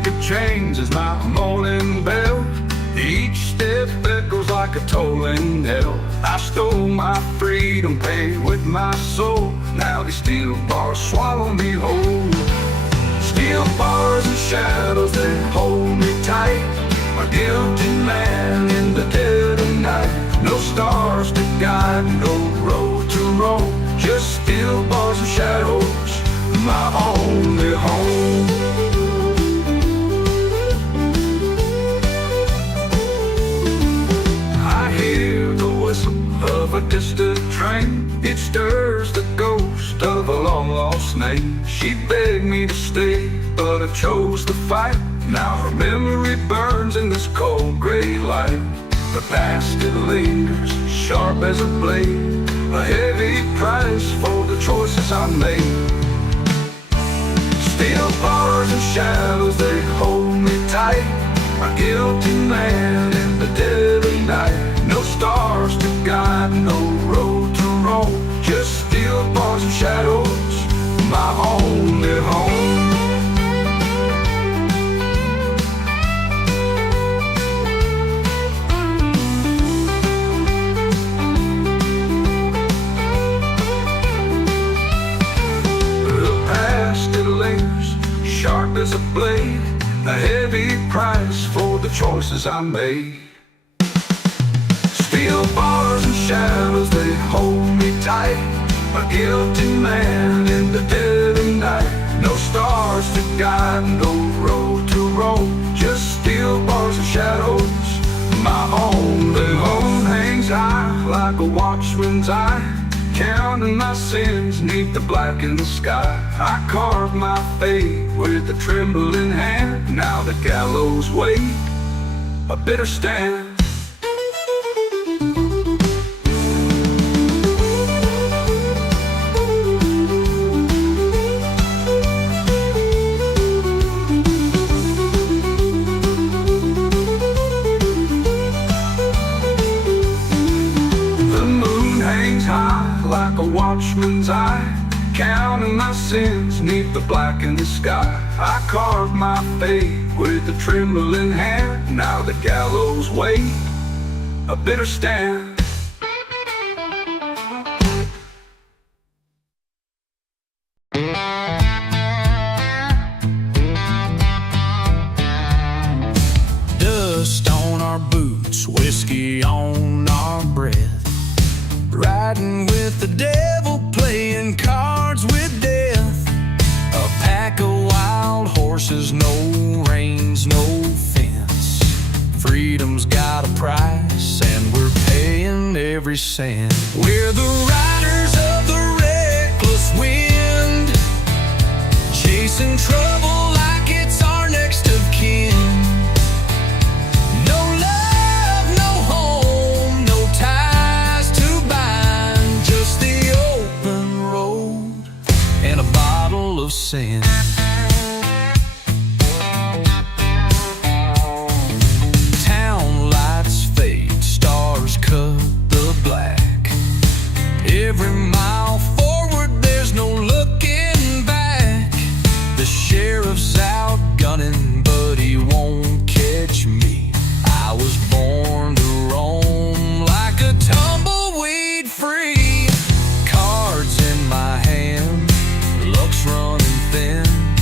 link of chains is my morning bell. Each step echoes like a tolling knell. I stole my freedom, paid with my soul. Now these steel bars swallow me whole. Steel bars and shadows, they hold me tight. A guilty man in the dead of night. No stars to guide, no road to roam. Just steel bars and shadows, my only home. I hear the whistle of a distant train. It stirs the ghost of a long-lost name. She begged me to stay, but I chose to fight. Now her memory burns in this cold gray light. The past, it lingers, sharp as a blade. A heavy price for the choices I made. Steel bars and shadows, they hold me tight. A guilty man in the dead of night. No stars to guide, no road to roam. Just steel bars and shadows, my only home. Sharp as a blade, a heavy price for the choices I made. Steel bars and shadows, they hold me tight. A guilty man in the dead of night. No stars to guide, no road to roam. Just steel bars and shadows, my only home. Hangs high like a watchman's eye, counting my sins neath the blackened sky. I carved my fate with a trembling hand. Now the gallows wait, a bitter stand. The moon hangs high like a watchman's eye, counting my sins neath the blackened sky. I carved my fate with a trembling hand. Now the gallows wait, a bitter stand. Dust on our boots, whiskey on our breath. Riding with the devil, playing cards with death. A pack of wild horses, no reins, no fence. Freedom's got a price, and we're paying every cent. We're the riders of the reckless wind, chasing trouble like it's our next of kin. Sin. Town lights fade, stars cut the black. Every mile forward, there's no looking back. The sheriff's out gunning, but he won't catch me. I was born to roam like a tumbleweed free. Cards in my hand, luck's running thin.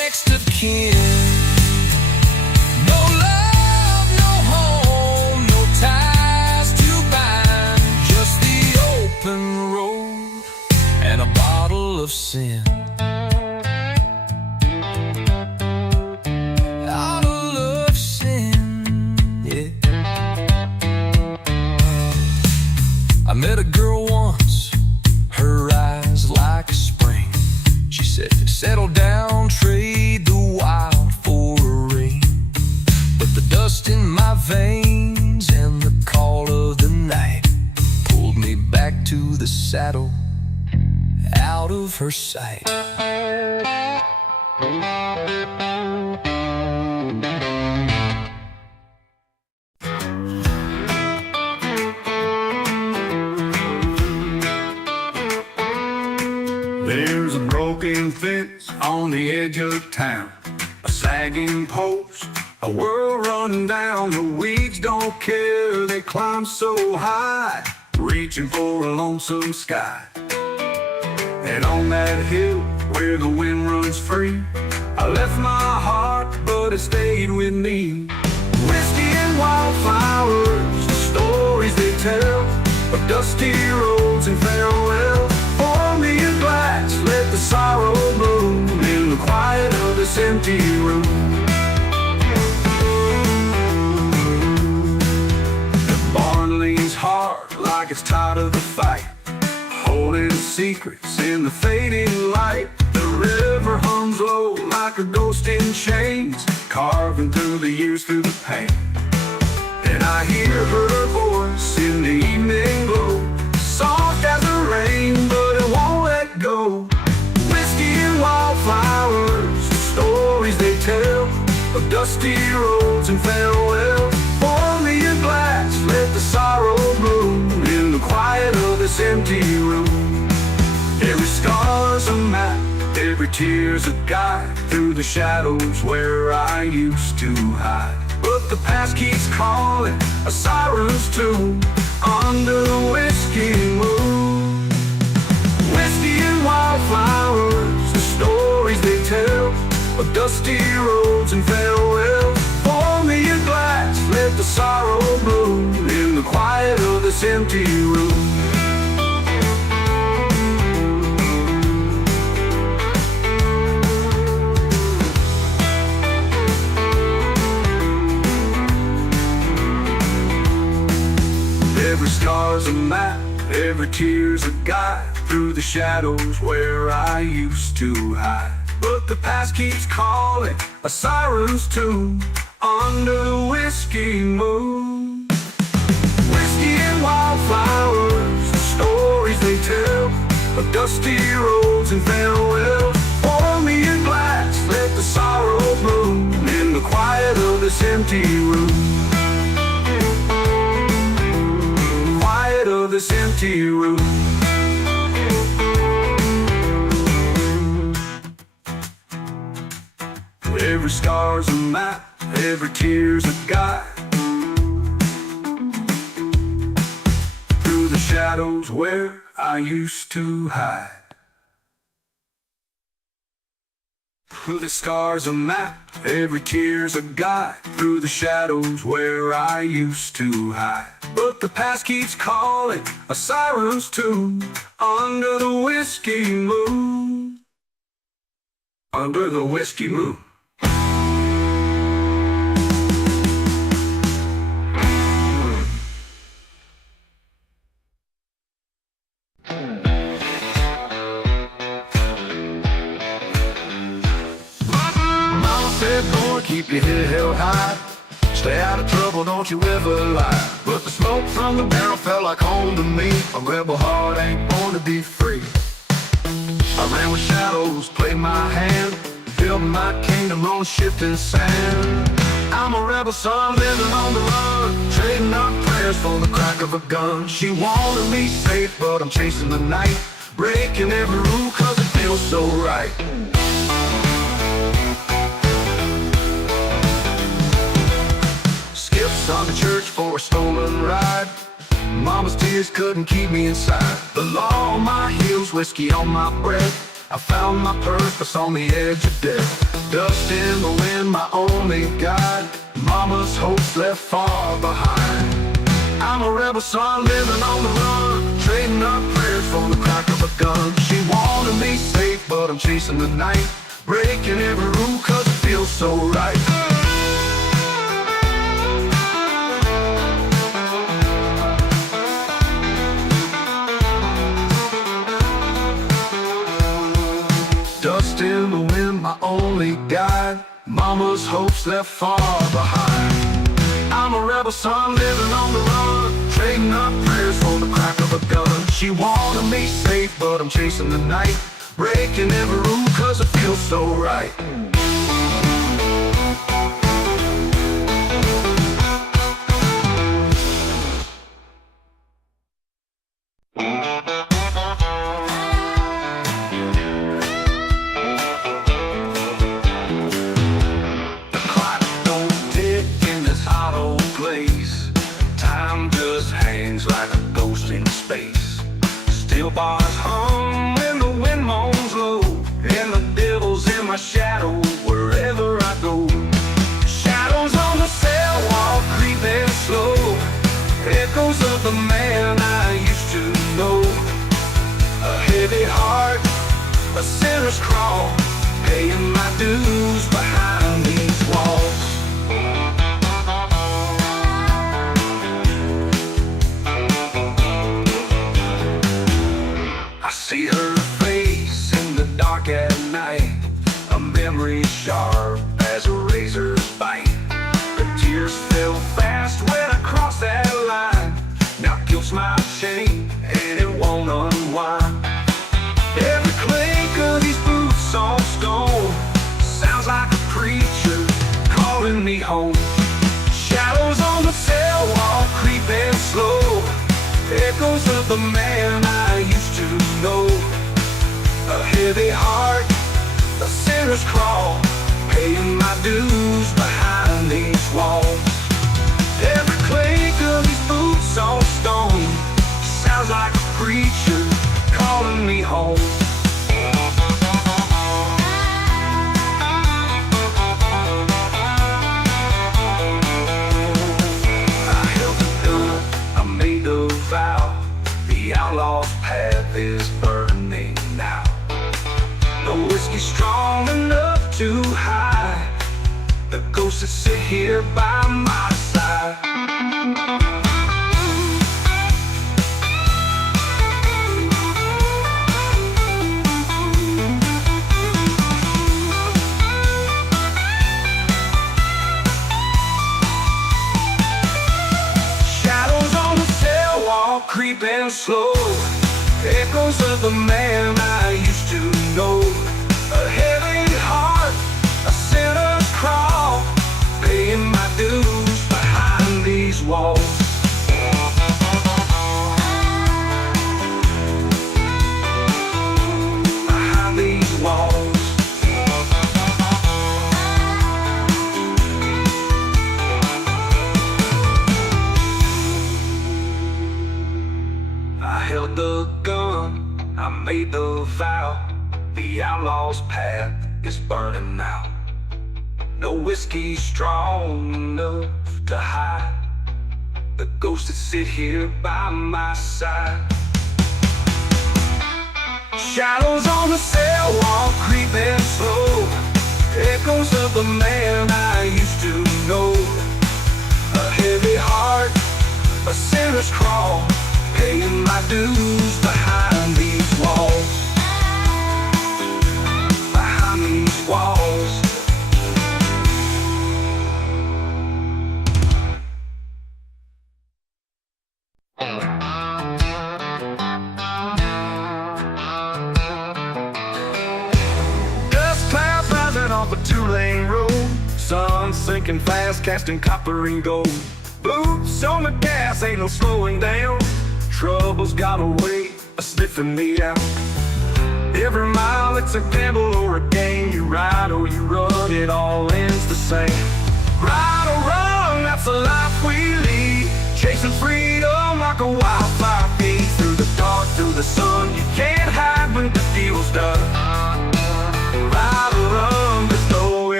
kin. No love, no home, no ties to bind, just the open road and a bottle of sin. Bottle of sin, yeah. I met a girl once, her eyes like spring. She said, settle down, trade the wild for a ring. But the dust in my veins and the call of the night pulled me back to the saddle, out of her sight. There's a broken fence on the edge of town, a sagging post, a world running down. The weeds don't care, they climb so high, reaching for a lonesome sky. And on that hill where the wind runs free, I left my heart, but it stayed with me. Whiskey and wildflowers, the stories they tell of dusty roads and farewell. Pour me a glass, let the sorrow bloom in the quiet of this empty room. The barn leans hard like it's tired of the fight, holding secrets in the fading light. The river hums low like a ghost in chains, carving through the years, through the pain. And I hear her voice in the evening glow, soft as the rain, but it won't let go. Whiskey and wildflowers, the stories they tell of dusty roads and farewell. Pour me a glass, let the sorrow bloom in the quiet of this empty room. Every scar's a map, every tear's a guide through the shadows where I used to hide. But the past keeps calling, a siren's tune under the whiskey moon. Whiskey and wildflowers, the stories they tell of dusty roads and farewell. Pour me a glass, let the sorrow bloom in the quiet of this empty room. Every scar's a map, every tear's a guide through the shadows where I used to hide. But the past keeps calling, a siren's tune under the whiskey moon. Whiskey and wildflowers, the stories they tell of dusty roads and farewell. Pour me a glass, let the sorrow bloom in the quiet of this empty room. Of this empty room. Every scar's a map, every tear's a guide through the shadows where I used to hide. Through the scars a map, every tear's a guide through the shadows where I used to hide. But the past keeps calling, a siren's tune under the whiskey moon. Under the whiskey moon. Keep your head held high, stay out of trouble, don't you ever lie. But the smoke from the barrel felt like home to me. A rebel heart ain't born to be free. I ran with shadows, played my hand, built my kingdom on shifting sand. I'm a rebel son living on the run, trading up prayers for the crack of a gun. She wanted me safe, but I'm chasing the night, breaking every rule cause it feels so right. On the church for a stolen ride, mama's tears couldn't keep me inside. The law on my heels, whiskey on my breath, I found my purpose on the edge of death. Dust in the wind, my only guide. Mama's hopes left far behind. I'm a rebel son living on the run, trading up prayers for the crack of a gun. She wanted me safe, but I'm chasing the night, breaking every rule cause it feels so right. Dust in the wind, my only guide. Mama's hopes left far behind. I'm a rebel son living on the run, trading up prayers for the crack of a gun. She wanted me safe, but I'm chasing the night, breaking every rule cause it feels so right. Like a ghost in space, steel bars hum when the wind moans low, and the devil's in my shadow wherever I go. Shadows on the cell wall creeping slow, echoes of the man I used to know. A heavy heart, a sinner's crawl, paying my dues behind these walls. See her face in the dark at night, a memory sharp as a razor's bite. The tears fell fast when I crossed that line. Now guilt's my chain and it won't unwind. Every clink of these boots on stone sounds like a preacher calling me home. Shadows on the cell wall creeping slow, echoes of the man I used to know. A heavy heart, a sinner's crawl, paying my dues behind these walls. Every clink of these boots on stone sounds like a preacher calling me home. I held the gun, I made the vow. The outlaw's path is burning now. No whiskey strong enough to hide the ghosts that sit here by my side. Shadows on the cell wall creeping slow, echoes of the man I used to know. A heavy heart, a sinner's crawl, paying my dues behind these walls. Behind these walls. I held the gun, I made the vow. The outlaw's path is burning now. No whiskey strong enough to hide the ghosts that sit here by my side. Shadows on the cell wall creeping slow, echoes of the man I used to know. A heavy heart, a sinner's crawl, paying my dues behind these walls. Behind these walls. Dust clouds rising off a two-lane road, sun sinking fast, casting copper and gold. Boots on the gas, ain't no slowing down. Trouble's got a way of sniffing me out. Every mile it's a gamble or a game. You ride or you run, it all ends the same. Ride or run, that's the life we lead. Chasing freedom like a wildfire feed. Through the dark, through the sun, you can't hide when the deal's done. Ride or run, there's no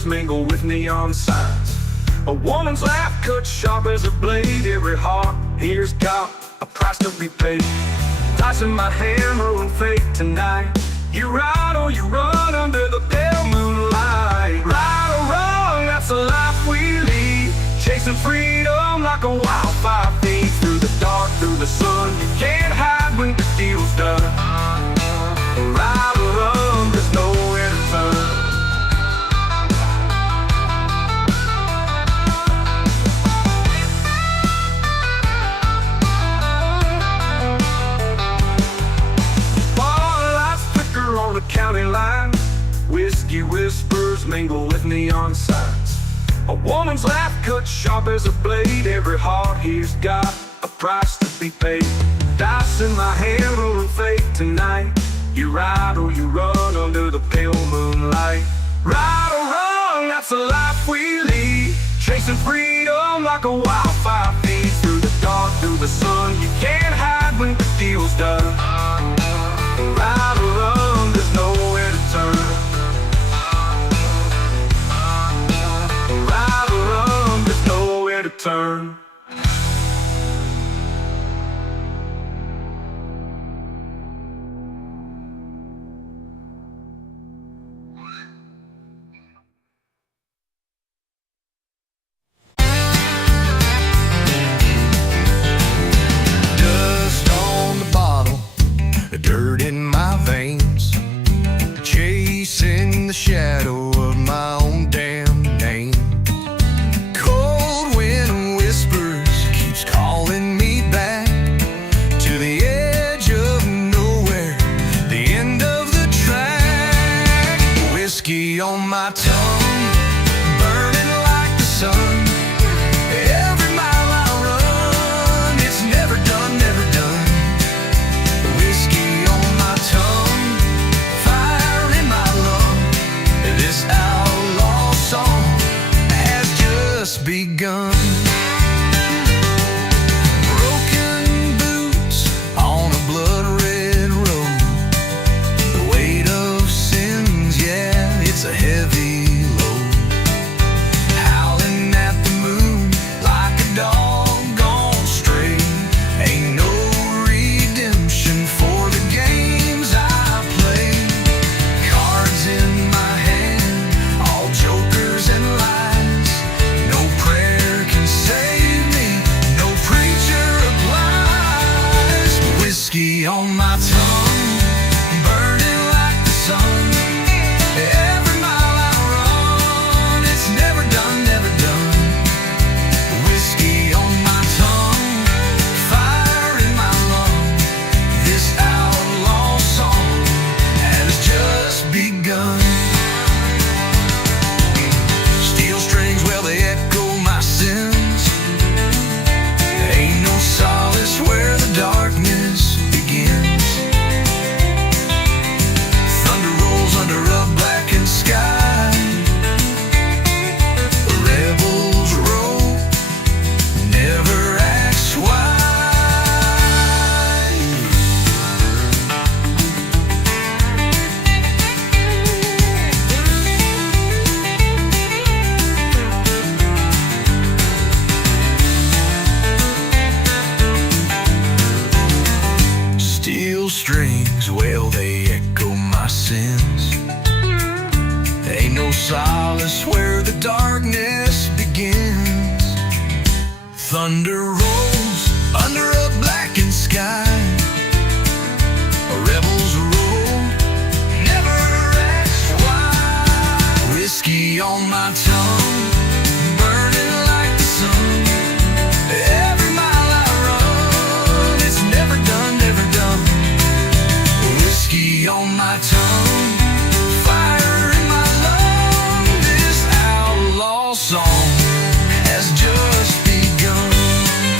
whispers mingle with neon signs. A woman's laugh cut sharp as a blade. Every heart here's got a price to be paid. Dice in my hand, rolling fate tonight. You ride or you run under the pale moonlight. Right or wrong, that's the life we lead. Chasing freedom like a wildfire feed. Through the dark, through the sun, you can't hide when the deal's done. Right or wrong, there's nowhere to turn. On the county line, whiskey whispers mingle with neon signs. A woman's laugh cut sharp as a blade. Every heart here's got a price to be paid. Dice in my hand, rolling fate tonight. You ride or you run under the pale moonlight. Right or wrong, that's the life we lead. Chasing freedom like a wildfire feed. Through the dark, through the sun, you can't hide when the deal's done. Right or wrong, there's nowhere to turn. Right or wrong, there's nowhere to turn. Dust on the bottle, dirt in my veins, chasing the shadow of my own damn name. Cold wind whispers, keeps calling me back to the edge of nowhere, the end of the track. Whiskey on my tongue, burning like the sun. Every mile I run, it's never done, never done. Whiskey on my tongue, fire in my lung. This outlaw song has just begun. Broken boots on a blood-red road. The weight of sins, yeah, it's a heavy load. Howling at the moon like a dog gone stray. Ain't no redemption for the games I play. Cards in my hand, all jokers and lies. No prayer can save me, no preacher applies. Whiskey on my tongue, burning like the sun. Every mile I run, it's never done, never done. Whiskey on my tongue, fire in my lung. This outlaw song has just begun. Steel strings, well, they echo my sins. Ain't no solace where the darkness begins. Thunder rolls under a blackened sky. Rebels roll, never ask why. Steel strings, well, they echo my sins. Ain't no solace where the darkness begins. Thunder rolls under a blackened sky. Rebels roll, never ask why. Whiskey on my tongue, burning like the sun. Every mile I run, it's never done, never done. Whiskey on my tongue, fire in my lung. This outlaw song has just begun.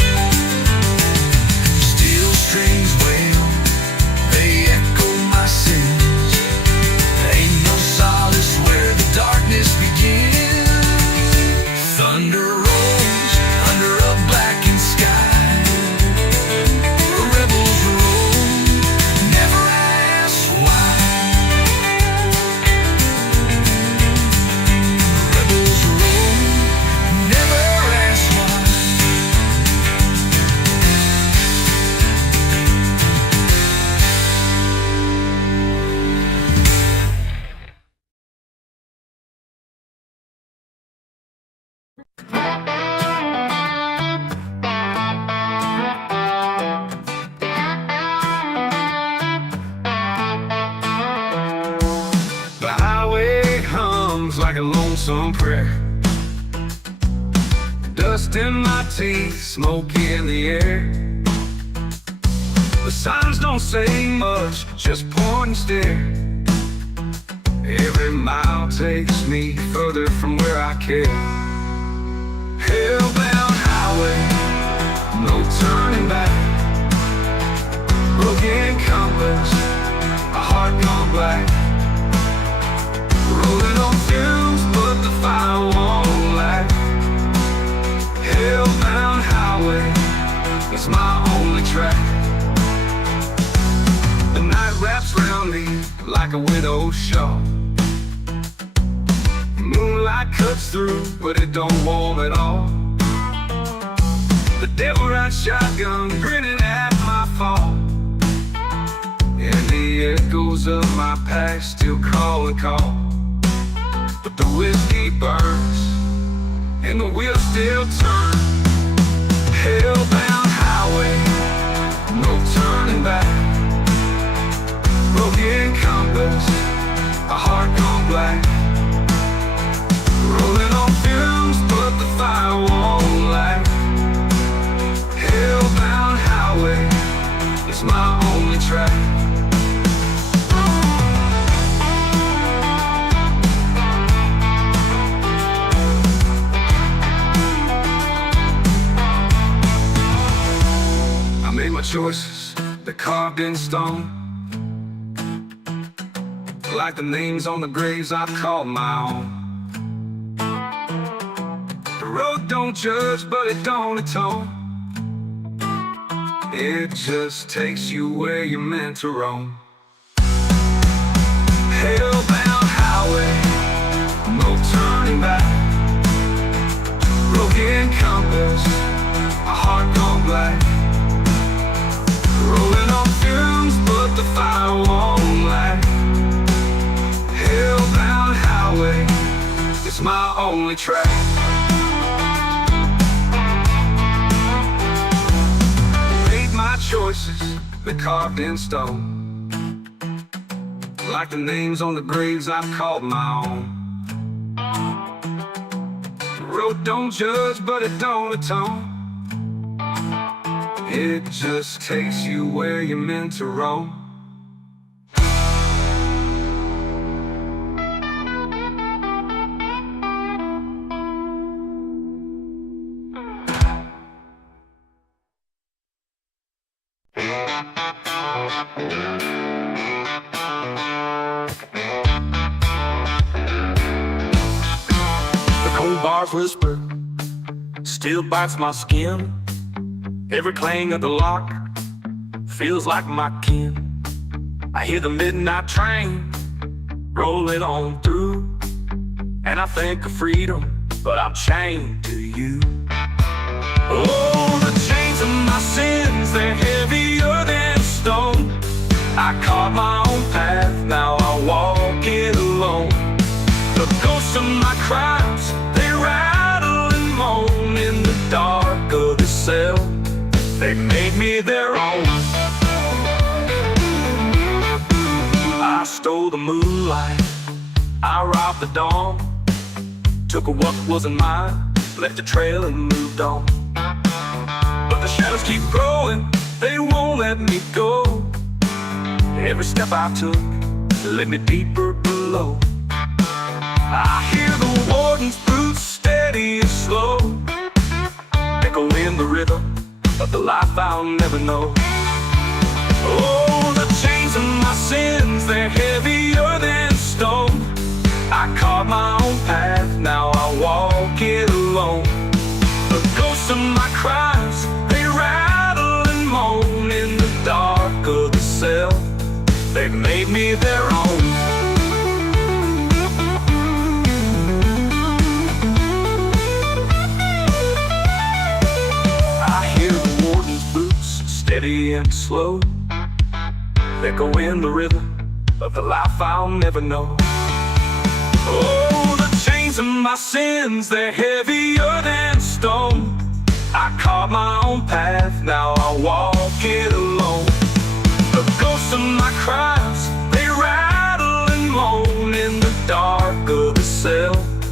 a lonesome prayer. Dust in my teeth, smoke in the air. The signs don't say much, just point and stare. Every mile takes me further from where I care. Hellbound highway, no turning back. Broken compass, a heart gone black. Rolling on fumes, but the fire won't last. Hellbound highway, it's my only track. The night wraps around me like a widow's shawl. Moonlight cuts through, but it don't warm at all. The devil rides shotgun, grinning at my fall. And the echoes of my past still call and call. But the whiskey burns, and the wheels still turn. Hellbound highway, no turning back. Broken compass, a heart gone black. Rolling on fumes, but the fire won't last. Hellbound highway, it's my only track. I made my choices, they're carved in stone, like the names on the graves I've called my own. The road don't judge, but it don't atone. It just takes you where you're meant to roam. Hellbound highway, no turning back. Broken compass, a heart gone black. Rolling on fumes, but the fire won't last. Hellbound highway, it's my only track. Made my choices, they're carved in stone, like the names on the graves I've called my own. The road don't judge, but it don't atone. It just takes you where you're meant to roam. The cold bars whisper, still bites my skin. Every clang of the lock feels like my kin. I hear the midnight train rolling on through, and I think of freedom, but I'm chained to you. Oh, the chains of my sins, they're heavier than stone. I carved my own path, now I walk it alone. The ghosts of my crimes, they rattle and moan in the dark of the cell. They made me their own. I stole the moonlight, I robbed the dawn, took what wasn't mine, left a trail and moved on. But the shadows keep growing, they won't let me go. Every step I took led me deeper below. I hear the warden's boots steady and slow, echo in the rhythm of the life I'll never know. Oh, the chains of my sins, they're heavier than stone. I carved my own path, now I walk it alone. The ghosts of my crimes, they rattle and moan in the dark of the cell. They made me their own. Steady and slow, echo in the rhythm of the life I'll never know. Oh, the chains of my sins, they're heavier than stone. I carved my own path, now I walk it alone. The ghosts of my crimes, they rattle and moan in the dark of the cell.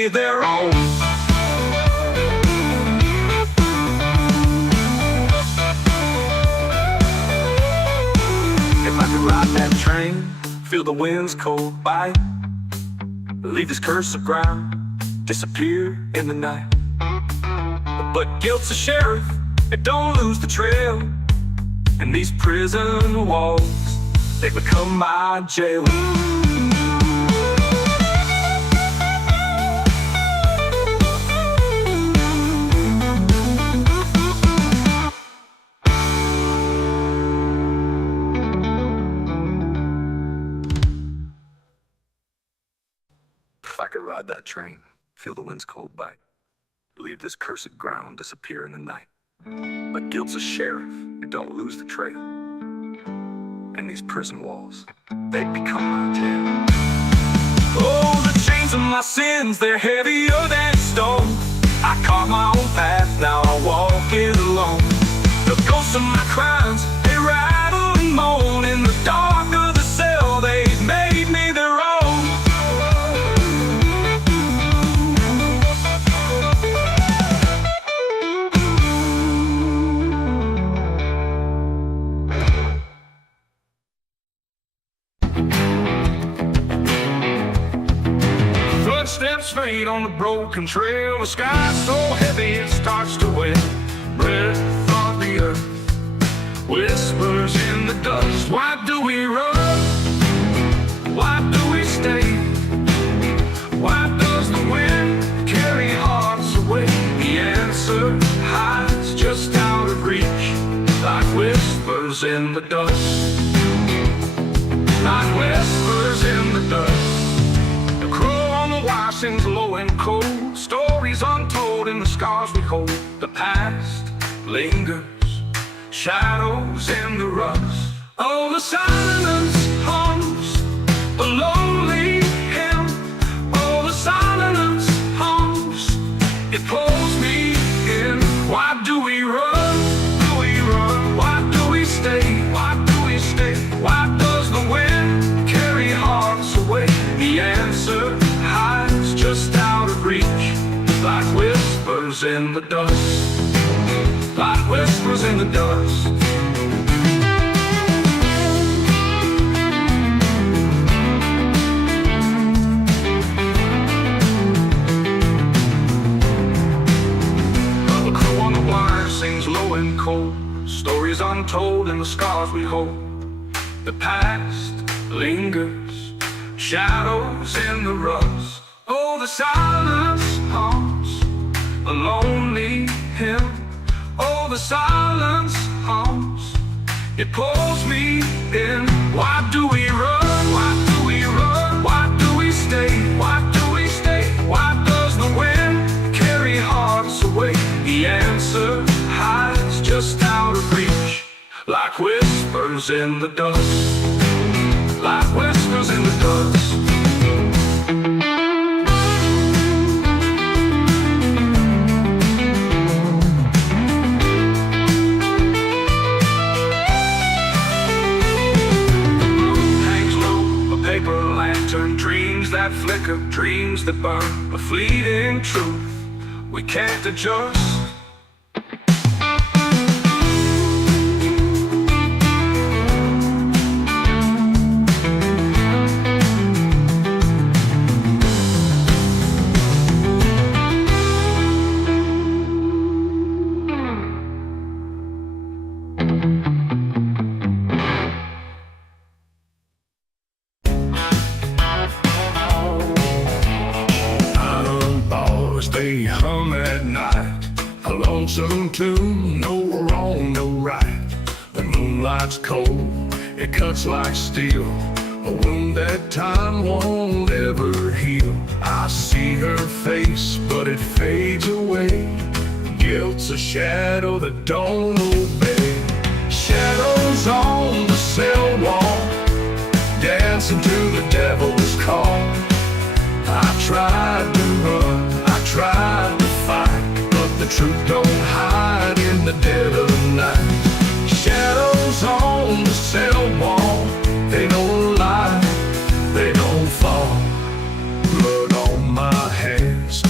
me their own. If I could ride that train, feel the wind's cold bite, leave this cursed ground, disappear in the night. But guilt's a sheriff, it don't lose the trail, and these prison walls, they become my jail. If I could ride that train, feel the wind's cold bite, leave this cursed ground, disappear in the night. But guilt's a sheriff, it don't lose the trail, and these prison walls, they become my jail. Oh, the chains of my sins, they're heavier than stone. I carved my own path, now I walk it alone. The ghosts of my crimes, they rattle and moan. In the dark of the cell, they've made me their own. Footsteps fade on the broken trail. The sky's so heavy it starts to wet. Breath of the earth whispers in the dust. Why do we run? Why do we stay? Why does the wind carry hearts away? The answer hides just out of reach, like whispers in the dust. Like whispers in the dust. Wire sings low and cold, stories untold in the scars we hold. The past lingers, shadows in the rust. Oh, the silence hums a lonely hymn. Oh, the silence hums, it pulls me in. Why do we run? Do we run? Why do we stay? Why do we stay? Why does the wind carry hearts away? The answer hides just out of reach, like whispers in the dust. Like whispers in the dust. The crew on the wire sings low and cold, stories untold in the scars we hold. The past lingers, shadows in the rust. Oh, the silence hums a lonely hymn. Oh, the silence hums, it pulls me in. Why do we run? Why do we run? Why do we stay? Why do we stay? Why does the wind carry hearts away? The answer hides just out of reach, like whispers in the dust. Like whispers in the dust. Dreams that flicker, dreams that burn, a fleeting truth we can't adjust. They hum at night, a lonesome tune, no wrong, no right. The moonlight's cold, it cuts like steel, a wound that time won't ever heal. I see her face, but it fades away. Guilt's a shadow that don't obey. Shadows on the cell wall, dancing to the devil's call. I tried to run, I tried to fight, but the truth don't hide in the dead of night. Shadows on the cell wall, they don't lie, they don't fall. Blood on my hands,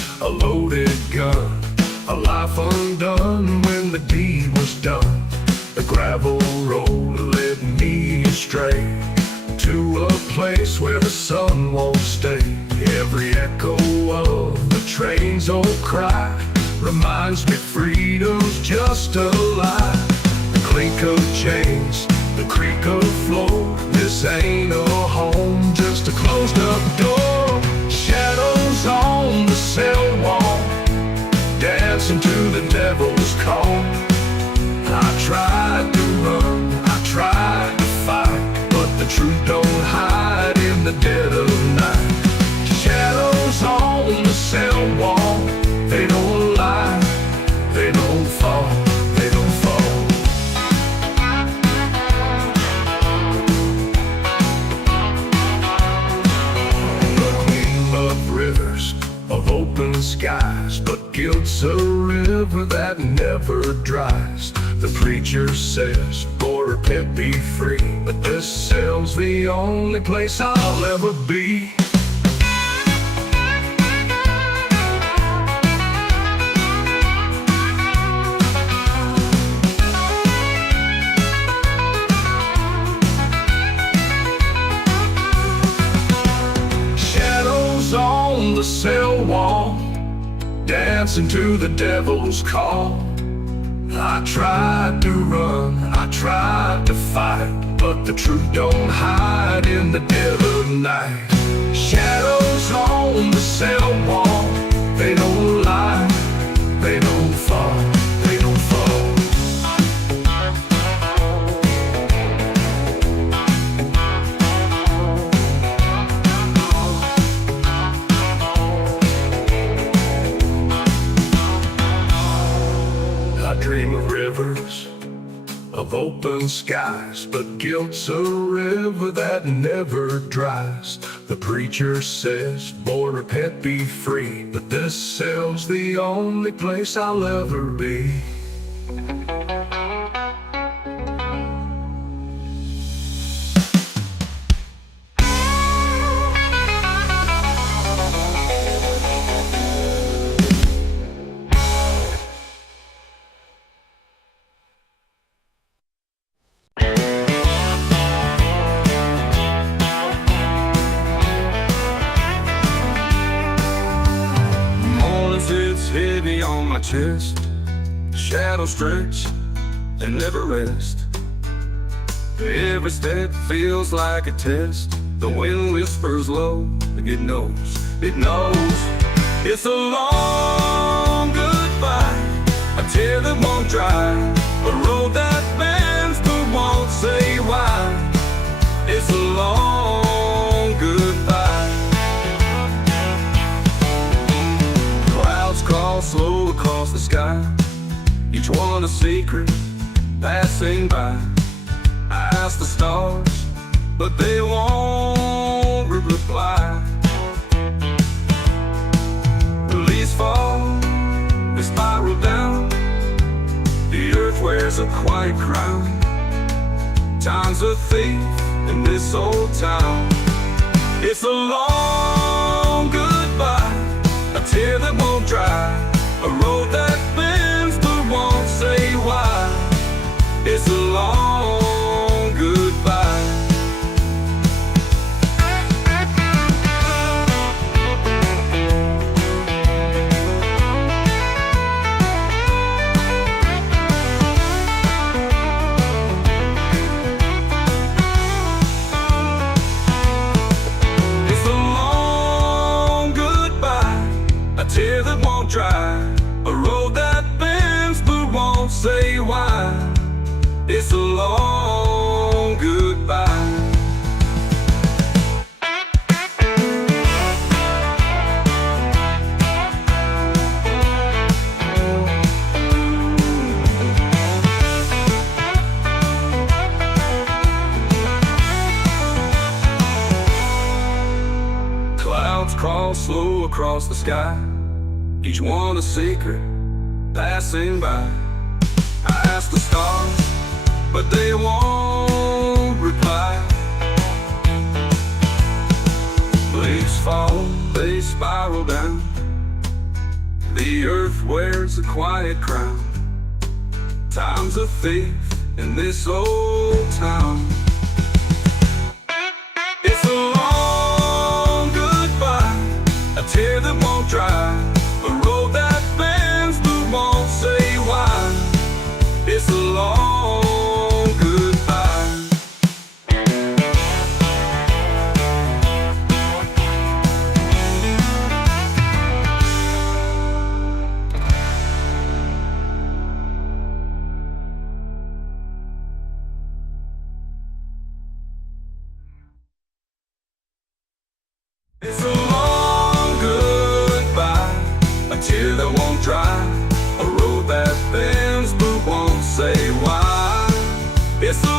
stray to a place where the sun won't stay. Every echo of the train's old cry reminds me freedom's just a lie. The clink of chains, the creak of floor, this ain't a home, just a closed up door. Shadows on the cell wall, dancing to the devil's call. I tried to run, I tried to fight, but the truth don't hide in the dead of night. Shadows on the cell wall, they don't lie, they don't fall, they don't fall. Between love rivers of open skies, but guilt's a river that never dries. The preacher says, "Lord, repent, be free," but this cell's the only place I'll ever be. Shadows on the cell wall, dancing to the devil's call. I tried to run, I tried to fight, but the truth don't hide in the dead of night. Shadows on the cell wall, they don't lie, they don't fall, they don't fall. I dream of rivers of open skies, but guilt's a river that never dries. The preacher says, "Boy, repent, be free," but this cell's the only place I'll ever be. Heavy on my chest, shadows stretch and never rest. Every step feels like a test. The wind whispers low, it knows, it knows. It's a long goodbye, a tear that won't dry, a road that bends but won't say why. It's a long goodbye. Crawl slow across the sky, each one a secret passing by. I ask the stars, but they won't reply. The leaves fall, they spiral down. The earth wears a quiet crown. Time's a thief in this old town. It's a long goodbye, a tear that won't dry, a road that bends but won't say why. It's a long goodbye. It's a long goodbye, a tear that won't dry, a road that bends but won't say why. It's a long goodbye. Clouds crawl slow across the sky, each one a secret passing by. I ask the stars, but they won't reply. Leaves fall, they spiral down. The earth wears a quiet crown. Time's a thief in this old town.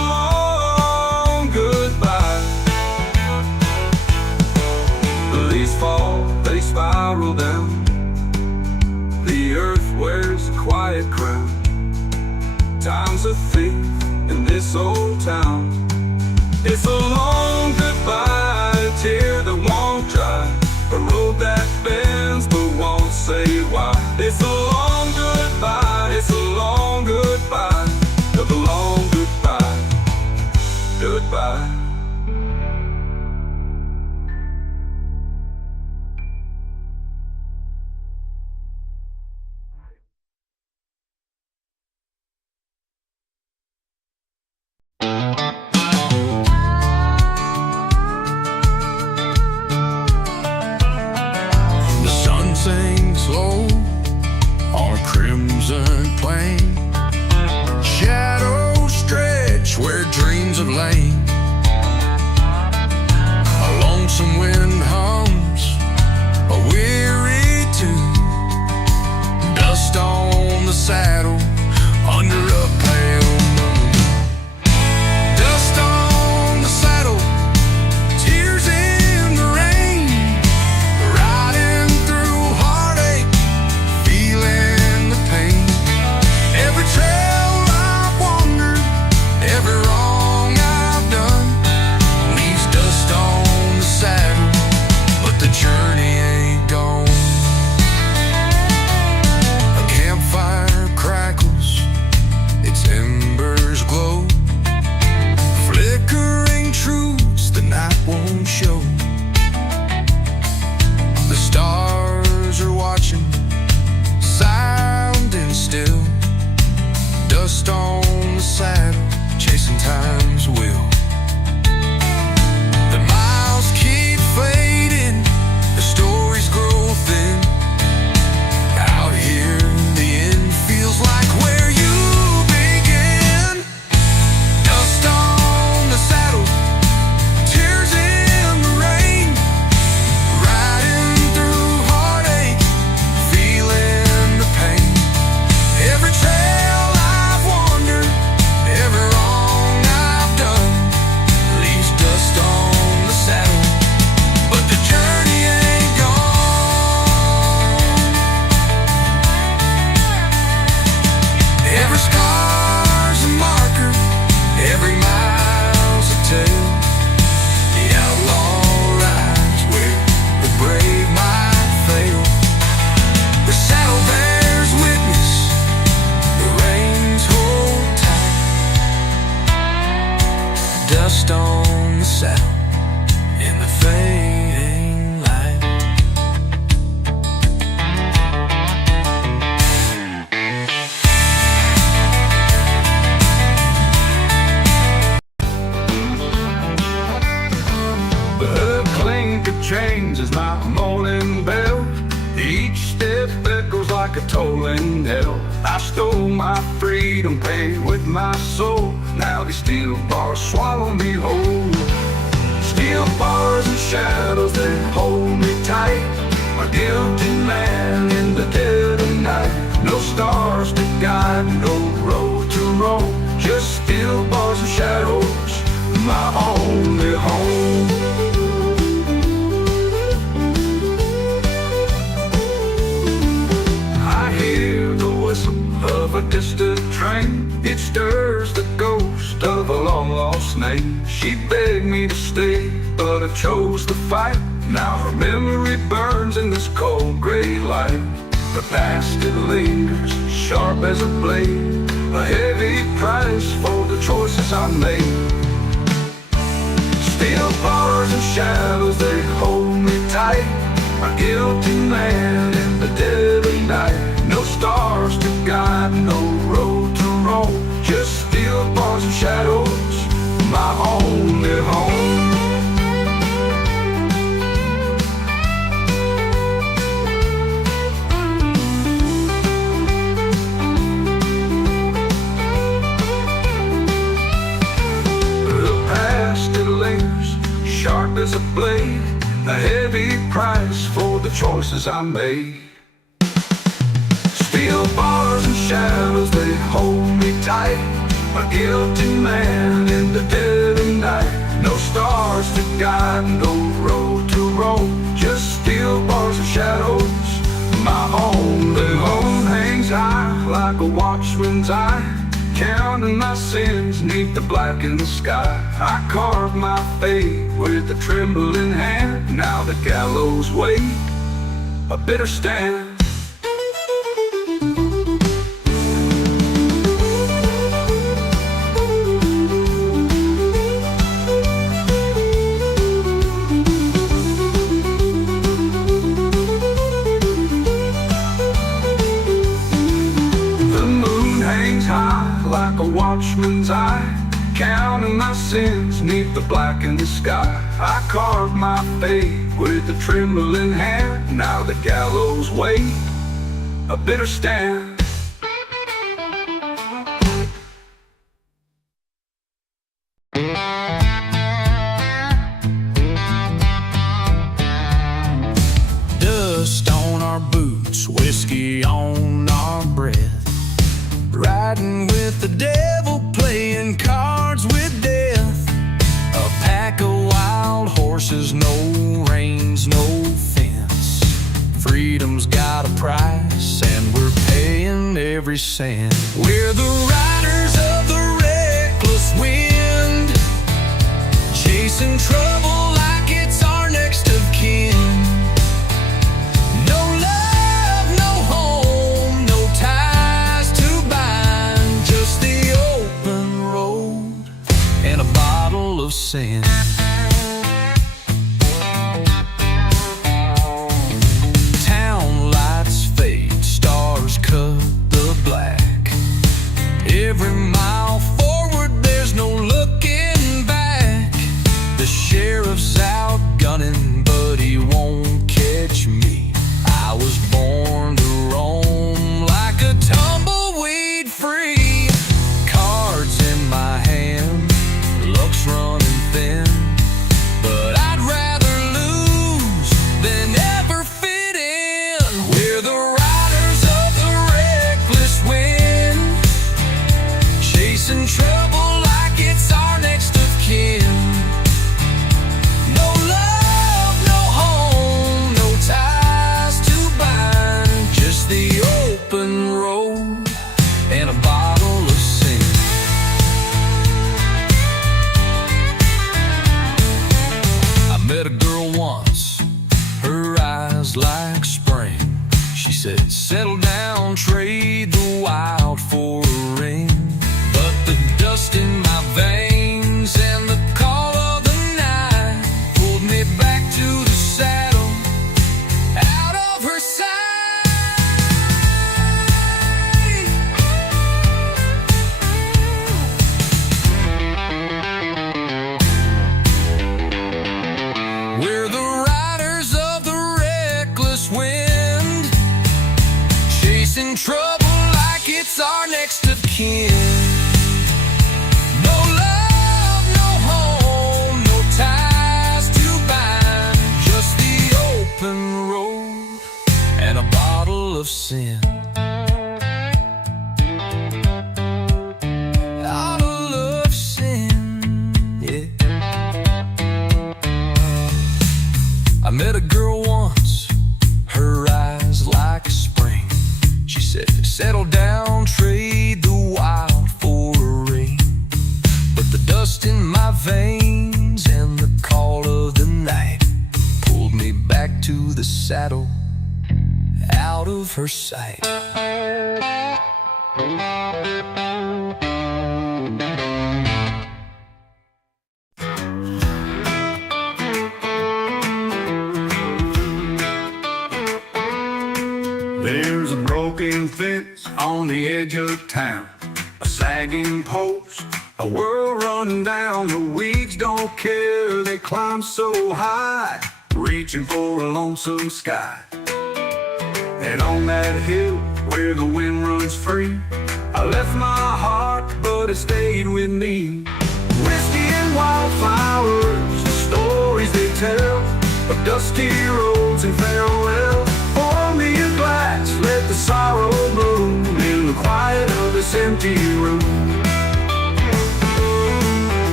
long goodbye. The leaves fall, they spiral down. The earth wears a quiet crown. Time's a thief in this old town. It's a long goodbye, a tear that won't dry, a road that bends but won't say why. It's a long goodbye, it's a long goodbye, a long goodbye, goodbye. The sun sinks low on a crimson plain. Shadows stretch where dreams have lain. A lonesome wind hums a weary tune. Dust on the saddle under a pale moon. Dust on the saddle, tears in the rain. Riding through heartache, feeling the pain. Every trail I've wandered, every wrong I've done, leaves dust on the saddle, but the journey ain't gone. A campfire crackles, its embers glow, flickering truths the night won't show. The stars are watching, silent and still. Dust on the saddle, chasing time's will. The miles keep fading, the stories grow thin. Out here, the end feels like where you begin. Dust on the saddle, tears in the rain. Riding through heartache, feeling the pain. Every trail I've wandered, every wrong I've done, leaves dust on the saddle, but the journey ain't gone. Every scar's a marker, every mile's a tale. The outlaw rides where the brave might fail. The saddle bears witness, the reins hold tight. Dust on the saddle in the fading light. The clink of chains is my morning bell. Each step echoes like a tolling knell. I stole my freedom, paid with my soul. Now these steel bars swallow me whole. Steel bars and shadows that hold me tight. A guilty man in the dead of night. No stars to guide, no road to roam. Just steel bars and shadows, my only home. I hear the whistle of a distant train. It stirs the ghost of a long-lost name. She begged me to stay, but I chose to fight. Now her memory burns in this cold gray light. The past, it lingers, sharp as a blade. A heavy price for the choices I made. Steel bars and shadows, they hold me tight. A guilty man in the dead of night. No stars to guide, no road to roam. Just steel bars and shadows, my only home. Sharp as a blade, a heavy price for the choices I made. Steel bars and shadows, they hold me tight. a guilty man in the dead of night. No stars to guide, no road to roam, just steel bars and shadows. My only home hangs high like a watchman's eye, counting my sins neath the blackened sky. I carved my fate with a trembling hand. Now the gallows wait, a bitter stand. Like a watchman's eye, counting my sins neath the blackened sky. I carved my fate with a trembling hand. Now the gallows wait, a bitter stand. Dust on our boots, whiskey on our breath, riding with the devil, playing cards with death. A pack of wild horses, no reins, no fence. Freedom's got a price, and we're paying every cent. We're the riders of the reckless wind, chasing trouble like it's our next of kin. Sin. Town lights fade, stars cut the black. Every mile forward, there's no looking back. The sheriff's out gunning, but he won't catch me. I was born to roam like a tumbleweed free. Cards in my hand, luck's running thin, but I'd rather lose than ever fit in. We're the riders of the reckless wind, chasing trouble like it's our next of kin. No love, no home, no ties to bind, just the open road and a bottle of sin. Met a girl once, her eyes like spring. She said, settle down, trade the wild for a ring. But the dust in my veins and the call of the night pulled me back to the saddle, out of her sight. We're the riders of the reckless wind, chasing trouble like it's our next of kin. No love, no home, no ties to bind, just the open road and a bottle of sin. Bottle of sin, yeah. I met a girl once, her eyes like spring. She said, settle down, trade the wild for a ring. But the dust in my veins and the call of the night pulled me back to the saddle, out of her sight. There's a broken fence on the edge of town, a sagging post, a world run down. The weeds don't care, they climb so high, reaching for a lonesome sky. And on that hill where the wind runs free, I left my heart, but it stayed with me. Whiskey and wildflowers, the stories they tell of dusty roads and farewell. Pour me a glass, let the sorrow bloom in the quiet of this empty room.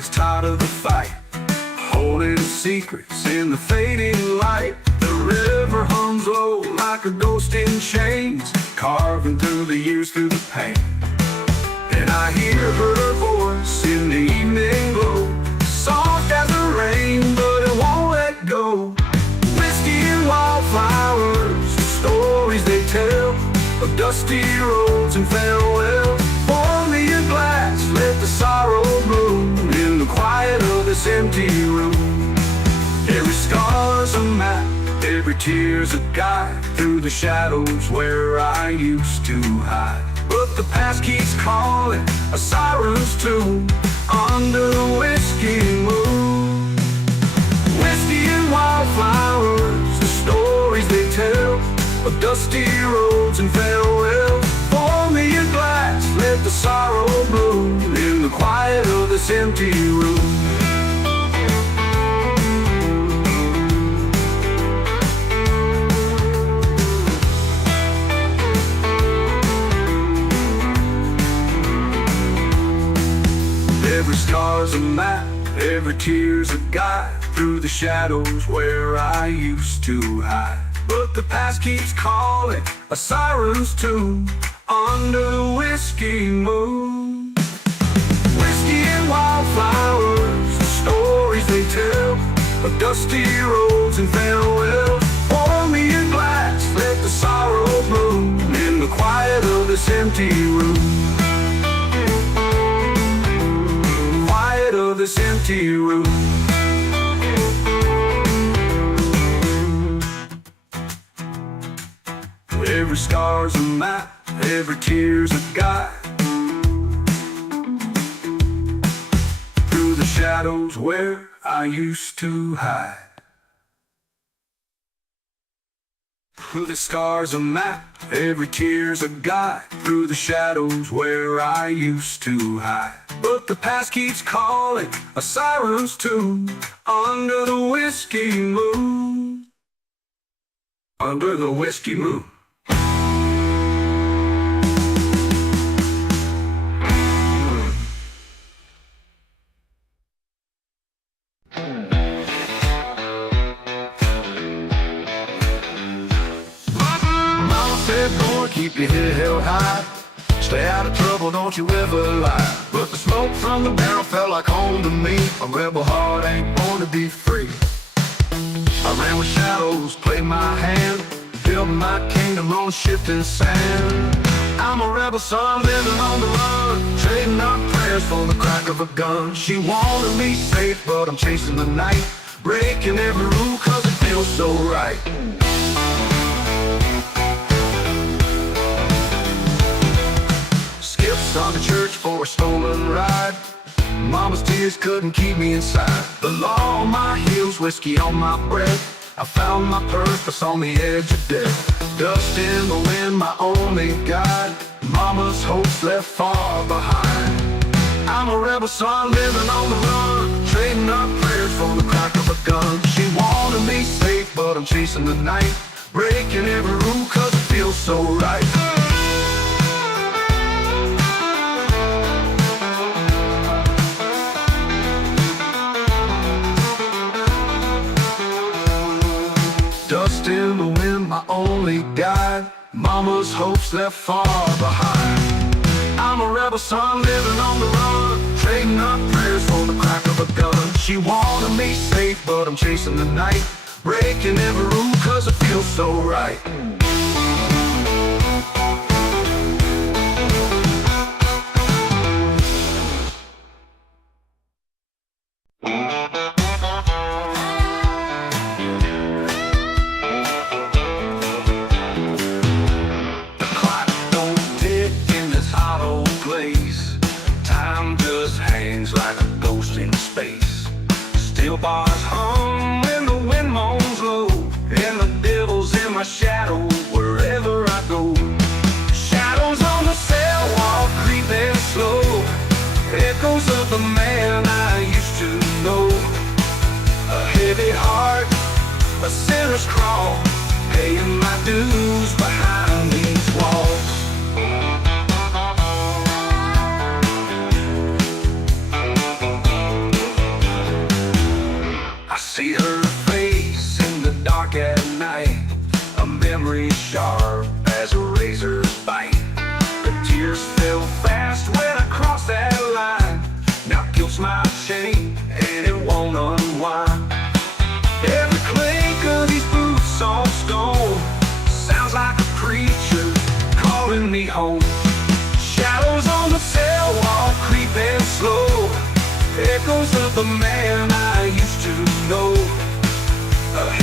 it's tired of the fight, holding secrets in the fading light. The river hums low like a ghost in chains, carving through the years, through the pain. And I hear her voice in the evening glow, soft as the rain, but it won't let go. Whiskey and wildflowers, the stories they tell of dusty roads and farewell. Pour me a glass, let the sorrow bloom in the quiet of this empty room. Every scar's a map, every tear's a guide through the shadows where I used to hide. But the past keeps calling, a siren's tune under the whiskey moon. Whiskey and wildflowers, the stories they tell of dusty roads and farewell. Pour me a glass, let the sorrow bloom in the quiet of this empty room. Every scar's a map, every tear's a guide through the shadows where I used to hide. But the past keeps calling, a siren's tune under the whiskey moon. Whiskey and wildflowers, the stories they tell of dusty roads and farewells. Pour me a glass, let the sorrow bloom in the quiet of this empty room. Of this empty room. Every scar's a map, every tear's a guide through the shadows where I used to hide. Through the scars a map, every tear's a guide through the shadows where I used to hide. But the past keeps calling, a siren's tune under the whiskey moon. Under the whiskey moon. Boy, keep your head held high, stay out of trouble, don't you ever lie. But the smoke from the barrel felt like home to me. A rebel heart ain't born to be free. I ran with shadows, played my hand, building my kingdom on shifting sand. I'm a rebel son living on the run, trading up prayers for the crack of a gun. She wanted me safe, but I'm chasing the night, breaking every rule cause it feels so right. On the church for a stolen ride, Mama's tears couldn't keep me inside. The law on my heels, whiskey on my breath, I found my purpose on the edge of death. Dust in the wind, my only guide, Mama's hopes left far behind. I'm a rebel son living on the run, trading up prayers for the crack of a gun. She wanted me safe, but I'm chasing the night, breaking every rule cause it feels so right. Dust in the wind, my only guide, Mama's hopes left far behind. I'm a rebel son living on the run, trading up prayers for the crack of a gun. She wanted me safe, but I'm chasing the night, breaking every rule cause it feels so right. Steel bars hum when the wind moans low, and the devil's in my shadow wherever I go. Shadows on the cell wall creeping slow, echoes of the man I used to know. A heavy heart, a sinner's crawl, paying my dues behind these walls.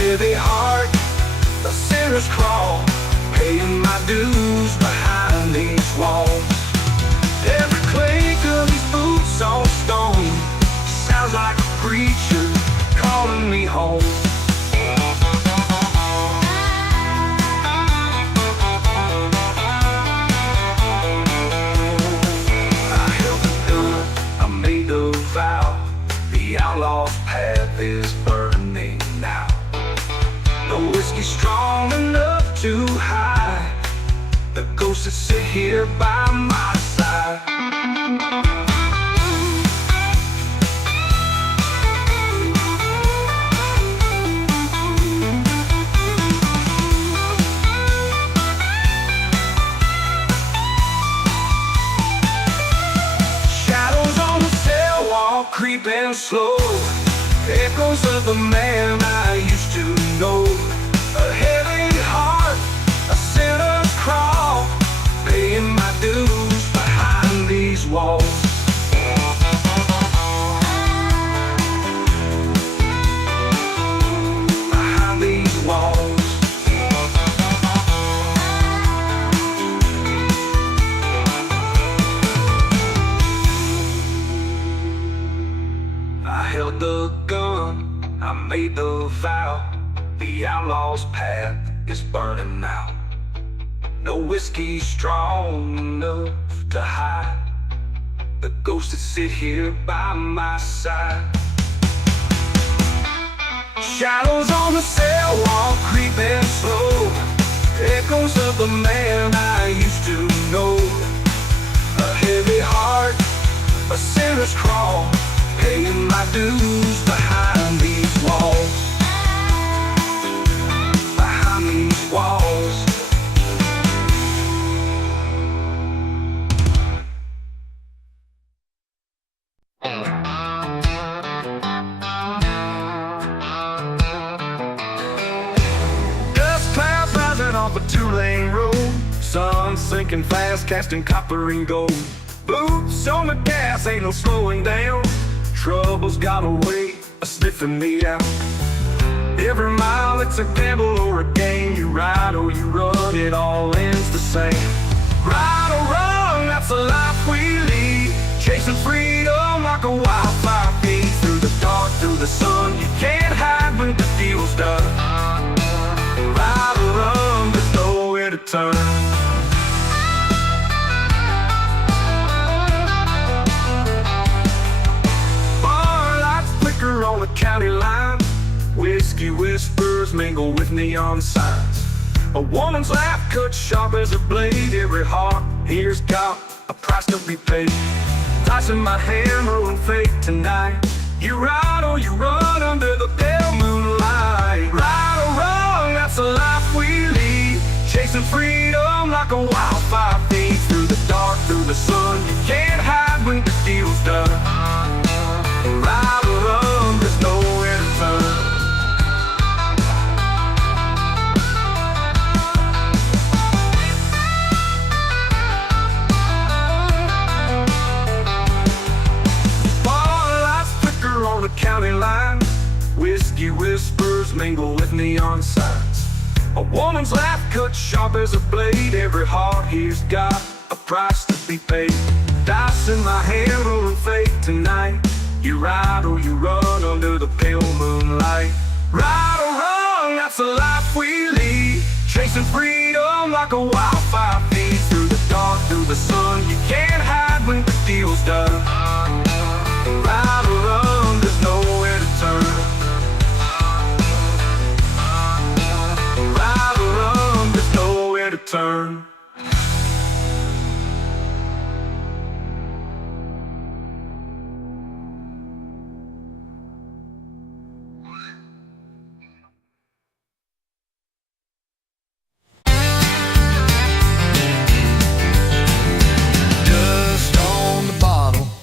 heavy heart, a sinner's crawl, paying my dues behind these walls. Every clink of these boots on stone sounds like a preacher calling me home. I held the gun, I made the vow, the outlaw's path is burning now. No whiskey strong enough to hide the ghosts that sit here by my side. Shadows on the cell wall creeping slow, echoes of the man I used to know. A heavy heart, a sinner's crawl, paying my dues behind these walls. Behind these walls. I held the gun, I made the vow, the outlaw's path is burning now. No whiskey strong enough to hide the ghosts that sit here by my side. Shadows on the cell wall creeping slow, echoes of the man I used to know. A heavy heart, a sinner's crawl, paying my dues behind these walls. Behind these walls. Dust clouds rising off a two-lane road, sun sinking fast, casting copper and gold. Boots on the gas, ain't no slowing down. Trouble's got a way of sniffing me out. Every mile it's a gamble or a game. You ride or you run, it all ends the same. Right or wrong, that's the life we lead, chasing freedom like a wildfire feed. Through the dark, through the sun, you can't hide when the deal's done. Right or wrong, there's nowhere to turn. On the county line, whiskey whispers mingle with neon signs. A woman's laugh cut sharp as a blade. Every heart here's got a price to be paid. Dice in my hand, rolling fate tonight. You ride or you run under the pale moonlight. Right or wrong, that's the life we lead, chasing freedom like a wildfire feed. Through the dark, through the sun, you can't hide when the deal's done. Right or wrong, there's nowhere to turn. Bar lights flicker on the county line, whiskey whispers mingle with neon signs. A woman's laugh cut sharp as a blade. Every heart here's got a price to be paid. Dice in my hand, rolling fate tonight. You ride or you run under the pale moonlight. Right or wrong, that's the life we lead, chasing freedom like a wildfire feed. Through the dark, through the sun, you can't hide when the deal's done. Right or wrong, there's nowhere to turn. Right or wrong, there's nowhere to turn. Dust on the bottle,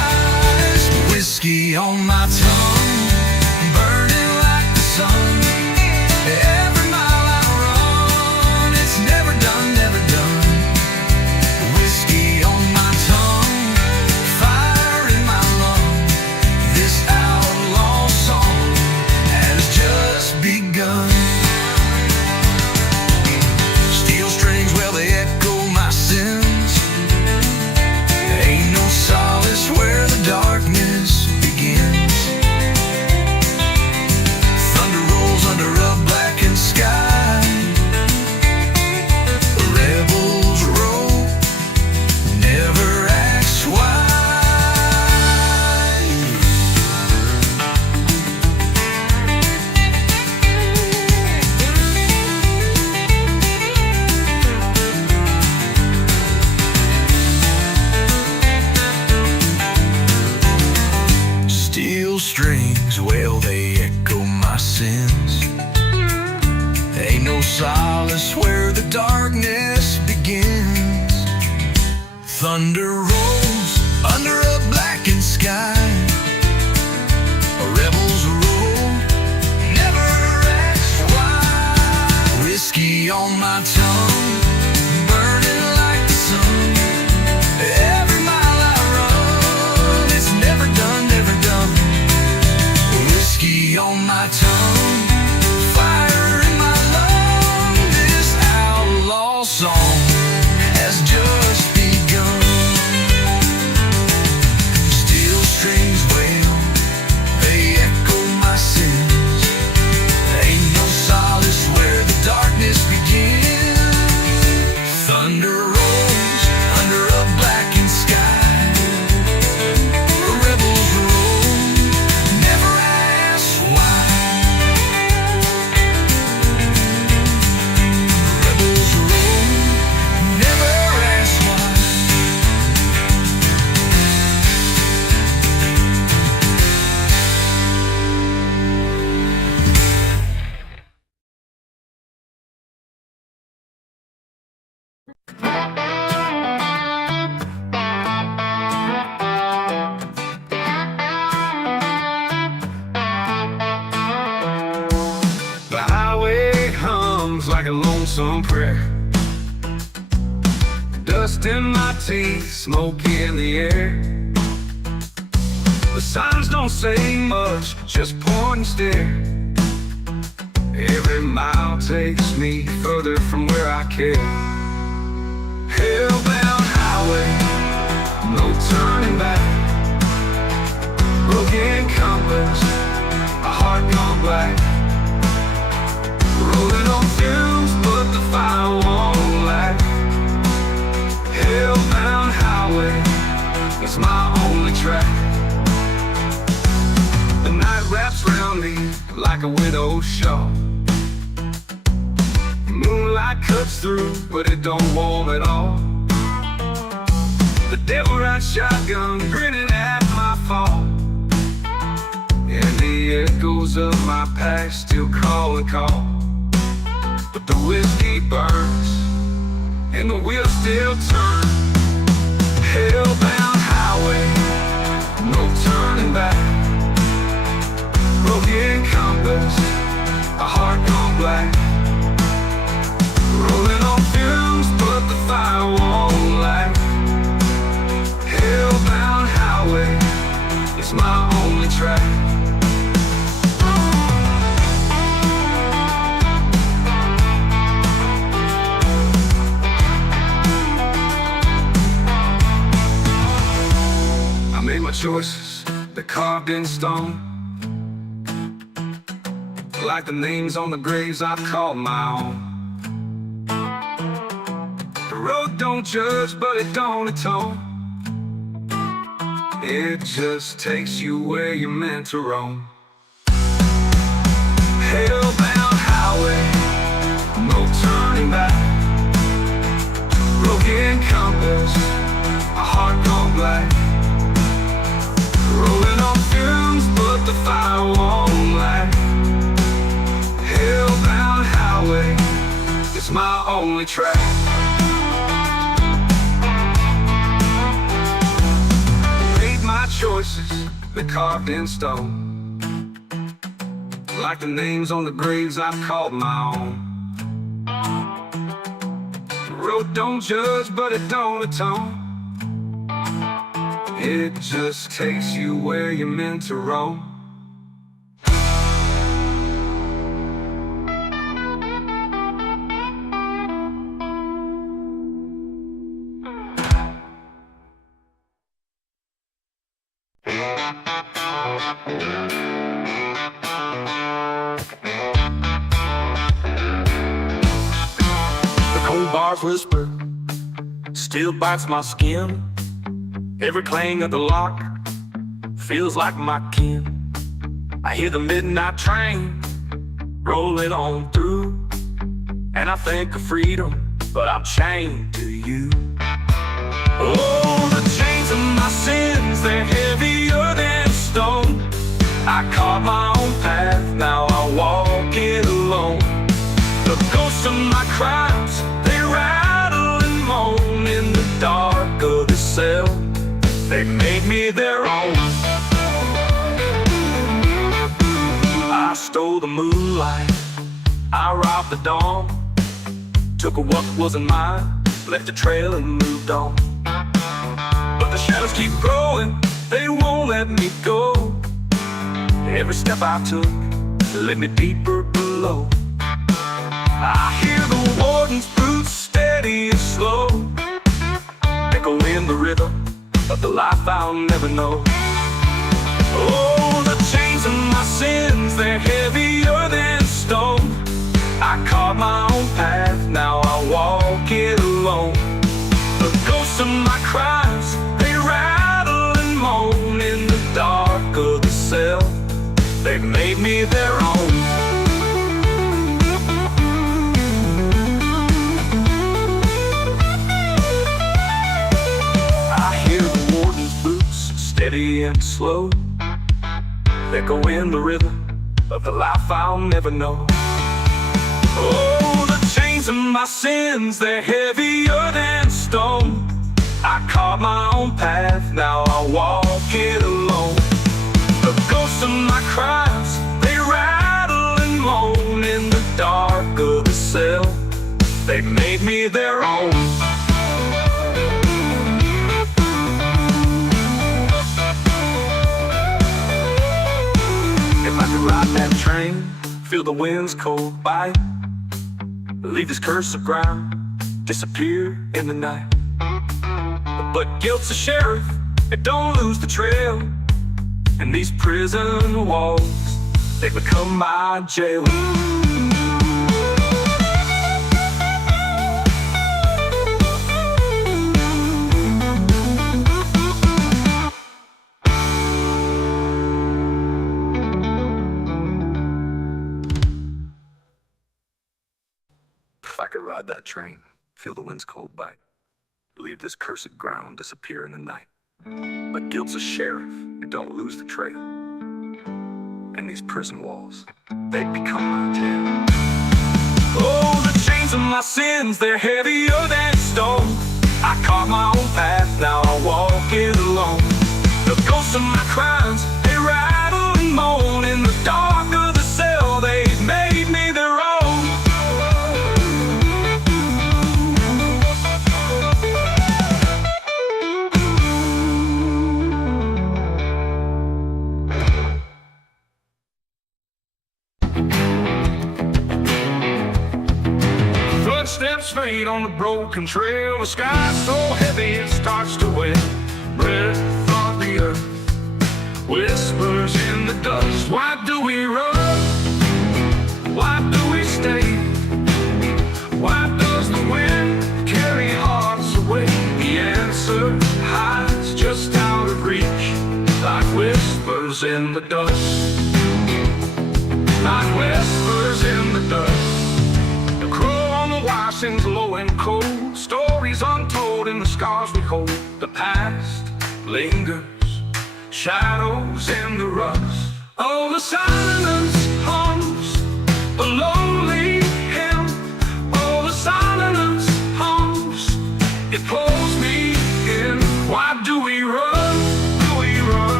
Whiskey on my tongue, burning like the sun. Every mile I run, it's never done, never done. Whiskey on my tongue, fire in my lungs. This outlaw song has just begun. Steel strings, well, they echo my sins. Ain't no solace where the darkness begins. Thunder rolls under a blackened sky. The rebels roll, never ask why. Steel strings, well, they echo my sins. Ain't no solace where the darkness begins. Thunder rolls under a blackened sky. Rebels roll, never ask why. Whiskey on my tongue, burning like the sun. Every mile I run, it's never done, never done. Whiskey on my tongue, fire in my lungs. This outlaw song has just begun. Steel strings wail, they echo my sins. Ain't no solace where the darkness begins. Thunder rolls under a blackened sky. The rebels roll, never ask why. The rebels roll, never ask why. The highway hums like a lonesome prayer. Dust in my teeth, smoke in the air. The signs don't say much, just point and stare. Every mile takes me further from where I care. Hellbound highway, no turning back. Broken compass, a heart gone black. Rolling on fumes, but the fire won't last. Hellbound highway, it's my only track. The night wraps around me like a widow's shawl. Moonlight cuts through, but it don't warm at all. The devil rides shotgun, grinning at my fall. And the echoes of my past still call and call. But the whiskey burns, and the wheels still turn. Hellbound highway, no turning back. Broken compass, a heart gone black. Rolling on fumes, but the fire won't light. Hellbound highway, it's my only track. I made my choices, they're carved in stone. Like the names on the graves I call my own. The road don't judge, but it don't atone. It just takes you where you're meant to roam. Hellbound highway, no turning back. Broken compass, a heart gone black. Rolling on fumes, but the fire won't light. Hellbound highway, it's my only track. choices that carved in stone, like the names on the graves I've called my own. The road don't judge, but it don't atone. It just takes you where you're meant to roam. The cold bars whisper still bites my skin. Every clang of the lock feels like my kin. I hear the midnight train rolling on through, and I think of freedom, but I'm chained to you. Oh, the chains of my sins, they're heavier than stone. I carved my own path, now I walk it alone. The ghosts of my crimes, they rattle and moan in the dark of the cell. They made me their own. I stole the moonlight, I robbed the dawn, took what wasn't mine, left a trail and moved on. But the shadows keep growing, they won't let me go. Every step I took led me deeper below. I hear the warden's boots steady and slow, echo in the rhythm of the life I'll never know. Oh, the chains of my sins, they're heavier than stone. I carved my own path, now I walk it alone. The ghosts of my crimes, they rattle and moan in the dark of the cell. They made me their own. Steady and slow, echo in the rhythm of the life I'll never know. Oh, the chains of my sins, they're heavier than stone. I carved my own path, now I walk it alone. The ghosts of my crimes, they rattle and moan in the dark of the cell. They made me their own. I could ride that train, feel the wind's cold bite, leave this cursed ground, disappear in the night. But guilt's a sheriff, it don't lose the trail, and these prison walls, they become my jail. I could ride that train, feel the wind's cold bite, leave this cursed ground, disappear in the night. But guilt's a sheriff, it don't lose the trail, and these prison walls, they become my jail. Oh, the chains of my sins, they're heavier than stone. I carved my own path, now I walk it alone. The ghosts of my crimes, they rattle and moan in the dark of the cell. They made me their own. Footsteps fade on the broken trail. The sky's so heavy it starts to wet. Breath of the earth whispers in the dust. Why do we run? Why do we stay? Why does the wind carry hearts away? The answer hides just out of reach, like whispers in the dust. Like whispers in the dust. Sings low and cold, stories untold in the scars we hold. The past lingers, shadows in the rust. Oh, the silence hums, the lonely hymn. Oh, the silence hums, it pulls me in. Why do we run? Do we run?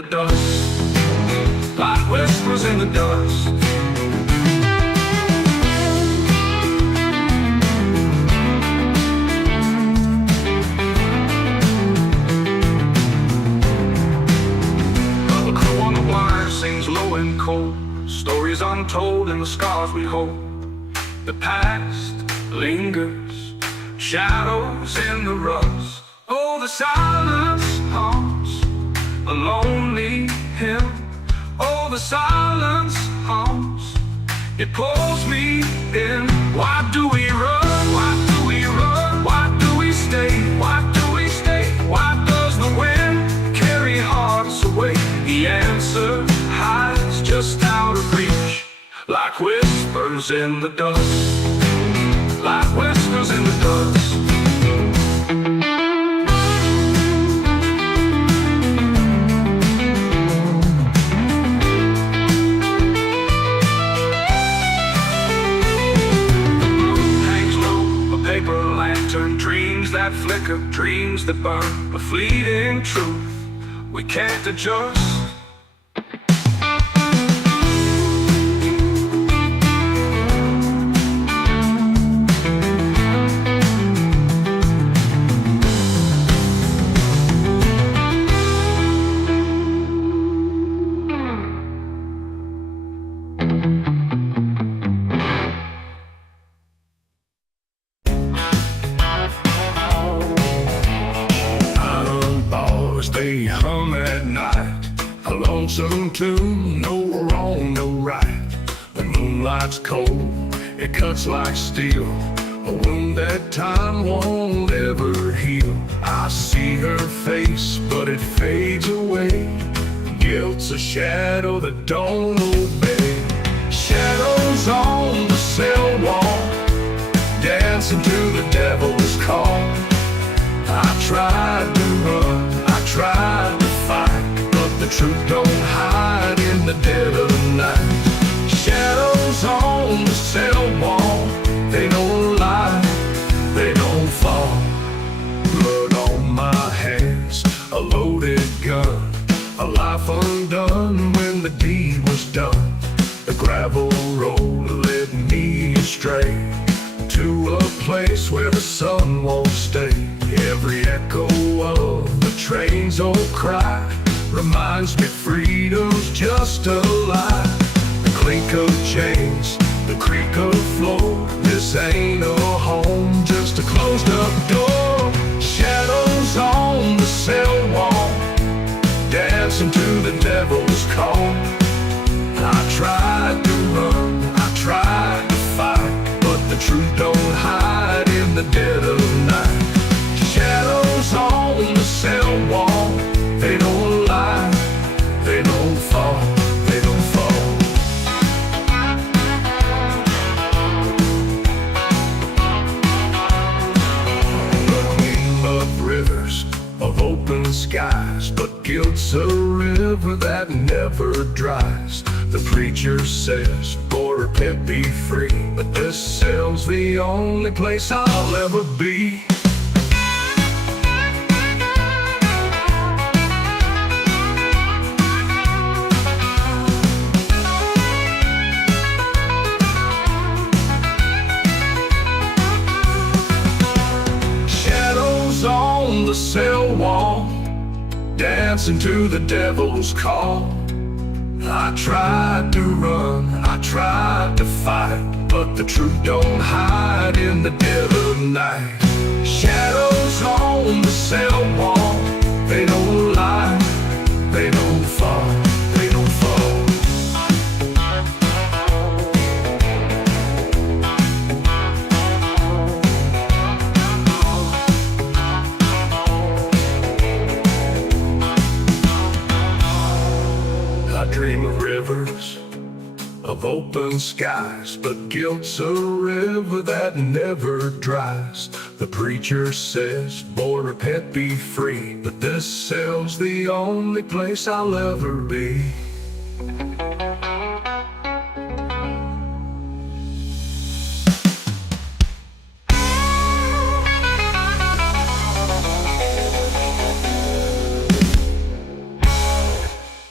the dust, like whispers in the dust. The crew on the wire sings low and cold, stories untold and the scars we hold. The past lingers, shadows in the rust. Oh, the silence haunts a lonely hymn. Oh, the silence haunts, it pulls me in. Why do we run? Why do we run? Why do we stay? Why do we stay? Why does the wind carry hearts away? The answer hides just out of reach, like whispers in the dust, like whispers in the dust. Dreams that flicker, dreams that burn, a fleeting truth we can't adjust. They hum at night, a lonesome tune, no wrong, no right. The moonlight's cold, it cuts like steel, a wound that time won't ever heal. I see her face, but it fades away. Guilt's a shadow that don't obey. Shadows on the cell wall, dancing to the devil's call. I tried to run, tried to fight, but the truth don't hide in the dead of the night. Shadows on the cell wall, they don't lie, they don't fall. Blood on my hands, a loaded gun, a life undone when the deed was done. The gravel road led me astray to a place where the sun won't stay. Every echo of the train's old cry reminds me freedom's just a lie. The clink of chains, the creak of floor, this ain't a home, just a closed up door. Shadows on the cell wall, dancing to the devil's call. I tried to run, I tried to fight, but the truth don't hide in the dead of night. Shadows on the cell wall, they don't lie, they don't fall, they don't fall. The queen of rivers, of open skies, but guilt's a river that never dries. The preacher says, "For repent, be free," but this cell's the only place I'll ever be. On the cell wall, dancing to the devil's call. I tried to run, I tried to fight, but the truth don't hide in the dead of night. Shadows on the cell wall, they don't lie, they don't fall, they don't fall. I dream of rivers, of open skies, but guilt's a river that never dries. The preacher says, "Boy, repent, be free," but this cell's the only place I'll ever be.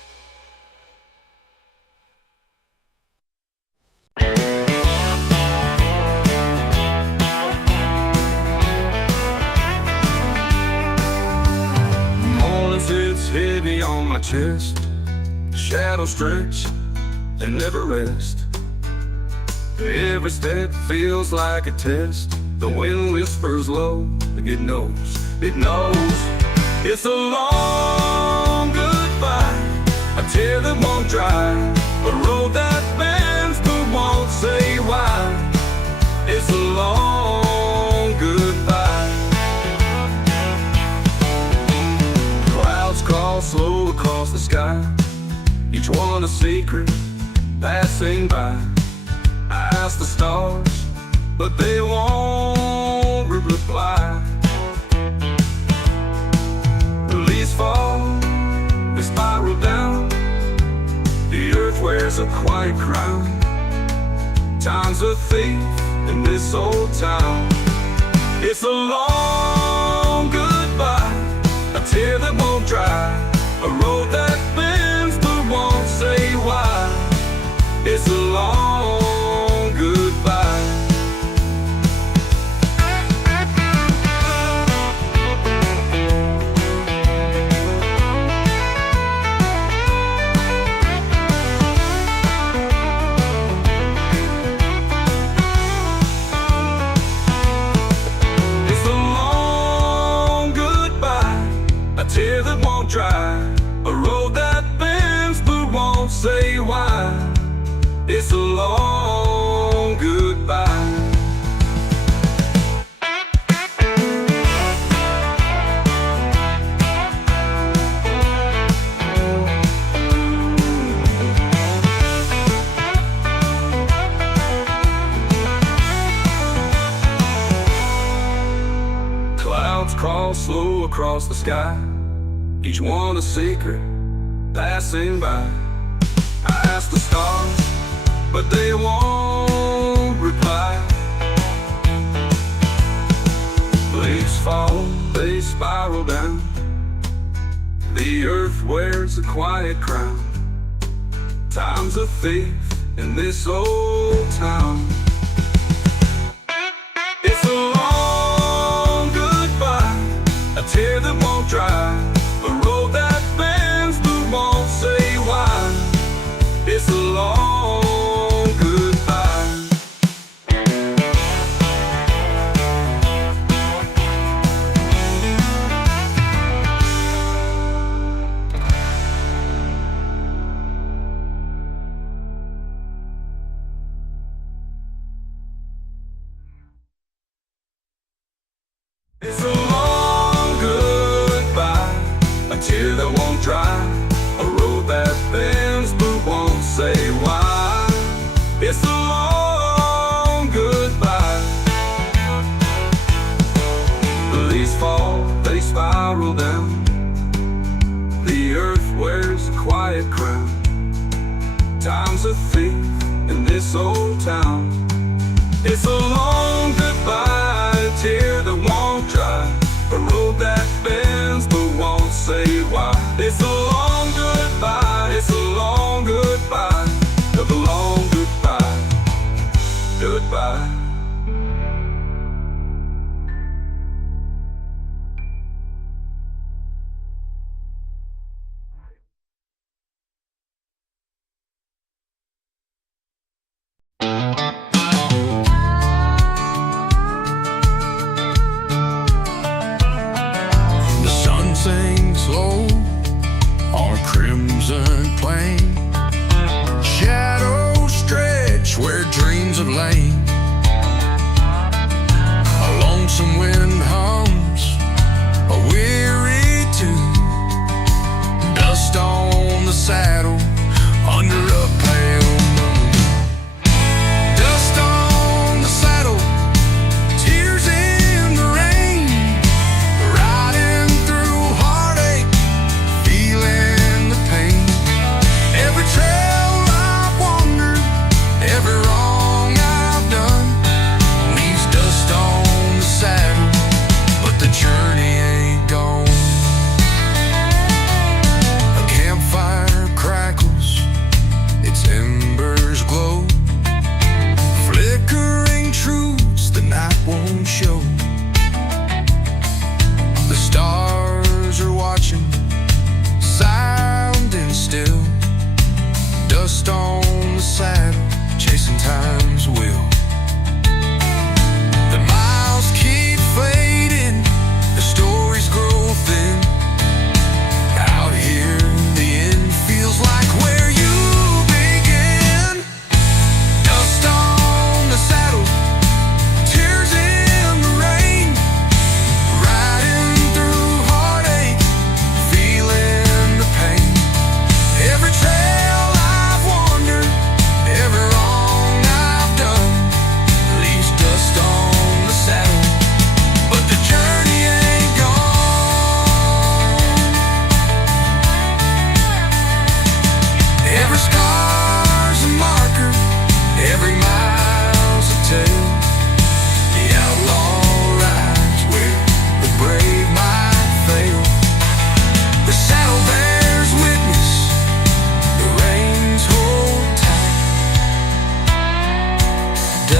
chest. Shadows stretch and never rest. Every step feels like a test. The wind whispers low, it knows, it knows. It's a long goodbye, a tear that won't dry, a road that bends but won't say why. It's a long goodbye. Clouds crawl slow across the sky, each one a secret passing by. I ask the stars, but they won't reply. The leaves fall, they spiral down. The earth wears a quiet crown. Time's a thief in this old town. It's a long goodbye, a tear that won't dry, a road that bends but won't say why. It's a long goodbye. It's a long goodbye, a tear that won't dry, a road that bends but won't say why. It's a long goodbye. Clouds crawl slow across the sky, each one a secret passing by. I ask the stars, but they won't reply. Leaves fall, they spiral down. The earth wears a quiet crown. Time's a thief in this old town. It's a long goodbye, a tear that won't dry, a road that bends but won't say why. It's a long goodbye. It's a long goodbye, a tear that won't dry, a road that bends but won't say why. It's a long goodbye. The leaves fall, they spiral down. The earth wears a quiet crown. Time's a thief in this old town. It's a long goodbye, a tear that won't dry, a road that bends but won't say why. It's a long goodbye, it's a long goodbye, a long goodbye, goodbye. The sun sinks low on a crimson plain. Shadows stretch where dreams have lain. A lonesome wind hums a weary tune. Dust on the saddle under a pale moon. Dust on the saddle, tears in the rain. Riding through heartache, feeling the pain. Every trail I've wandered, every wrong I've done.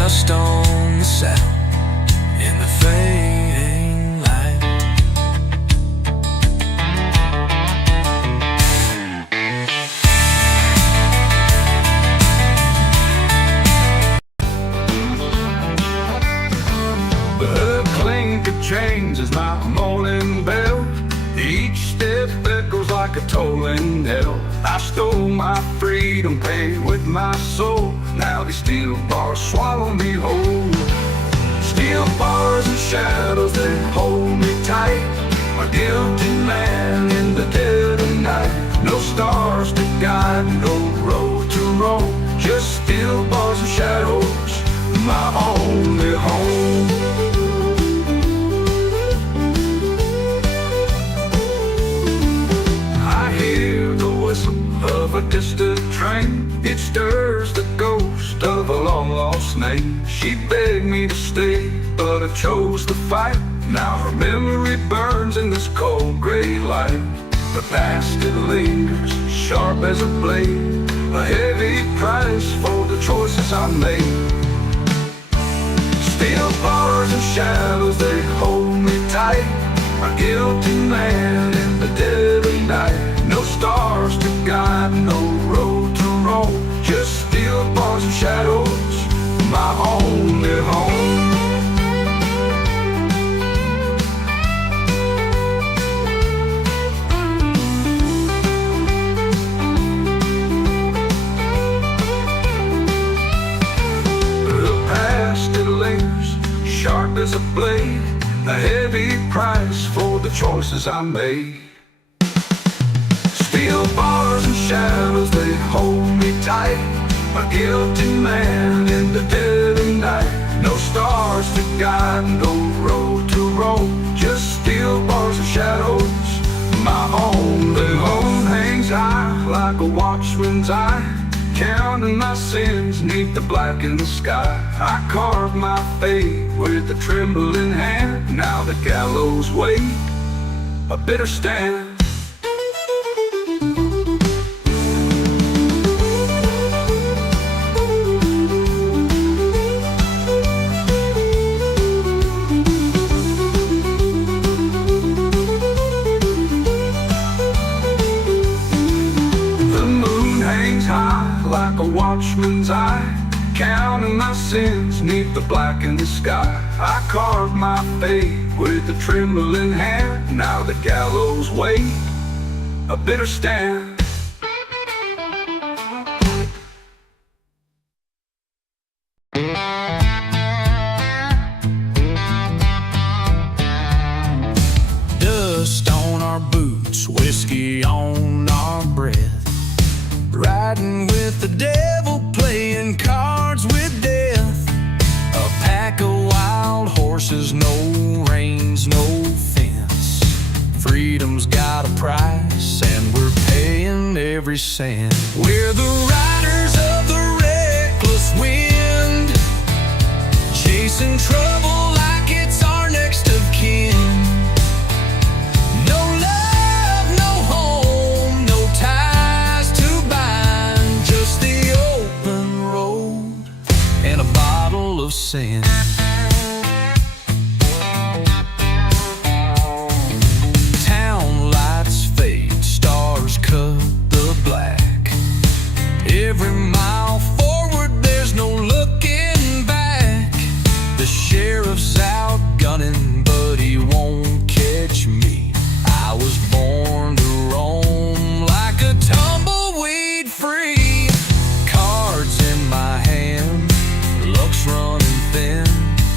just on the sound in the fading light. The clink of chains is my morning bell. Each step echoes like a tolling knell. I stole my freedom, paid with my soul. Now these steel bars swallow me whole. Steel bars and shadows, they hold me tight. A guilty man in the dead of night. No stars to guide, no road to roam. Just steel bars and shadows, my only home. Of a distant train, it stirs the ghost of a long-lost name. She begged me to stay, but I chose to fight. Now her memory burns in this cold gray light. The past, it lingers, sharp as a blade, a heavy price for the choices I made. Steel bars and shadows, they hold me tight. A guilty man in the dead of night. No stars to guide, no road to roam. Just steel bars and shadows, my only home. The past, it lingers, sharp as a blade, a heavy price for the choices I made. Steel bars and shadows, they hold me tight. A guilty man in the dead of night. No stars to guide, no road to roam. Just steel bars and shadows, my only home. Hangs high like a watchman's eye, counting my sins neath the blackened sky. I carved my fate with a trembling hand. Now the gallows wait, a bitter stand. Like a watchman's eye, counting my sins neath the blackened sky. I carved my fate with a trembling hand. Now the gallows wait, a bitter stand. Dust on our boots, whiskey on our breath. Riding with the devil, playing cards with death. A pack of wild horses, no reins, no fence. Freedom's got a price, and we're paying every cent. We're the riders of the reckless wind, chasing trouble like it's our next of kin. No love, no home, no ties to bind, just the open road and a bottle of sin. Town lights fade, stars cut the black. Every mile forward, there's no looking back. The sheriff's out gunning, but he won't catch me. I was born to roam like a tumbleweed free. Cards in my hand, luck's running thin.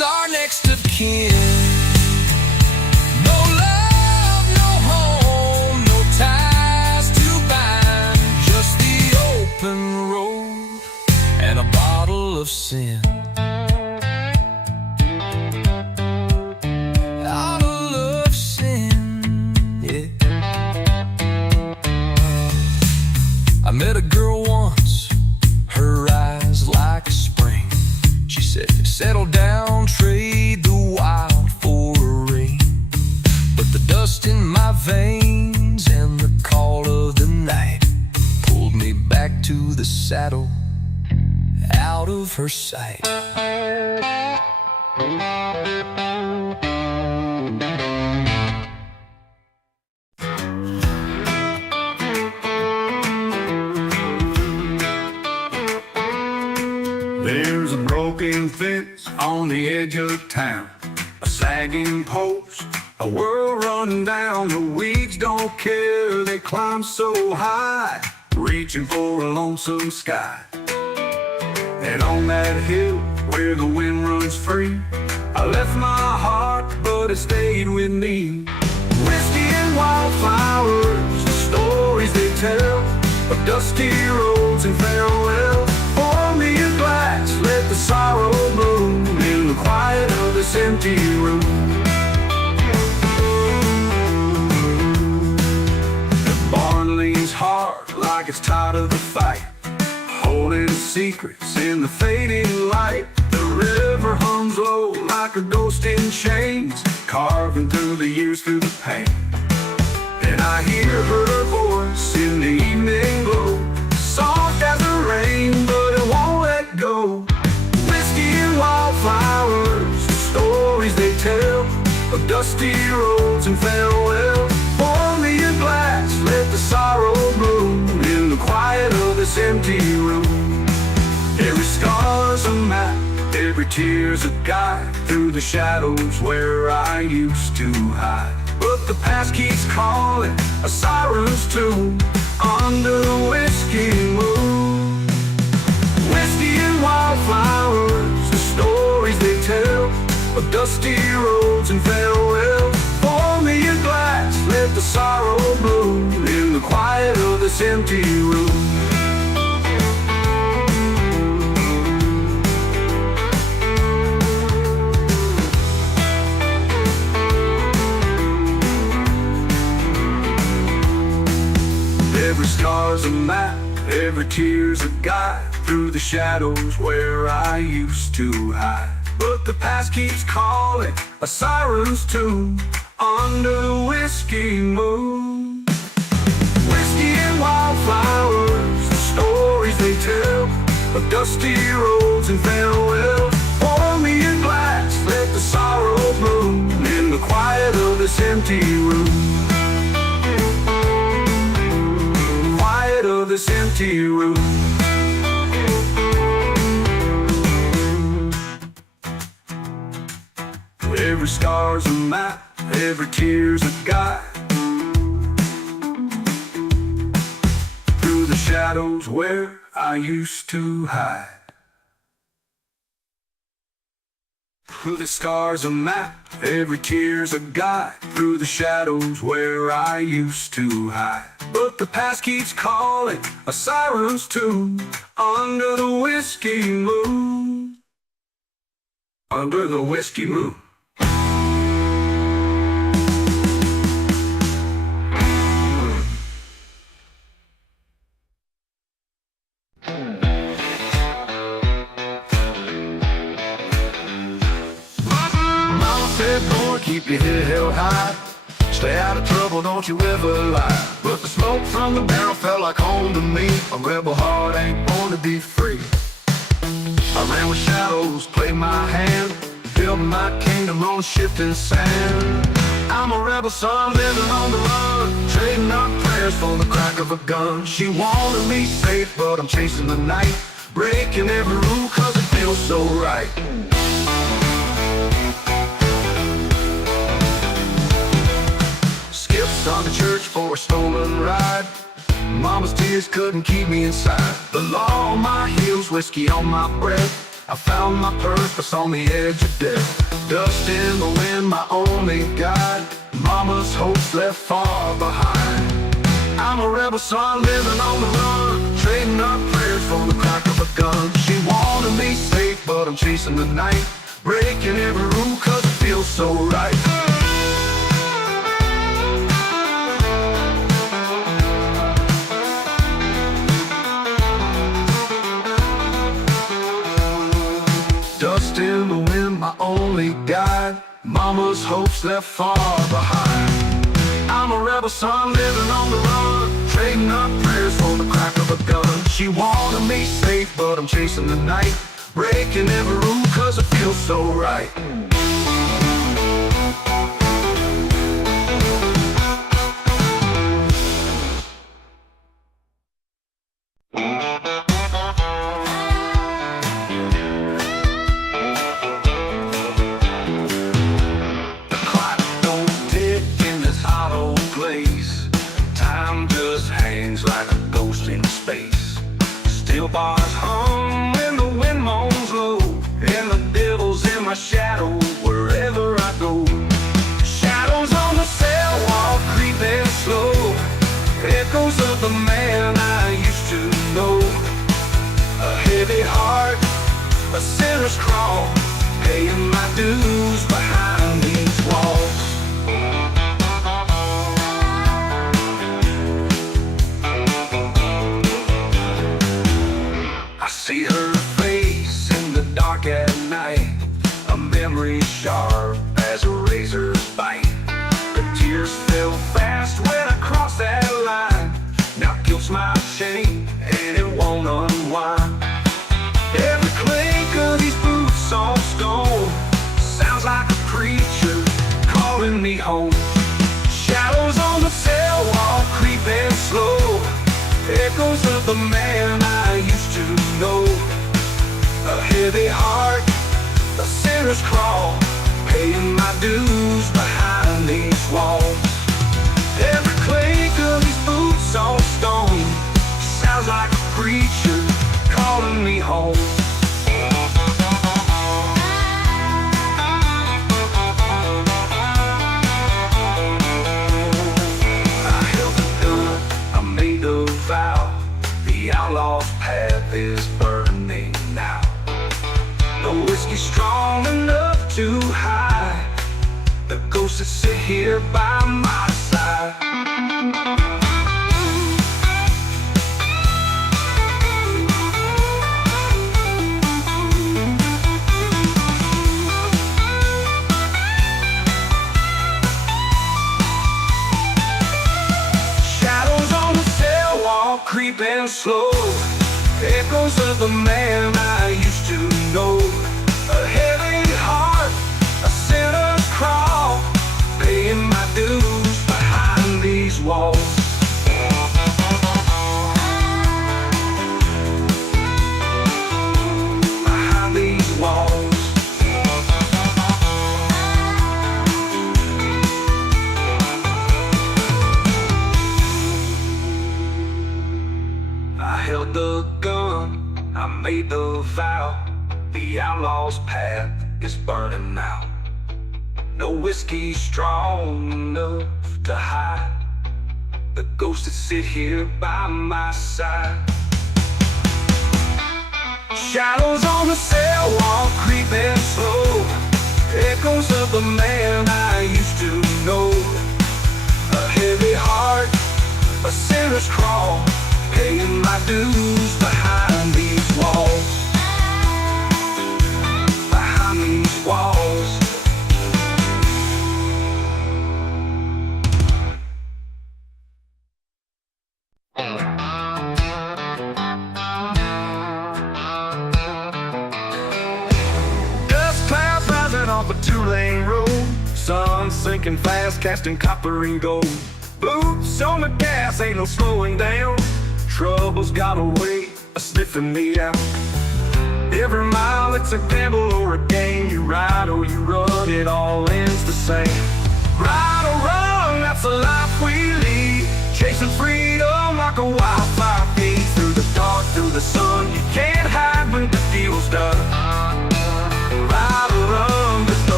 our next of kin. No love, no home, no ties to bind, just the open road and a bottle of sin. Bottle of sin, yeah. I met a girl once, her eyes like spring. She said, settle down, trade the wild for a ring. But the dust in my veins and the call of the night pulled me back to the saddle, out of her sight. There's a broken fence on the edge of town, a sagging post, a world run down. The weeds don't care, they climb so high, reaching for a lonesome sky. And on that hill where the wind runs free, I left my heart, but it stayed with me. Whiskey and wildflowers, the stories they tell of dusty roads and farewell. Pour me a glass, let the sorrow bloom in the quiet of this empty room. The barn leans hard like it's tired of the fight, holding secrets in the fading light. The river hums low like a ghost in chains, carving through the years, through the pain. And I hear her voice in the evening glow, soft as the rain, but it won't let go. Whiskey and wildflowers, the stories they tell of dusty roads and farewell. Pour me a glass, let the sorrow bloom in the quiet of this empty room. Every scar's a map, every tear's a guide through the shadows where I used to hide. But the past keeps calling, a siren's tune under the whiskey moon. Whiskey and wildflowers, the stories they tell of dusty roads and farewell. Pour me a glass, let the sorrow bloom in the quiet of this empty room. Every scar's a map, every tear's a guide through the shadows where I used to hide. But the past keeps calling, a siren's tune under the whiskey moon. Whiskey and wildflowers, the stories they tell of dusty roads and farewell. Pour me a glass, let the sorrow bloom in the quiet of this empty room. Of this empty room. Every scar's a map, every tear's a guide through the shadows where I used to hide. Through the scars a map, every tear's a guide through the shadows where I used to hide. But the past keeps calling, a siren's tune under the whiskey moon. Under the whiskey moon. Keep your head held high, stay out of trouble, don't you ever lie. But the smoke from the barrel felt like home to me. A rebel heart ain't born to be free. I ran with shadows, played my hand, building my kingdom on shifting sand. I'm a rebel son living on the run, trading up prayers for the crack of a gun. She wanted me safe, but I'm chasing the night, breaking every rule cause it feels so right. On to church for a stolen ride, Mama's tears couldn't keep me inside. The law on my heels, whiskey on my breath, I found my purpose on the edge of death. Dust in the wind, my only guide. Mama's hopes left far behind. I'm a rebel son living on the run, trading up prayers for the crack of a gun. She wanted me safe, but I'm chasing the night, breaking every rule cause it feels so right. Dust in the wind, my only guide. Mama's hopes left far behind. I'm a rebel son living on the run, trading up prayers for the crack of a gun. She wanted me safe, but I'm chasing the night, breaking every rule cause it feels so right. Like a ghost in space. Steel bars hum when the wind moans low, and the devil's in my shadow wherever I go. Shadows on the cell wall creeping slow, echoes of the man I used to know. A heavy heart, a sinner's crawl, paying my dues behind these walls. See her face in the dark at night, a memory sharp as a razor's bite. The tears fell fast when I crossed that line. Now guilt's my chain and it won't unwind. Every clink of these boots on stone sounds like a preacher calling me home. Shadows on the cell wall creeping slow, echoes of the man I used to know. A heavy heart, a sinner's crawl, paying my dues behind these walls. Every clink of these boots on stone sounds like a preacher calling me home. I held the gun, I made the vow. The outlaw's path is burning now. No whiskey strong enough to hide the ghosts that sit here by my side. Shadows on the cell wall creeping slow, echoes of the man I used to know. A heavy heart, a sinner's crawl, paying my dues behind these walls. Behind these walls. I held the gun, I made the vow. The outlaw's path is burning now. No whiskey strong enough to hide the ghosts that sit here by my side. Shadows on the cell wall creeping slow, echoes of the man I used to know. A heavy heart, a sinner's crawl, paying my dues behind these walls. Behind these walls. Dust clouds rising off a two-lane road, sun sinking fast, casting copper and gold. Boots on the gas, ain't no slowing down. Trouble's got a way of sniffing me out. Every mile it's a gamble or a game. You ride or you run, it all ends the same. Ride or run, that's the life we lead. Chasing freedom like a wildfire feed. Through the dark, through the sun, you can't hide when the deal's done.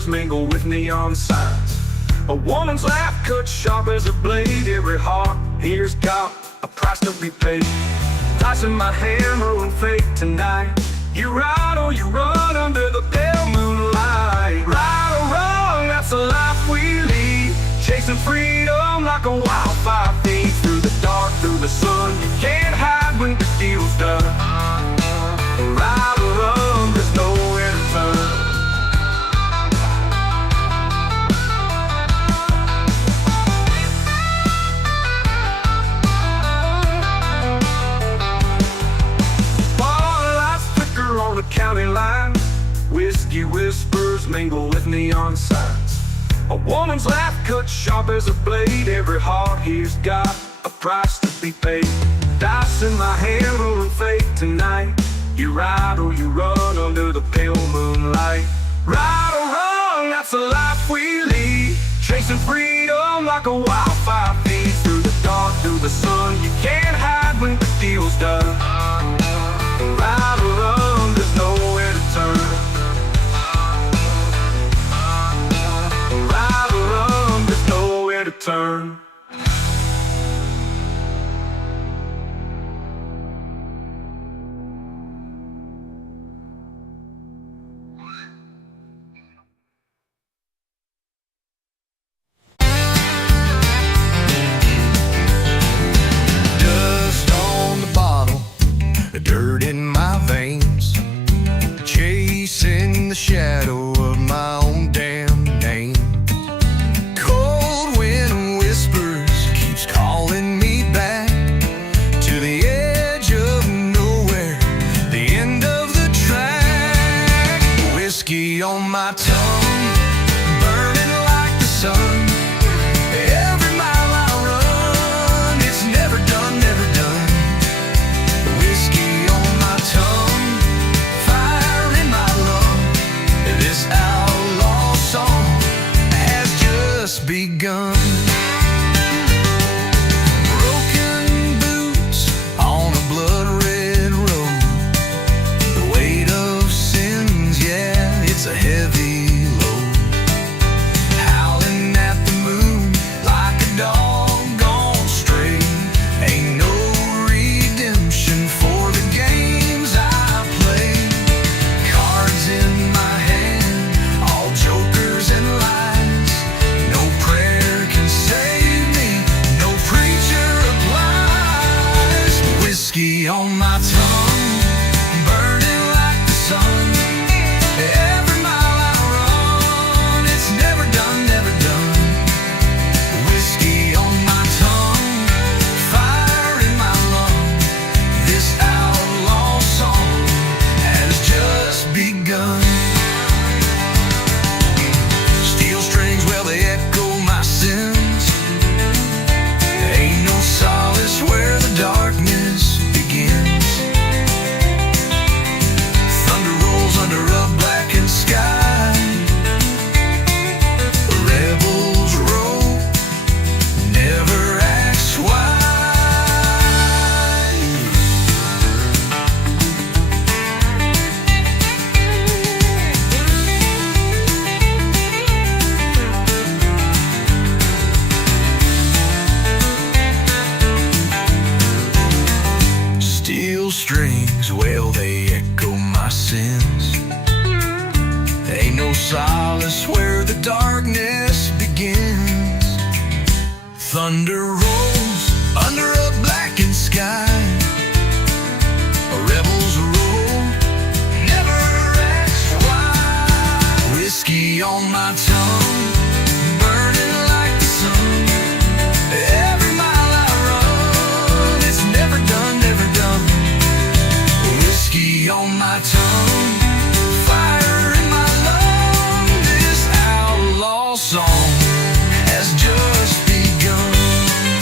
whispers mingle with neon signs. A woman's laugh cut sharp as a blade. Every heart here's got a price to be paid. Dice in my hand, rolling fate tonight. You ride or you run under the pale moonlight. Right or wrong, that's the life we lead. Chasing freedom like a wildfire thief. Through the dark, through the sun, you can't hide when the deal's done. Right or wrong, there's nowhere to turn. County line, whiskey whispers mingle with neon signs. A woman's laugh cut sharp as a blade. Every heart here's got a price to be paid. Dice in my hand, rolling fate tonight. You ride or you run under the pale moonlight. Right or wrong, that's the life we lead. Chasing freedom like a wildfire thief. Through the dark, through the sun, you can't hide when the deal's done. Right or wrong, there's nowhere to turn. Right or wrong, there's nowhere to turn. Dust on the bottle, dirt in my veins, chasing the shadow of my own damn name. Cold wind whispers keeps calling me back to the edge of nowhere, the end of the track. Whiskey on my tongue, burning like the sun. Every mile I run, it's never done, never done. Whiskey on my tongue, fire in my lung. This outlaw song has just begun. Broken boots on a blood-red road. The weight of sins, yeah, it's a heavy load. Howling at the moon like a dog gone stray. Ain't no redemption for the games I play. Cards in my hand, all jokers and lies. No prayer can save me, no preacher applies. Whiskey on my tongue, burning like the sun. Every mile I run, it's never done, never done. Whiskey on my tongue, fire in my lung. This outlaw song has just begun. Steel strings, well, they echo my sins. Ain't no solace where the darkness begins. Thunder rolls under a blackened sky. Rebels roll, never asks why. Steel strings, well, they echo my sins. Ain't no solace where the darkness begins. Thunder rolls under a blackened sky. Rebels roll, never ask why. Whiskey on my tongue, burning like the sun. Every mile I run, it's never done, never done. Whiskey on my tongue, fire in my lung. This outlaw song has just begun.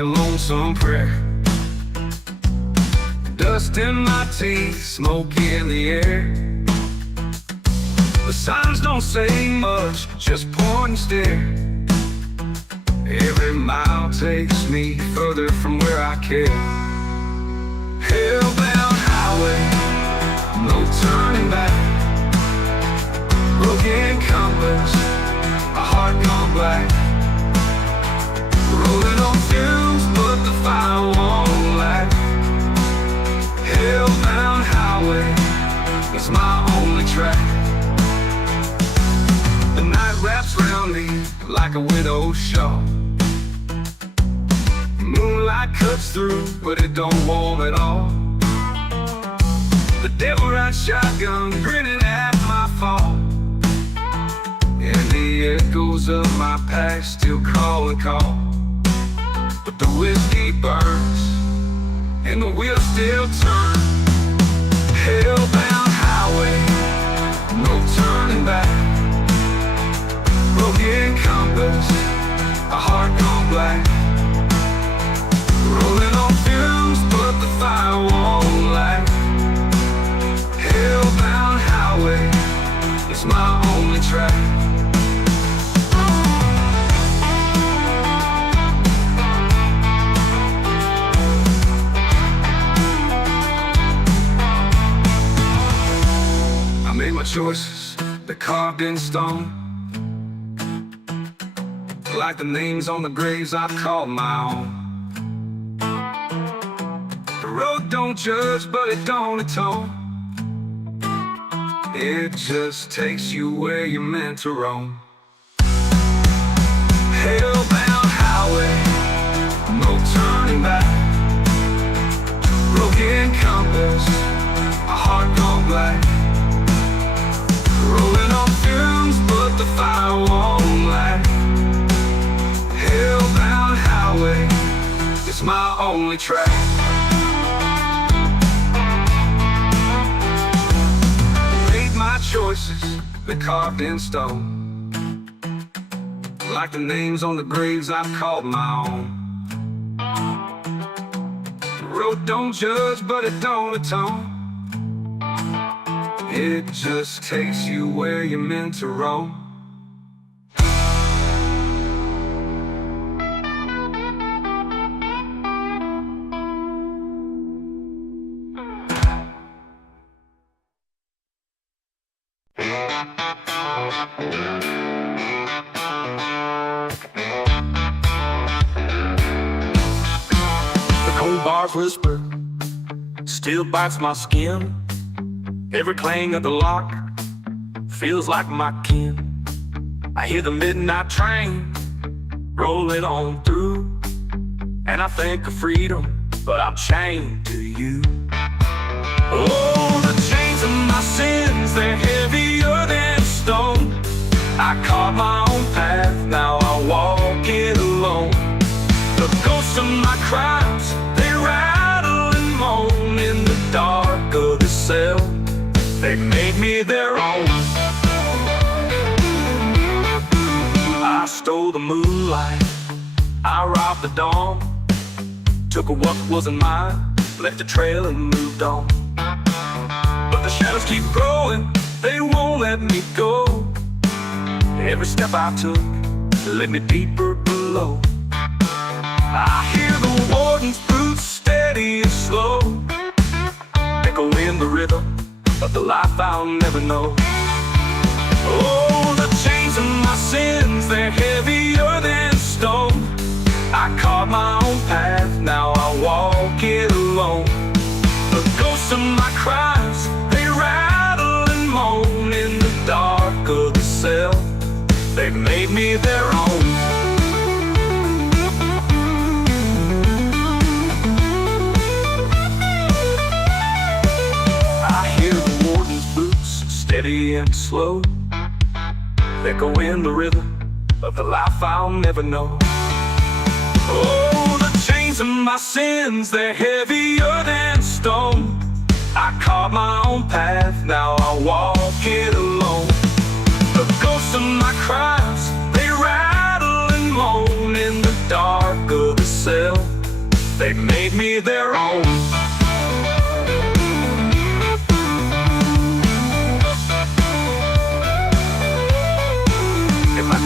a lonesome prayer. Dust in my teeth, smoke in the air. The signs don't say much, just point and stare. Every mile takes me further from where I care. Hellbound highway, no turning back. Broken compass, a heart gone black. Rolling on fumes, but the fire won't last. Hellbound highway is my only track. The night wraps around me like a widow's shawl. Moonlight cuts through, but it don't warm at all. The devil rides shotgun, grinning at my fall. And the echoes of my past still call and call. But the whiskey burns, and the wheels still turn. Hellbound highway, no turning back. Broken compass, a heart gone black. Rolling on fumes, but the fire won't light. Hellbound highway is my only track. I made my choices, they're carved in stone, like the names on the graves I've called my own. The road don't judge, but it don't atone. It just takes you where you're meant to roam. Hellbound highway, no turning back. Broken compass, a heart gone black. Rolling on fumes, but the fire won't light. Hellbound highway, it's my only track. Made my choices, they're carved in stone, like the names on the graves I've called my own. The road don't judge, but it don't atone. It just takes you where you're meant to roam. The cold bars whisper still bites my skin. Every clang of the lock feels like my kin. I hear the midnight train rolling on through, and I think of freedom, but I'm chained to you. Oh, the chains of my sins, they're heavier than stone. I carved my own path, now I walk it alone. The ghosts of my crimes, they rattle and moan in the dark of the cell. They made me their own. I stole the moonlight, I robbed the dawn, took what wasn't mine, left a trail and moved on. But the shadows keep growing, they won't let me go. Every step I took led me deeper below. I hear the warden's boots steady and slow, echo in the rhythm of the life I'll never know. Oh, the chains of my sins, they're heavier than stone. I carved my own path, now I walk it alone. The ghosts of my crimes, they rattle and moan in the dark of the cell. They've made me their own. I hear the warden's boots, steady and slow, echo in the rhythm of the life I'll never know. Oh, the chains of my sins, they're heavier than stone. I carved my own path, now I walk it alone. The ghosts of my crimes, they rattle and moan in the dark of the cell.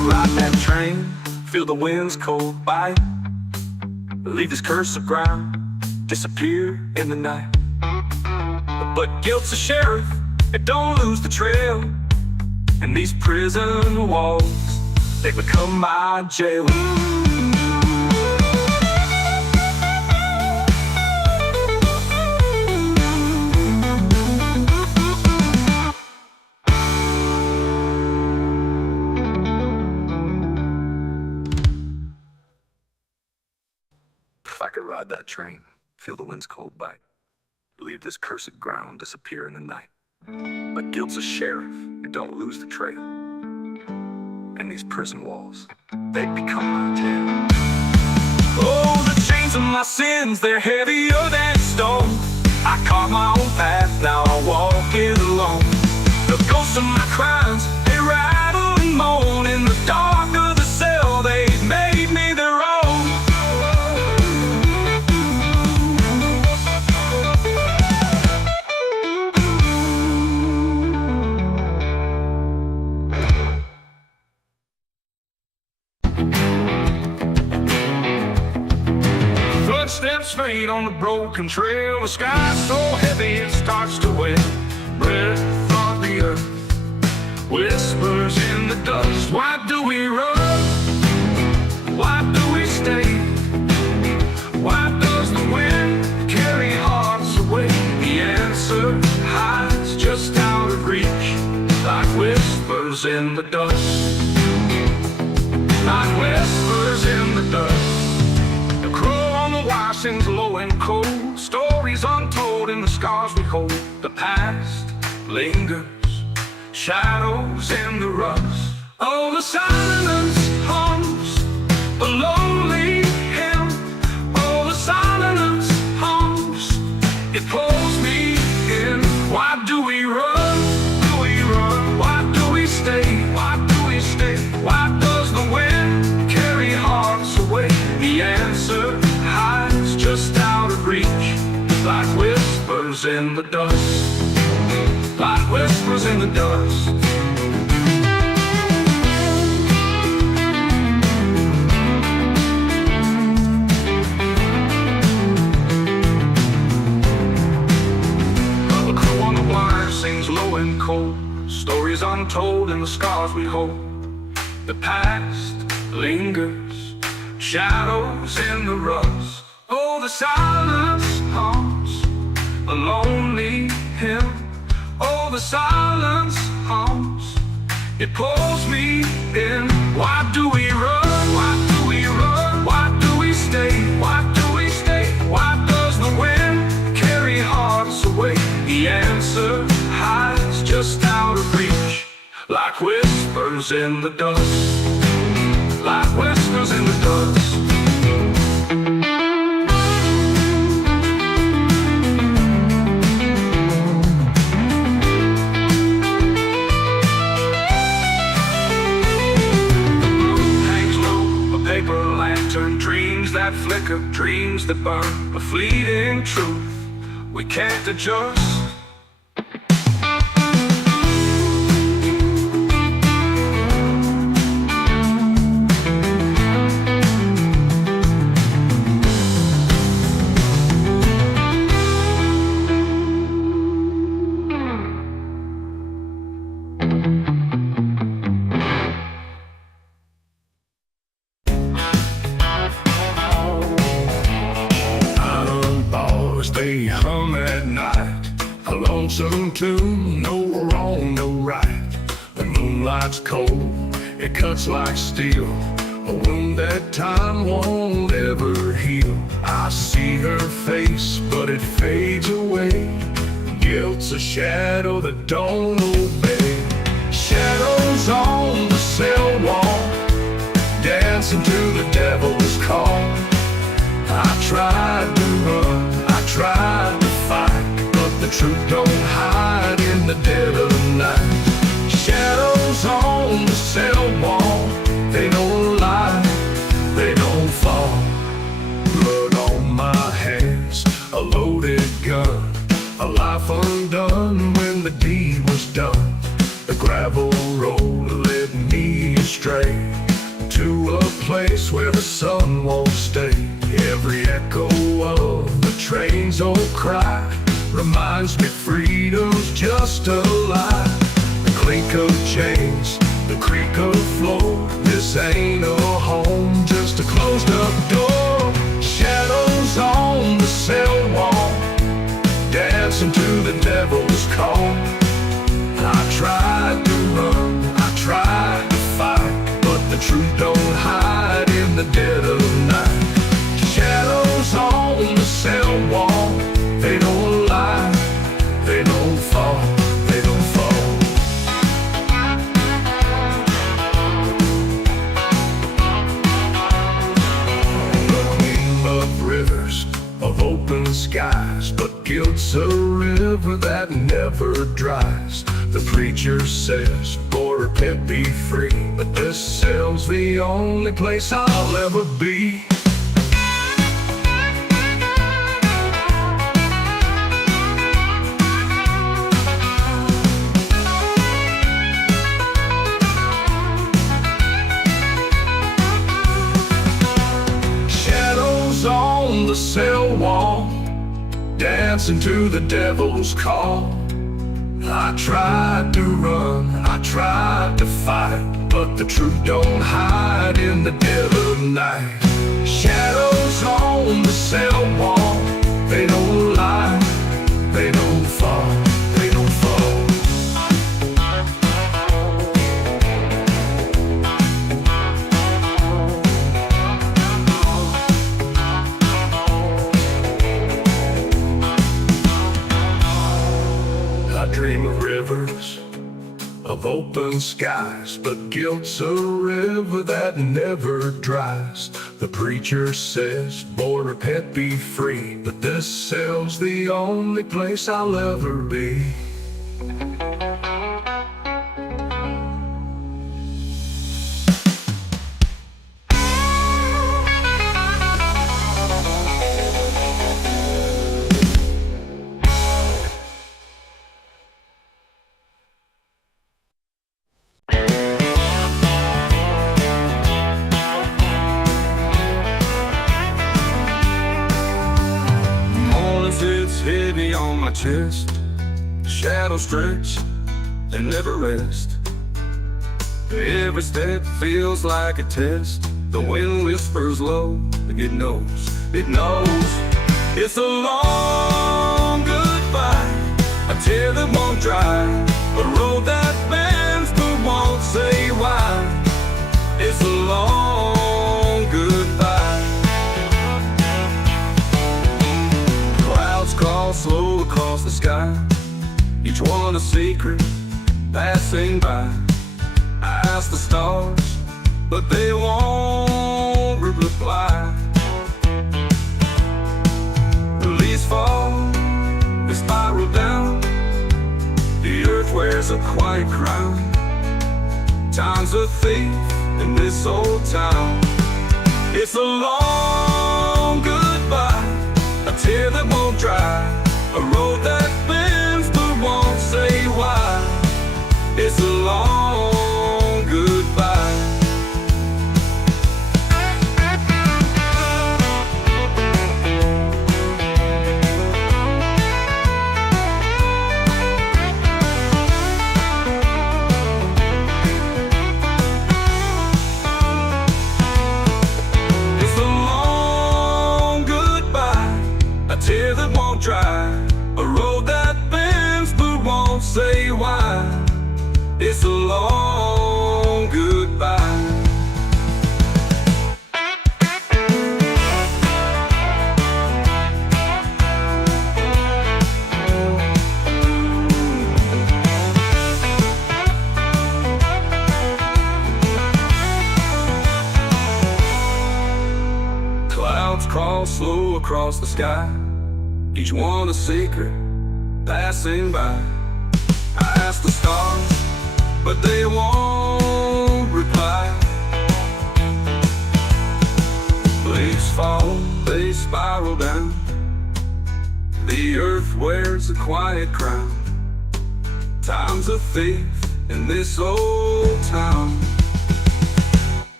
could ride that train, feel the wind's cold bite, leave this cursed ground, disappear in the night. But guilt's a sheriff, it don't lose the trail, and these prison walls, they become my jail. If I could ride that train, feel the wind's cold bite, leave this cursed ground, disappear in the night. But guilt's a sheriff, it don't lose the trail, and these prison walls, they become my jail. Oh, the chains of my sins, they're heavier than stone. I carve my own path, now I walk it alone. The ghosts of my crimes, they rattle and moan. In the dark of the cell, they've made me their own. Footsteps fade on the broken trail. The sky's so heavy it starts to wet. Breath of the earth whispers in the dust. Why do we run? Why do we stay? Why does the wind carry hearts away? The answer hides just out of reach, like whispers in the dust. Like whispers in the dust. Sings low and cold, stories untold in the scars we hold. The past lingers, shadows in the rust. Oh, the silence hums, a lonely hymn. Oh, the silence hums, it pulls me in. Why do we run? Do we run? Why do we stay? Why do we stay? Why does the wind carry hearts away? The answer hides just out of reach, like whispers in the dust. Like whispers in the dust. The crow on the wire sings low and cold, stories untold in the scars we hold. The past lingers, shadows in the rust. Oh, the silence hums, a lonely hymn. Oh, the silence hums, it pulls me in. Why do we run? Why do we run? Why do we stay? Why do we stay? Why does the wind carry hearts away? The answer hides just out of reach, like whispers in the dust. Like whispers in the dust. Dreams that flicker, dreams that burn, a fleeting truth we can't adjust. They hum at night, a lonesome tune, no wrong, no right. The moonlight's cold, it cuts like steel, a wound that time won't ever heal. I see her face, but it fades away. Guilt's a shadow that don't obey. Shadows on the cell wall, dancing to the devil's call. I tried to run, I tried to fight, but the truth don't hide in the dead of night. Shadows on the cell wall, they don't lie, they don't fall. Blood on my hands, a loaded gun, a life undone when the deed was done. The gravel road led me astray to a place where the sun won't stay. Every echo of the train's old cry reminds me freedom's just a lie. The clink of chains, the creak of floor, this ain't a home, just a closed up door. Shadows on the cell wall, dancing to the devil's call. I tried to run, I tried to fight, but the truth don't hide in the dead of night. Shadows on the cell wall, they don't lie, they don't fall, they don't fall. The queen of rivers, of open skies, but guilt's a river that never dries. The preacher says, "Boy, repent, be free," but this cell's the only place I'll ever be. Shadows on the cell wall, dancing to the devil's call. I tried to run, I tried to fight, but the truth don't hide in the dead of night. Shadows on the cell wall, they don't lie, they don't fall, they don't fall. I dream of rivers, of open skies, but guilt's a river that never dries. The preacher says, "Boy, repent, be free," but this cell's the only place I'll ever be. Heavy on my chest, shadows stretch and never rest. Every step feels like a test. The wind whispers low, it knows, it knows. It's a long goodbye, a tear that won't dry, a road that bends but won't say why. It's a long goodbye. Crawl slow across the sky, each one a secret passing by. I ask the stars, but they won't reply. The leaves fall, they spiral down, the earth wears a quiet crown. Time's a thief in this old town. It's a long goodbye, a tear that won't dry, a road that bends but won't say why. It's a long goodbye. It's a long goodbye, a tear that won't dry, a road that bends but won't say why. It's a long goodbye. Clouds crawl slow across the sky, each one a secret passing by. I ask the stars, but they won't reply. Leaves fall, they spiral down, the earth wears a quiet crown. Time's a thief in this old town.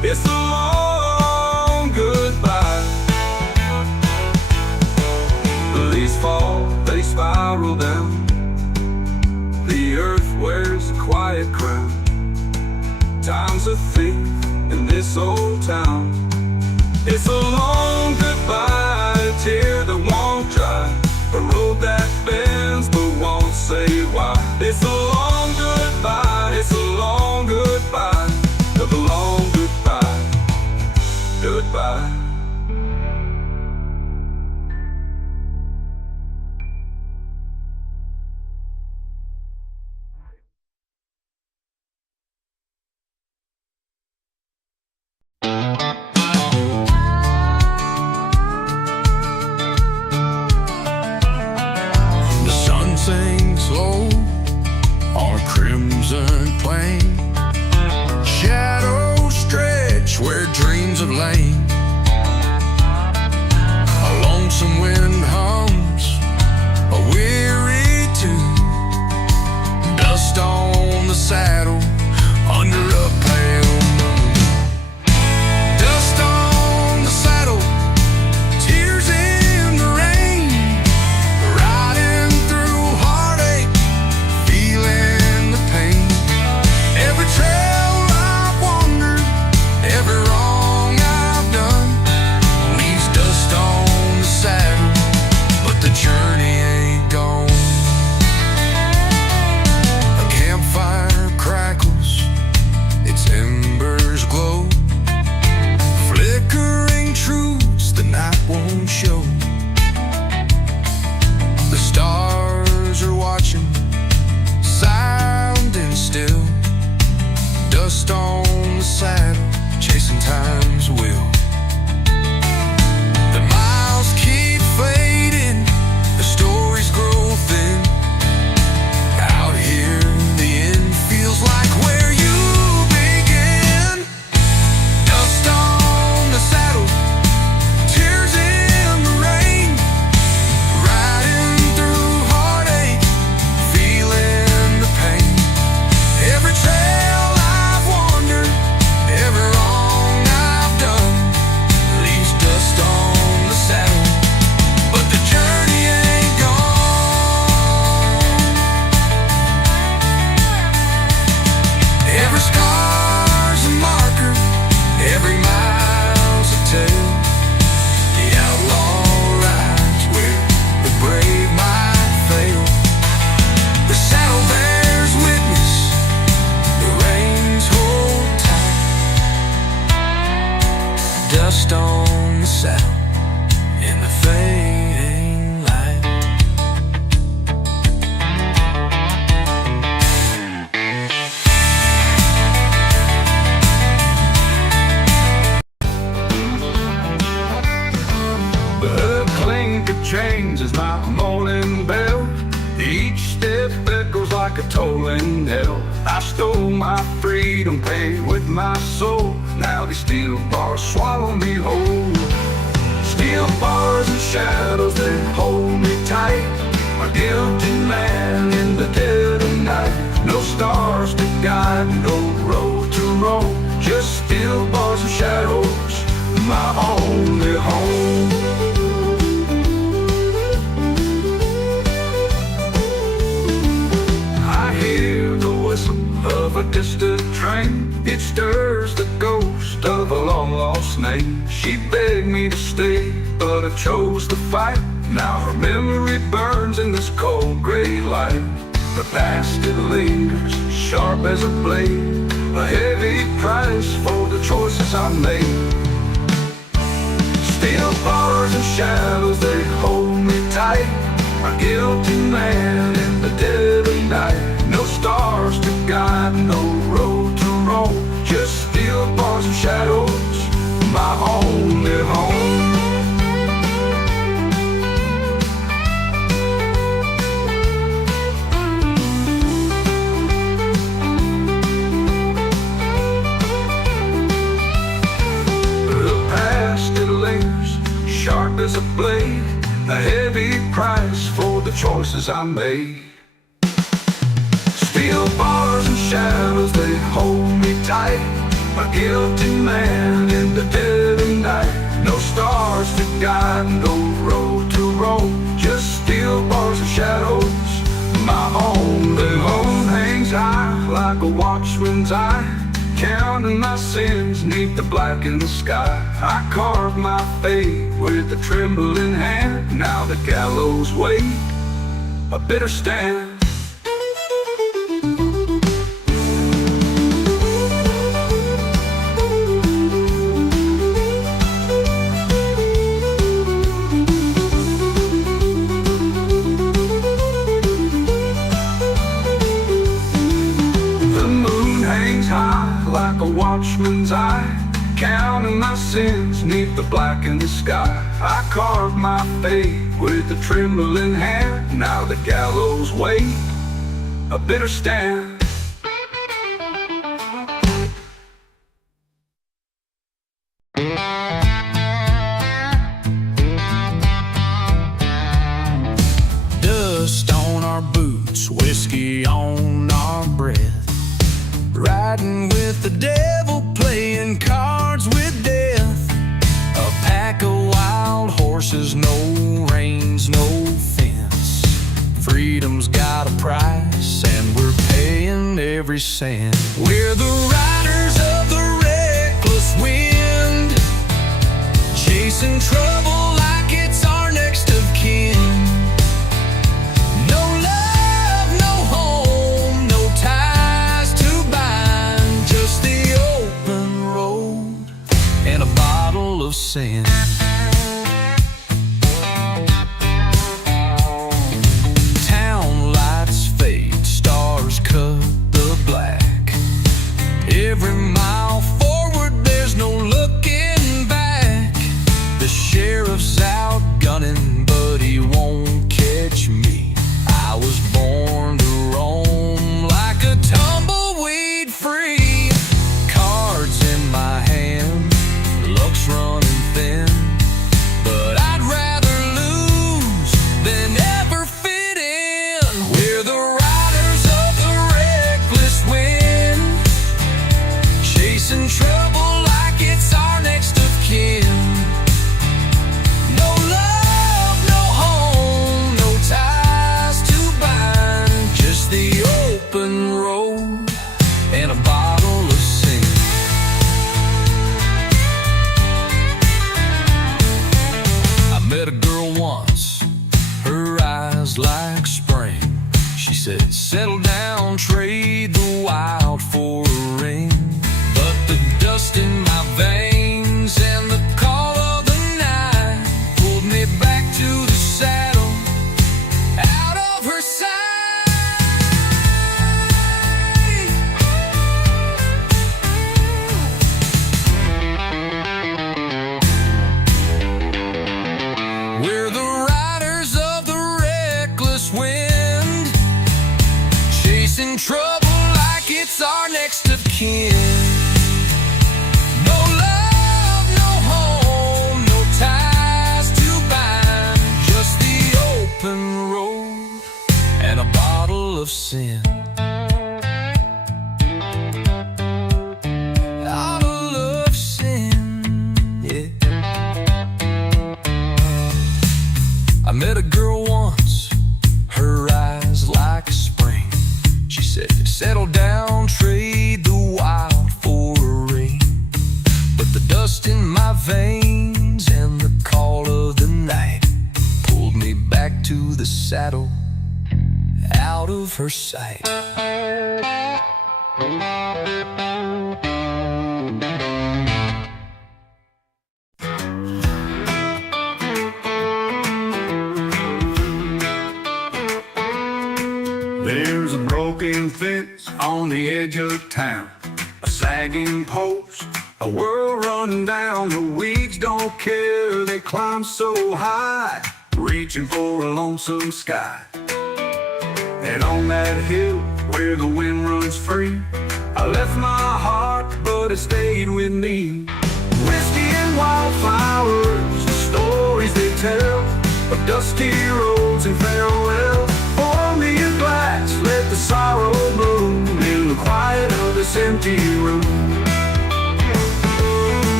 It's a long goodbye. The leaves fall, they spiral down. The earth wears a quiet crown. Time's a thief in this old town. It's a long goodbye, a tear that won't dry, a road that bends but won't say why. It's a long goodbye, it's a long goodbye, a long goodbye, goodbye. The sun sinks low on a crimson plain. Shadows stretch where dreams have lain. A lonesome wind hums a weary tune. Dust on the saddle under a pale moon. Dust on the saddle, tears in the rain. Riding through heartache, feeling the pain. Every trail I've wandered, every wrong I've done, leaves dust on the saddle, but the journey ain't gone. A campfire crackles, its embers glow, flickering truths the night won't show. The stars are watching, silent and still. Dust on the saddle, chasing time's will. The miles keep fading, the stories grow thin. Out here, the end feels like where you begin. Dust on the saddle, tears in the rain. Riding through heartache, feeling the pain. Every trail I've wandered, every wrong I've done, leaves dust on the saddle, but the journey ain't gone. Every scar's a marker, every mile's a tale. The outlaw rides where the brave might fail. The saddle bears witness, the reins hold tight. Dust on the saddle in the fading light. The clink of chains is my morning bell. Each step echoes like a tolling knell. I stole my freedom, paid with my soul. Now these steel bars swallow me whole. Steel bars and shadows that hold me tight. A guilty man in the dead of night. No stars to guide, no road to roam. Just steel bars and shadows, my only home. I hear the whistle of a distant train. It stirs the ghost of a long lost name. She begged me to stay, but I chose to fight. Now her memory burns in this cold gray light. The past it lingers, sharp as a blade, a heavy price for the choices I made. Steel bars and shadows, they hold me tight. A guilty man in the dead of night. No stars to guide, no road to roam. Just steel bars and shadows, my only home. The past it lingers, sharp as a blade, a heavy price for the choices I made. Steel bars and shadows, they hold me tight. a guilty man in the dead of night. No stars to guide, no road to roam, just steel bars and shadows. My only home hangs high like a watchman's eye, counting my sins neath the blackened sky. I carved my fate with a trembling hand. Now the gallows wait, a bitter stand. Like a watchman's eye, counting my sins neath the blackened sky. I carved my fate with a trembling hand. Now the gallows wait, a bitter stand. Dust on our boots, whiskey on our breath, riding with the devil, playing cards with death. A pack of wild horses, no reins, no fence. Freedom's got a price, and we're paying every cent. We're the riders of the reckless wind, chasing trouble like it's our next of kin. Sin. Town lights fade, stars cut the black. Every mile forward, there's no looking back. The sheriff's out gunning, but he won't catch me. I was born to roam like a tumbleweed free. Cards in my hand, luck's running thin, but I'd rather lose than ever fit in. We're the riders of the reckless wind, chasing trouble like it's our next of kin. No love, no home, no ties to bind, just the open road and a bottle of sin. Met a girl once, her eyes like spring. She said, settle down, trade the wild for a ring. But the dust in my veins and the call of the night pulled me back to the saddle, out of her sight. We're the riders of the reckless wind, chasing trouble like it's our next of kin. No love, no home, no ties to bind, just the open road and a bottle of sin. Bottle of sin, yeah. I met a girl once, her eyes like spring. She said, settle down, trade the wild for a ring. But the dust in my veins and the call of the night pulled me back to the saddle, out of her sight. There's a broken fence on the edge of town, a sagging post, a world run down. The weeds don't care, they climb so high, reaching for a lonesome sky. And on that hill where the wind runs free, I left my heart, but it stayed with me. Whiskey and wildflowers, the stories they tell of dusty roads and farewell. Pour me a glass, let the sorrow bloom in the quiet of this empty room.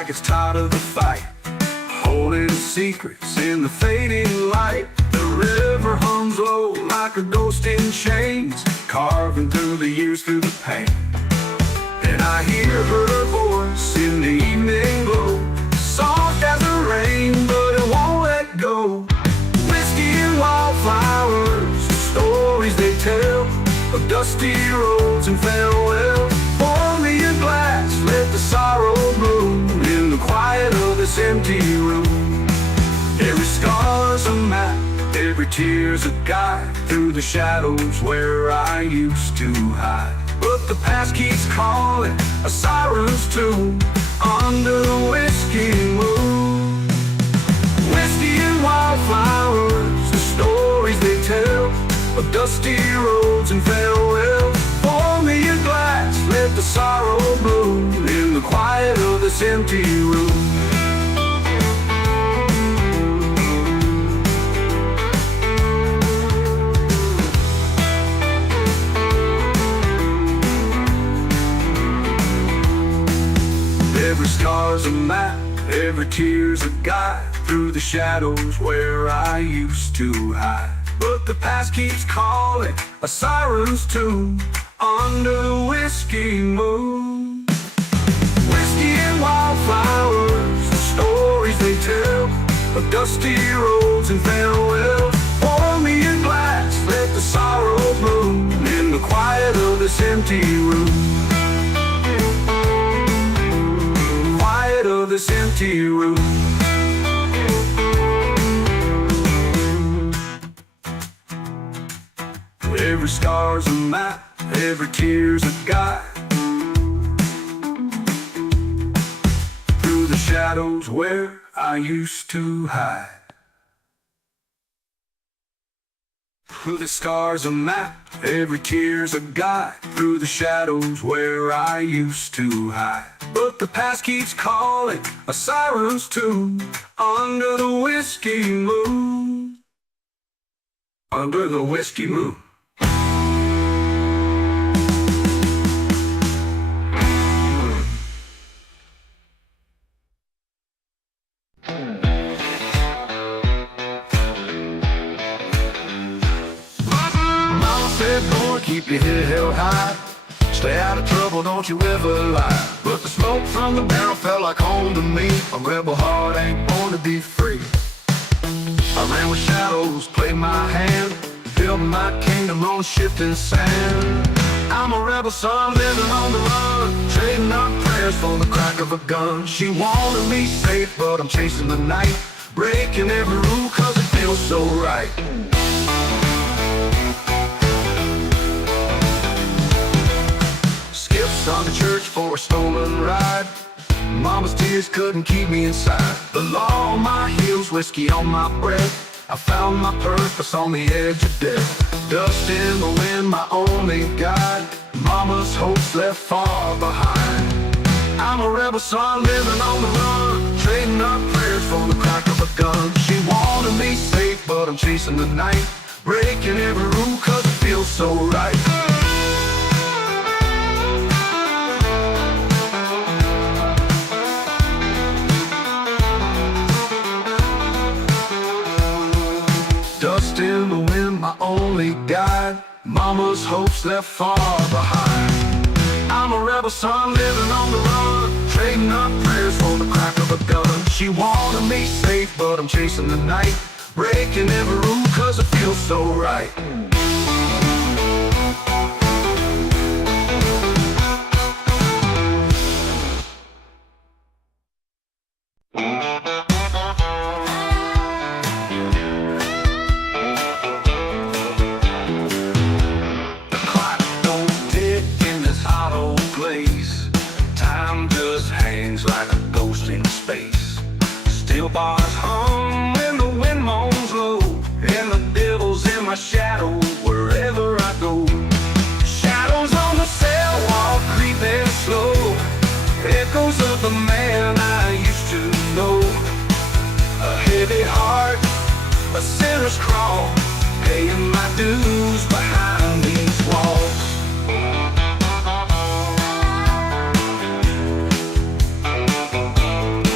like it's tired of the fight, holding secrets in the fading light. The river hums low like a ghost in chains, carving through the years, through the pain. And I hear her voice in the evening glow, soft as the rain, but it won't let go. Whiskey and wildflowers, the stories they tell of dusty roads and farewell. Pour me a glass, let the sorrow bloom in the quiet of this empty room. Every scar's a map, every tear's a guide through the shadows where I used to hide. But the past keeps calling, a siren's tune under the whiskey moon. Whiskey and wildflowers, the stories they tell of dusty roads and farewell. Pour me a glass, let the sorrow bloom in the quiet of this empty room. Every scar's a map, every tear's a guide through the shadows where I used to hide. But the past keeps calling, a siren's tune under the whiskey moon. Whiskey and wildflowers, the stories they tell of dusty roads and farewell. Pour me a glass, let the sorrow bloom in the quiet of this empty room. Quiet of this empty room. Every scar's a map, every tear's a guide through the shadows where I used to hide. Through the scars a map, every tear's a guide through the shadows where I used to hide. But the past keeps calling, a siren's tune under the whiskey moon. Under the whiskey moon. Boy, keep your head held high, stay out of trouble, don't you ever lie. But the smoke from the barrel felt like home to me. A rebel heart ain't born to be free. I ran with shadows, played my hand, building my kingdom on shifting sand. I'm a rebel son living on the run, trading up prayers for the crack of a gun. She wanted me safe, but I'm chasing the night, breaking every rule cause it feels so right. On to church for a stolen ride, Mama's tears couldn't keep me inside. The law on my heels, whiskey on my breath, I found my purpose on the edge of death. Dust in the wind, my only guide, Mama's hopes left far behind. I'm a rebel son living on the run, trading up prayers for the crack of a gun. She wanted me safe, but I'm chasing the night, breaking every rule cause it feels so right. Dust in the wind, my only guide, Mama's hopes left far behind. I'm a rebel son living on the run, trading up prayers for the crack of a gun. She wanted me safe, but I'm chasing the night, breaking every rule cause it feels so right. Like a ghost in space, steel bars hum when the wind moans low, and the devil's in my shadow wherever I go. Shadows on the cell wall creeping slow, echoes of the man I used to know. A heavy heart, a sinner's crawl, paying my dues behind these walls.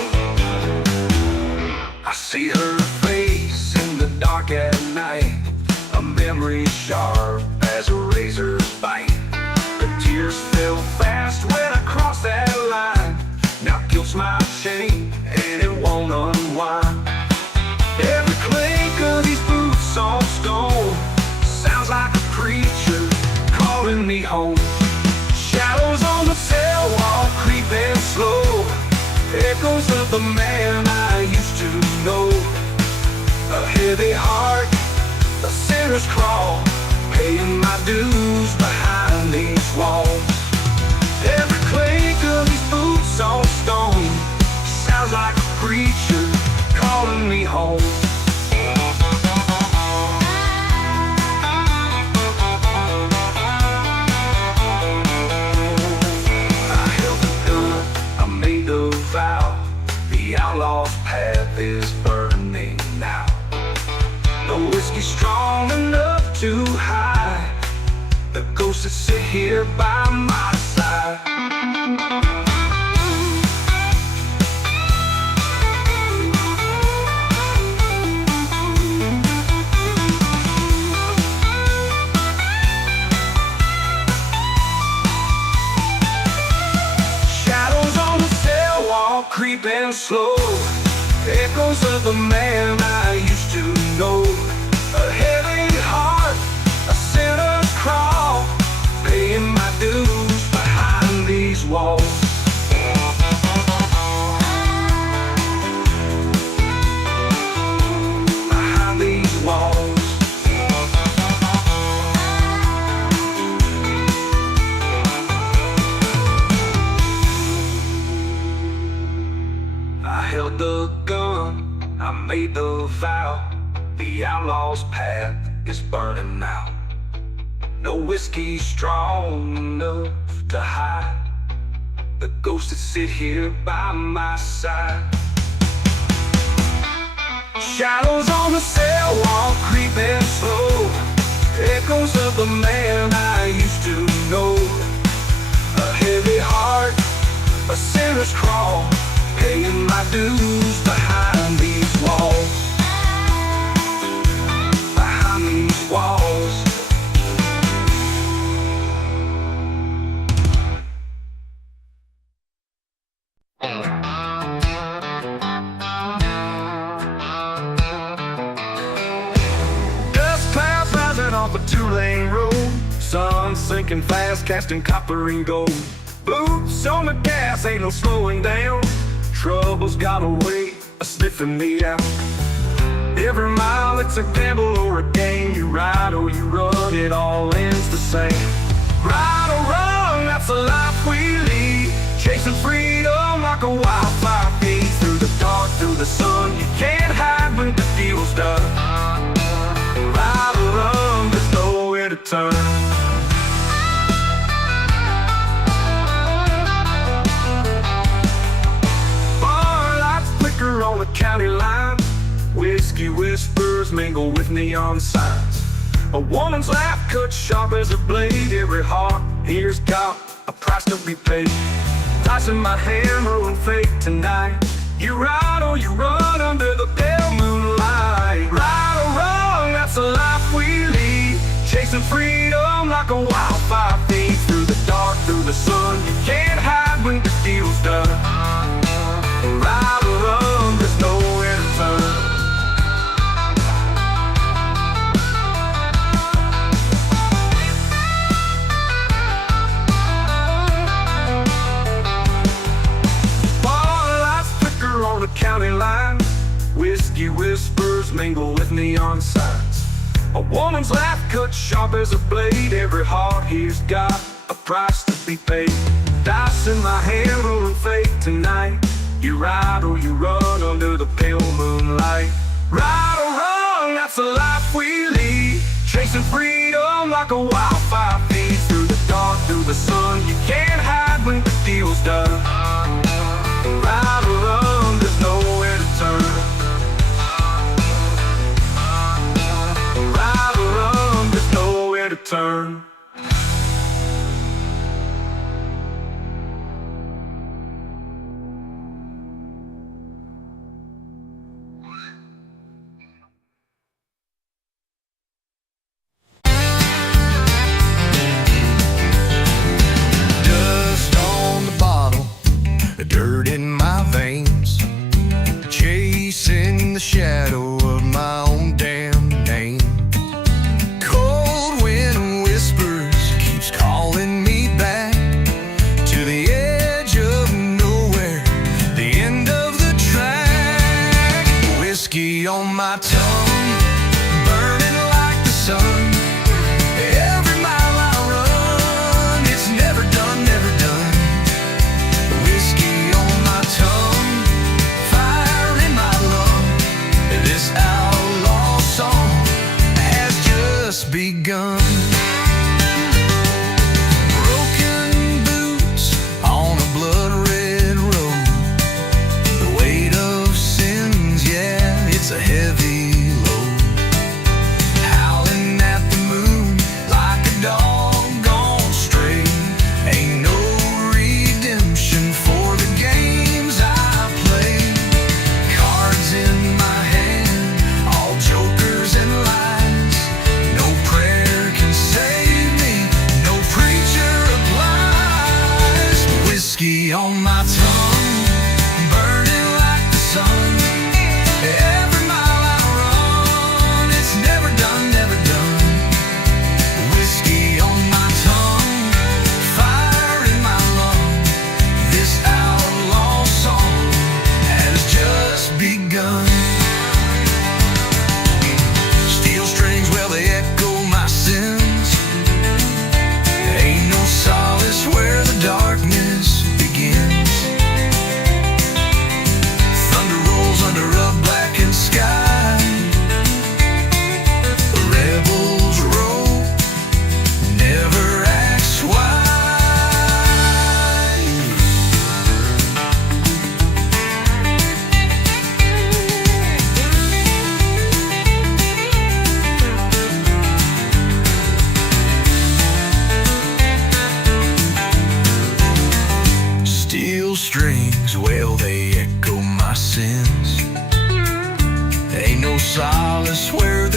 slow. Echoes of the man I used to know. A heavy heart, a sinner's crawl, paying my dues behind these walls. Every clink of these boots on stone sounds like a preacher calling me home. I held the gun, I made the vow. The outlaw's path is burning now. No whiskey strong enough to hide the ghosts that sit here by my side. Shadows on the cell wall creeping slow. Echoes of the man I used to know. A heavy heart, a sinner's crawl, paying my dues behind these walls. Behind these walls. I held the gun, I made the vow. The outlaw's path is burning now. No whiskey strong enough to hide the ghosts that sit here by my side. Shadows on the cell wall creeping slow. Echoes of the man I used to know. A heavy heart, a sinner's crawl, paying my dues behind these walls. Behind these walls. Dust clouds rising off a two-lane road. Sun sinking fast, casting copper and gold. Boots on the gas, ain't no slowing down. Trouble's got a way of sniffing me out. Every mile it's a gamble or a game. You ride or you run, it all ends the same. Right or wrong, that's the life we lead. Chasing freedom like a wildfire feed. Through the dark, through the sun, you can't hide when the deal's done. Right or wrong, there's nowhere to turn. On the county line, whiskey whispers mingle with neon signs. A woman's laugh cut sharp as a blade. Every heart here's got a price to be paid. Dice in my hand, rolling fate tonight. You ride or you run under the pale moonlight. Right or wrong, that's the life we lead. Chasing freedom like a wildfire feed. Through the dark, through the sun, you can't hide when the deal's done. Right or wrong, there's nowhere to turn. Bar lights flicker on the county line. Whiskey whispers mingle with neon signs. A woman's laugh cut sharp as a blade. Every heart here's got a price to be paid. Dice in my hand, rolling fate tonight. You ride or you run under the pale moonlight. Right or wrong, that's the life we lead. Chasing freedom like a wildfire feed. Through the dark, through the sun, you can't hide when the deal's done. Right or wrong, there's nowhere to turn. Right or wrong, there's nowhere to turn.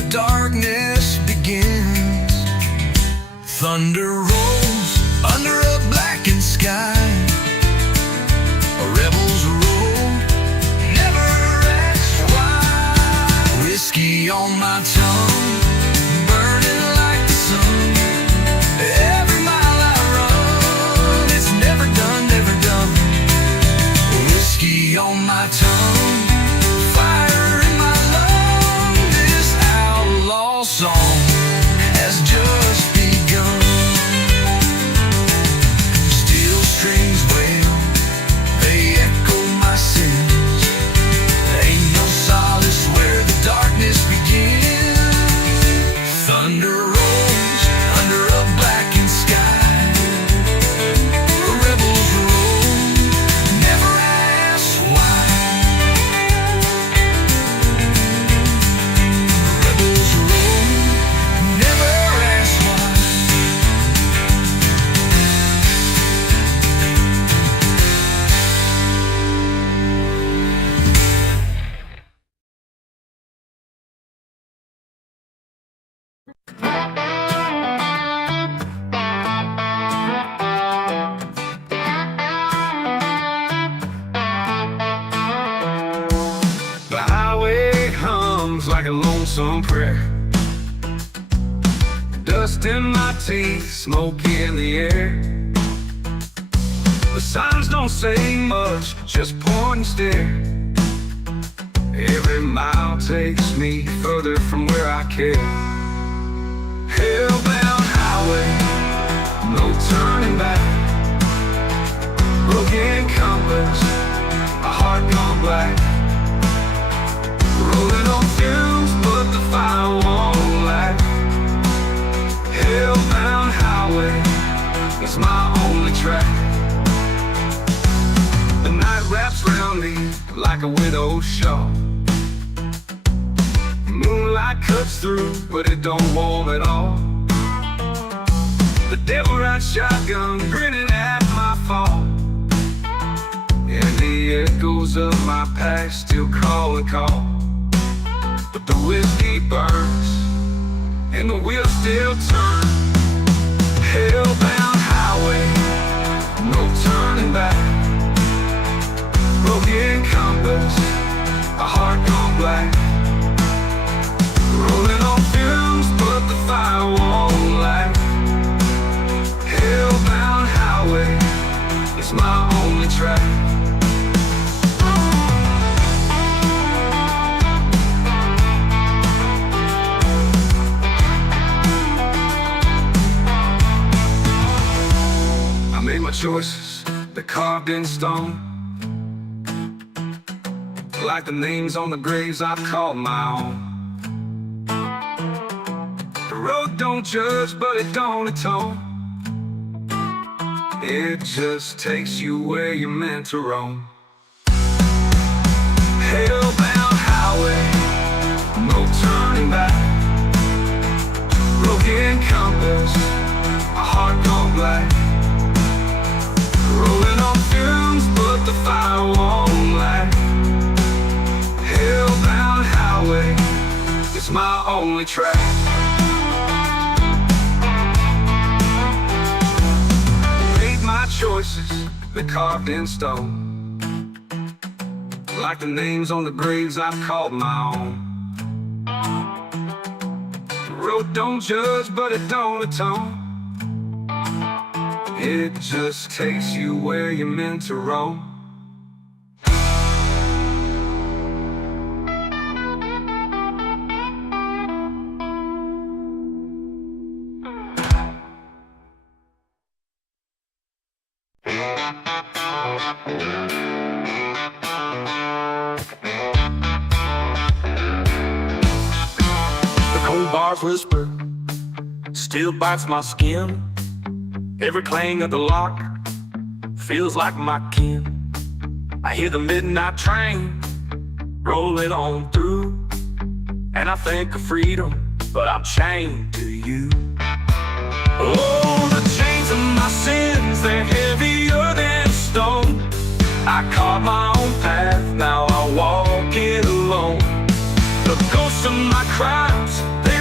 darkness begins. Thunder rolls under a blackened sky. Rebels roll, never ask why. Whiskey on my tongue, burning like the sun. Every mile I run, it's never done, never done. Whiskey on my tongue, fire in my lung. This outlaw song has just begun. Steel strings wail, they echo my sins. Ain't no solace where the darkness begins. Thunder rolls under a blackened sky. Rebels roll, never ask why. Rebels roll, never ask why. The highway hums like a lonesome prayer. Dust in my teeth, smoke in the air. The signs don't say much, just point and stare. Every mile takes me further from where I care. Hellbound highway, no turning back. Broken compass, a heart gone black. Rolling on fumes, but the fire won't light. Hellbound highway is my only track. The night wraps around me like a widow's shawl. Moonlight cuts through, but it don't warm at all. The devil rides shotgun, grinning at my fall. And the echoes of my past still call and call. But the whiskey burns, and the wheels still turn. Hellbound highway, no turning back. Broken compass, a heart gone black. Rolling on fumes, but the fire won't light. Hellbound highway, it's my only track. I made my choices, they're carved in stone, like the names on the graves I've called my own. The road don't judge, but it don't atone. It just takes you where you're meant to roam. Hellbound highway, no turning back. Broken compass, a heart gone black. Rolling on fumes, but the fire won't light. Hellbound highway, it's my only track. Made my choices, they're carved in stone, like the names on the graves I've called my own. The road don't judge, but it don't atone. It just takes you where you're meant to roam. The cold bars whisper, still bites my skin. Every clang of the lock feels like my kin. I hear the midnight train rolling on through, and I think of freedom, but I'm chained to you. Oh, the chains of my sins, they're heavier than stone. I carved my own path, now I walk it alone. The ghosts of my crimes,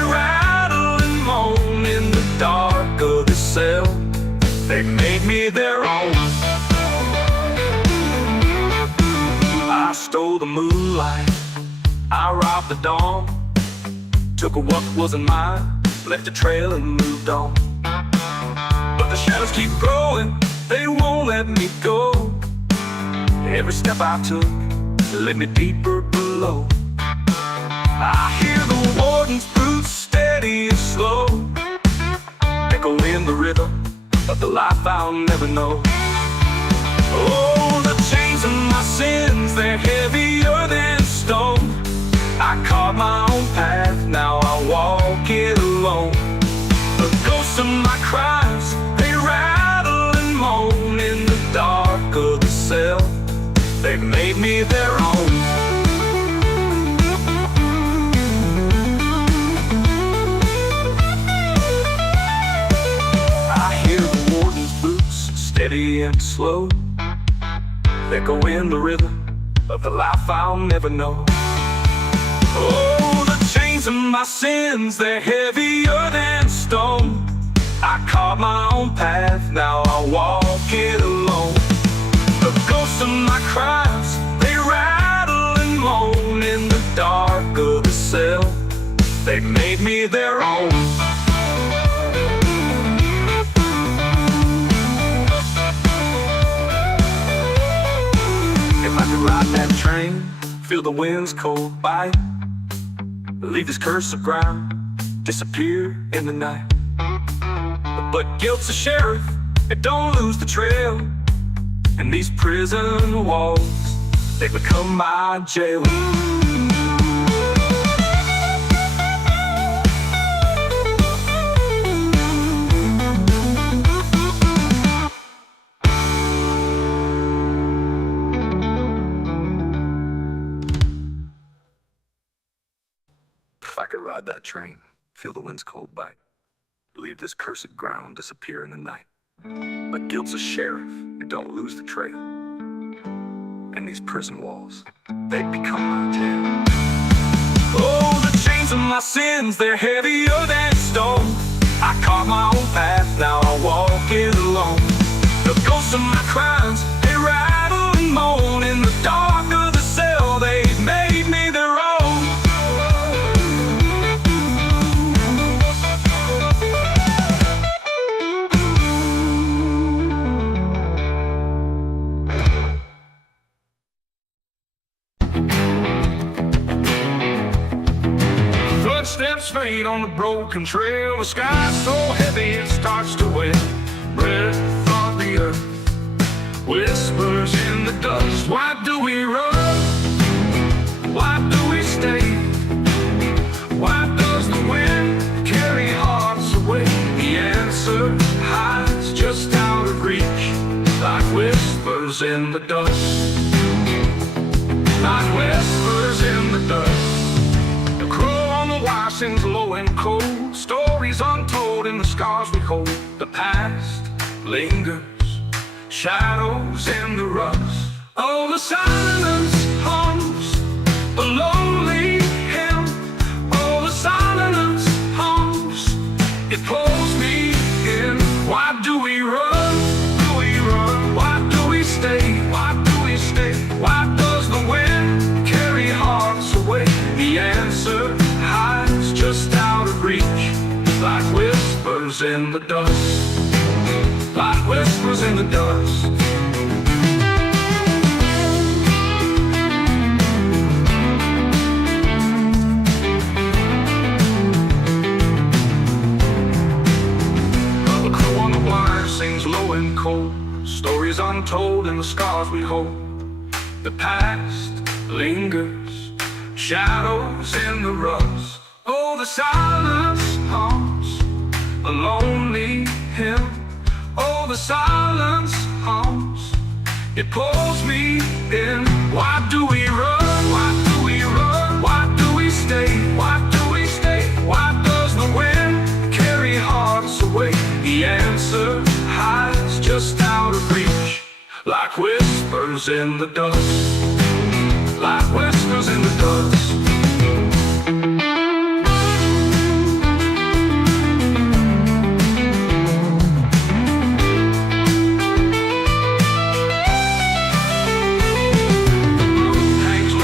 stole the moonlight, I robbed the dawn, took what wasn't mine, left a trail and moved on. But the shadows keep growing, they won't let me go. Every step I took led me deeper below. I hear the warden's boots steady and slow, echo in the rhythm of the life I'll never know. Oh, the chains of my sins, they're heavier than stone. I carved my own path, now I walk it alone. The ghosts of my crimes, they rattle and moan in the dark of the cell. They've made me their own. I hear the warden's boots, steady and slow, echo in the rhythm of the life I'll never know. Oh, the chains of my sins, they're heavier than stone. I carved my own path, now I walk it alone. The ghosts of my crimes, they rattle and moan in the dark of the cell. They made me their own. If I could ride that train, feel the wind's cold bite, leave this cursed ground, disappear in the night. But guilt's a sheriff, it don't lose the trail. And these prison walls, they become my jail. If I could ride that train, feel the wind's cold bite, leave this cursed ground, disappear in the night. But guilt's a sheriff, it don't lose the trail. And these prison walls, they become my jail. Oh, the chains of my sins, they're heavier than stone. I carved my own path, now I walk it alone. The ghosts of my crimes, they rattle and moan in the dark of the cell. They've made me their own. Footsteps fade on the broken trail. The sky's so heavy it starts to wet. Breath of the earth whispers in the dust. Why do we run? Why do we stay? Why does the wind carry hearts away? The answer hides just out of reach, like whispers in the dust. Like whispers in the dust. The crow on the wire sings low and cold, stories untold in the scars we hold. The past lingers, shadows in the rust. Oh, the silence hums a lonely hymn. Oh, the silence hums, it pulls me in. Why do we run? Do we run? Why do we stay? Why do we stay? Why does the wind carry hearts away? The answer hides just out of reach, like whispers in the dust. Like whispers in the dust. The crow on the wire sings low and cold, stories untold in the scars we hold. The past lingers, shadows in the rust. Oh, the silence hums a lonely hymn. Oh, the silence hums, it pulls me in. Why do we run? Why do we run? Why do we stay? Why do we stay? Why does the wind carry hearts away? The answer hides just out of reach, like whispers in the dust. Like whispers in the dust.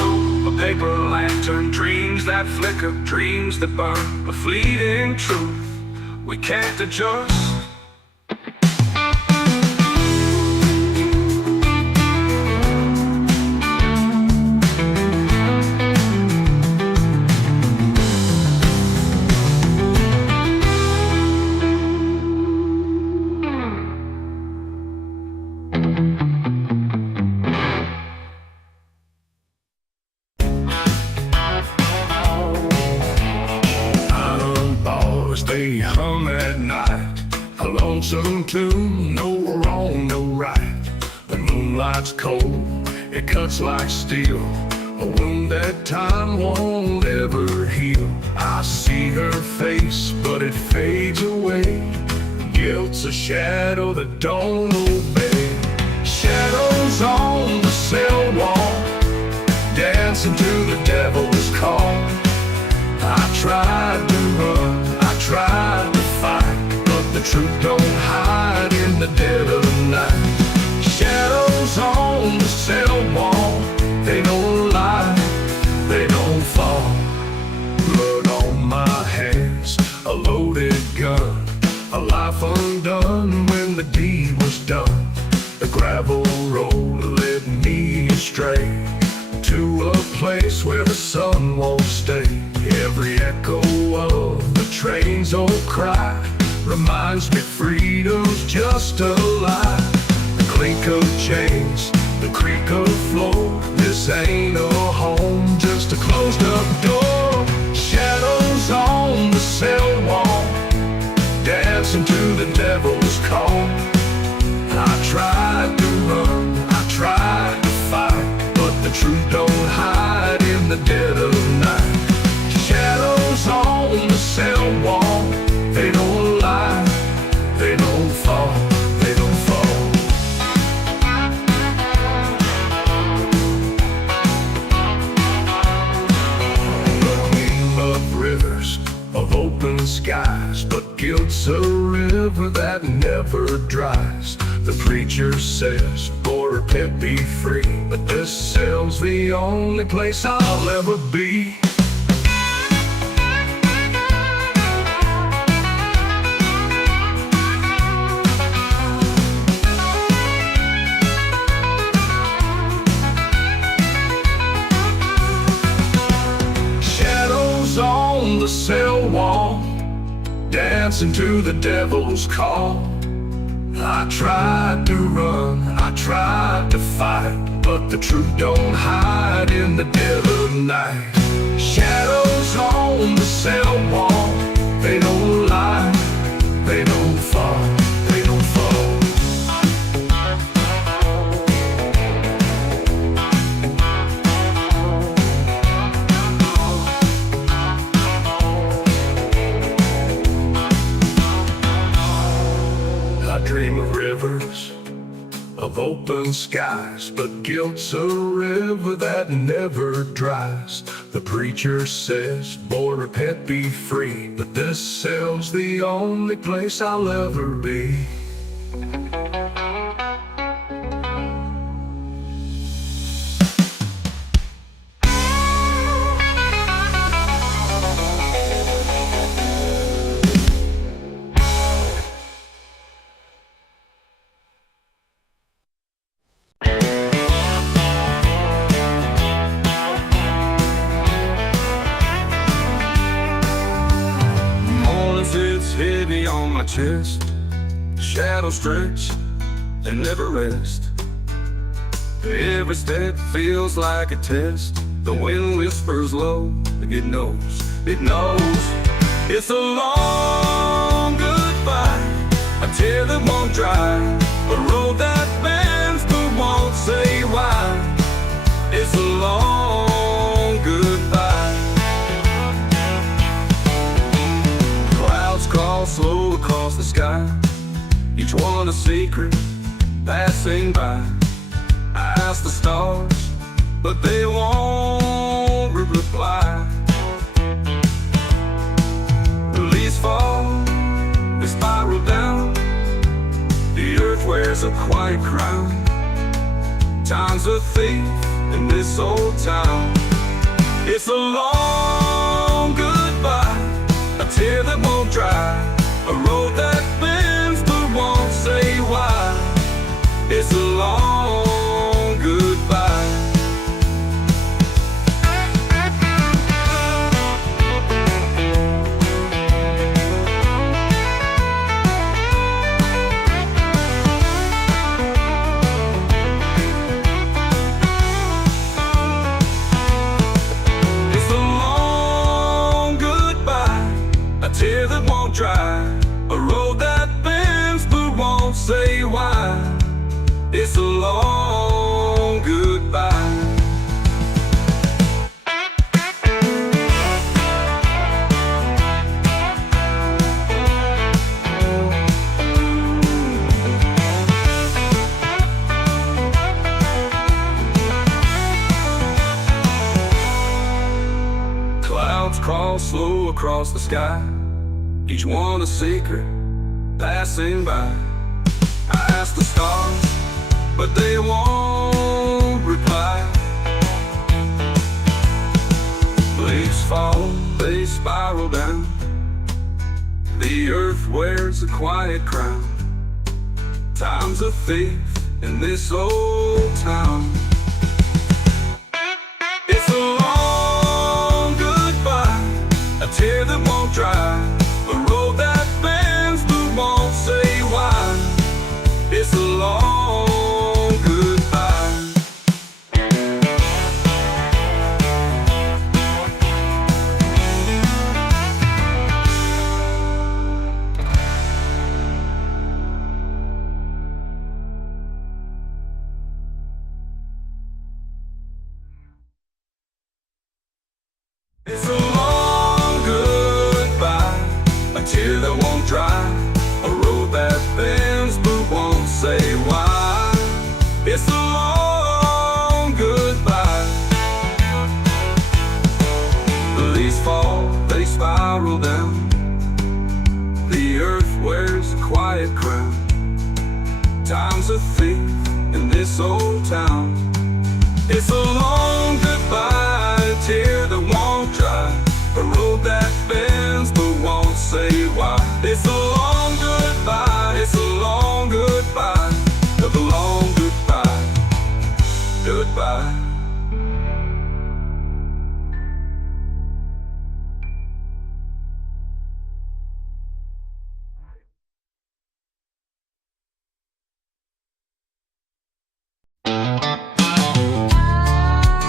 turn, dreams that flicker, dreams that burn, a fleeting truth we can't adjust. They hum at night, a lonesome tune, no wrong, no right. The moonlight's cold, it cuts like steel, a wound that time won't ever heal. I see her face, but it fades away. Guilt's a shadow that don't obey. Shadows on the cell wall, dancing to the devil's call. I tried to run, I tried to fight, but the truth don't hide in the dead of night. Shadows on the cell wall, they don't lie, they don't fall. Blood on my hands, a loaded gun, a life undone when the deed was done. The gravel road led me astray to a place where the sun won't stay. Every echo of the train's old cry reminds me freedom's just a lie. The clink of chains, the creak of floor, this ain't a home, just a closed up door. Shadows on the cell wall, dancing to the devil's call. I tried to run, I tried to fight, but the truth don't hide in the dead of night. Shadows on the cell wall, they don't lie, they don't fall, they don't fall. A gleam of rivers, of open skies, but guilt's a river that never dries. The preacher says, "Boy, repent, be free," but this cell's the only place I'll ever be. Shadows on the cell wall, dancing to the devil's call. I tried to run, I tried to fight, but the truth don't hide in the dead of night. Shadows on the cell wall, they don't lie, they don't fall, they don't fall. I dream of rivers, of open skies, but guilt's a river that never dries. The preacher says, "Boy, repent, be free," but this cell's the only place I'll ever be. Heavy on my chest, shadows stretch and never rest. Every step feels like a test. The wind whispers low, it knows, it knows. It's a long goodbye, a tear that won't dry, a road that bends but won't say why. It's a long goodbye. Clouds crawl slow across the sky, each one a secret passing by. I ask the stars, but they won't reply. The leaves fall, they spiral down, the earth wears a quiet crown. Time's a thief in this old town. It's a long goodbye, a tear that won't dry, a road that bends but won't say why. It's a long goodbye. It's a long goodbye, a tear that won't dry, a road that bends but won't say why. It's a long goodbye. Clouds crawl slow across the sky, each one a secret passing by. I ask the stars, but they won't reply. Leaves fall, they spiral down. The earth wears a quiet crown. Time's a thief in this old town. It's a long goodbye, a tear that won't dry, a road that bends but won't say why. It's a long goodbye. It's a long goodbye, a tear that won't dry, a road that bends but won't say why. It's a long goodbye. The leaves fall, they spiral down. The earth wears a quiet crown. Time's a thief in this old town. It's a long goodbye, a tear that won't dry, a road that bends but won't say why. It's a long goodbye, it's a long goodbye, a long goodbye, goodbye.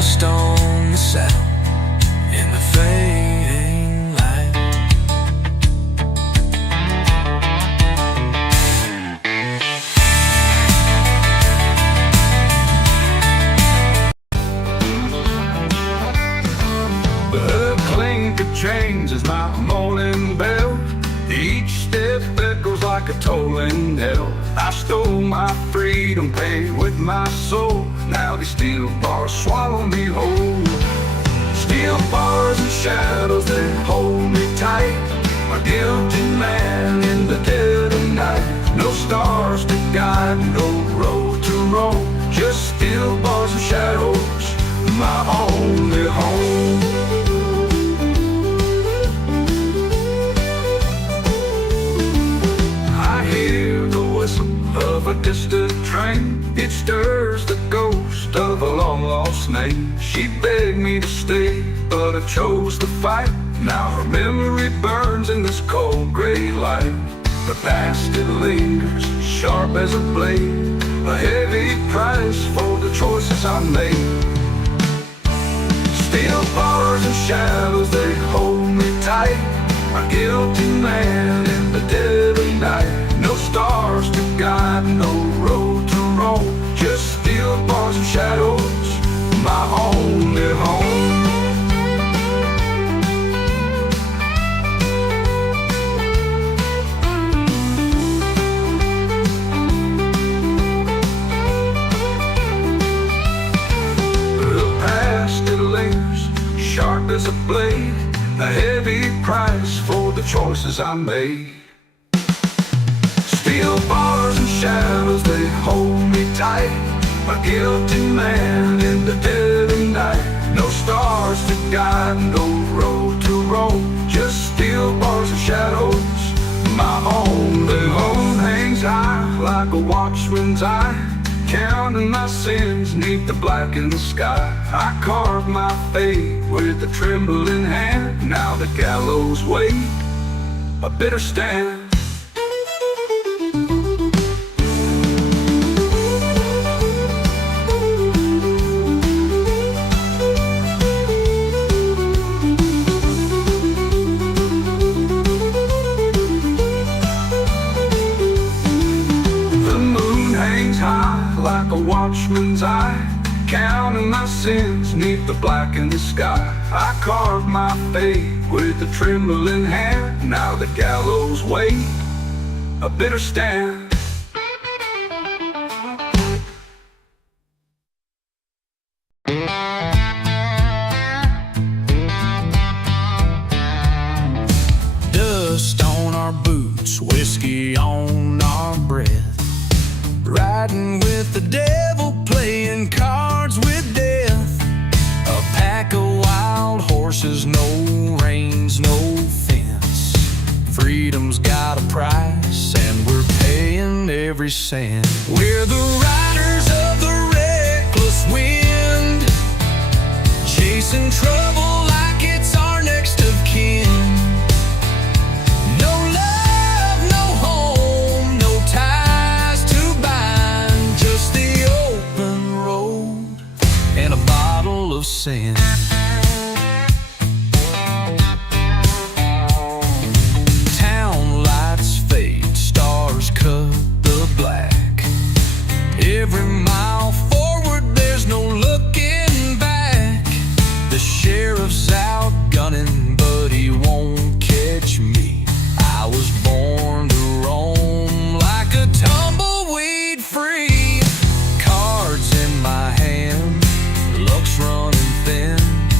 dust on the saddle in the fading light. The clink of chains is my morning bell. Each step echoes like a tolling knell. I stole my freedom, paid with my soul. Now these steel bars swallow me whole. Steel bars and shadows that hold me tight. A guilty man in the dead of night. No stars to guide, no road to roam. Just steel bars and shadows, my only home. Of a distant train, it stirs the ghost of a long-lost name. She begged me to stay, but I chose to fight. Now her memory burns in this cold gray light. The past, it lingers, sharp as a blade. A heavy price for the choices I made. Steel bars and shadows, they hold me tight. A guilty man in the dead of night. No stars to guide, no road to roam. Just steel bars and shadows, my only home. The past, it lingers, sharp as a blade. A heavy price for the choices I made. Steel bars and shadows, they hold me tight. A guilty man in the dead of night. No stars to guide, no road to roam. Just steel bars and shadows, my only home. Hangs high like a watchman's eye, counting my sins neath the blackened sky. I carved my fate with a trembling hand. Now the gallows wait, a bitter stand. Like a watchman's eye, counting my sins neath the blackened sky. I carved my fate with a trembling hand. Now the gallows wait, a bitter stand. Dust on our boots, whiskey on our breath. Riding with the devil, playing cards with death. A pack of wild horses, no reins, no fence. Freedom's got a price, and we're paying every cent. We're the riders of the reckless wind, chasing trouble like it's our next of kin. Sin. Town lights fade, stars cut the black. Every mile forward, there's no looking back. The sheriff's out gunning, but he won't catch me. I was born to roam like a tumbleweed free. Cards in my hand, luck's running thin.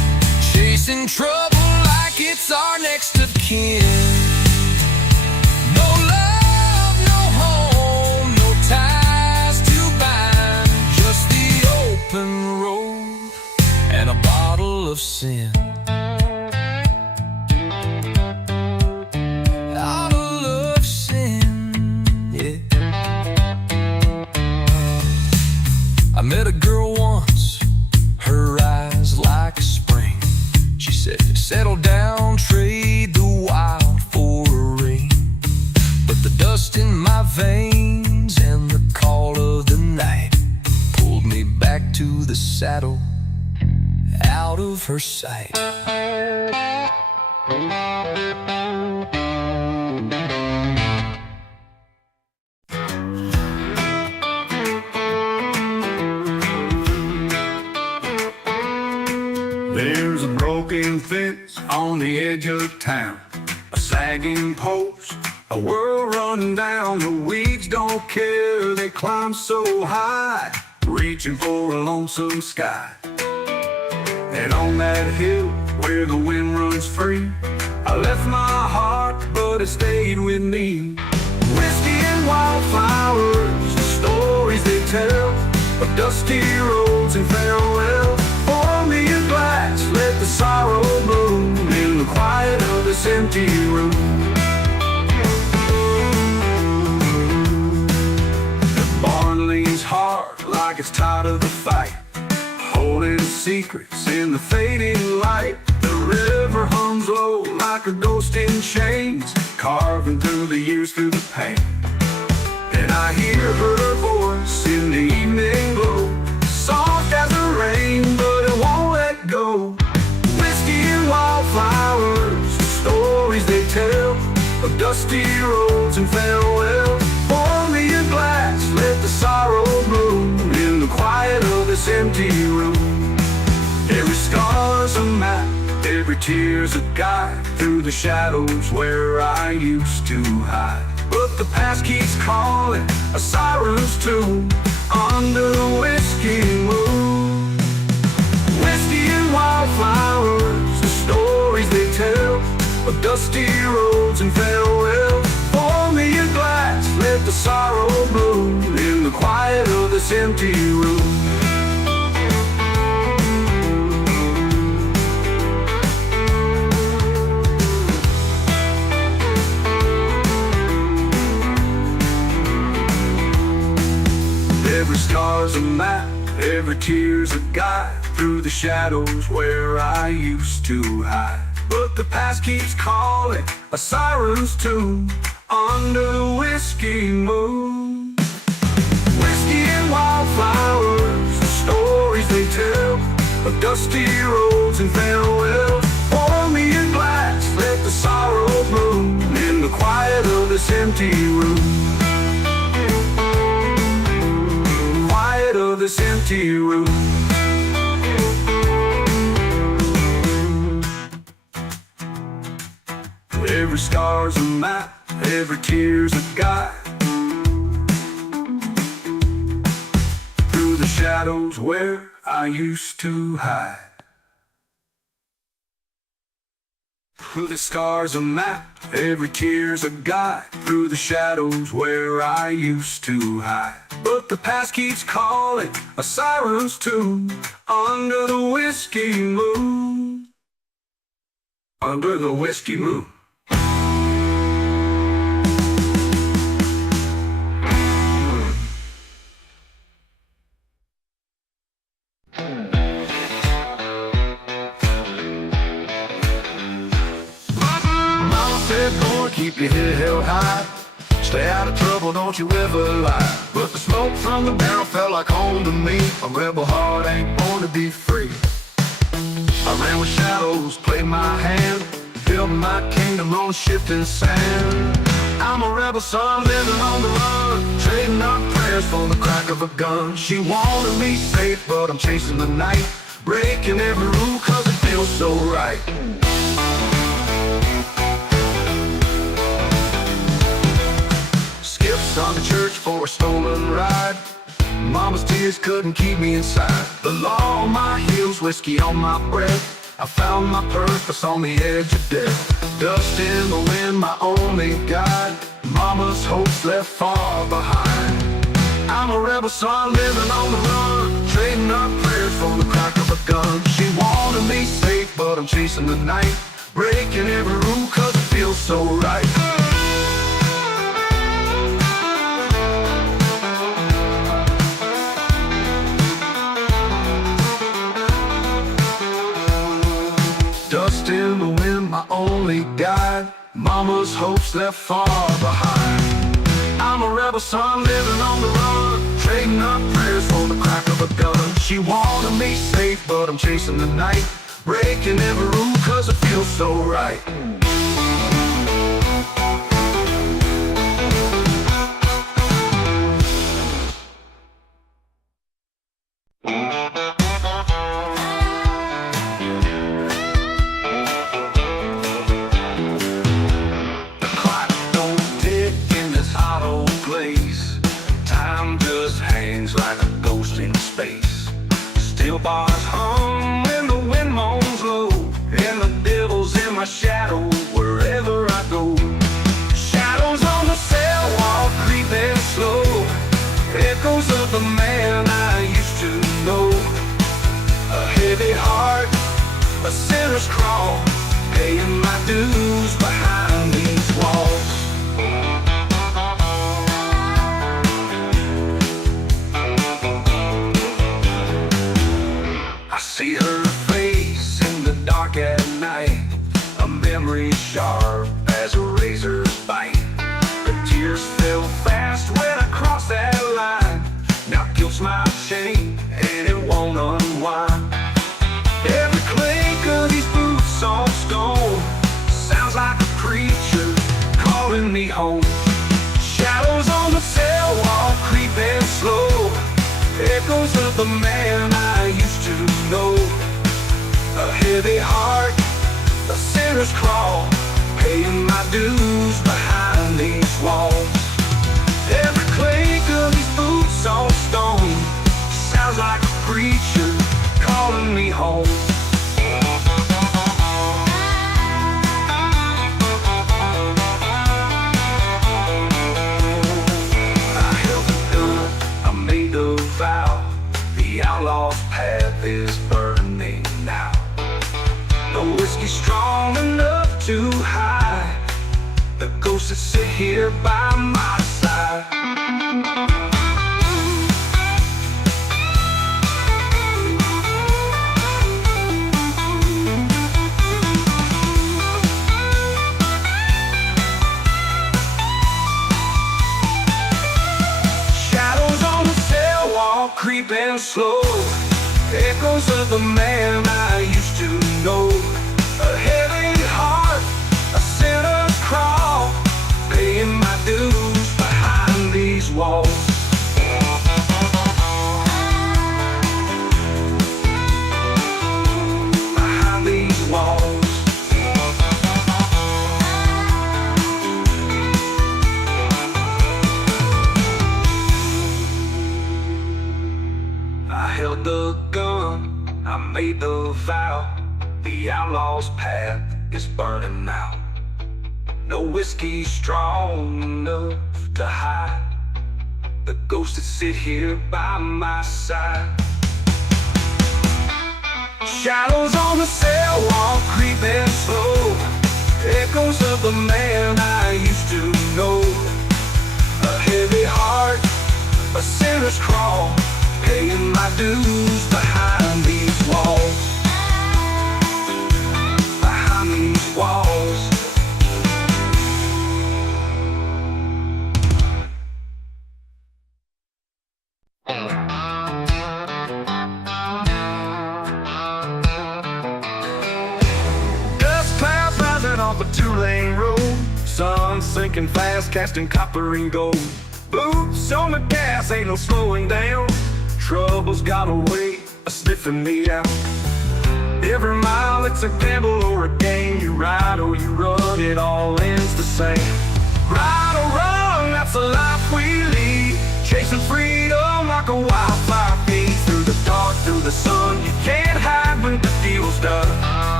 It's our next of kin. No love, no home, no ties to bind. Just the open road and a bottle of sin. Bottle of sin, yeah. I met a girl once, her eyes like spring. She said, settle down, trade the wild for a ring. But the dust in my veins and the call of the night pulled me back to the saddle, out of her sight. There's a broken fence on the edge of town, a sagging post, a world run down. The weeds don't care, they climb so high, reaching for a lonesome sky. And on that hill where the wind runs free, I left my heart, but it stayed with me. Whiskey and wildflowers, the stories they tell of dusty roads and farewell. Pour me a glass, let the sorrow bloom in the quiet of this empty room. The barn leans hard like it's tired of the fight, holding secrets in the fading light. The river hums low like a ghost in chains, carving through the years, through the pain. And I hear her voice in the evening glow, soft as the rain, but it won't let go. Whiskey and wildflowers, the stories they tell of dusty roads and farewells. Pour me a glass, let the sorrow bloom in the quiet of this empty room. Every scar's a map, every tear's a guide through the shadows where I used to hide. But the past keeps calling, a siren's tune under the whiskey moon. Whiskey and wildflowers, the stories they tell of dusty roads and farewell. Pour me a glass, let the sorrow bloom in the quiet of this empty room. Every scar's a map, every tear's a guide through the shadows where I used to hide. But the past keeps calling, a siren's tune under the whiskey moon. Whiskey and wildflowers, the stories they tell of dusty roads and farewells. Pour me a glass, let the sorrow bloom in the quiet of this empty room. Of this empty room. Every scar's a map, every tear's a guide through the shadows where I used to hide. Through the scars a map, every tear's a guide through the shadows where I used to hide. But the past keeps calling, a siren's tune under the whiskey moon. Under the whiskey moon. Mama said, boy, keep your head held high. Stay out of trouble, don't you ever lie. But the smoke from the barrel felt like home to me. A rebel heart ain't born to be free. I ran with shadows, played my hand, built my kingdom on shifting sand. I'm a rebel son living on the run, trading up prayers for the crack of a gun. She wanted me safe, but I'm chasing the night, breaking every rule cause it feels so right. On the church for a stolen ride. Mama's tears couldn't keep me inside. The law on my heels, whiskey on my breath. I found my purpose on the edge of death. Dust in the wind, my only guide. Mama's hopes left far behind. I'm a rebel son living on the run, trading up prayers for the crack of a gun. She wanted me safe, but I'm chasing the night, breaking every rule cause it feels so right. Dust in the wind, my only guide. Mama's hopes left far behind. I'm a rebel son living on the run, trading up prayers for the crack of a gun. She wanted me safe, but I'm chasing the night, breaking every rule cause it feels so right. Like a ghost in space. Steel bars hum when the wind moans low, and the devil's in my shadow wherever I go. Shadows on the cell wall creeping slow, echoes of the man I used to know. A heavy heart, a sinner's crawl, paying my dues behind these walls. See her face in the dark at night, a memory sharp as a razor's bite. The tears fell fast when I crossed that line. Now guilt's my chain and it won't unwind. Every clink of these boots on stone sounds like a preacher calling me home. Shadows on the cell wall creeping slow, echoes of the man I used to know. A heavy heart, a sinner's crawl, paying my dues behind these walls. Every clink of these boots on stone sounds like a preacher calling me home. I held the gun, I made the vow. The outlaw's path is burning now. No whiskey strong enough to hide the ghosts that sit here by my side. Shadows on the cell wall creeping slow, echoes of the man I used to know. A heavy heart, a sinner's crawl, paying my dues behind these walls. Behind these walls. I held the gun, I made the vow. The outlaw's path is burning now. No whiskey strong enough to hide the ghosts that sit here by my side. Shadows on the cell wall creeping slow, echoes of the man I used to know. A heavy heart, a sinner's crawl, paying my dues behind these walls. Behind these walls. Dust clouds rising off a two-lane road, sun sinking fast, casting copper and gold. Boots on the gas, ain't no slowing down. Trouble's got a way of sniffing me out. Every mile it's a gamble or a game. You ride or you run, it all ends the same. Ride or run, that's the life we lead. Chasing freedom like a wildfire feed. Through the dark, through the sun, you can't hide when the deal's done.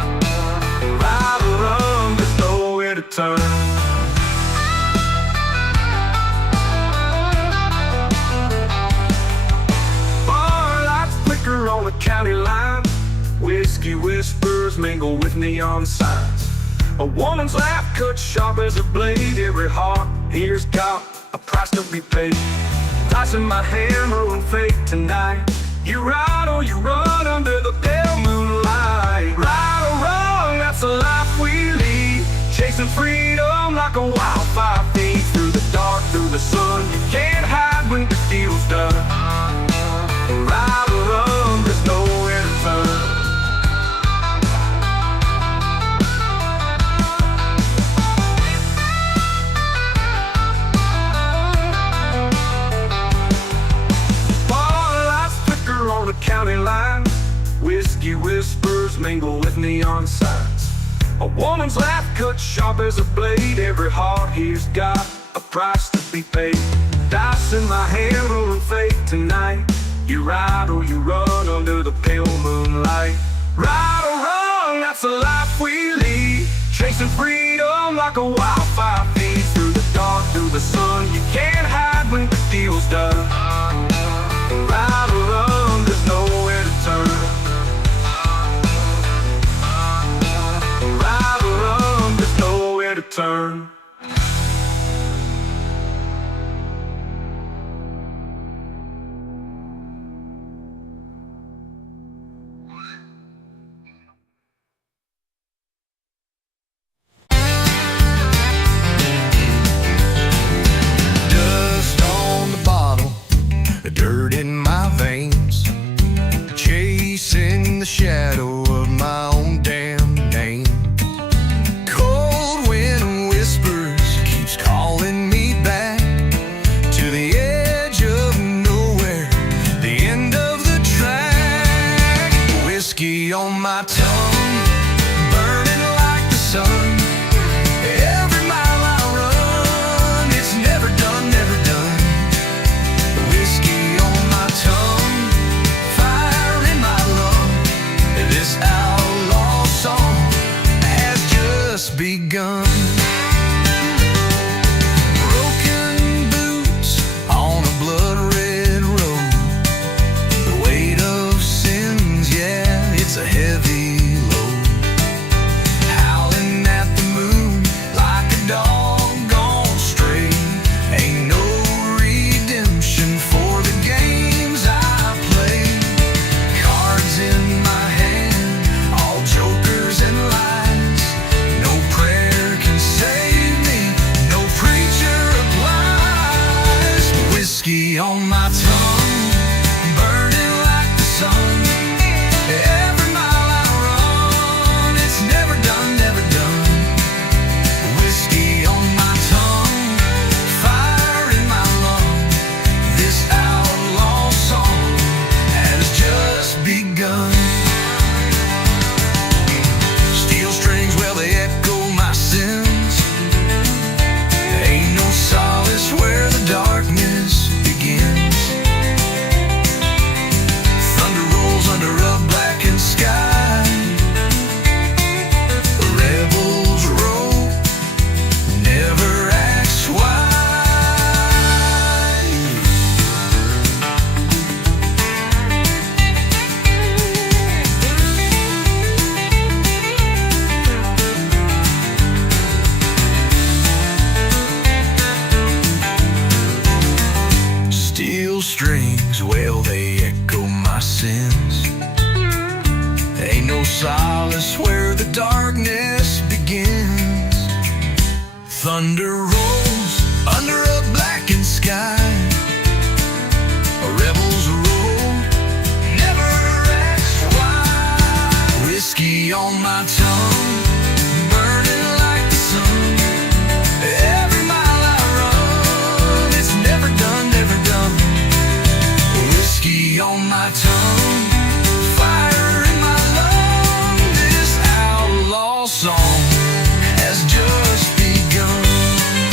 mingle with neon signs. A woman's laugh cut sharp as a blade. Every heart here's got a price to be paid. Tossing my hammer on fate tonight. You ride or you run under the pale moonlight. Right or wrong, that's the life we lead. Chasing freedom like a wildfire feeds. Through the dark, through the sun, you can't hide when the deal's done. Right or wrong, there's nowhere to turn. On the county line, whiskey whispers mingle with neon signs. A woman's laugh cut sharp as a blade. Every heart here's got a price to be paid. Dice in my hand, rolling fate tonight. You ride or you run under the pale moonlight. Right or wrong, that's the life we lead. Chasing freedom like a wildfire feeds. Through the dark, through the sun, you can't hide when the deal's done. Right or wrong, there's nowhere to turn. Right or wrong, there's nowhere to turn. Dust on the bottle, dirt in my veins, chasing the shadow of my own damn name. Cold wind whispers, keeps calling me back to the edge of nowhere, the end of the track. Whiskey on my tongue, burning like the sun. Every mile I run, it's never done, never done. Whiskey on my tongue, fire in my lung. This outlaw song has just begun. Broken boots on a blood-red road. The weight of sins, yeah, it's a heavy load. Howling at the moon like a dog gone stray. Ain't no redemption for the games I play. Cards in my hand, all jokers and lies. No prayer can save me, no preacher applies. Whiskey on my tongue, burning like the sun. Every mile I run, it's never done, never done. Whiskey on my tongue, fire in my lung. This outlaw song has just begun. Steel strings, well, they echo my sins. Ain't no solace where the darkness begins. Thunder rolls under a blackened sky. Rebels roll, never asks why. Steel strings, well, they echo my sins. Ain't no solace where the darkness begins. Thunder rolls under a blackened sky. Rebels roll, never ask why. Whiskey on my tongue, burning like the sun. Every mile I run, it's never done, never done. Whiskey on my tongue, fire in my lung. This outlaw song has just begun.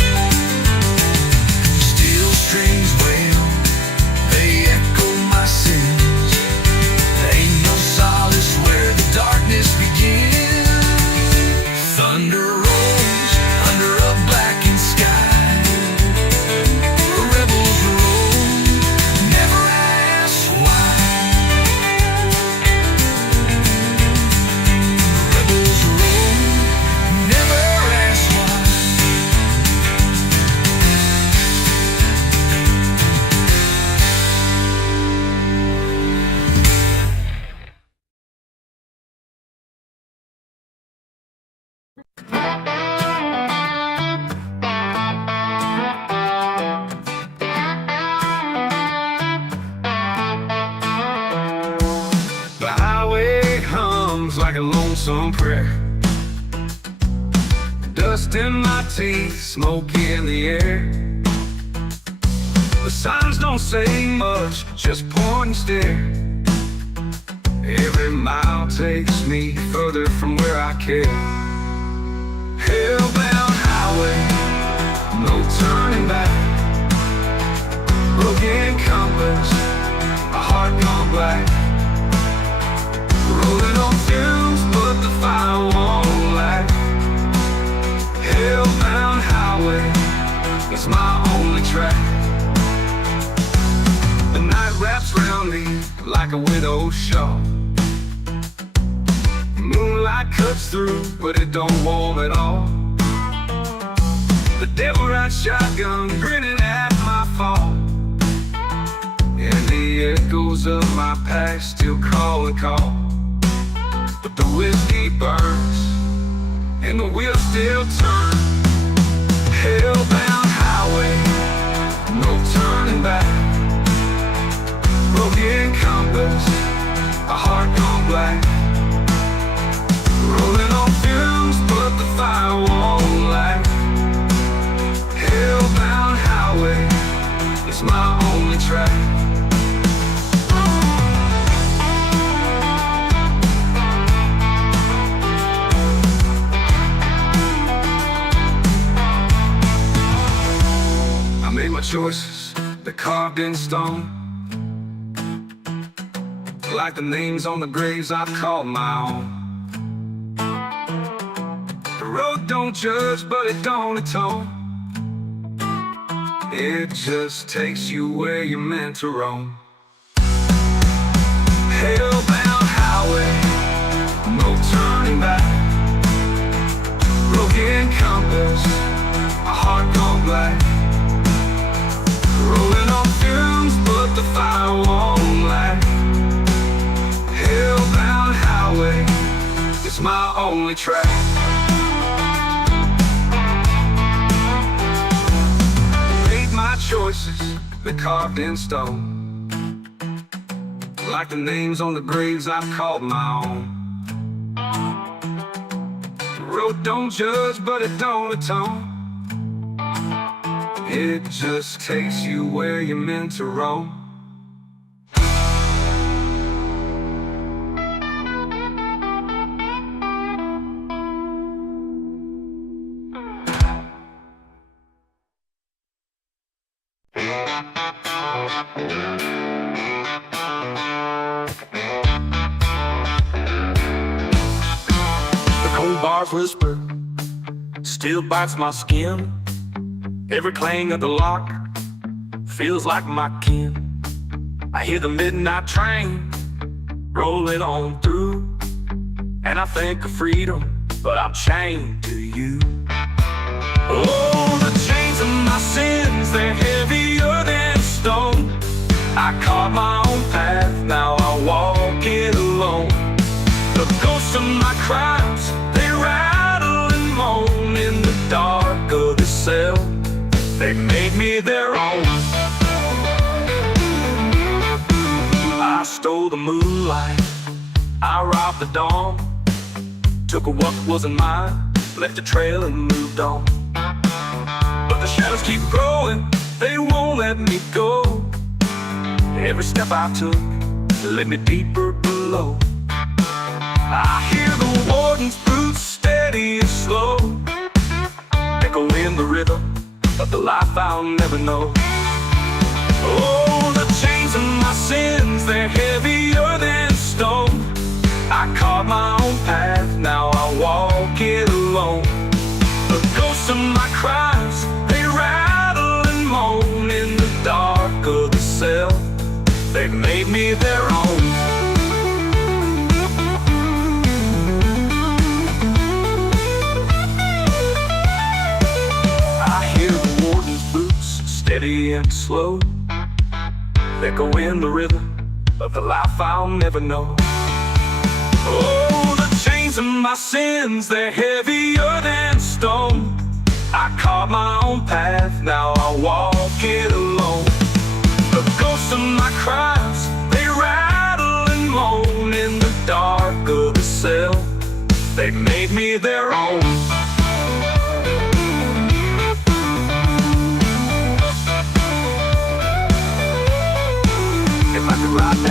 a lonesome prayer. Dust in my teeth, smoke in the air. The signs don't say much, just point and stare. Every mile takes me further from where I care. Hellbound highway, no turning back. Broken compass, a heart gone black. Rolling on fumes, but the fire won't lack. Hellbound highway, it's my only track. The night wraps around me like a widow's shawl. Moonlight cuts through, but it don't warm at all. The devil rides shotgun, grinning at my fall. And the echoes of my past still call and call. But the whiskey burns, and the wheels still turn. Hellbound highway, no turning back. Broken compass, a heart gone black. Rolling on fumes, but the fire won't lack. Hellbound highway, it's my only track. I made my choices, they're carved in stone, like the names on the graves I've called my own. The road don't judge, but it don't atone. It just takes you where you're meant to roam. Hellbound highway, no turning back. Broken compass, a heart gone black. Rolling on fumes, but the fire won't lack. Hellbound highway, it's my only track. Made my choices, they're carved in stone, like the names on the graves I've called my own. The road don't judge, but it don't atone. It just takes you where you're meant to roam. The cold bars whisper, still bites my skin. Every clang of the lock feels like my kin. I hear the midnight train rolling on through, and I think of freedom, but I'm chained to you. Oh, the chains of my sins, they're heavier than stone. I carved my own path, now I walk it alone. The ghosts of my crimes, they rattle and moan in the dark of the cell. They made me their own. I stole the moonlight, I robbed the dawn, took what wasn't mine, left a trail and moved on. But the shadows keep growing, they won't let me go. Every step I took led me deeper below. I hear the warden's boots steady and slow, echo in the rhythm of the life I'll never know. Oh, the chains of my sins, they're heavier than stone. I carved my own path, now I walk it alone. The ghosts of my crimes, they rattle and moan in the dark of the cell. They've made me their own. Steady and slow, echo in the rhythm of the life I'll never know. Oh, the chains of my sins, they're heavier than stone. I carved my own path, now I walk it alone. The ghosts of my crimes, they rattle and moan in the dark of the cell.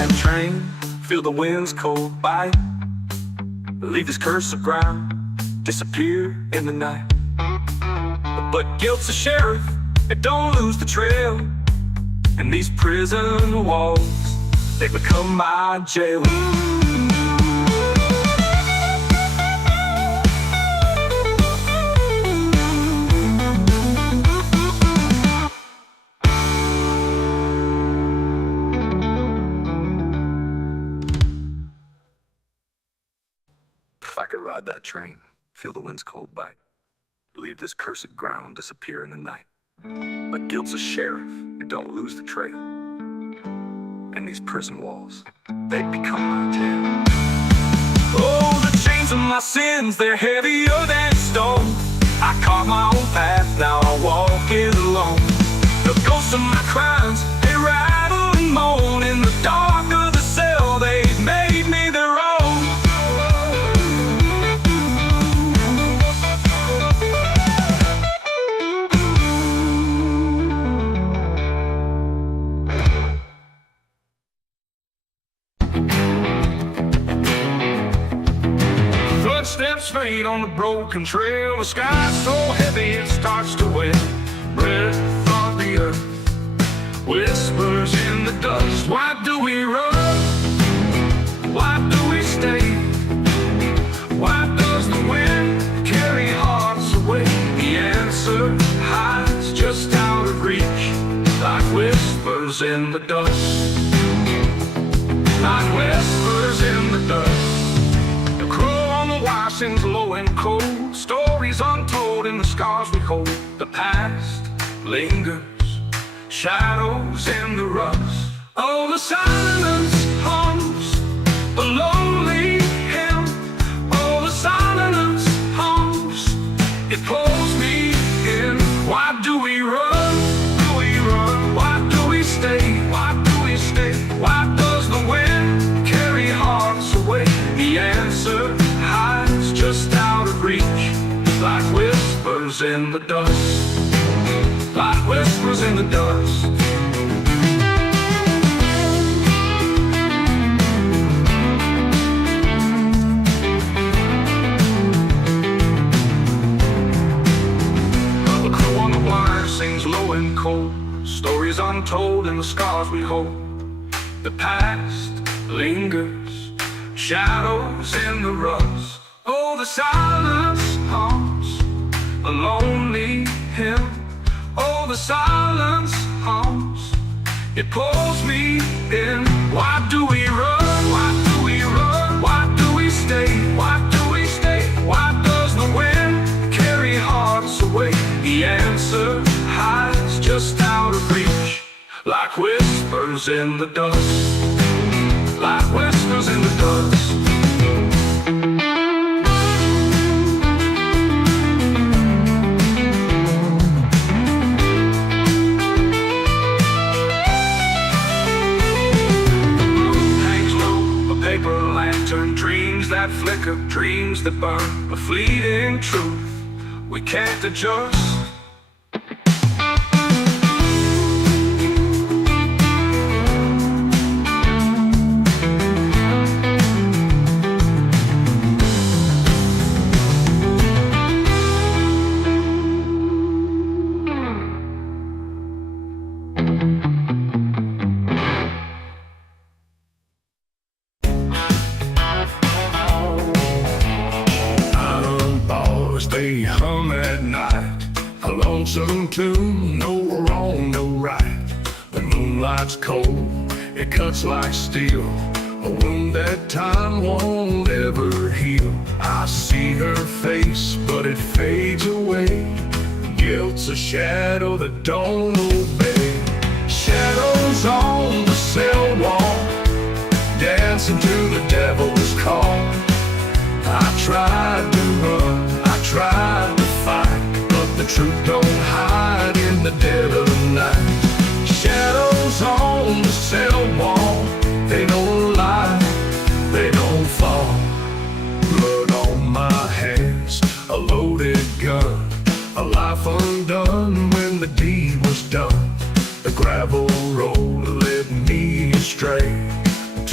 that train, feel the wind's cold bite. Leave this cursed ground, disappear in the night. But guilt's a sheriff, it don't lose the trail. And these prison walls, they become my jail. If I could ride that train, feel the wind's cold bite, leave this cursed ground, disappear in the night. But guilt's a sheriff, it don't lose the trail. And these prison walls, they become my jail. Oh, the chains of my sins, they're heavier than stone. I carve my own path, now I walk it alone. The ghosts of my crimes, they rattle and moan. In the dark of the cell, they've made me their own. Footsteps fade on the broken trail. The sky's so heavy it starts to wet. Breath of the earth whispers in the dust. Why do we run? Why do we stay? Why does the wind carry hearts away? The answer hides just out of reach, like whispers in the dust. Like whispers in the dust. The crow on the washing's low and cold. Stories untold in the scars we hold. The past lingers, shadows in the rust. Oh, the silence hums, the lonely hymn. Oh, the silence hums, it pulls me in. Why do we run? Do we run? Why do we stay? Why do we stay? Why does the wind carry hearts away? The answer hides just out of reach, like whispers in the dust. Like whispers in the dust. The crow on the wire sings low and cold. Stories untold in the scars we hold. The past lingers, shadows in the rust. Oh, the silence hums, a lonely hymn. Oh, the silence hums, it pulls me in. Why do we run? Why do we run? Why do we stay? Why do we stay? Why does the wind carry hearts away? The answer hides just out of reach, like whispers in the dust. Like whispers in the dust. Dreams that flicker, dreams that burn, a fleeting truth we can't adjust. They hum at night, a lonesome tune, no wrong, no right. The moonlight's cold, it cuts like steel, a wound that time won't ever heal. I see her face, but it fades away. Guilt's a shadow that don't obey. Shadows on the cell wall, dancing to the devil's call. I tried to run, I tried to fight, but the truth don't hide in the dead of night. Shadows on the cell wall, they don't lie, they don't fall. Blood on my hands, a loaded gun, a life undone when the deed was done. The gravel road led me astray,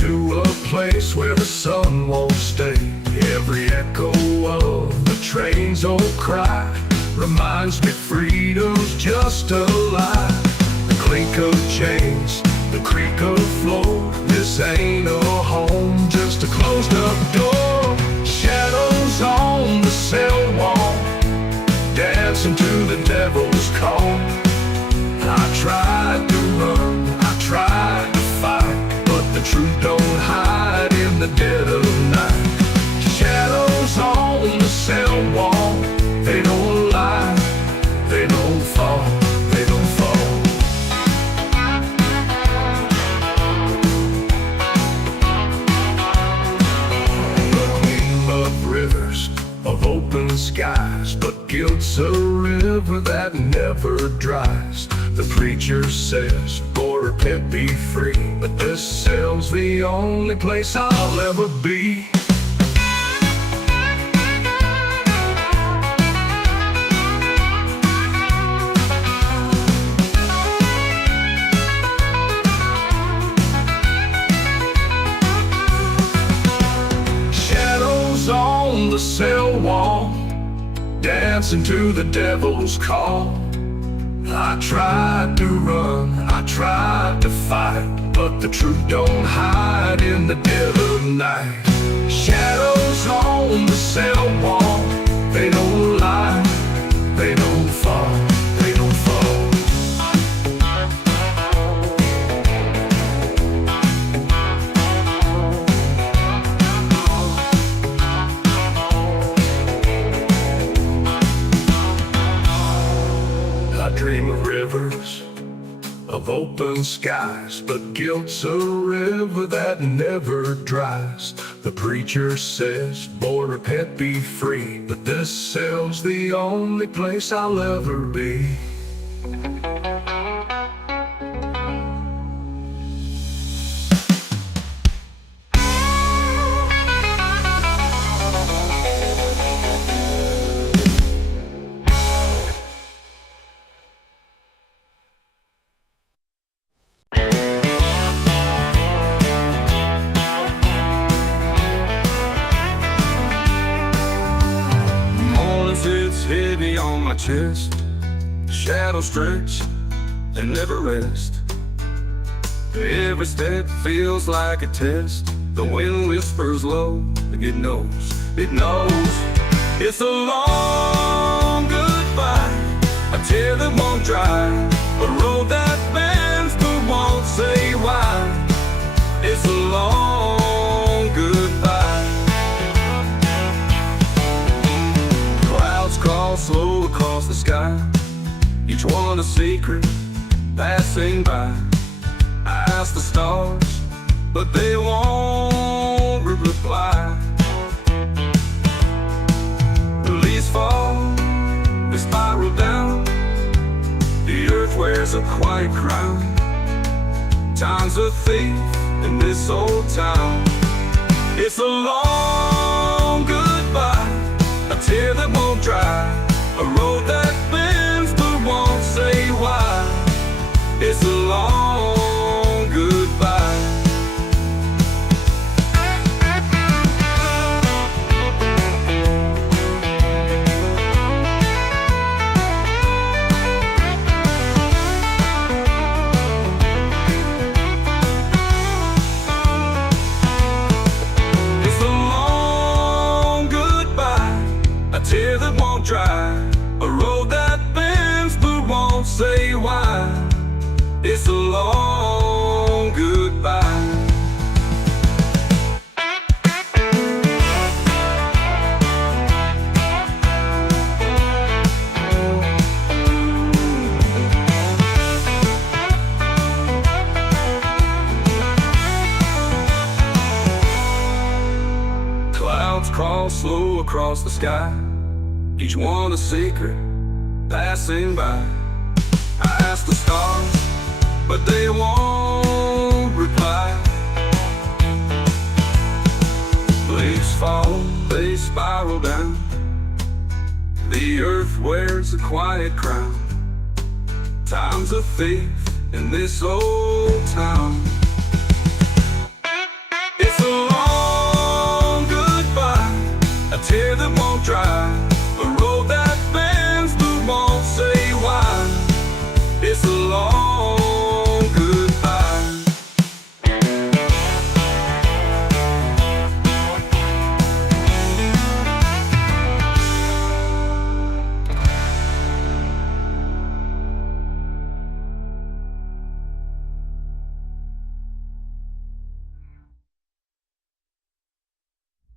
to a place where the sun won't stay. Every echo of the train's old cry reminds me freedom's just a lie. The clink of chains, the creak of floor, this ain't a home, just a closed up door. Shadows on the cell wall, dancing to the devil's call. I tried to run, I tried to fight, but the truth don't hide in the dead of night. Shadows on the cell wall, they don't lie, they don't fall, they don't fall. The queen of rivers, of open skies, but guilt's a river that never dries. The preacher says, "For repent, be free," but this cell's the only place I'll ever be. Shadows on the cell wall, dancing to the devil's call. I tried to run, I tried to fight, but the truth don't hide in the dead of night. Shadows on the cell wall, they don't lie, they don't fall, they don't fall. I dream of rivers, of open skies, but guilt's a river that never dries. The preacher says, "Boy, repent, be free," but this cell's the only place I'll ever be. Heavy on my chest, shadows stretch and never rest. Every step feels like a test. The wind whispers low, it knows, it knows. It's a long goodbye, a tear that won't dry, a road that bends but won't say why. It's a long goodbye. Clouds crawl slow across the sky, each one a secret passing by. I ask the stars, but they won't reply. The leaves fall, they spiral down, the earth wears a quiet crown. Time's a thief in this old town. It's a long goodbye, a tear that won't dry, a road that bends but won't say why. It's a long goodbye. It's a long goodbye, a tear that won't dry, a road that bends but won't say why. It's a long goodbye. Clouds crawl slow across the sky, each one a secret passing by. I ask the stars, but they won't reply. Leaves fall, they spiral down, the earth wears a quiet crown. Time's a thief in this old town.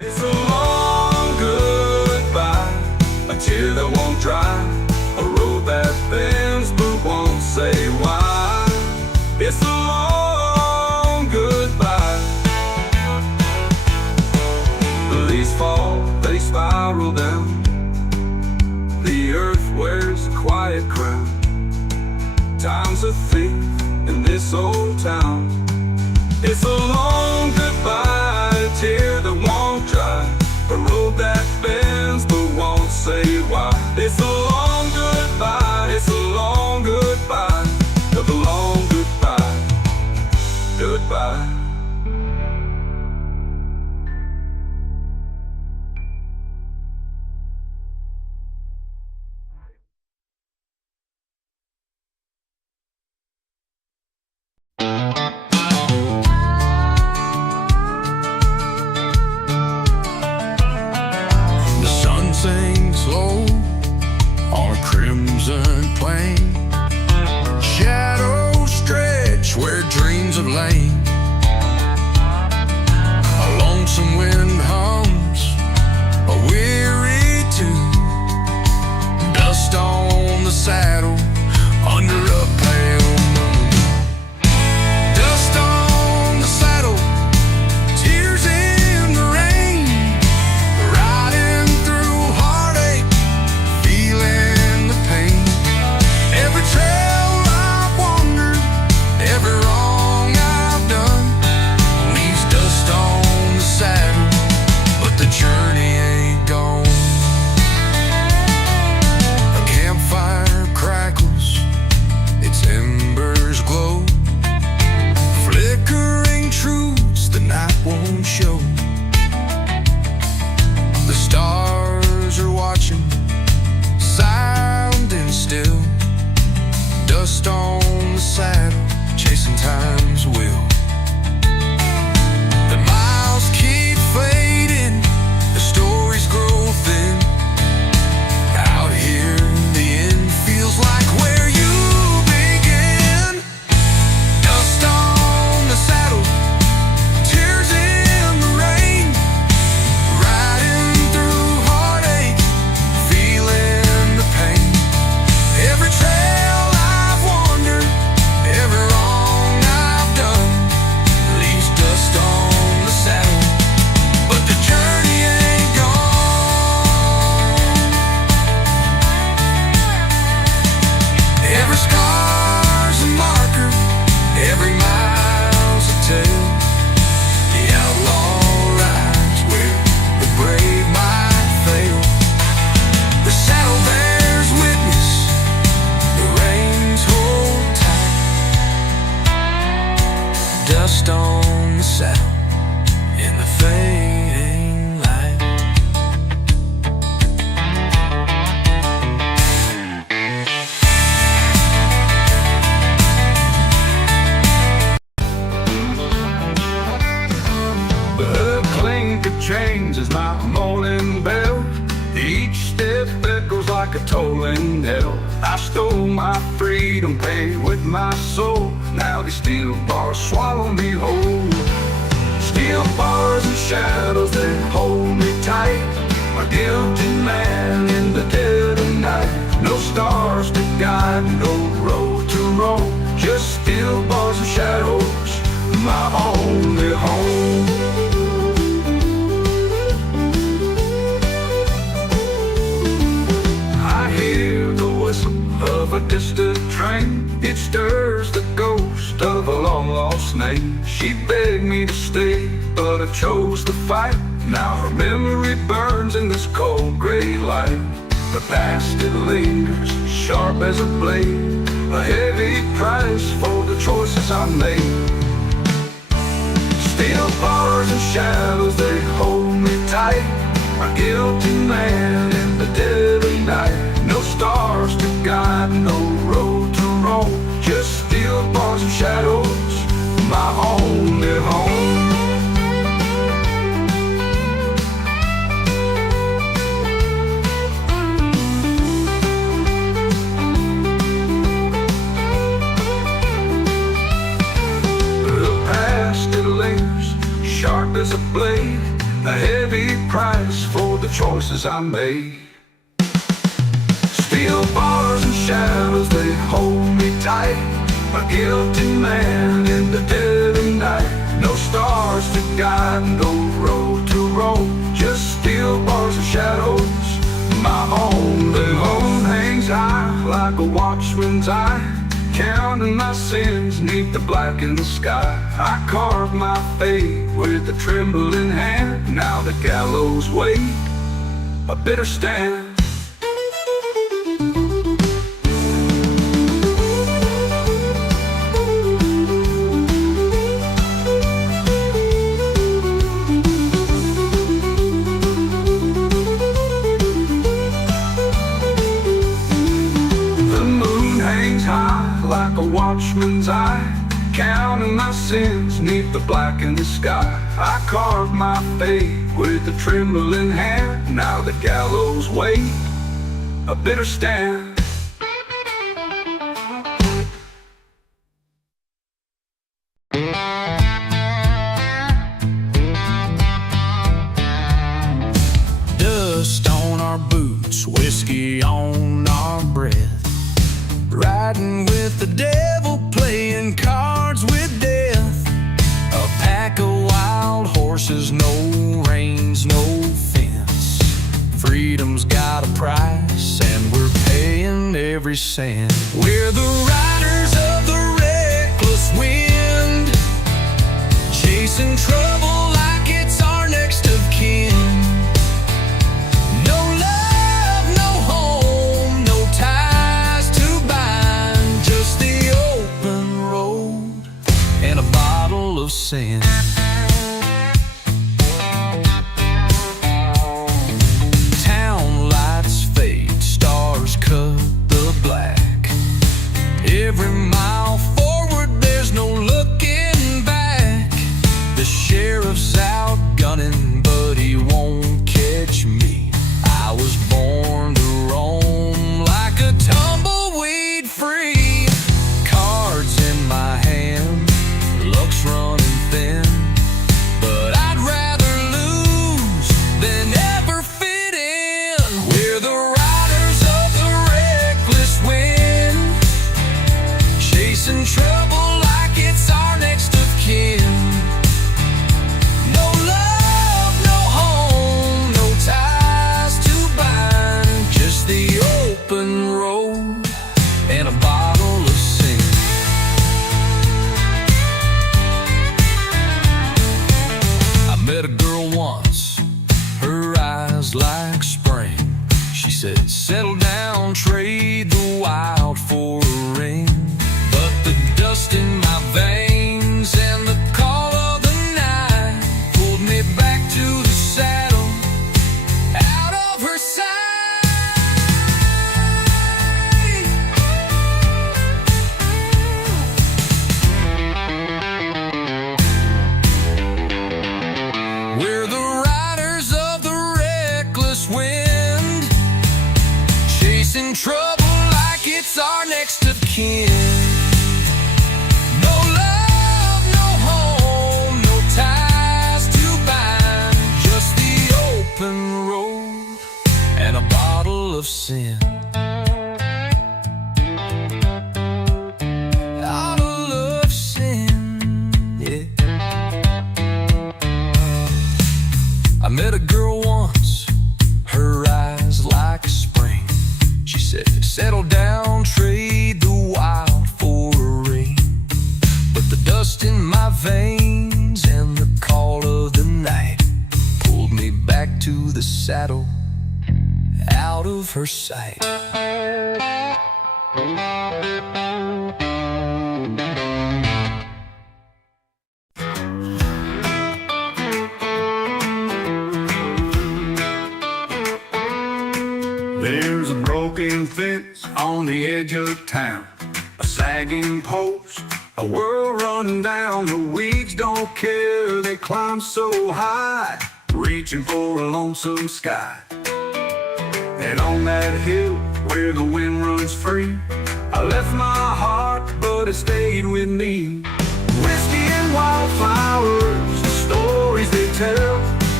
It's a long goodbye, a tear that won't dry, a road that bends but won't say why. It's a long goodbye. The leaves fall, they spiral down. The earth wears a quiet crown. Time's a thief in this old town. It's a long goodbye, a tear that won't dry, a road that bends but won't say why. It's a long goodbye, it's a long goodbye, a long goodbye, goodbye. The sun sinks low on a crimson plain. Shadows stretch where dreams have lain. A lonesome wind hums a weary tune. Dust on the saddle under a pale moon. Dust on the saddle, tears in the rain. Riding through heartache, feeling the pain. Every trail I've wandered, every wrong I've done, leaves dust on the saddle, but the journey ain't gone. A campfire crackles, its embers glow, flickering truths the night won't show. The stars are watching, silent and still. Dust on the saddle, chasing time's will. The miles keep fading, the stories grow thin. Out here, the end feels like where you begin. Dust on the saddle, tears in the rain. Riding through heartache, feeling the pain. Every trail I've wandered, every wrong I've done, leaves dust on the saddle, but the journey ain't gone. Every scar's a marker, every mile's a tale. The outlaw rides where the brave might fail. The saddle bears witness, the reins hold tight. Dust on the saddle in the fading light. The clink of chains is my morning bell. Each step echoes like a tolling knell. I stole my freedom, paid with my soul. Now these steel bars swallow me whole. Steel bars and shadows that hold me tight. A guilty man in the dead of night. No stars to guide, no road to roam. Just steel bars and shadows, my only home. I hear the whistle of a distant train. It stirs the ghost of a long lost name. She begged me to stay, but I chose to fight. Now her memory burns in this cold gray light. The past, it lingers, sharp as a blade. A heavy price for the choices I made. Steel bars and shadows, they hold me tight. A guilty man in the dead of night. No stars to guide, no road to roam. Just steel bars and shadows, my only home. The past, it lingers, sharp as a blade. a heavy price for the choices I made. Steel bars and shadows, they hold me tight, a guilty man in the dead of night. No stars to guide, no road to roam, just steel bars and shadows, my home. The home hangs high like a watchman's eye, counting my sins neath the blackened sky. I carve my fate with a trembling hand, now the gallows wait, a bitter stand. Like a watchman's eye, counting my sins neath the blackened sky. I carved my fate with a trembling hand, now the gallows wait, a bitter stand. Dust on our boots, whiskey on our breath, riding with the devil, playing cards with death. A pack of wild horses, no reins, no fence. Freedom's got a price, and we're paying every cent. We're the riders of the reckless wind, chasing trouble like it's our next of kin. Sin. Town lights fade, stars cut the black. Every mile forward, there's no looking back. The sheriff's out gunning, but he won't catch me. I was born to roam like a tumbleweed free. Cards in my hand, luck's running thin, but I'd rather lose than ever fit in. We're the riders of the reckless wind, chasing trouble like it's our next of kin. No love, no home, no ties to bind, just the open road and a bottle of sin. Met a girl once, her eyes like spring. She said, settle down, trade the wild for a ring. But the dust in my veins and the call of the night pulled me back to the saddle, out of her sight. We're the riders of the reckless wind, chasing trouble like it's our next of kin. No love, no home, no ties to bind, just the open road and a bottle of sin. Bottle of sin, yeah. I met a girl once, her eyes like spring. She said, settle down, trade the wild for a ring. But the dust in my veins and the call of the night pulled me back to the saddle, out of her sight. There's a broken fence on the edge of town, a sagging post, a world run down. The weeds don't care, they climb so high, reaching for a lonesome sky. And on that hill where the wind runs free, I left my heart, but it stayed with me. Whiskey and wildflowers, the stories they tell,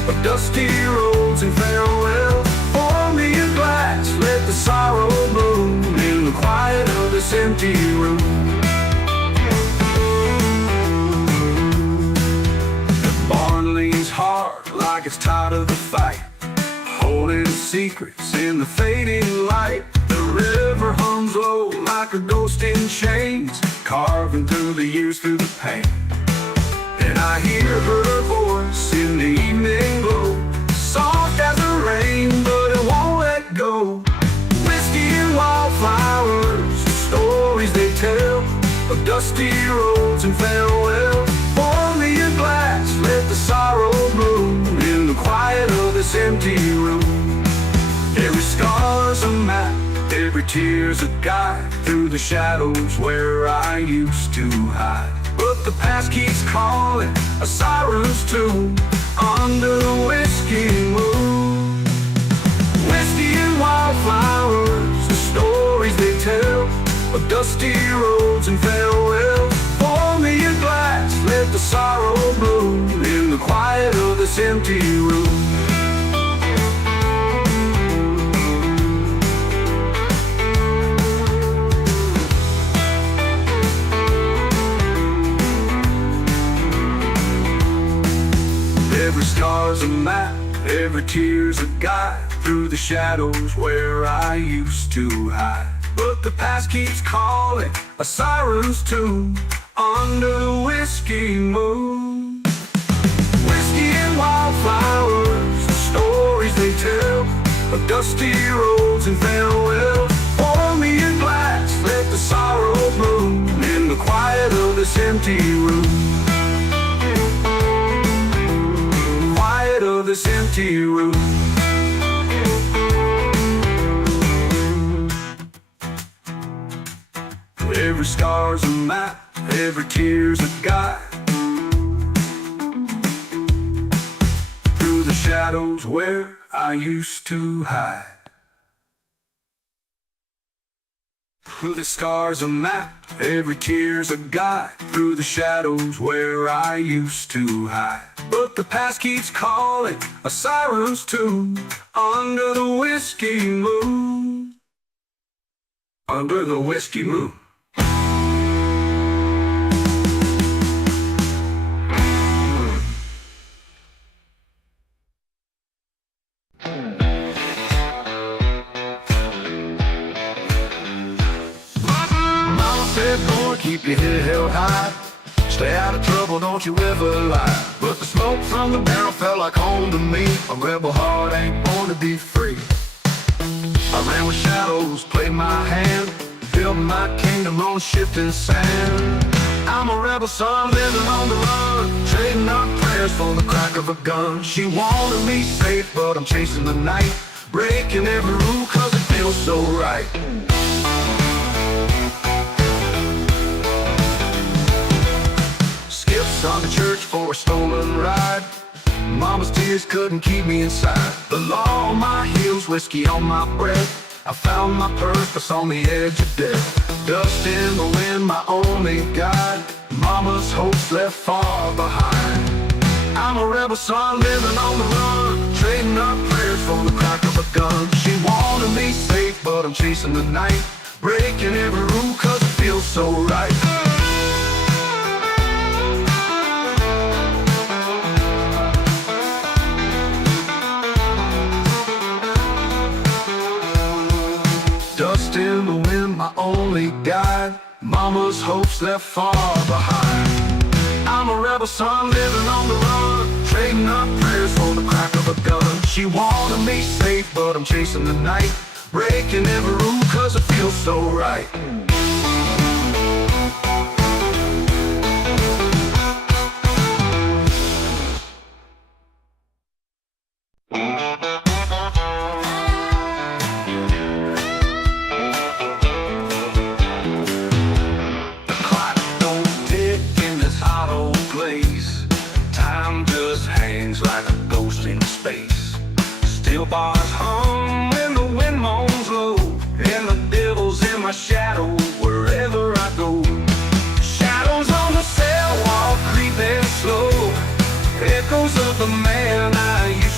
of dusty roads and farewell. Pour me a glass, let the sorrow bloom in the quiet of this empty room. The barn leans hard like it's tired of the fight, holding secrets in the fading light. The river hums low like a ghost in chains, carving through the years, through the pain. And I hear her voice in the evening glow, soft as the rain, but it won't let go. Whiskey and wildflowers, the stories they tell of dusty roads and farewell. Pour me a glass, let the sorrow bloom in the quiet of this empty room. Every scar's a map, every tear's a guide through the shadows where I used to hide. But the past keeps calling, a siren's tune under the whiskey moon. Whiskey and wildflowers, the stories they tell of dusty roads and farewell. Pour me a glass, let the sorrow bloom in the quiet of this empty room. Every scar's a map, every tear's a guide through the shadows where I used to hide. But the past keeps calling, a siren's tune under the whiskey moon. Whiskey and wildflowers, the stories they tell of dusty roads and farewell. Pour me a glass, let the sorrow bloom in the quiet of this empty room. Of this empty room. Every scar's a map, every tear's a guide through the shadows where I used to hide. Through the scars a map, every tear's a guide through the shadows where I used to hide. But the past keeps calling, a siren's tune under the whiskey moon. Under the whiskey moon. Mama said, boy, keep your head held high. Stay out of trouble, don't you ever lie. But the smoke from the barrel felt like home to me. A rebel heart ain't born to be free. I ran with shadows, played my hand, built my kingdom on shifting sand. I'm a rebel son living on the run, trading up prayers for the crack of a gun. She wanted me safe, but I'm chasing the night, breaking every rule cause it feels so right. On to church for a stolen ride. Mama's tears couldn't keep me inside. The law on my heels, whiskey on my breath. I found my purpose on the edge of death. Dust in the wind, my only guide. Mama's hopes left far behind. I'm a rebel son living on the run, trading up prayers for the crack of a gun. She wanted me safe, but I'm chasing the night, breaking every rule cause it feels so right. Dust in the wind, my only guide. Mama's hopes left far behind. I'm a rebel son living on the run, trading up prayers for the crack of a gun. She wanted me safe, but I'm chasing the night, breaking every rule cause it feels so right. Steel bars hum when the wind moans low, and the devil's in my shadow wherever I go. Shadows the man I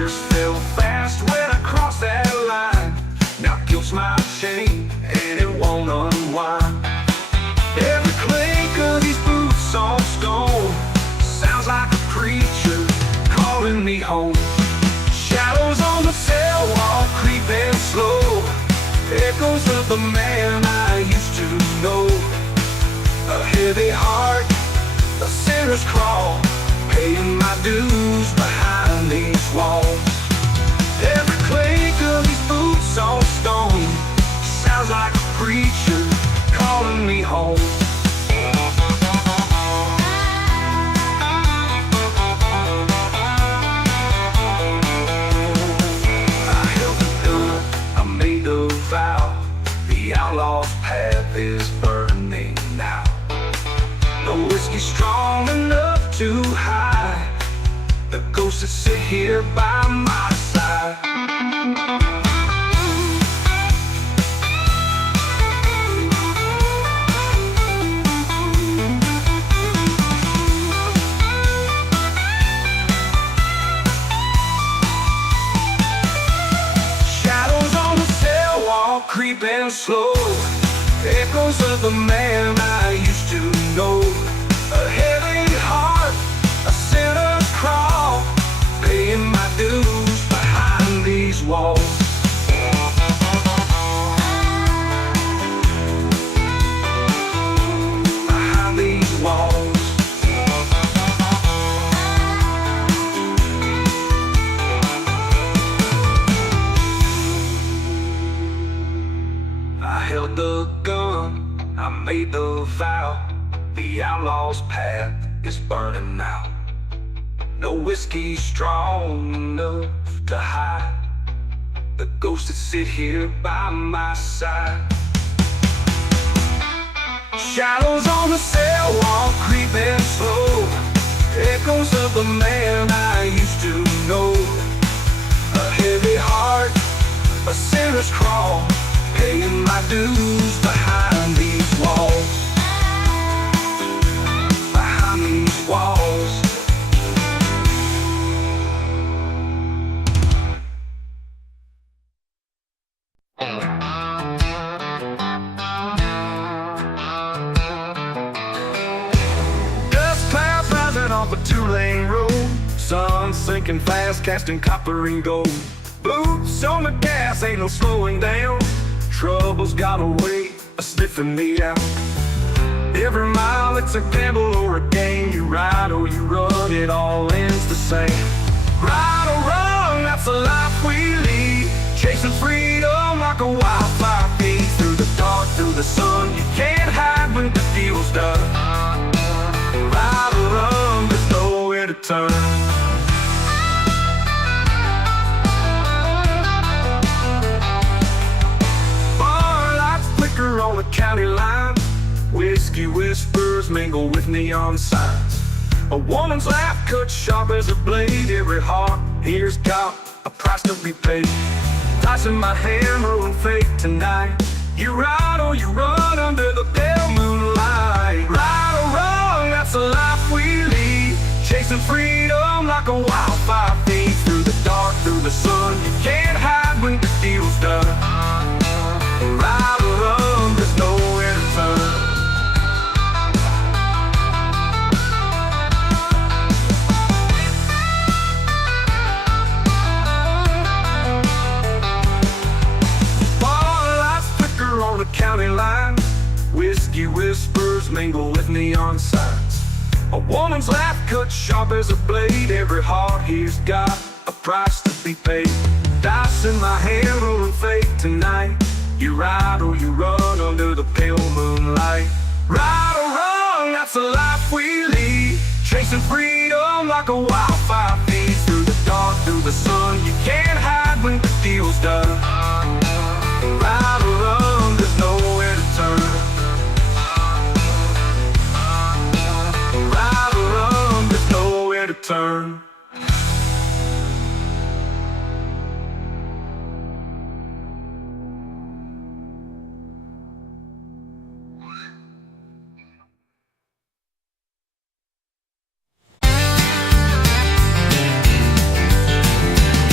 Years fell fast when I crossed that line. Now guilt's my chain and it won't unwind. Every clink of these boots on stone sounds like a preacher calling me home. Shadows on the cell wall creeping slow, echoes of the man I used to know. A heavy heart, a sinner's crawl, paying my dues behind these walls. Every clink of these boots on stone sounds like a preacher calling me home. I held the gun, I made the vow. The outlaw's path is burning now. No whiskey strong enough to hide the ghosts that sit here by my side. Shadows on the cell wall creeping slow, echoes of the man I used to know. A heavy heart, a sinner's crawl, paying my dues behind these walls. Behind these walls. I held the gun, I made the vow. The outlaw's path is burning now. No whiskey strong enough to hide the ghosts that sit here by my side. Shadows on the cell wall creeping slow, echoes of the man I used to know. A heavy heart, a sinner's crawl, paying my dues behind these walls. Behind these walls. Dust clouds rising off a two-lane road, sun sinking fast, casting copper and gold. Boots on the gas, ain't no slowing down. Trouble's got a way of sniffing me out. Every mile it's a gamble or a game. You ride or you run, it all ends the same. Right or wrong, that's the life we lead, chasing freedom like a wildfire feed. Through the dark, through the sun, you can't hide when the deal's done. Right or wrong, there's nowhere to turn. On the county line, whiskey whispers mingle with neon signs. A woman's laugh cut sharp as a blade. Every heart here's got a price to be paid. Dice in my hand, rolling fate tonight. You ride or you run under the pale moonlight. Right or wrong, that's the life we lead, chasing freedom like a wildfire feed. Through the dark, through the sun, you can't hide when the deal's done. Right or wrong, there's nowhere to turn. Bar lights flicker on the county line, whiskey whispers mingle with neon signs. A woman's laugh cut sharp as a blade. Every heart here's got a price to be paid. Dice in my hand, rolling fate tonight. You ride or you run under the pale moonlight. Right or wrong, that's the life we lead, chasing freedom like a wildfire feed. Through the dark, through the sun, you can't hide when the deal's done. Right or wrong, there's nowhere to turn. Right or wrong, there's nowhere to turn.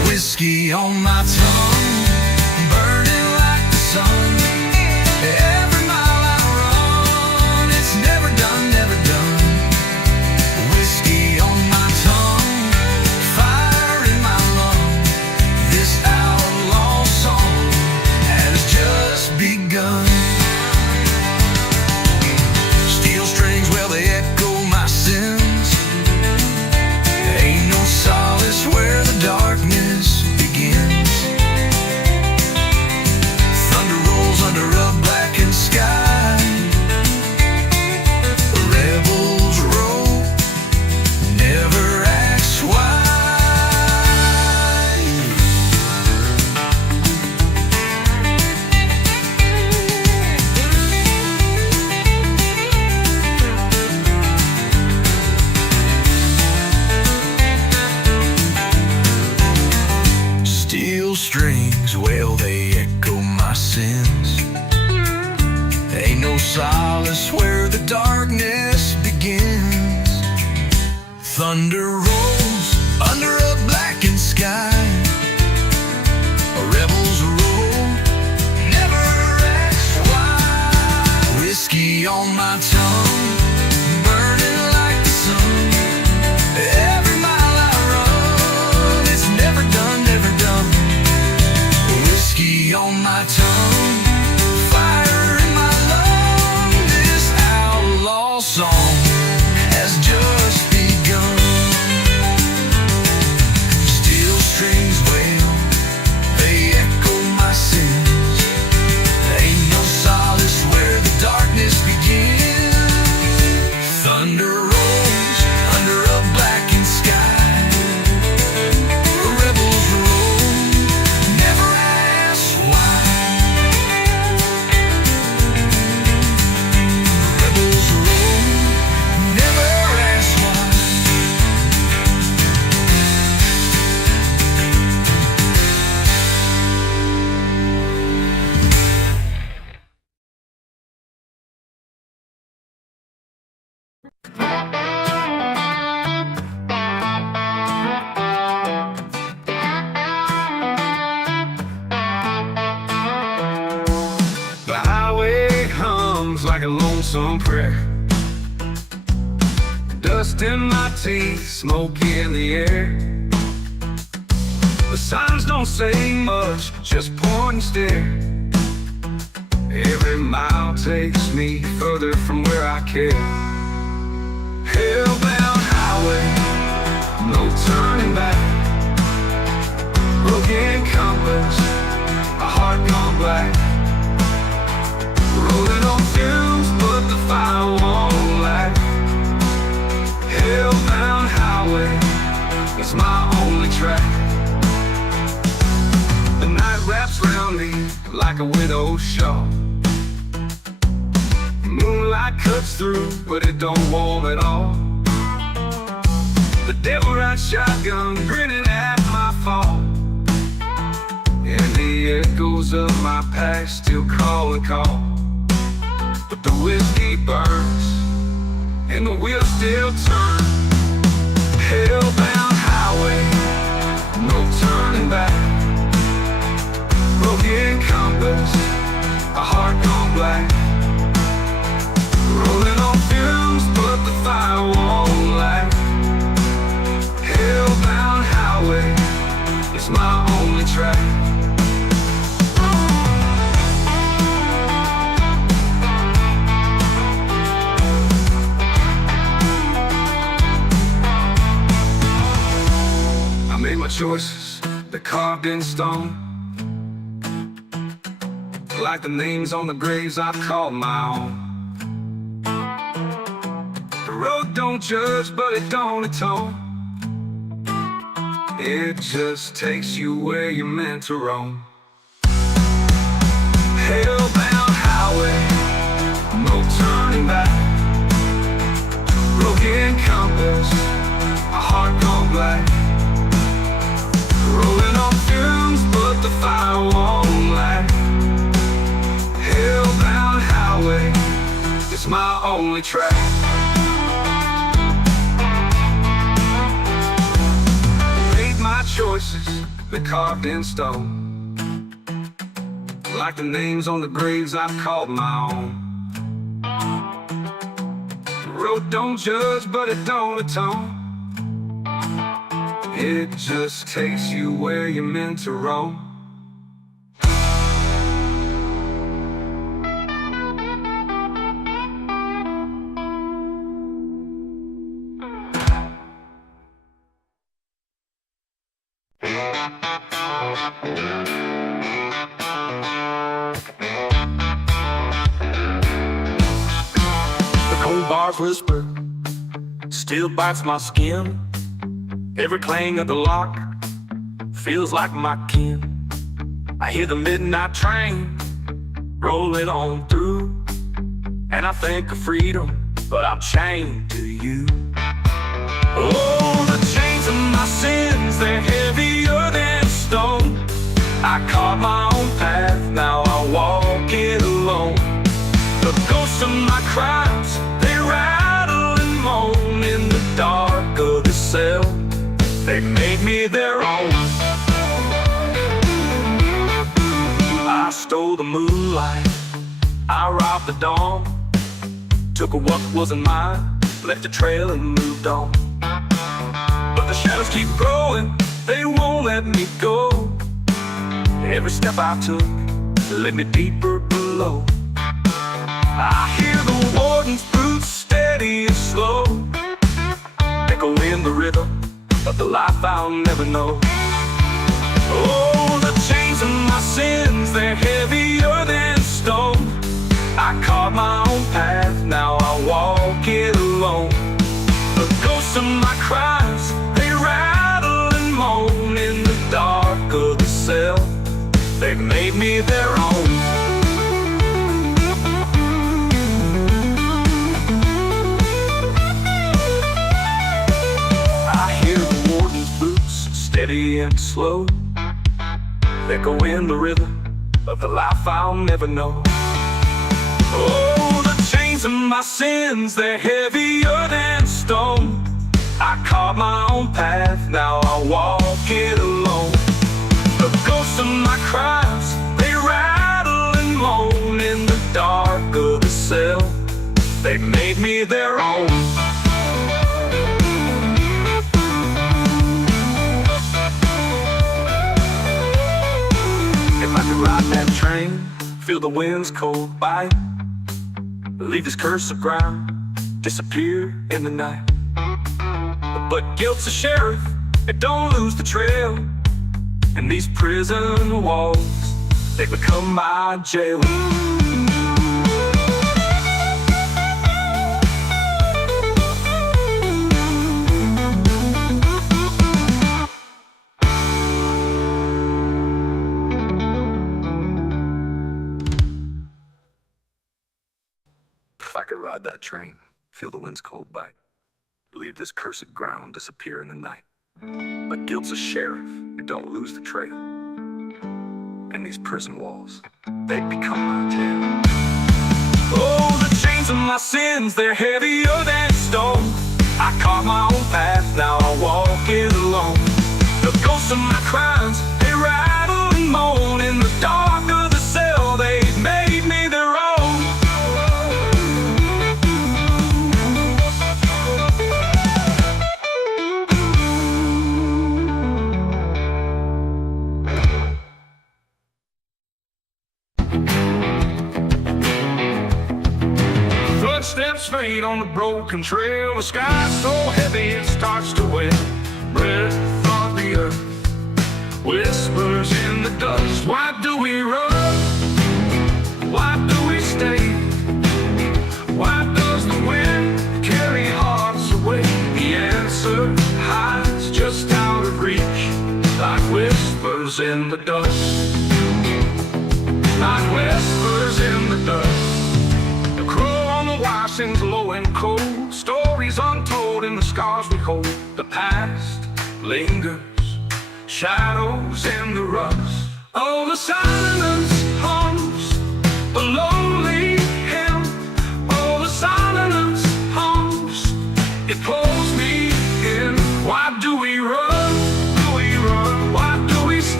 on my tongue, burning like the sun. Every mile I run, it's never done, never done. Whiskey on my tongue, fire in my lungs. This outlaw song has just begun. Steel strings, well, they echo my sins. Ain't no solace where the darkness begins. Thunder rolls under a blackened sky. Rebels roll, never ask why. Steel strings, well, they echo my sins. Ain't no solace where the darkness begins. Thunder rolls under a blackened sky. Rebels roll, never ask why. Whiskey on my tongue, burning like the sun. Every mile I run, it's never done, never done. Whiskey on my tongue, fire in my lungs. This outlaw song has just begun. Steel strings wail, they echo my sins. Ain't no solace where the darkness begins. Thunder rolls under a blackened sky. Rebels roll, never ask why. Rebels roll, never ask why. The highway hums like a lonesome prayer. Dust in my teeth, smoke in the air. The signs don't say much, just point and stare. Every mile takes me further from where I care. Hellbound highway, no turning back. Broken compass, a heart gone black. Rolling on fumes, but the fire won't light. Hellbound highway, it's my only track. The night wraps around me like a widow's shawl. Moonlight cuts through, but it don't warm at all. The devil rides shotgun, grinning at my fall. And the echoes of my past still call and call. But the whiskey burns, and the wheels still turn. Hellbound highway, no turning back. Broken compass, a heart gone black. Rolling on fumes, but the fire won't light. Hellbound highway, it's my only track. I made my choices, they're carved in stone, like the names on the graves I called my own. The road don't judge, but it don't atone. It just takes you where you're meant to roam. Hellbound highway, no turning back. Broken compass, a heart gone black. Rolling on fumes, but the fire won't light. Hellbound highway, it's my only track. Made my choices, they're carved in stone, like the names on the graves I've called my own. The road don't judge, but it don't atone. It just takes you where you're meant to roam. The cold bars whisper, still bites my skin. Every clang of the lock feels like my kin. I hear the midnight train rolling on through, and I think of freedom, but I'm chained to you. Oh, the chains of my sins, they're heavier than stone. I carved my own path, now I walk it alone. The ghosts of my crimes, they rattle and moan in the dark of the cell. They made me their own. I stole the moonlight, I robbed the dawn, took what wasn't mine, left a trail and moved on. But the shadows keep growing, they won't let me go. Every step I took led me deeper below. I hear the warden's boots steady and slow, echo in the rhythm of the life I'll never know. Oh, the chains of my sins, they're heavier than stone. I carved my own path, now I walk it alone. The ghosts of my crimes, they rattle and moan in the dark of the cell. They've made me their own. I hear the warden's boots, steady and slow, echo in the rhythm of the life I'll never know. Oh, the chains of my sins, they're heavier than stone. I carved my own path, now I walk it alone. The ghosts of my crimes, they rattle and moan in the dark of the cell. They made me their own. If I could ride that train, feel the wind's cold bite, leave this cursed ground, disappear in the night. But guilt's a sheriff, it don't lose the trail. And these prison walls, they become my jail. If I could ride that train, feel the wind's cold bite, leave this cursed ground, disappear in the night. But guilt's a sheriff, it don't lose the trail. And these prison walls, they become my jail. Oh, the chains of my sins, they're heavier than stone. I carved my own path, now I walk it alone. The ghosts of my crimes, they rattle and moan in the dark of the cell. They've made me their own. Footsteps fade on the broken trail. The sky's so heavy it starts to wet. Breath of the earth whispers in the dust. Why do we run? Why do we stay? Why does the wind carry hearts away? The answer hides just out of reach, like whispers in the dust. Like whispers in the dust. The crow on the washing's low and cold. Stories untold in the scars we hold. The past lingers, shadows in the rust. Oh, the silence hums, the lonely hymn. Oh, the silence hums, it pulls me in. Why do we run? Do we run? Why do we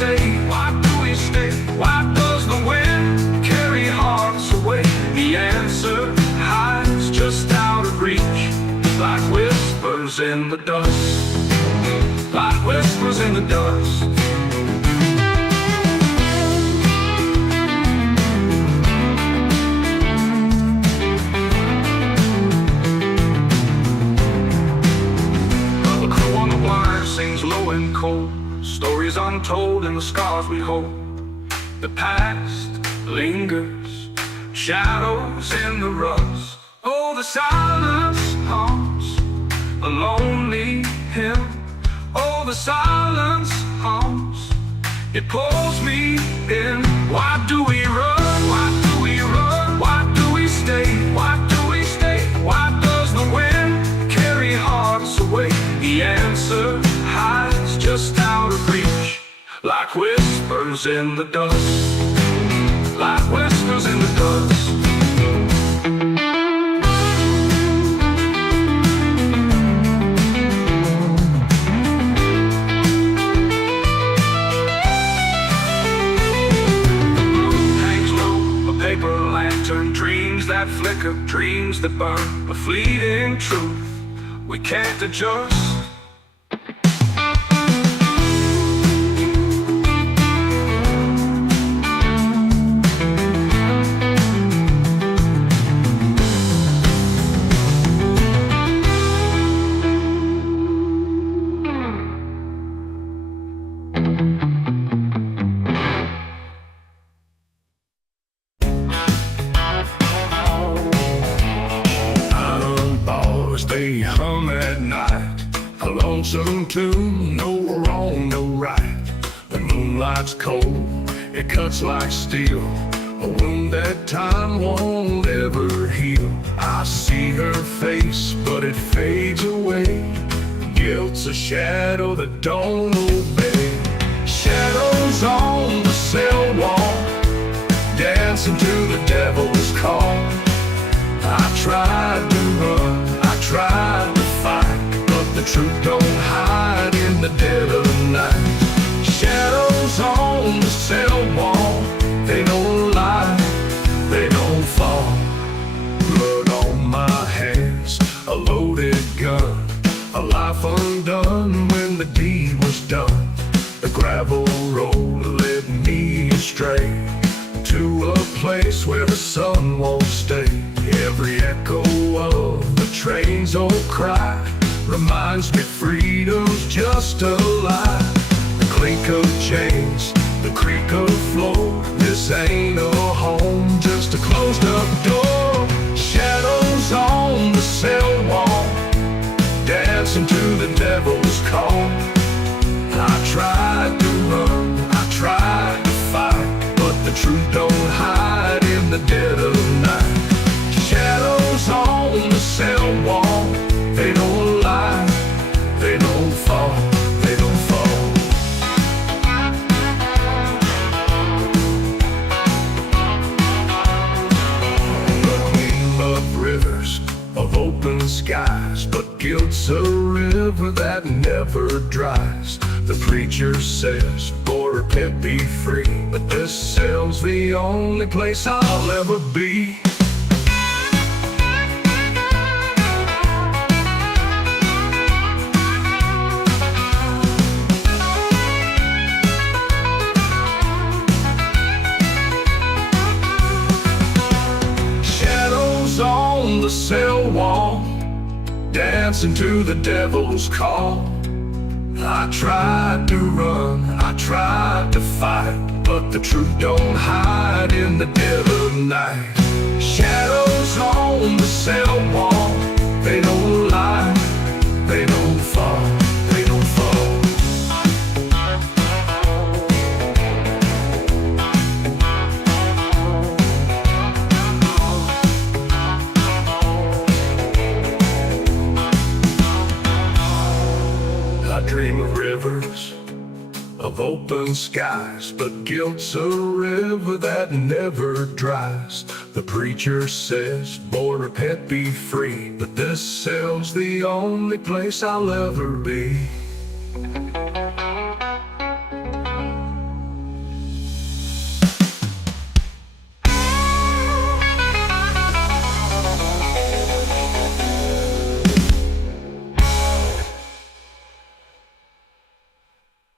whispers in the dust. The crow on the wire sings low and cold, stories untold and the scars we hold. The past lingers, shadows in the rust. Oh, the silence haunts a lonely hymn. Oh, the silence haunts, it pulls me in. Why do we run? Why do we run? Why do we stay? Why do we stay? Why does the wind carry hearts away? The answer hides just out of reach, like whispers in the dust. Like whispers in the dust. Dreams that flicker, dreams that burn, a fleeting truth we can't adjust. They hum at night, a lonesome tune, no wrong, no right. The moonlight's cold, it cuts like steel, a wound that time won't ever heal. I see her face, but it fades away. Guilt's a shadow that don't obey. Shadows on the cell wall, dancing to the devil's call. I tried to run, I tried to fight, but the truth don't hide in the dead of night. Shadows on the cell wall, they don't lie, they don't fall. Blood on my hands, a loaded gun, a life undone when the deed was done. The gravel road led me astray to a place where the sun won't stay. Every echo of the train's old cry reminds me freedom's just a lie. The clink of chains, the creak of floor, this ain't a home, just a closed up door. Shadows on the cell wall, dancing to the devil's call. I tried to run, I tried to fight, but the truth don't hide in the dead of night. Shadows on the cell wall, they don't lie, they don't fall, they don't fall. But we love rivers of open skies, but guilt's a river that never dries. The preacher says, "Boy, repent, be free," but this cell's the only place I'll ever be. Shadows on the cell wall, dancing to the devil's call. I tried to run, I tried to fight, but the truth don't hide in the dead of night. Shadows on the cell wall, they don't lie, they don't fall, they don't fall. I dream of rivers of open skies, but guilt's a river that never dries. The preacher says, "Boy, repent, be free," but this cell's the only place I'll ever be.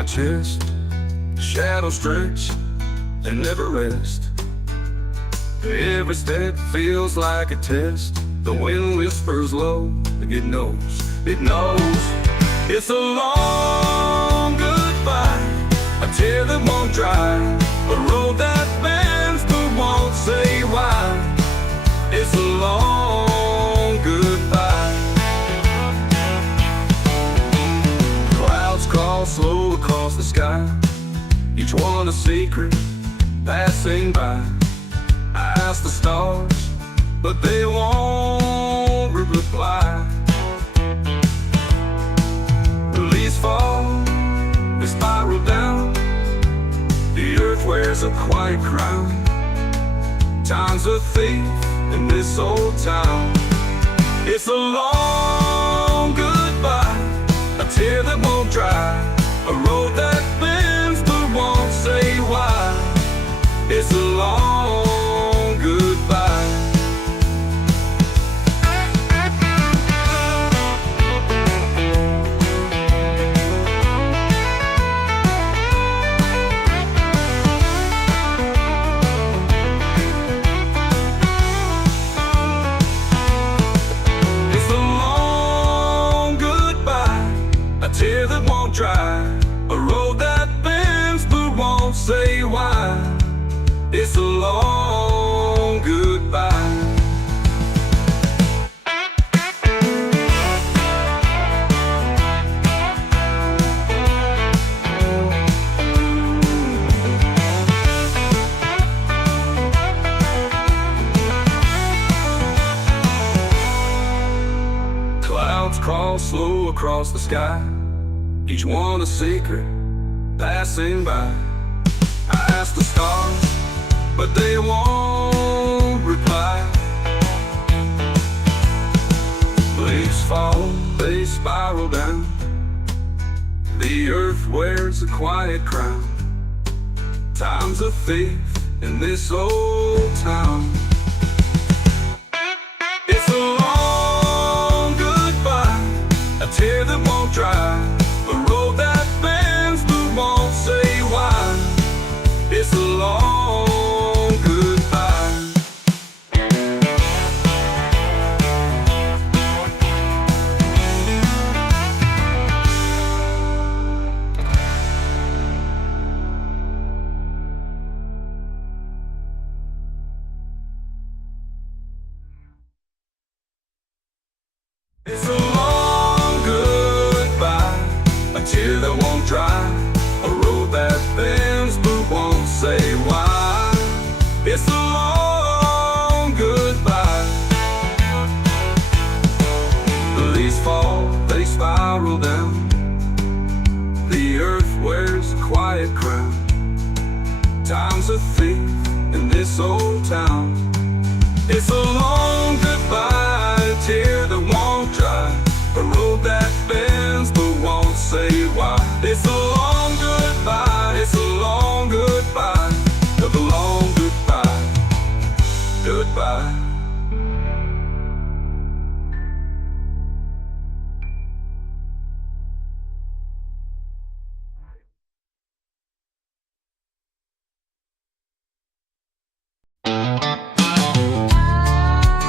my chest. Shadows stretch and never rest. Every step feels like a test. The wind whispers low, it knows, it knows. It's a long goodbye, a tear that won't dry, a road that bends but won't say why. It's a long goodbye. Clouds crawl slow across the sky, each one a secret passing by. I ask the stars, but they won't reply. The leaves fall, they spiral down. The earth wears a quiet crown. Time's a thief in this old town. It's a long goodbye, a tear that won't dry, a road that bends but won't say why. It's a long goodbye. Tear that won't dry, a road that bends but won't say why. It's a long goodbye. Clouds crawl slow across the sky, each one a secret passing by. I ask the stars, but they won't reply. Leaves fall, they spiral down. The earth wears a quiet crown. Time's a thief in this old town. It's a long goodbye, a tear that won't dry, a road that bends but won't say why. It's a long goodbye. It's a long goodbye, a tear that won't dry, a road that bends but won't say why. It's a long goodbye. The leaves fall, they spiral down. The earth wears a quiet crown. Time's a thief in this old town. It's a long goodbye, a tear that won't dry, a road that bends but won't say why. It's a long goodbye, it's a long goodbye, a long goodbye, goodbye.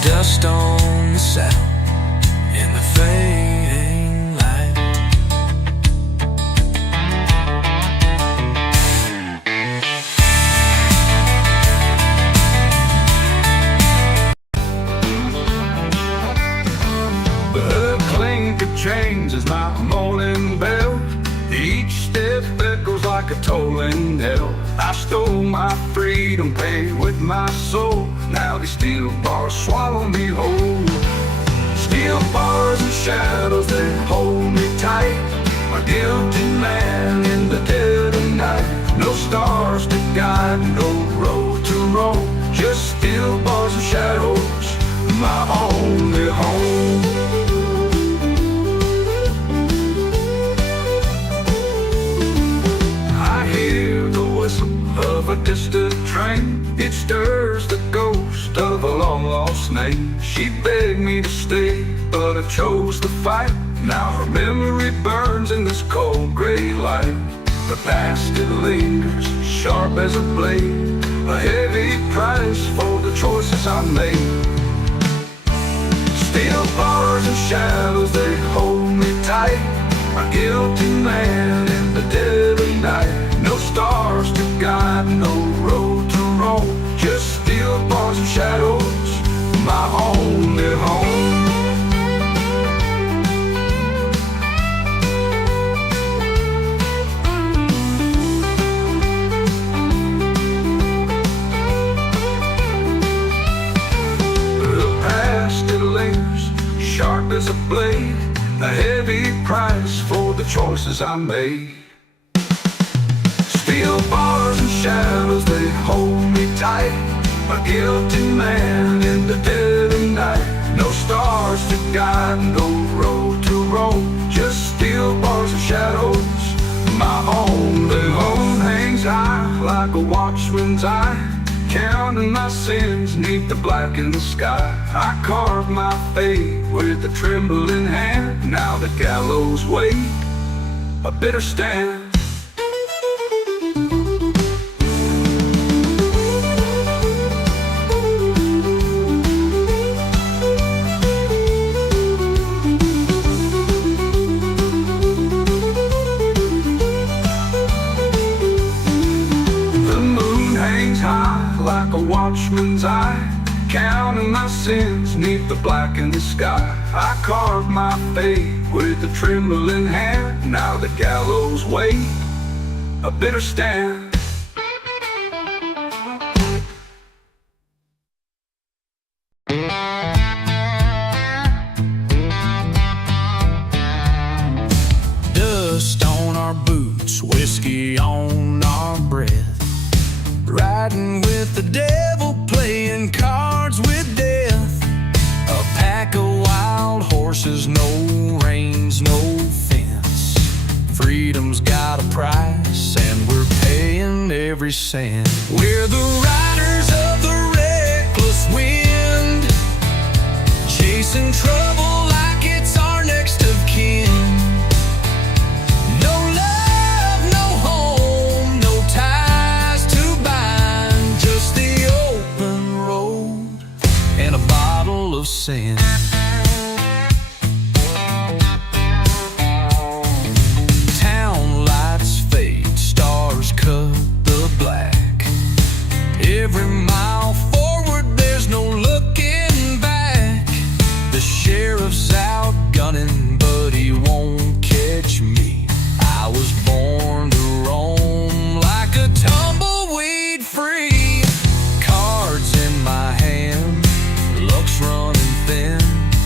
Dust on the saddle in the fading light. The clink of chains is my morning bell. Each step echoes like a tolling knell. I stole my freedom, paid with my soul. Now these steel bars swallow me whole. Steel bars and shadows that hold me tight. A guilty man in the dead of night. No stars to guide, no road to roam. Just steel bars and shadows, my only home. Of a distant train, it stirs the ghost of a long-lost name. She begged me to stay, but I chose to fight. Now her memory burns in this cold gray light. The past, it lingers, sharp as a blade, a heavy price for the choices I made. Steel bars and shadows, they hold me tight. A guilty man in the dead of night. No stars to guide, no road to roam. Just steel bars and shadows, my only home. The past, it lingers, sharp as a blade, a heavy price for the choices I made. Steel bars and shadows, they hold me tight. A guilty man in the dead of night. No stars to guide, no road to roam. Just steel bars and shadows, my only home. Hangs high like a watchman's eye, counting my sins neath the blackened sky. I carve my fate with a trembling hand. Now the gallows wait, a bitter stand. Like a watchman's eye, counting my sins neath the blackened sky. I carved my fate with a trembling hand. Now the gallows wait, a bitter stand. Dust on our boots, whiskey on our breath. Riding with the devil, playing cards with death. A pack of wild horses, no reins, no fence. Freedom's got a price, and we're paying every cent. We're the riders of the reckless wind, chasing trouble like it's our next of kin. Saying town lights fade, stars cut the black. Every mile forward, there's no looking back. The sheriff's out gunning, but he won't catch me. I was born to roam like a tumbleweed free. Cards in my hand, luck's running thin.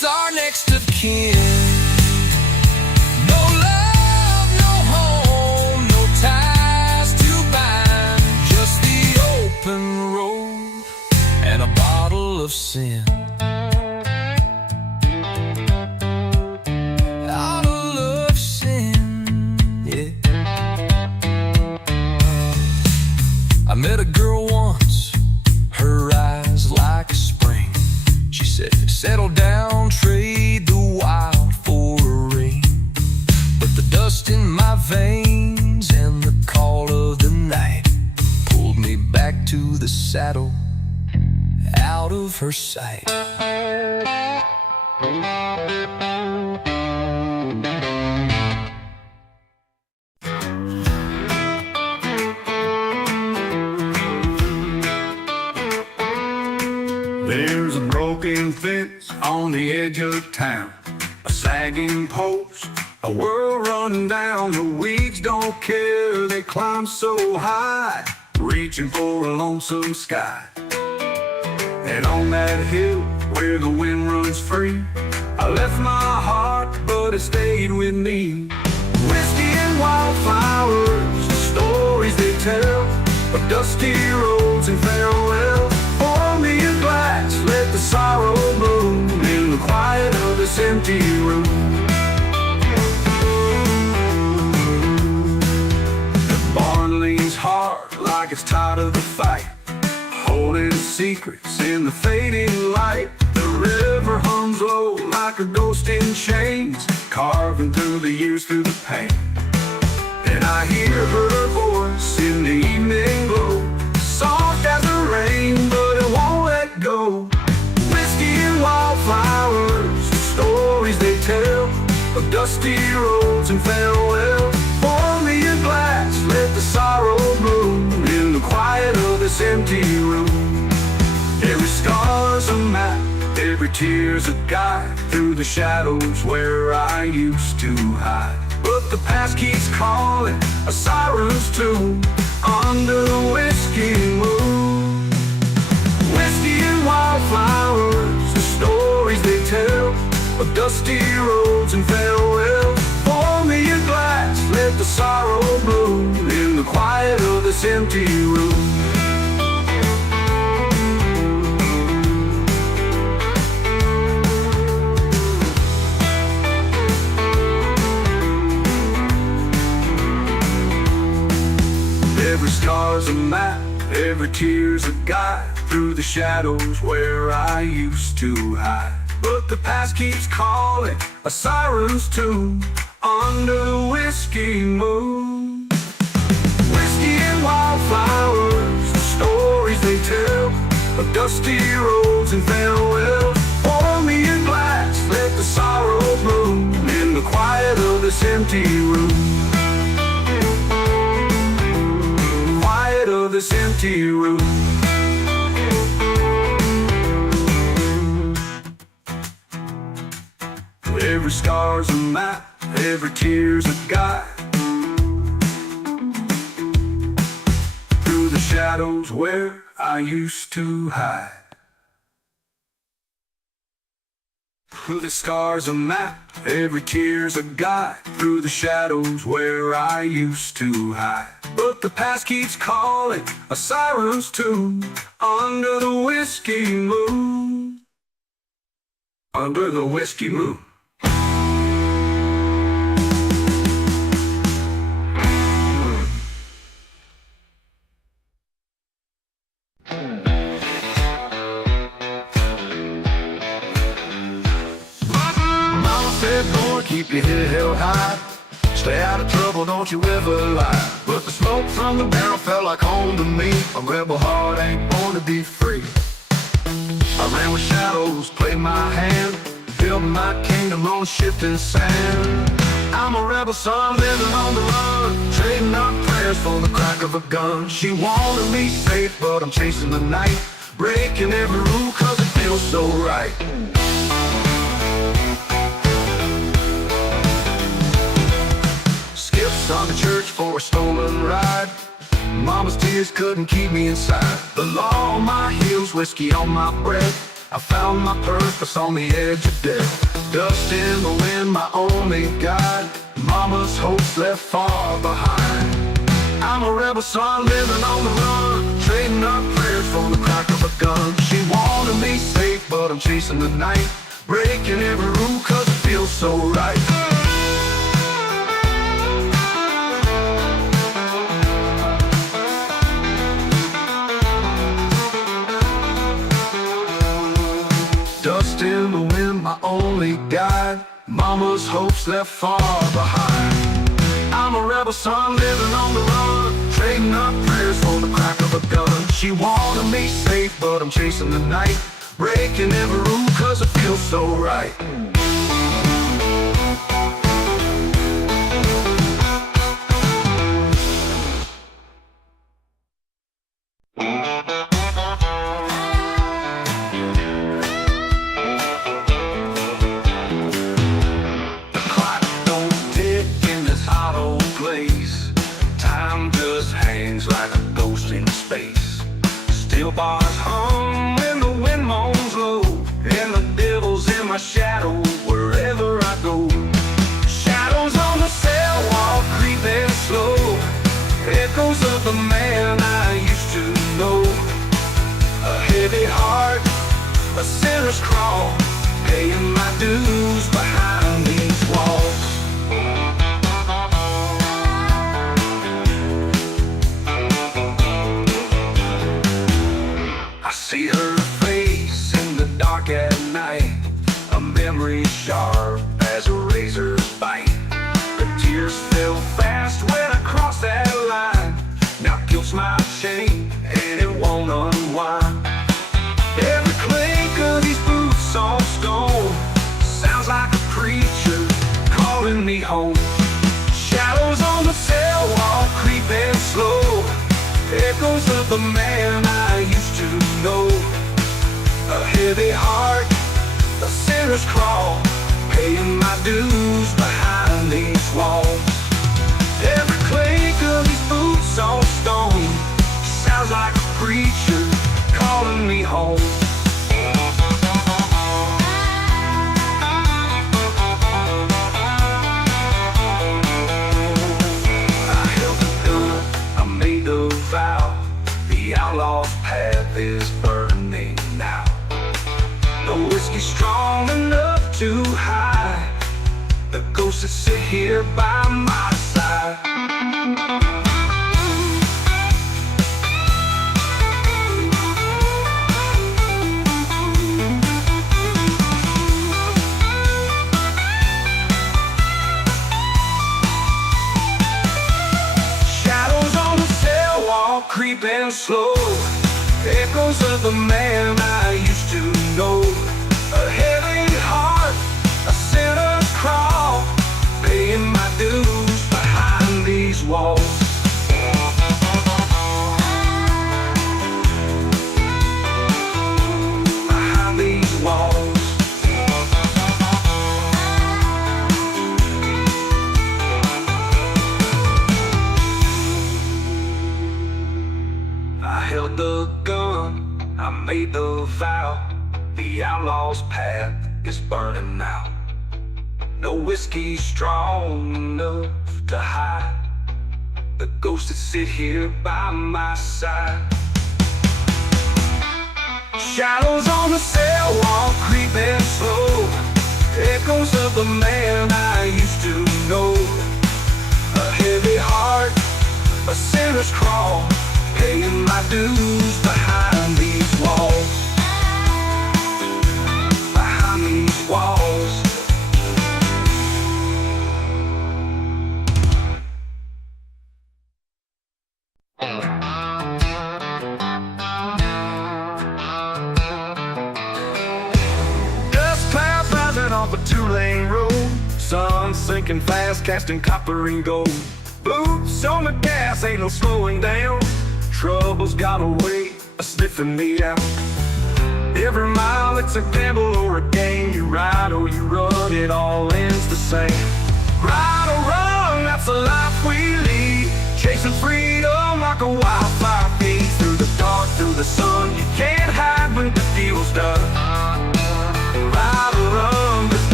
miss our next of kin. No love, no home, no ties to bind, just the open road and a bottle of sin. Bottle of sin, yeah. I met a girl once, her eyes like a spring. She said, settle down, trade the wild for a ring. But the dust in my veins and the call of the night pulled me back to the saddle, out of her sight. There's a broken fence on the edge of town, a sagging post, a world run down. The weeds don't care, they climb so high, reaching for a lonesome sky. And on that hill where the wind runs free, I left my heart, but it stayed with me. Whiskey and wildflowers, the stories they tell of dusty roads and farewell. Pour me a glass, let the sorrow bloom in the quiet of this empty room. The barn leans hard like it's tired of the fight, holding secrets in the fading light. The river hums low like a ghost in chains, carving through the years, through the pain. And I hear her voice in the evening glow, soft as the rain, but it won't let go. Whiskey and wildflowers, the stories they tell of dusty roads and farewell. Pour me a glass, let the sorrow bloom in the quiet of this empty room. Every scar's a map, every tear's a guide through the shadows where I used to hide. But the past keeps calling, a siren's tune under the whiskey moon. Whiskey and wildflowers, the stories they tell of dusty roads and farewell. Pour me a glass, let the sorrow bloom in the quiet of this empty room. Every scar's a map, every tear's a guide through the shadows where I used to hide. But the past keeps calling, a siren's tune under the whiskey moon. Whiskey and wildflowers, the stories they tell of dusty roads and farewell. Pour me a glass, let the sorrow bloom in the quiet of this empty room. Of this empty room. Every scar's a map, every tear's a guide through the shadows where I used to hide. Through the scars a map, every tear's a guide through the shadows where I used to hide. But the past keeps calling, a siren's tune under the whiskey moon. Under the whiskey moon. Mama said, boy, keep your head held high. Stay out of trouble, don't you ever lie. But the smoke from the barrel felt like home to me. A rebel heart ain't born to be free. I ran with shadows, played my hand, built my kingdom on shifting sand. I'm a rebel son living on the run, trading up prayers for the crack of a gun. She wanted me safe, but I'm chasing the night, breaking every rule cause it feels so right. On to church for a stolen ride. Mama's tears couldn't keep me inside. The law on my heels, whiskey on my breath. I found my purpose on the edge of death. Dust in the wind, my only guide. Mama's hopes left far behind. I'm a rebel son living on the run, trading up prayers for the crack of a gun. She wanted me safe, but I'm chasing the night, breaking every rule cause it feels so right. Dust in the wind, my only guide. Mama's hopes left far behind. I'm a rebel son living on the run, trading up prayers for the crack of a gun. She wanted me safe, but I'm chasing the night, breaking every rule cause it feels so right. Like a ghost in space. Steel bars hum when the wind moans low, and the devil's in my shadow wherever I go. Shadows on the cell wall creeping slow, echoes of the man I used to know. A heavy heart, a sinner's crawl, paying my dues behind these walls. See her face in the dark at night, a memory sharp as a razor's bite. The tears fell fast when I crossed that line. Now guilt's my chain and it won't unwind. Every clink of these boots on stone sounds like a preacher calling me home. Shadows on the cell wall creeping slow, echoes of the man I used to know. A heavy heart, a sinner's crawl, paying my dues behind these walls. Every clink of these boots on stone sounds like a preacher calling me home. I held the gun, I made the vow. The outlaw's path is burning now. No whiskey strong enough to hide the ghosts that sit here by my side. Shadows on the cell wall creeping slow, echoes of the man I used to know. A heavy heart, a sinner's crawl, paying my dues behind these walls. Behind these walls. I held the gun, I made the vow. The outlaw's path is burning now. No whiskey strong enough to hide the ghosts that sit here by my side. Shadows on the cell wall creeping slow, echoes of the man I used to know. A heavy heart, a sinner's crawl, paying my dues behind these walls. Behind these walls. Dust clouds rising off a two-lane road, sun sinking fast, casting copper and gold. Boots on the gas, ain't no slowing down. Trouble's got a way of sniffing me out. Every mile it's a gamble or a game. You ride or you run, it all ends the same. Ride or run, that's the life we lead. Chasing freedom like a wildfire feed. Through the dark, through the sun, you can't hide when the deal's done.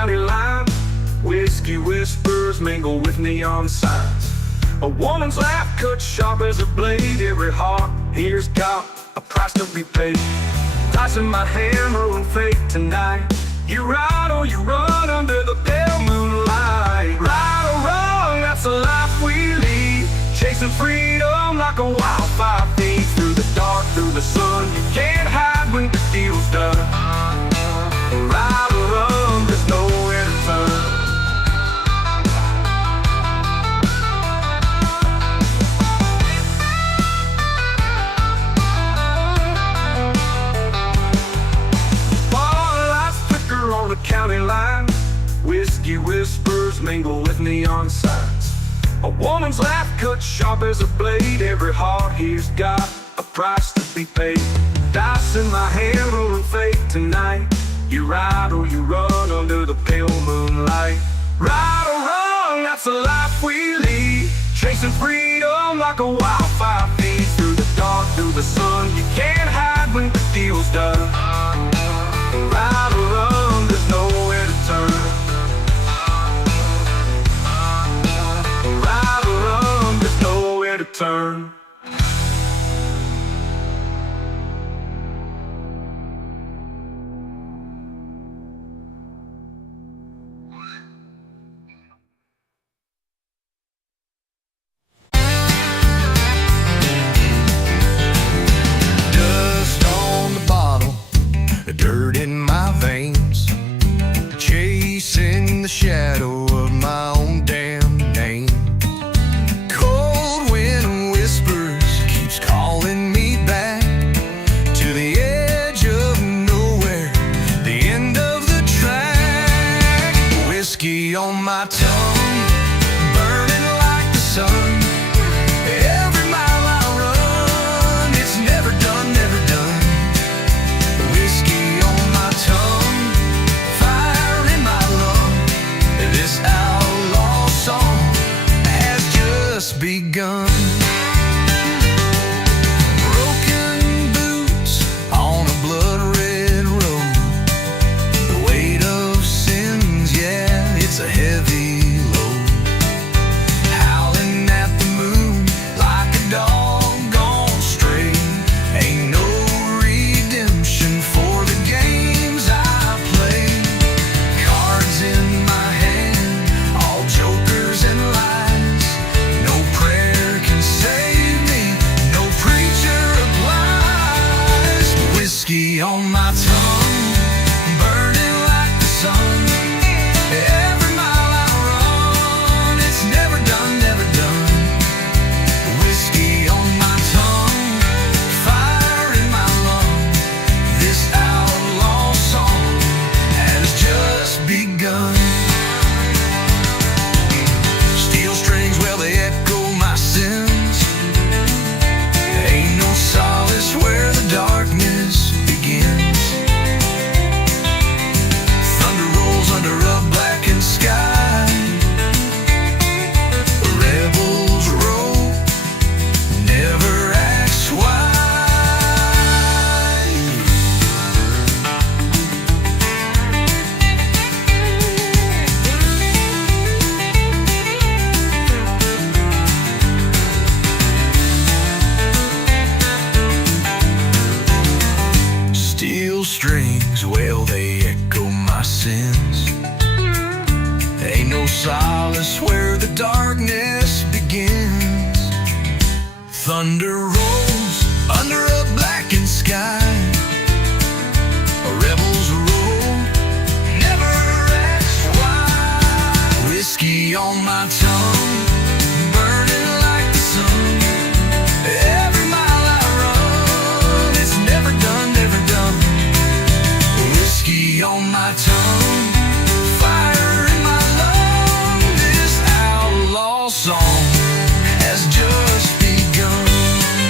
county line. Whiskey whispers mingle with neon signs. A woman's laugh cut sharp as a blade. Every heart here's got a price to be paid. Dice in my hand, rolling fate tonight. You ride or you run under the pale moonlight. Right or wrong, that's the life we lead. Chasing freedom like a wildfire feed. Through the dark, through the sun, you can't hide when the deal's done. Right or wrong, there's nowhere to turn. On the county line, whiskey whispers mingle with neon signs. A woman's laugh cut sharp as a blade. Every heart here's got a price to be paid. Dice in my hand, rolling fate tonight. You ride or you run under the pale moonlight. Right or wrong, that's the life we lead. Chasing freedom like a wildfire feed. Through the dark, through the sun, you can't hide when the deal's done. Right or wrong, there's nowhere to turn. Right or wrong, there's nowhere to turn. Dust on the bottle, dirt in my veins, chasing the shadow of my own damn name. Cold wind whispers, keeps calling me back to the edge of nowhere, the end of the track. Whiskey on my tongue, burning like the sun. Every mile I run, it's never done, never done. Whiskey on my tongue, fire in my lung. This outlaw song has just begun. Broken boots on a blood-red road. The weight of sins, yeah, it's a heavy load. Howling at the moon like a dog gone stray. Ain't no redemption for the games I play. Cards in my hand, all jokers and lies. No prayer can save me, no preacher applies. Whiskey on my tongue, burning like the sun. Every mile I run, it's never done, never done. Whiskey on my tongue, fire in my lung. This outlaw song has just begun. Steel strings, well, they echo my sins. Ain't no solace where the darkness begins. Thunder rolls under a blackened sky. Rebels roll, never asks why. Steel strings, well, they echo my sins. Ain't no solace where the darkness begins. Thunder rolls under a blackened sky. Rebels roll, never ask why. Whiskey on my tongue, burning like the sun. Every mile I run, it's never done, never done. Whiskey on my tongue, fire in my lung. This outlaw song has just begun.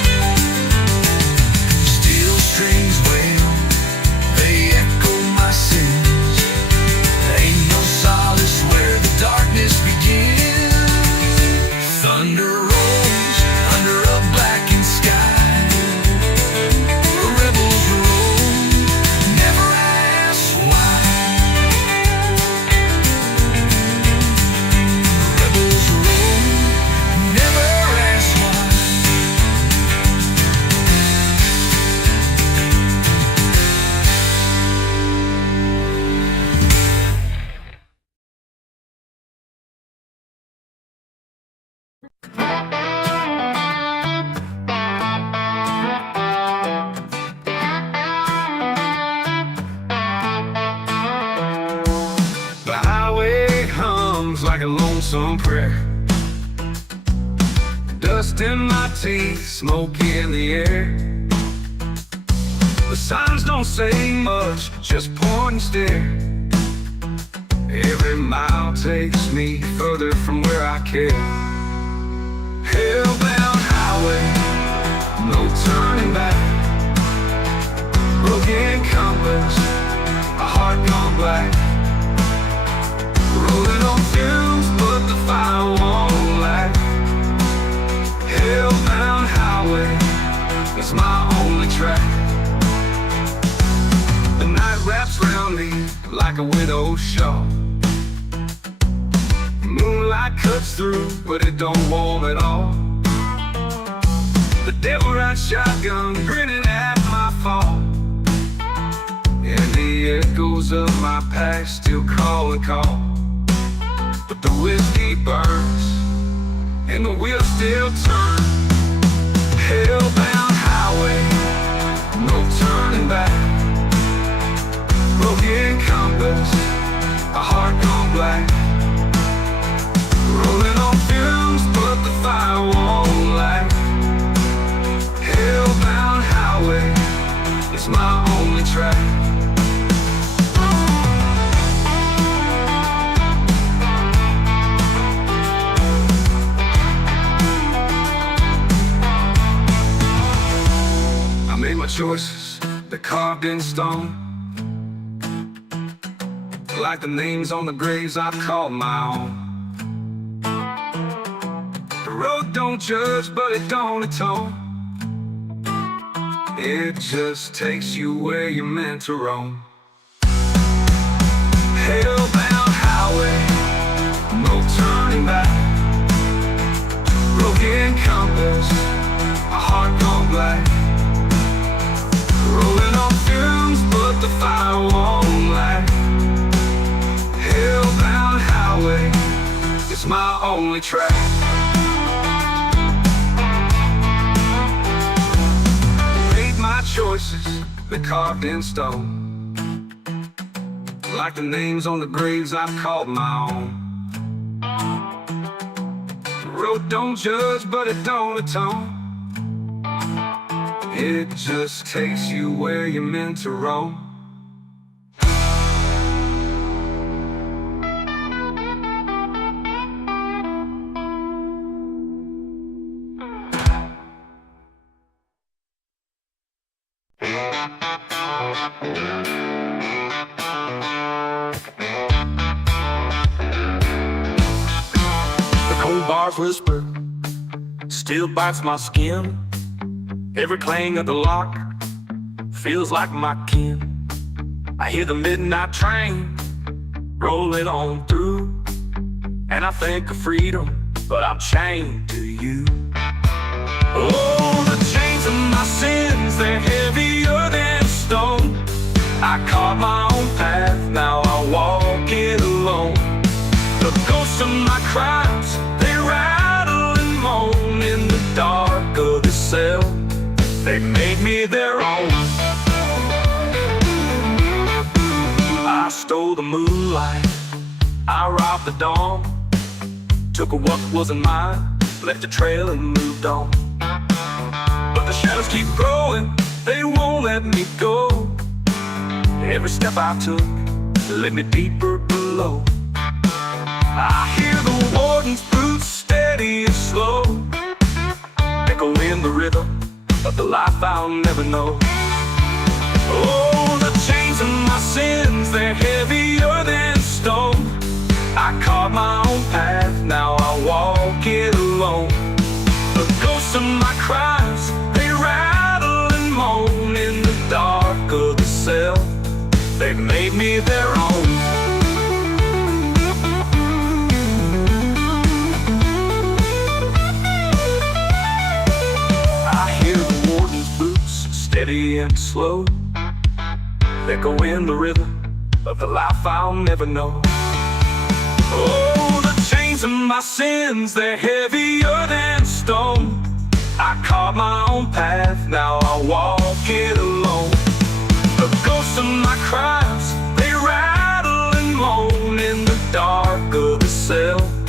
like a lonesome prayer. Dust in my teeth, smoke in the air. The signs don't say much, just point and stare. Every mile takes me further from where I care. Hell-bound highway, no turning back. Broken compass, a heart gone black. Rolling on fumes, but the fire won't lack. Hell-bound highway, it's my only track. The night wraps around me like a widow's shawl. Moonlight cuts through, but it don't warm at all. The devil rides shotgun, grinning at my fall. And the echoes of my past still call and call. But the whiskey burns, and the wheels still turn. Hell-bound highway, no turning back. Broken compass, a heart gone black. Rolling on fumes, but the fire won't lack. Hell-bound highway, it's my only track. I made my choices, they're carved in stone, like the names on the graves I've called my own. The road don't judge, but it don't atone. It just takes you where you're meant to roam. Hell-bound highway, no turning back. Broken compass, a heart gone black. Rolling on fumes, but the fire won't lack. Hell-bound highway, it's my only track. Made my choices, they're carved in stone, like the names on the graves I've called my own. The road don't judge, but it don't atone. It just takes you where you're meant to roam. The cold bars whisper, still bites my skin. Every clang of the lock feels like my kin. I hear the midnight train rolling on through, and I think of freedom, but I'm chained to you. Oh, the chains of my sins, they're heavier than stone. I carved my own path, now I walk it alone. The ghosts of my crimes, they rattle and moan in the dark of this cell. They made me their own. I stole the moonlight, I robbed the dawn, took what wasn't mine, left a trail and moved on. But the shadows keep growing, they won't let me go. Every step I took led me deeper below. I hear the warden's boots steady and slow, echo in the rhythm of the life I'll never know. Oh, the chains of my sins, they're heavier than stone. I carved my own path, now I walk it alone. The ghosts of my crimes, they rattle and moan in the dark of the cell. They've made me their own. Steady and slow, echo in the rhythm of the life I'll never know. Oh, the chains of my sins, they're heavier than stone. I carved my own path, now I walk it alone. The ghosts of my crimes, they rattle and moan in the dark of the cell.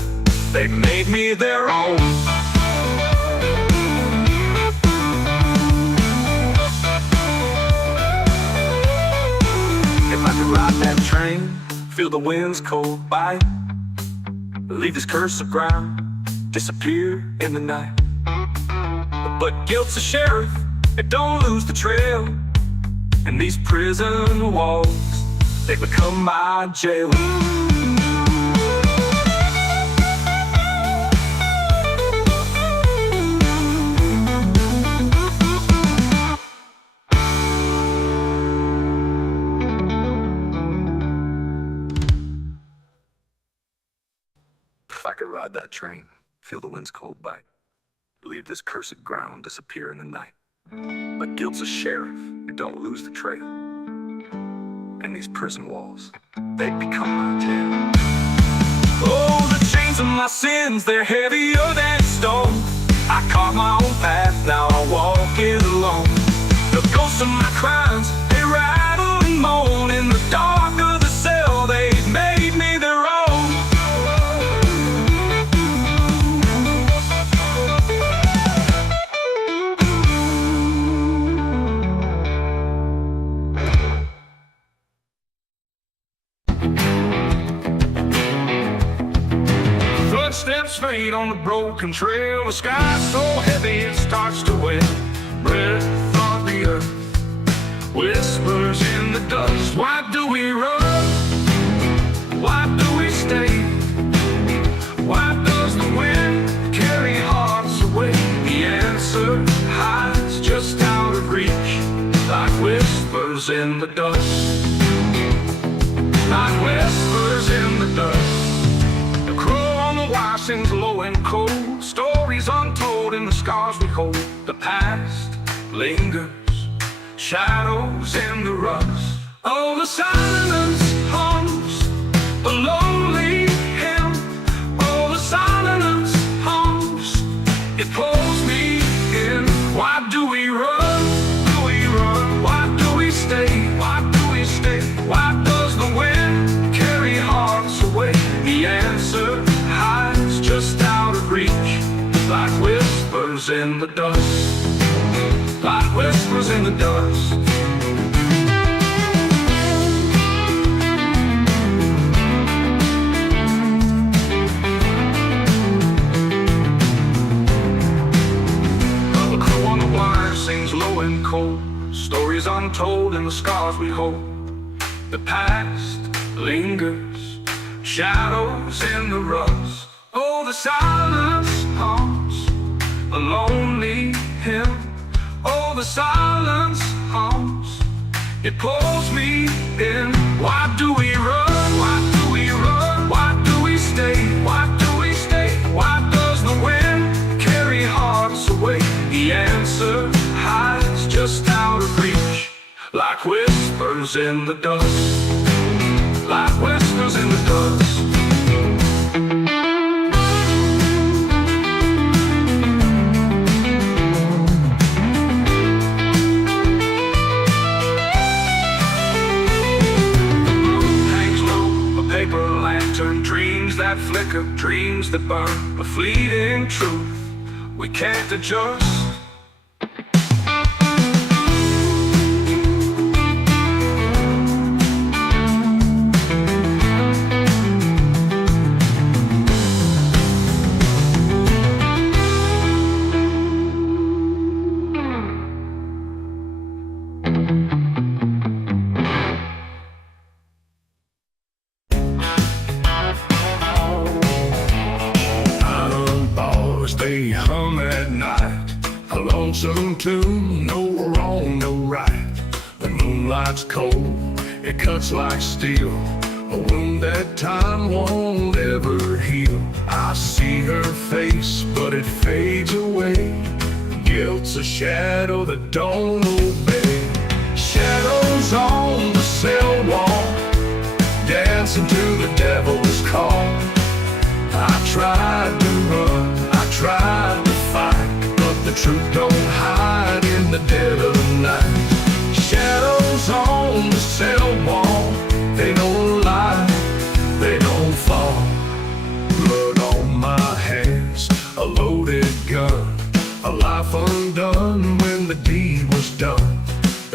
me their own. If I could ride that train, feel the wind's cold bite, leave this cursed ground, disappear in the night. But guilt's a sheriff, it don't lose the trail, and these prison walls, they become my jail. If I could ride that train, feel the wind's cold bite, leave this cursed ground, disappear in the night. But guilt's a sheriff, it don't lose the trail, and these prison walls, they become my jail. Oh, the chains of my sins, they're heavier than stone. I carved my own path, now I walk it alone. The ghosts of my crimes, they rattle and moan. In the dark of the cell, they've made me their own. Footsteps fade on the broken trail. The sky's so heavy it starts to wet. Breath of the earth, whispers in the dust. Why do we run? Why do we stay? Why does the wind carry hearts away? The answer hides just out of reach, like whispers in the dust. Like whispers in the dust. Washing's low and cold, stories untold in the scars we hold. The past lingers, shadows in the rust. Oh, the silence hums, the lonely hymn. Oh, the silence hums, it pulls me in. Why do we run? Do we run? Why do we stay? Why do we stay? Why does the wind carry hearts away? The answer hides just out of reach, like whispers in the dust. Like whispers in the dust. The crow on the wire sings low and cold, stories untold in the scars we hold. The past lingers, shadows in the rust. Oh, the silence hums, a lonely hymn. Oh, the silence hums, it pulls me in. Why do we run? Why do we run? Why do we stay? Why do we stay? Why does the wind carry hearts away? The answer hides just out of reach, like whispers in the dust. Like whispers in the dust. Dreams that flicker, dreams that burn, a fleeting truth we can't adjust. They hum at night, a lonesome tune, no wrong, no right. The moonlight's cold, it cuts like steel, a wound that time won't ever heal. I see her face, but it fades away. Guilt's a shadow that don't obey. Shadows on the cell wall, dancing to the devil's call. I tried to run, I tried to fight, but the truth don't hide in the dead of night. Shadows on the cell wall, they don't lie, they don't fall. Blood on my hands,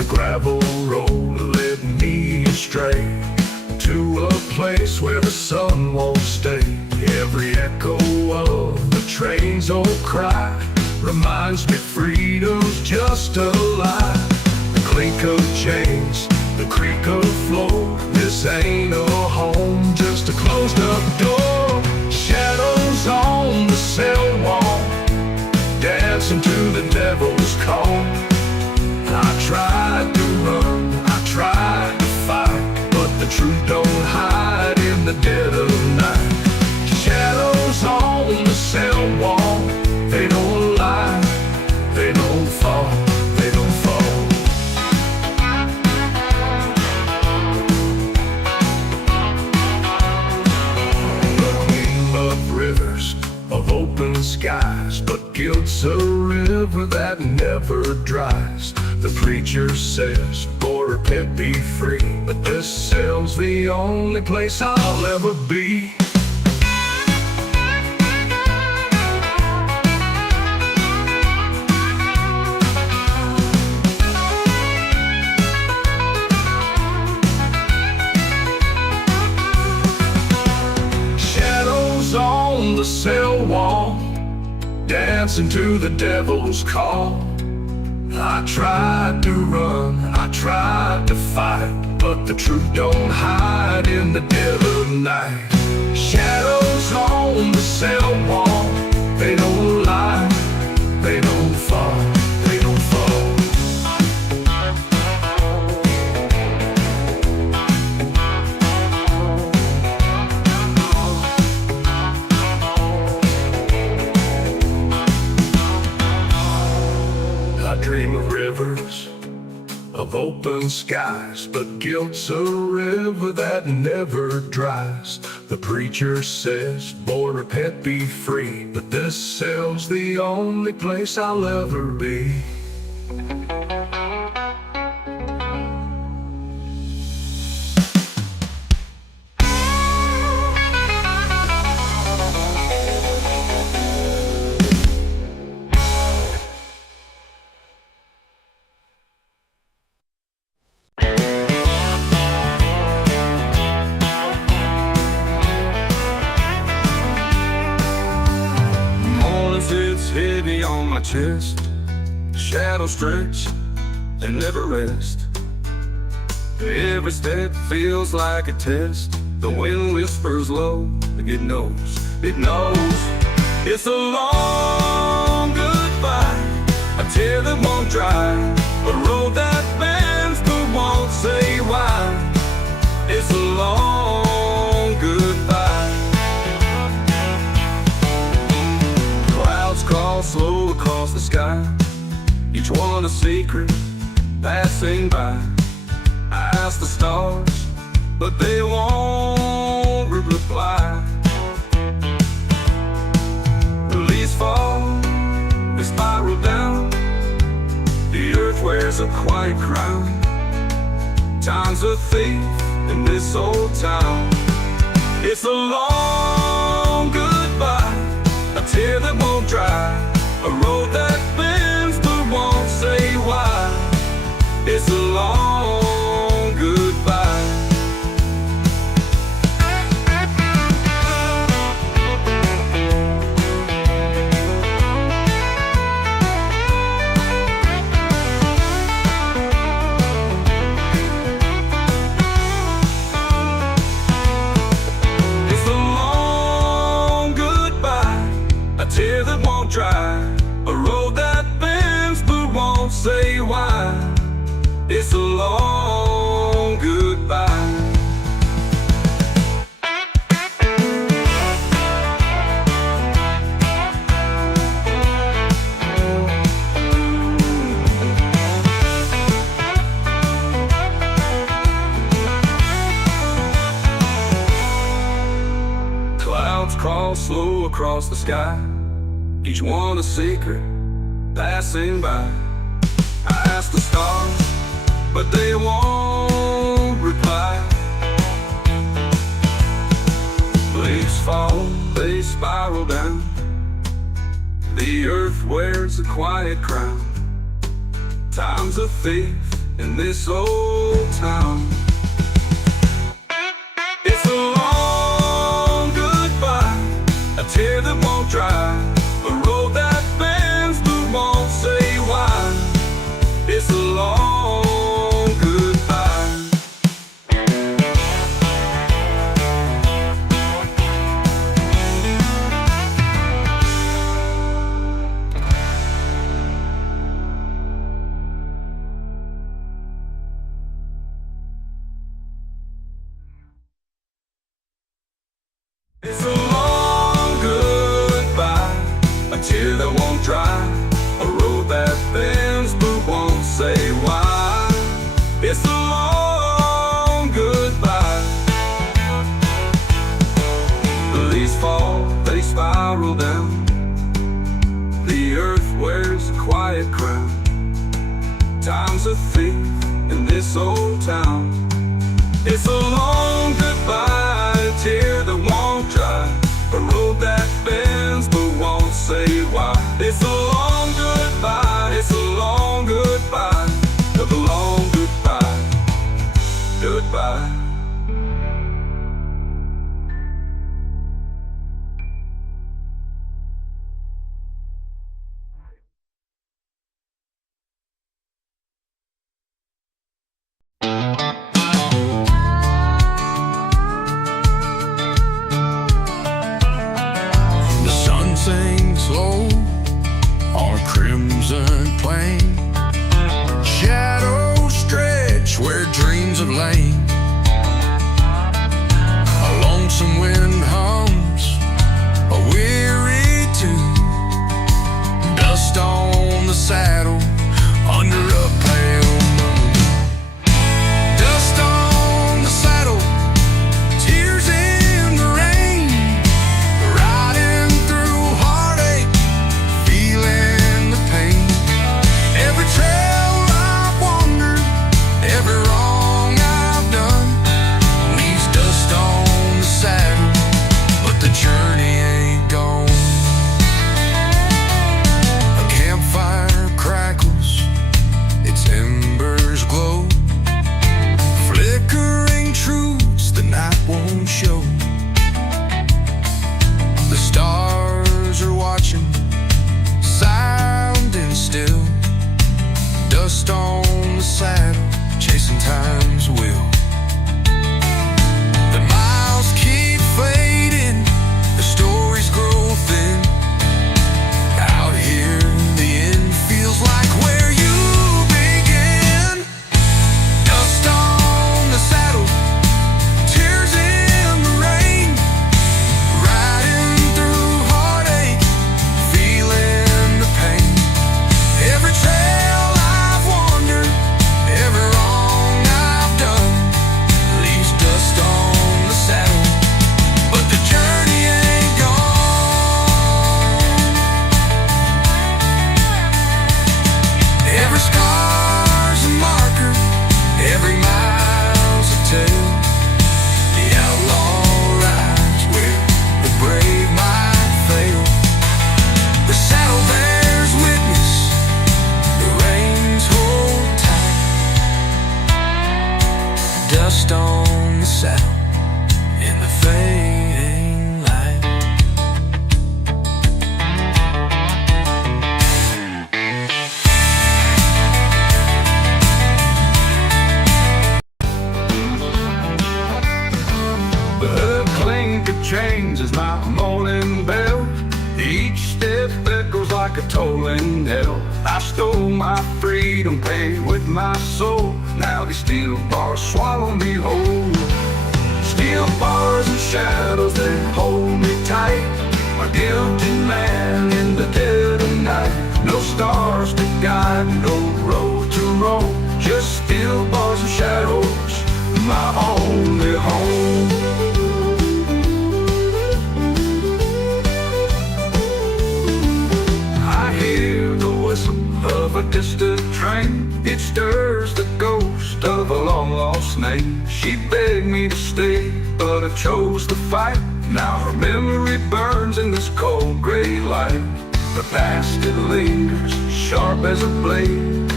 gravel road led me astray to a place where the sun won't stay. Every echo of the train's old cry reminds me freedom's just a lie. The clink of chains, the creak of floor, this ain't a home, just a closed up door. Shadows on the cell wall, dancing to the devil's call. I tried to run, I tried to fight, but the truth don't hide in the dead of night. Shadows on the cell wall, they don't lie, they don't fall, they don't fall. Clean up rivers of open skies, but guilt's a river that never dries. The preacher says, boy, repent, be free, but this cell's the only place I'll ever be. Shadows on the cell wall, dancing to the devil's call. I tried to run, I tried to fight, but the truth don't hide in the dead of night. Shadows on the cell wall, they don't lie, they don't fall, they don't fall. I dream of rivers of open skies, but guilt's a river that never dries. The preacher says, boy, repent, be free, but this cell's the only place I'll ever be. Sits heavy on my chest, shadows stretch and never rest. Every step feels like a test. The wind whispers low, it knows, it knows. It's a long goodbye, a tear that won't dry, a road that bends but won't say why. It's a long goodbye. Crawl slow across the sky, each one a secret passing by. I ask the stars, but they won't reply. The leaves fall, they spiral down, the earth wears a quiet crown. Time's a thief in this old town. It's a long goodbye, a tear that won't dry, a road that bends but won't say why. It's a long goodbye. It's a long goodbye, a tear that won't dry, a road that bends but won't say why. It's a long goodbye. Clouds crawl slow across the sky, each one a secret passing by. I ask the stars, but they won't reply. Leaves fall, they spiral down, the earth wears a quiet crown. Time's a thief in this old town. It's a long goodbye, a tear that won't dry, a road that bends but won't say why. It's a long goodbye. It's a long goodbye, a tear that won't dry, a road that bends but won't say why. It's a long goodbye. The leaves fall, they spiral down, the earth wears a quiet crown. Time's a thief in this old town. It's a long goodbye, a tear that won't dry, a road that bends but won't say why. It's a long goodbye, it's a long goodbye, a long goodbye, goodbye. The sun sinks low on a crimson plain. Shadows stretch where dreams have lain. A lonesome wind hums a weary tune. Dust on the saddle under a pale moon. Dust on the saddle, tears in the rain. Riding through heartache, feeling the pain. Every trail I've wandered, every wrong I've done, leaves dust on the saddle, but the journey ain't gone. A campfire crackles, its embers glow, flickering truths the night won't show. The stars are watching, sounding still. Dust on the saddle, chasing time's will. The miles keep fading, the stories grow thin. Out here, the end feels like where you begin. Dust on the saddle, tears in the rain. Riding through heartache, feeling the pain. Every trail I've wandered, every wrong I've done, leaves dust on the saddle, but the journey ain't gone. Every scar's a marker, every mile's a tale. The outlaw rides where the brave might fail. The saddle bears witness, the reins hold tight. Dust on the saddle in the fading light. The clink of chains is my morning bell. Each step echoes like a tolling knell. I stole my freedom, paid with my soul. Now these steel bars swallow me whole. Steel bars and shadows that hold me tight. A guilty man in the dead of night. No stars to guide, no road to roam. Just steel bars and shadows, my only home. I hear the whistle of a distant train. It stirs the ghost of a long lost name. She begged me to stay, but I chose to fight. Now her memory burns in this cold gray light. The past, it lingers, sharp as a blade.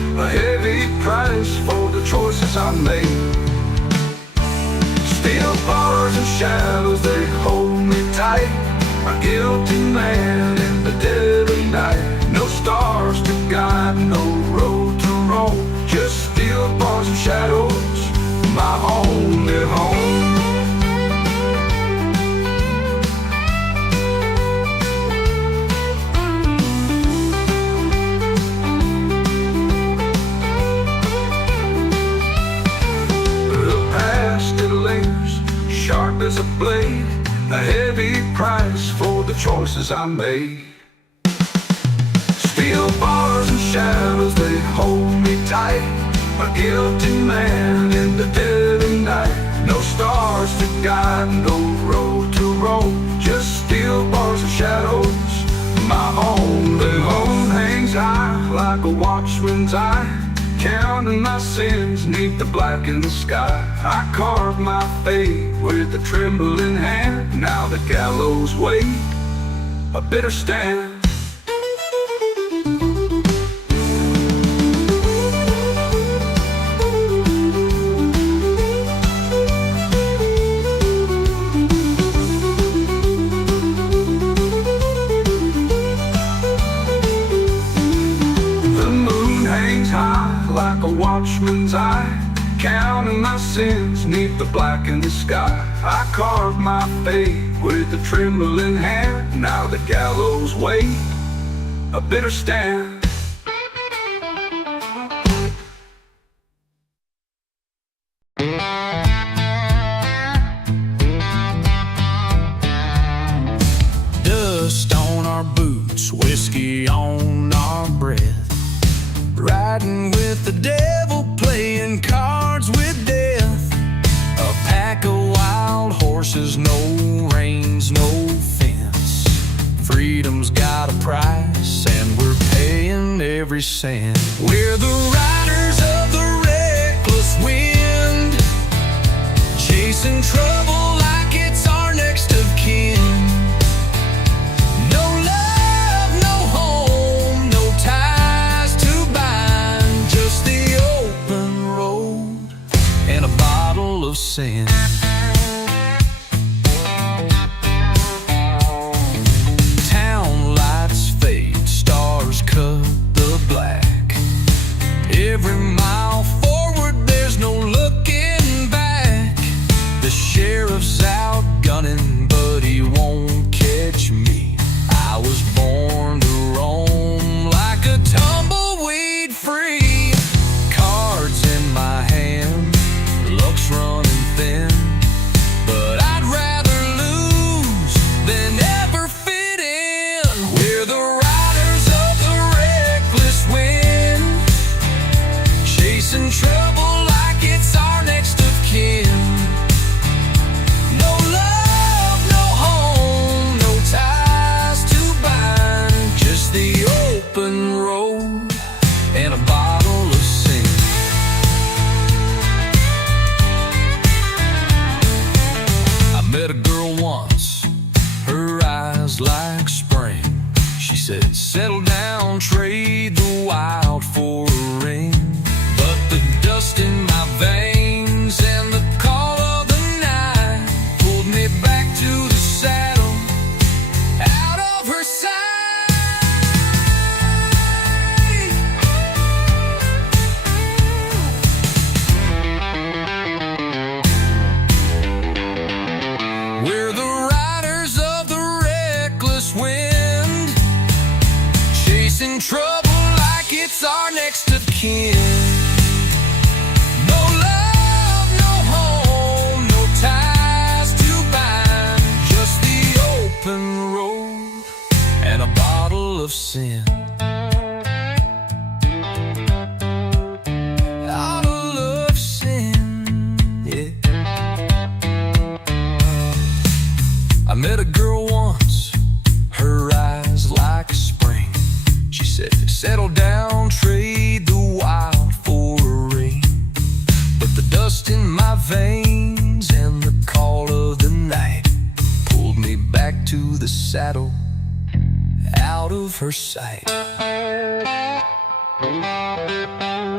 a heavy price for the choices I made. Steel bars and shadows, they hold me tight, a guilty man in the dead of night. No stars to guide, no road to roam, just steel bars and shadows, my only home. Sharp as a blade, a heavy price for the choices I made. Steel bars and shadows, they hold me tight, a guilty man in the dead of night. No stars to guide, no road to roam, just steel bars and shadows, my only home. Hangs high like a watchman's eye, counting my sins neath the blackened sky. I carved my fate with a trembling hand. Now the gallows wait, a bitter stand. Like a watchman's eye, counting my sins neath the blackened sky. I carved my fate with a trembling hand. Now the gallows wait, a bitter stand. Dust on our boots, whiskey on our breath, riding with the devil, playing cards with death. A pack of wild horses, no reins, no fence. Freedom's got a price, and we're paying every cent. We're the riders of the reckless wind, chasing trouble like it's our next of kin. Sin. Town lights fade, stars cut the black. Every mile forward, there's no looking back. The sheriff's out gunning, but he won't catch me. I was born to roam like a tumbleweed free. Cards in my hand, luck's running thin, but I'd rather lose than ever fit in. We're the riders of the reckless wind, chasing trouble like it's our next of kin. No love, no home, no ties to bind, just the open road and a bottle of sin. Met a girl once, her eyes like spring. She said, settle down, trade the wild for a ring. But the dust in my veins and the call of the night pulled me back to the saddle, out of her sight. We're the riders of the reckless wind, chasing trouble like it's our next of kin. No love, no home, no ties to bind, just the open road and a bottle of sin. Bottle of sin, yeah. I met a girl once, her eyes like spring. She said, settle down, trade the wild for a ring. But the dust in my veins and the call of the night pulled me back to the saddle, out of her sight.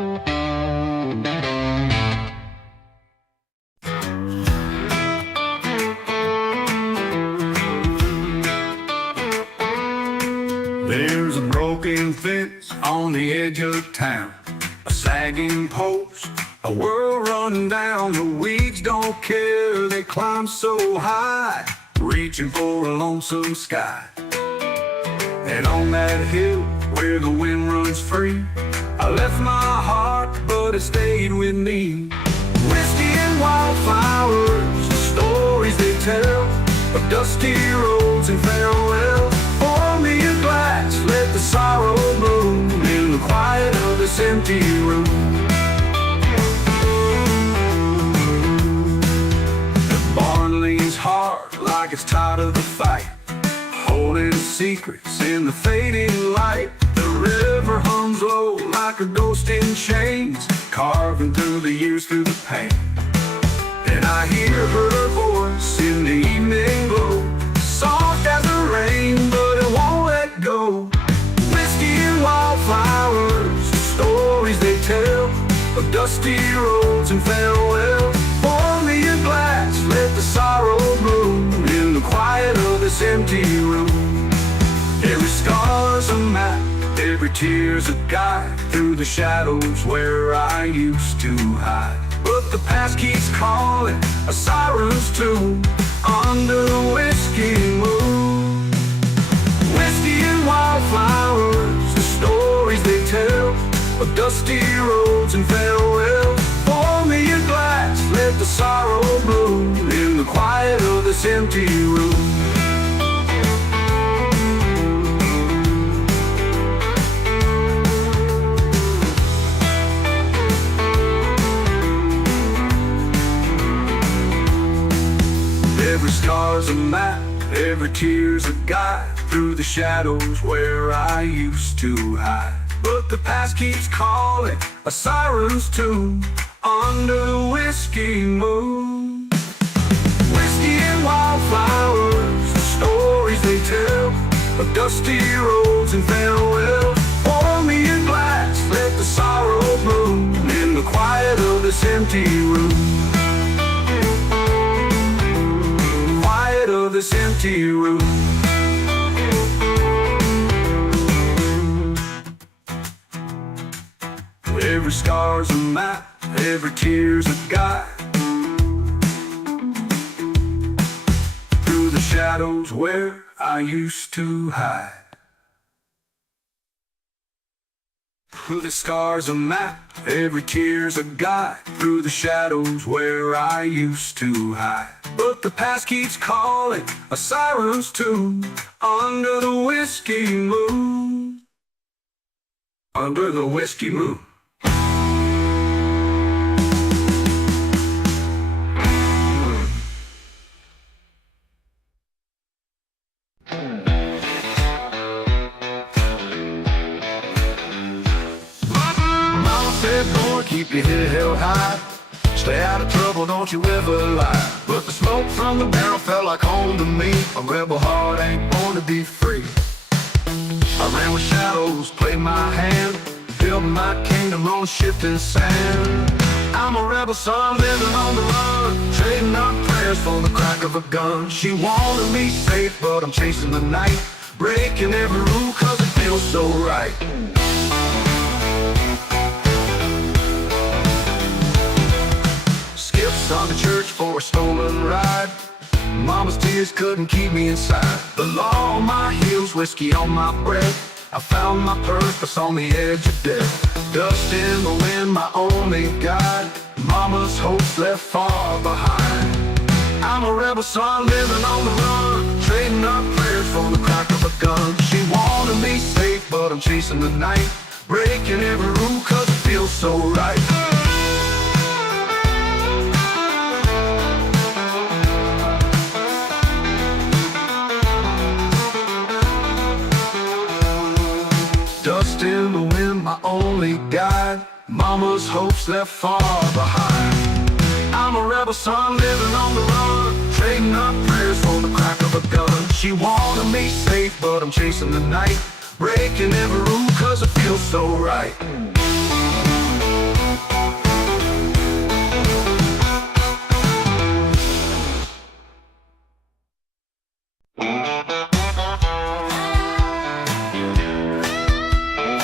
fence on the edge of town. A sagging post, a world run down. The weeds don't care, they climb so high, reaching for a lonesome sky. And on that hill where the wind runs free, I left my heart, but it stayed with me. Whiskey and wildflowers, the stories they tell of dusty roads and farewells. Pour me a glass, let the sorrow bloom in the quiet of this empty room. The barn leans hard like it's tired of the fight, holding secrets in the fading light. The river hums low like a ghost in chains, carving through the years, through the pain. And I hear her voice in the evening glow, soft as the rain, but it won't let go. Whiskey and wildflowers, the stories they tell of dusty roads and farewells. Pour me a glass, let the sorrow bloom in the quiet of this empty room. Every scar's a map, every tear's a guide through the shadows where I used to hide. But the past keeps calling, a siren's tune under the whiskey moon. Whiskey and wildflowers, the stories they tell of dusty roads and farewells. Pour me a glass, let the sorrow bloom in the quiet of this empty room. Every scar's a map, every tear's a guide through the shadows where I used to hide. But the past keeps calling, a siren's tune under the whiskey moon. Whiskey and wildflowers, the stories they tell of dusty roads and farewells. Pour me a glass, let the sorrow bloom in the quiet of this empty room. Of this empty room. Every scar's a map, every tear's a guide through the shadows where I used to hide. Through the scars a map, every tear's a guide through the shadows where I used to hide. But the past keeps calling, a siren's tune under the whiskey moon. Under the whiskey moon. Boy, keep your head held high, stay out of trouble, don't you ever lie. But the smoke from the barrel felt like home to me. A rebel heart ain't born to be free. I ran with shadows, played my hand, built my kingdom on shifting sand. I'm a rebel son living on the run, trading up prayers for the crack of a gun. She wanted me safe, but I'm chasing the night, breaking every rule cause it feels so right. On to church for a stolen ride, mama's tears couldn't keep me inside. The law on my heels, whiskey on my breath, I found my purpose on the edge of death. Dust in the wind, my only guide, mama's hopes left far behind. I'm a rebel son living on the run, trading up prayers for the crack of a gun. She wanted me safe, but I'm chasing the night, breaking every rule cause it feels so right. Dust in the wind, my only guide, mama's hopes left far behind. I'm a rebel son living on the run, trading up prayers for the crack of a gun. She wanted me safe, but I'm chasing the night, breaking every rule cause it feels so right.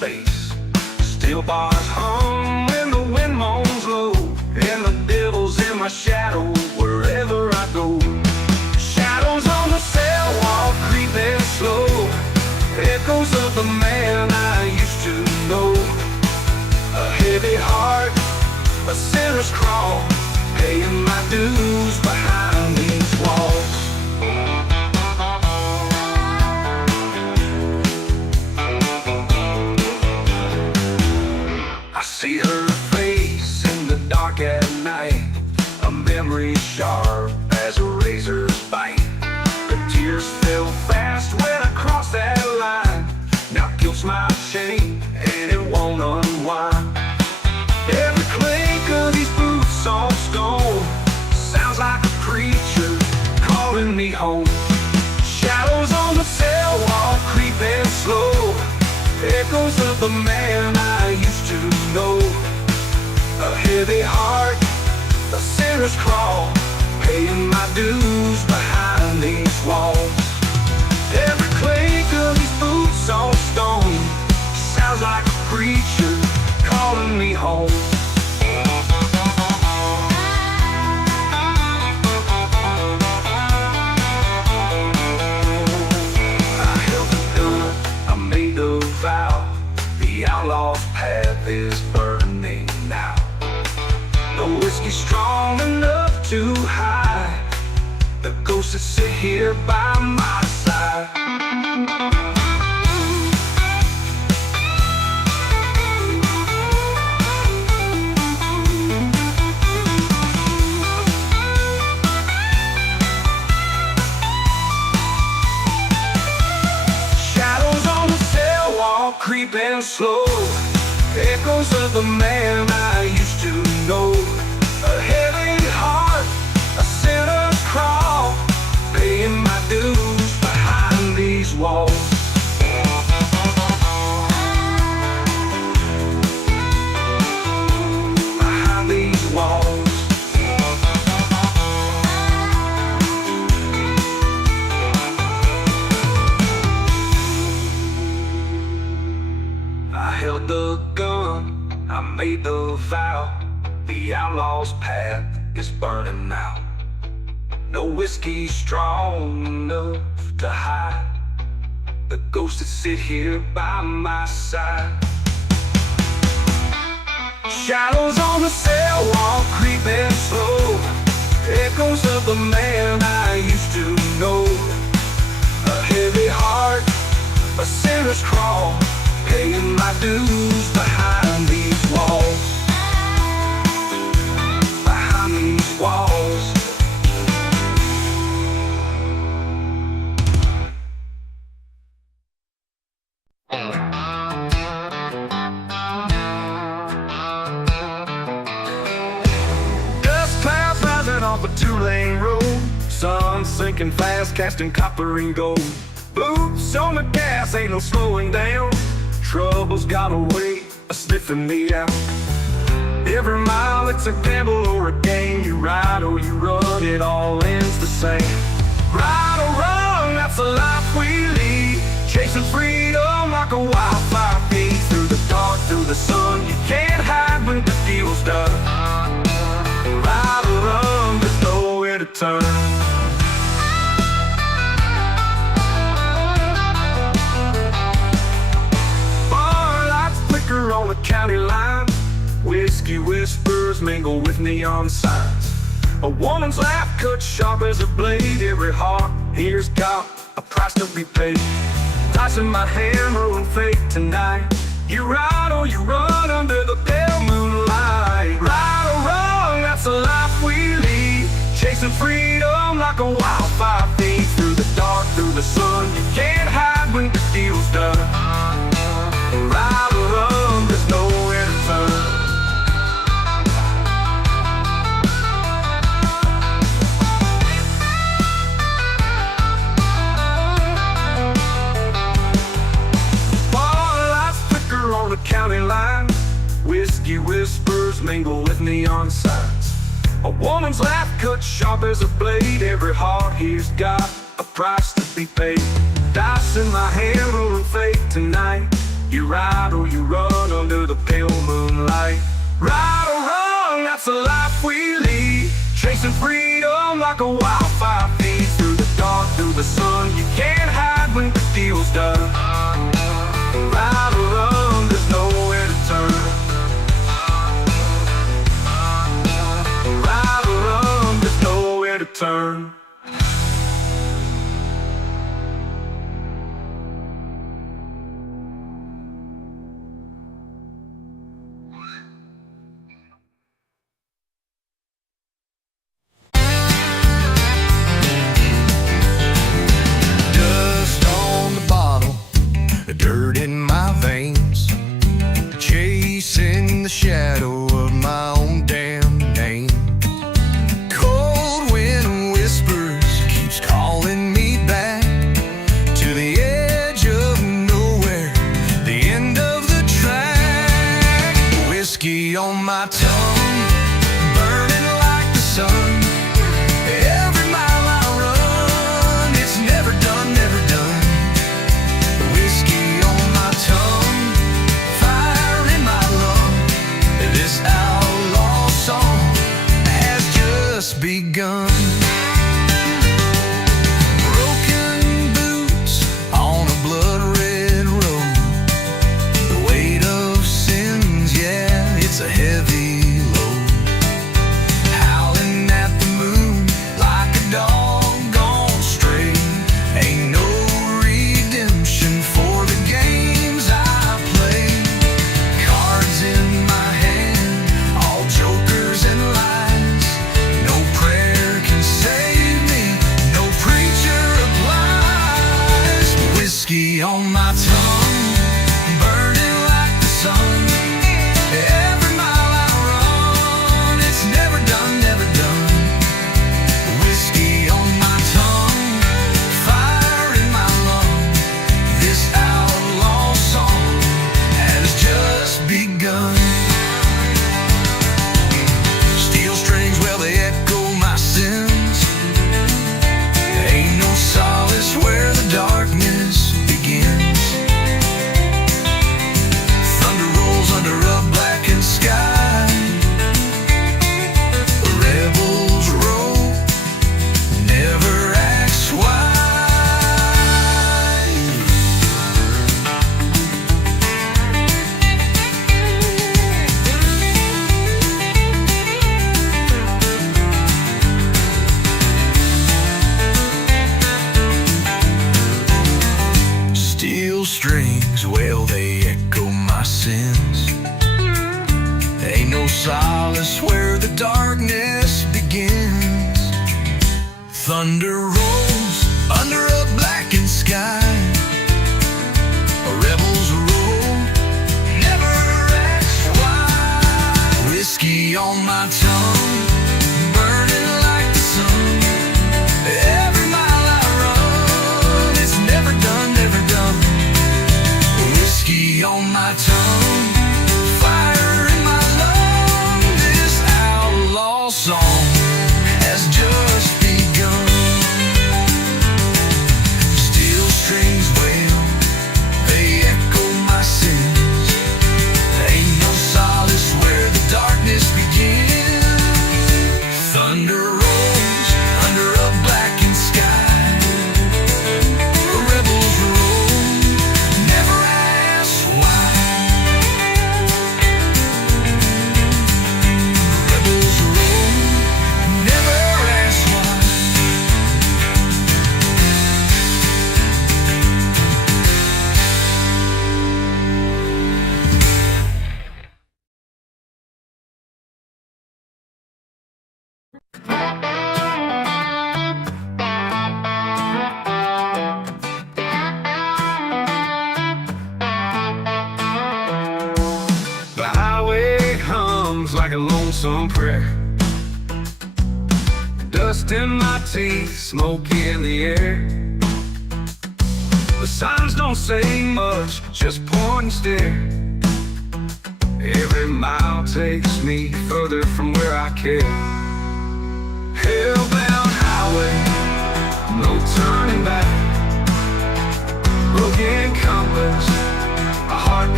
space. Steel bars hum when the wind moans low, and the devil's in my shadow wherever I go. Shadows on the cell wall creeping slow, echoes of the man I used to know. A heavy heart, a sinner's crawl, paying my dues behind these walls. I see her face in the dark at night, a memory sharp as a razor's bite. The tears fell fast when I crossed that line. Now guilt's my chain and it won't unwind. Every clink of these boots on stone sounds like a preacher calling me home. Shadows on the cell wall creeping slow, echoes of the man I used to know. A heavy heart, a sinner's crawl, paying my dues behind these walls. Every clink of these boots on stone sounds like a preacher calling me home. I held the gun, I made the vow, the outlaw's path is burning now. No whiskey strong enough to hide the ghosts that sit here by my side. Shadows on the cell wall creeping slow, echoes of the man I used to know. A heavy heart, a sinner's crawl, paying my dues behind these walls. Behind these walls. I held the gun, I made the vow, the outlaw's path is burning now. No whiskey strong enough to hide the ghosts that sit here by my side. Shadows on the cell wall creeping slow, echoes of the man I used to know. A heavy heart, a sinner's crawl, paying my dues behind these walls. Behind these walls. Dust clouds rising off a two-lane road, sun sinking fast, casting copper and gold. Boots on the gas, ain't no slowing down. Trouble's got a way of sniffing me out. Every mile it's a gamble or a game. You ride or you run, it all ends the same. Ride or run, that's the life we lead, chasing freedom like a wildfire feed. Through the dark, through the sun, you can't hide when the deal's done. Ride or run, there's nowhere to turn. On the county line, whiskey whispers mingle with neon signs. A woman's laugh cuts sharp as a blade. Every heart here's got a price to be paid. Dice in my hand, rolling fate tonight. You ride or you run under the pale moonlight. Ride or run, that's the life we lead, chasing freedom like a wildfire feed. Through the dark, through the sun, you can't hide when the deal's done. Ride or run, there's nowhere to turn. Bar lights flicker on the county line, whiskey whispers mingle with neon signs. A woman's laugh cuts sharp as a blade. Every heart here's got a price to be paid. Dice in my hand, rolling fate tonight. You ride or you run under the pale moonlight. Ride or run, that's the life we lead. Chasing freedom like a wildfire feeds through the dark, through the sun. You can't hide when the deal's done. Ride or run, there's nowhere to turn. Ride or run, there's nowhere to turn. Dust on the bottle, dirt in my veins, chasing the shadow of my own damn name. Cold wind whispers, keeps calling me back to the edge of nowhere, the end of the track. Whiskey on my tongue, burning like the sun. Every mile I run, it's never done, never done. Whiskey on my tongue, fire in my lung. This outlaw song has just begun. Broken boots on a blood-red road. The weight of sins, yeah, it's a heavy load. Howling at the moon like a dog gone stray. Ain't no redemption for the games I play. Cards in my hand, all jokers and lies. No prayer can save me, no preacher applies. Whiskey on my tongue, burning like the sun. Every mile I run, it's never done, never done. Whiskey on my tongue, fire in my lung. This outlaw song has just begun. Steel strings, well, they echo my sins. Ain't no solace where the darkness begins. Thunder rolls under a blackened sky. Rebels roll, never ask why. Steel strings, well, they echo my sins. Ain't no solace where the darkness begins. Thunder rolls under a blackened sky. Rebels roll, never ask why. Whiskey on my tongue, burning like the sun. Every mile I run, it's never done, never done. Whiskey on my tongue, fire in my lung. This outlaw song has just begun. Steel strings wail, they echo my sins. Ain't no solace where the darkness begins. Thunder rolls under a blackened sky. Rebels roll, never ask why. Rebels roll, never ask why. The highway hums like a lonesome prayer. Dust in my teeth, smoke in the air. The signs don't say much, just point and stare. Every mile takes me further from where I care. Hellbound highway, no turning back. Broken compass, a heart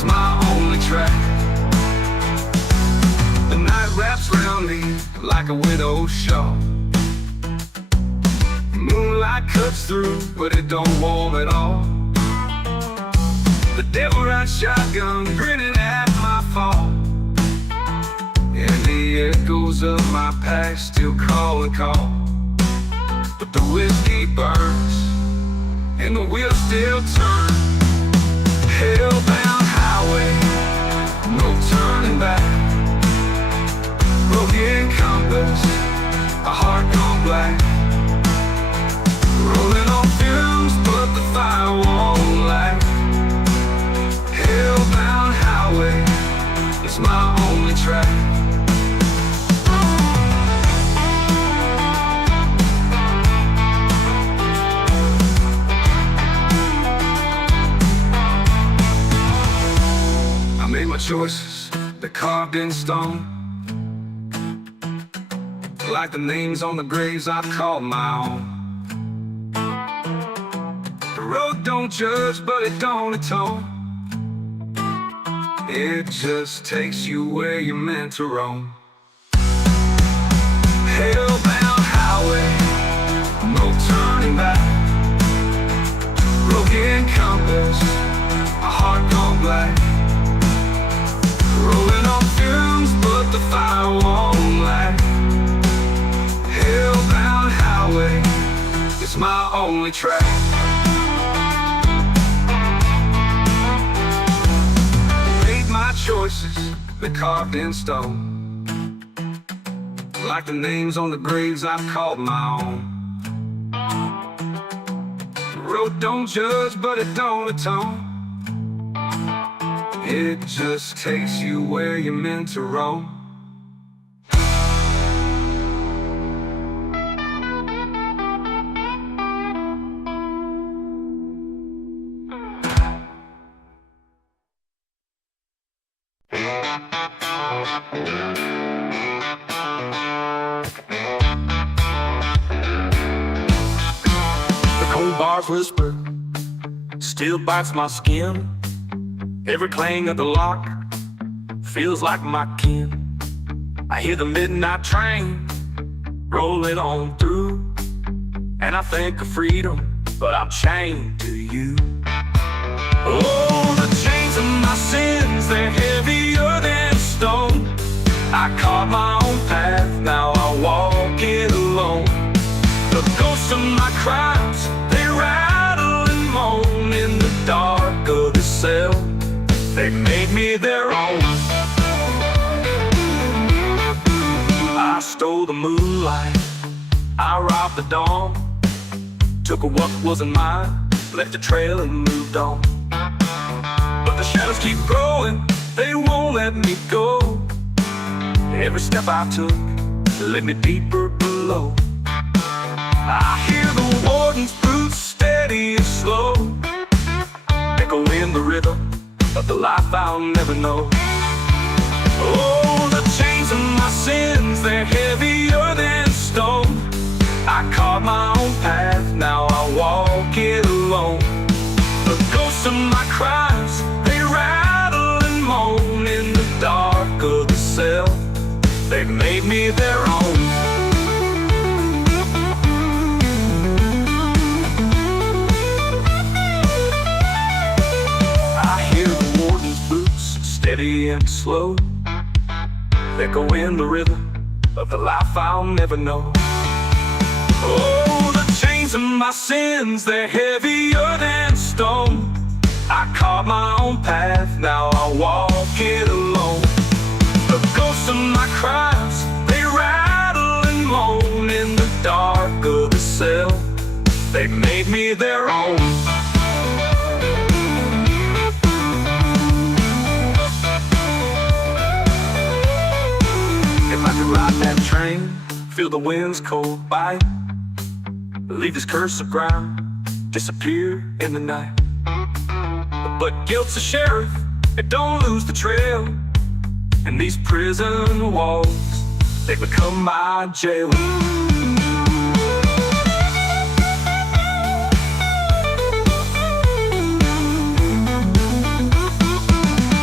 it's my only track. The night wraps around me like a widow's shawl. Moonlight cuts through, but it don't warm at all. The devil rides shotgun, grinning at my fall. And the echoes of my past still call and call. But the whiskey burns, and the wheels still turn. Hellbound highway, no turning back. Broken compass, a heart gone black. Rolling on fumes, but the fire won't light. Hellbound highway, it's my only track. I made my choices, they're carved in stone, like the names on the graves I've called my own. The road don't judge, but it don't atone. It just takes you where you're meant to roam. Hellbound highway, no turning back. Broken compass, a heart gone black. Rolling on fumes, but the fire won't light. Hellbound highway, it's my only track. Made my choices, they're carved in stone, like the names on the graves I've called my own. The road don't judge, but it don't atone. It just takes you where you're meant to roam. The cold bars whisper, still bites my skin. Every clang of the lock feels like my kin. I hear the midnight train rolling on through, and I think of freedom, but I'm chained to you. Oh, the chains of my sins, they're heavier than stone. I carved my own path, now I walk it alone. The ghosts of my crimes, they rattle and moan in the dark of the cell. They made me their own. I stole the moonlight, I robbed the dawn, took what wasn't mine, left a trail and moved on. But the shadows keep growing, they won't let me go. Every step I took led me deeper below. I hear the warden's boots steady and slow, echo in the rhythm of the life I'll never know. Oh, the chains of my sins, they're heavier than stone. I carved my own path, now I walk it alone. The ghosts of my crimes, they rattle and moan in the dark of the cell. They've made me their own. Steady and slow, echo in the rhythm of the life I'll never know. Oh, the chains of my sins, they're heavier than stone. I carved my own path, now I walk it alone. The ghosts of my crimes, they rattle and moan in the dark of the cell. They made me their own. If I could ride that train, feel the wind's cold bite, leave this cursed ground, disappear in the night. But guilt's a sheriff, it don't lose the trail, and these prison walls, they become my jail.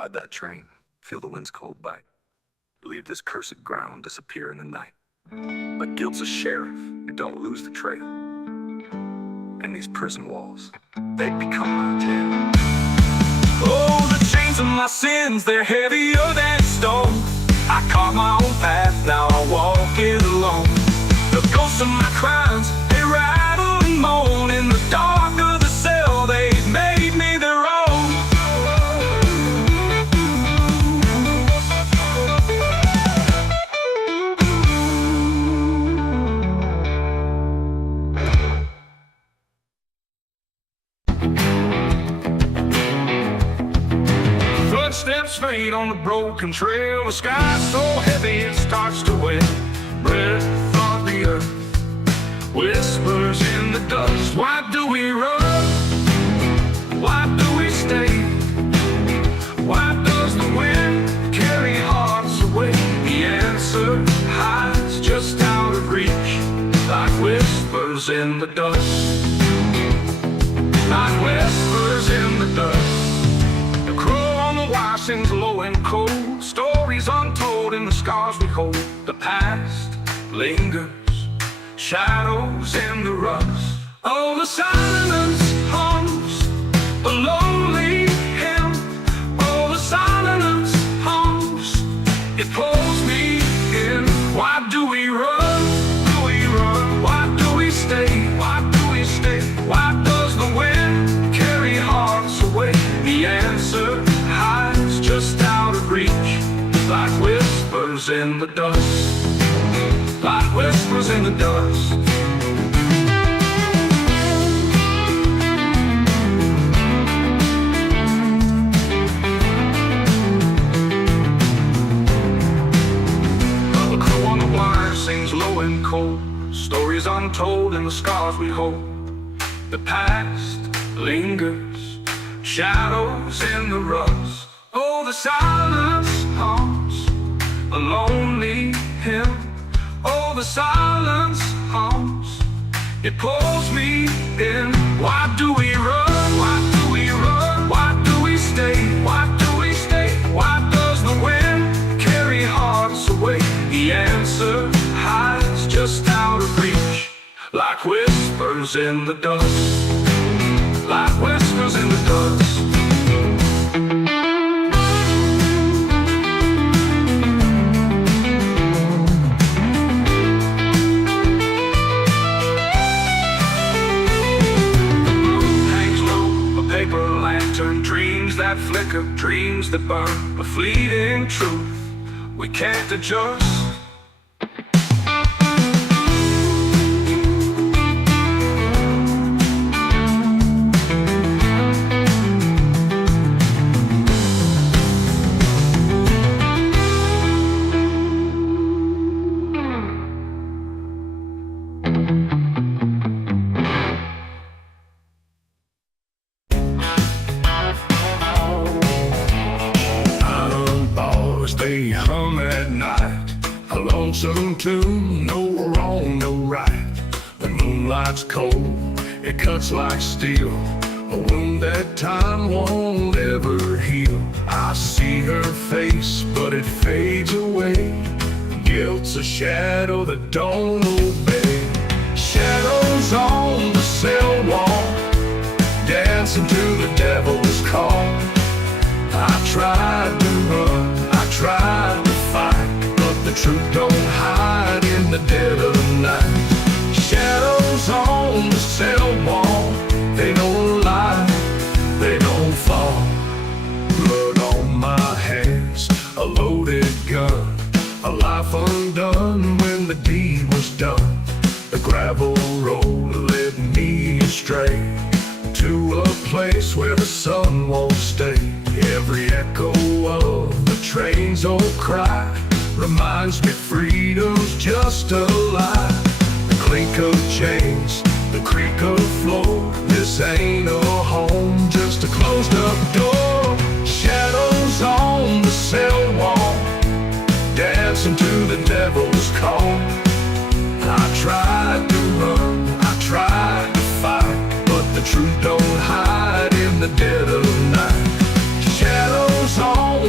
Ride that train, feel the wind's cold bite. Leave this cursed ground, disappear in the night. But guilt's a sheriff, you don't lose the trail. And these prison walls, they become my tale. Oh, the chains of my sins, they're heavier than stone. I carved my own path, now I walk it alone. The ghosts of my crimes, they rattle and moan. In the dark of the cell, they've made me their own. Footsteps fade on the broken trail. The sky's so heavy it starts to wet. Breath of the earth, whispers in the dust. Why do we run? Why do we stay? Why does the wind carry hearts away? The answer hides just out of reach, like whispers in the dust. Like whispers in the dust. The crow on the wire sings low and cold. Stories untold in the scars we hold. The past lingers, shadows in the rust. Oh, the silence hums a lonely hymn. Oh, the silence hums, it pulls me in. Why do we run? Do we run? Why do we stay? Why do we stay? Why does the wind carry hearts away? The answer hides just out of reach, like whispers in the dust. Like whispers in the dust. The crow on the wire sings low and cold. Stories untold in the scars we hold. The past lingers, shadows in the rust. Oh, the silence hums a lonely hymn. Oh, the silence hums, it pulls me in. Why do we run? Why do we run? Why do we stay? Why do we stay? Why does the wind carry hearts away? The answer hides just out of reach, like whispers in the dust. Like whispers in the dust. Dreams that flicker, dreams that burn, a fleeting truth we can't adjust. They hum at night, a lonesome tune, no wrong, no right. The moonlight's cold, it cuts like steel, a wound that time won't ever heal. I see her face, but it fades away. Guilt's a shadow that don't obey. Shadows on the cell wall, dancing to the devil's call. I tried to run, I tried to fight, but the truth don't hide in the dead of night. Shadows on the cell wall, they don't lie, they don't fall. Blood on my hands, a loaded gun, a life undone when the deed was done. The gravel road led me astray to a place where the sun won't stay. Every echo of the train's old cry reminds me freedom's just a lie. The clink of chains, the creak of floor, this ain't a home, just a closed up door. Shadows on the cell wall, dancing to the devil's call. I tried to run, I tried to fight, but the truth don't hide in the dead of night. Shadows on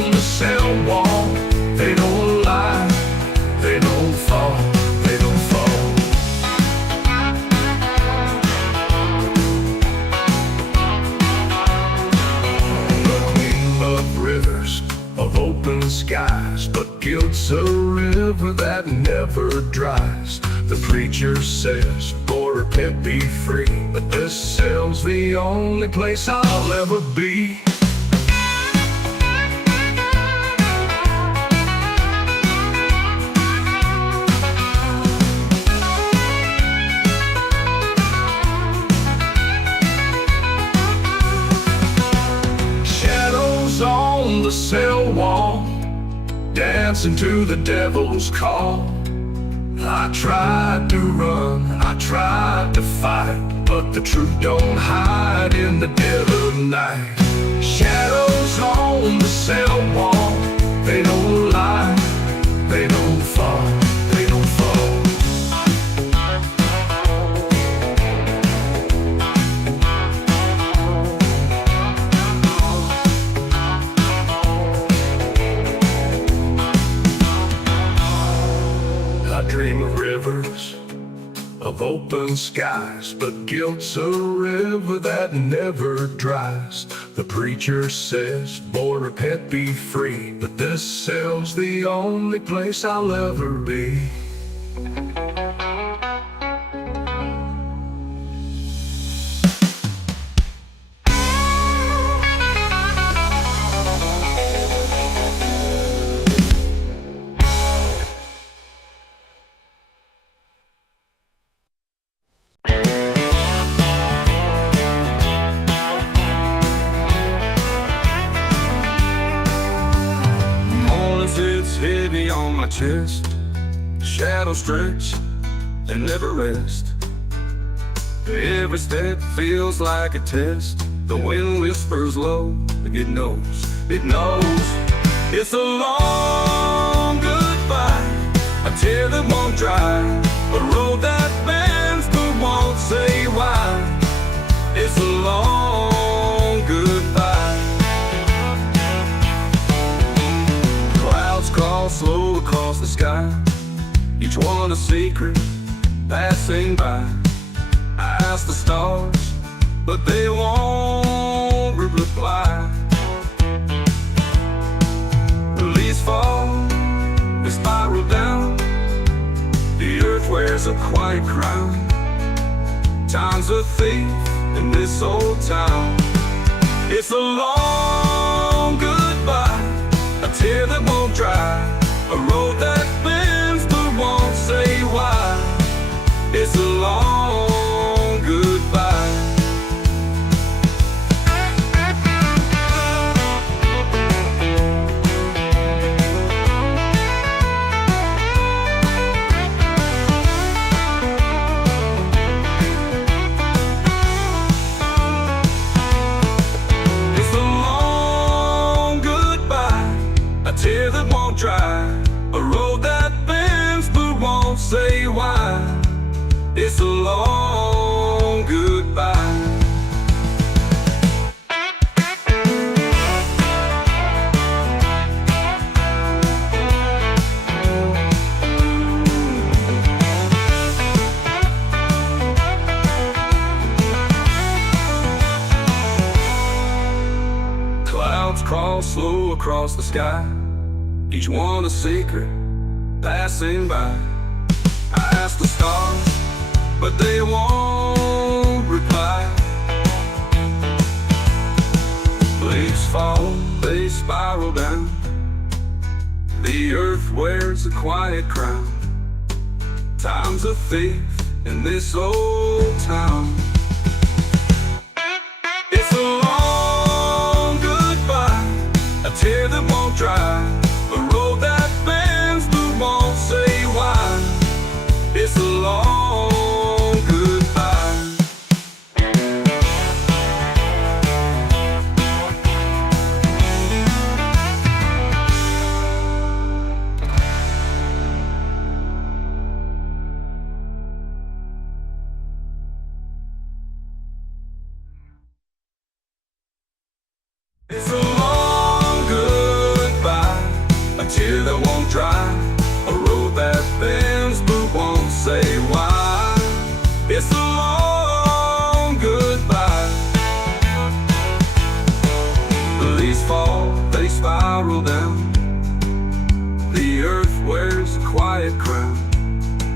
dries. The preacher says, "Boy, repent, be free," but this hell's the only place I'll ever be. Shadows on the cell wall, dancing to the devil's call. I tried to run, I tried to fight, but the truth don't hide in the dead of night. Shadows on the cell wall, they don't lie, they don't fall, they don't fall. I dream of rivers, of open skies, but guilt's a river that never dries. The preacher says, "Boy, repent, be free," but this cell's the only place I'll ever be. Sits heavy on my chest, shadows stretch and never rest. Every step feels like a test. The wind whispers low, it knows, it knows. It's a long goodbye, a tear that won't dry, a road that bends but won't say why. It's a long goodbye. Crawl slow across the sky, each one a secret passing by. I ask the stars, but they won't reply. The leaves fall, they spiral down. The earth wears a quiet crown. Time's a thief in this old town. It's a long goodbye, a tear that won't dry, a road that bends but won't say why. It's a long goodbye. It's a long goodbye, a tear that won't dry, a road that bends but won't say why. It's a long goodbye. Clouds crawl slow across the sky, each one a secret passing by. I ask the stars, but they won't reply. Leaves fall, they spiral down. The earth wears a quiet crown. Time's a thief in this old town. It's a long goodbye, a tear that won't dry, a road that bends but won't say why. It's a long goodbye. It's a long goodbye, a tear that won't dry, a road that bends but won't say why. It's a long goodbye. The leaves fall, they spiral down. The earth wears a quiet crown.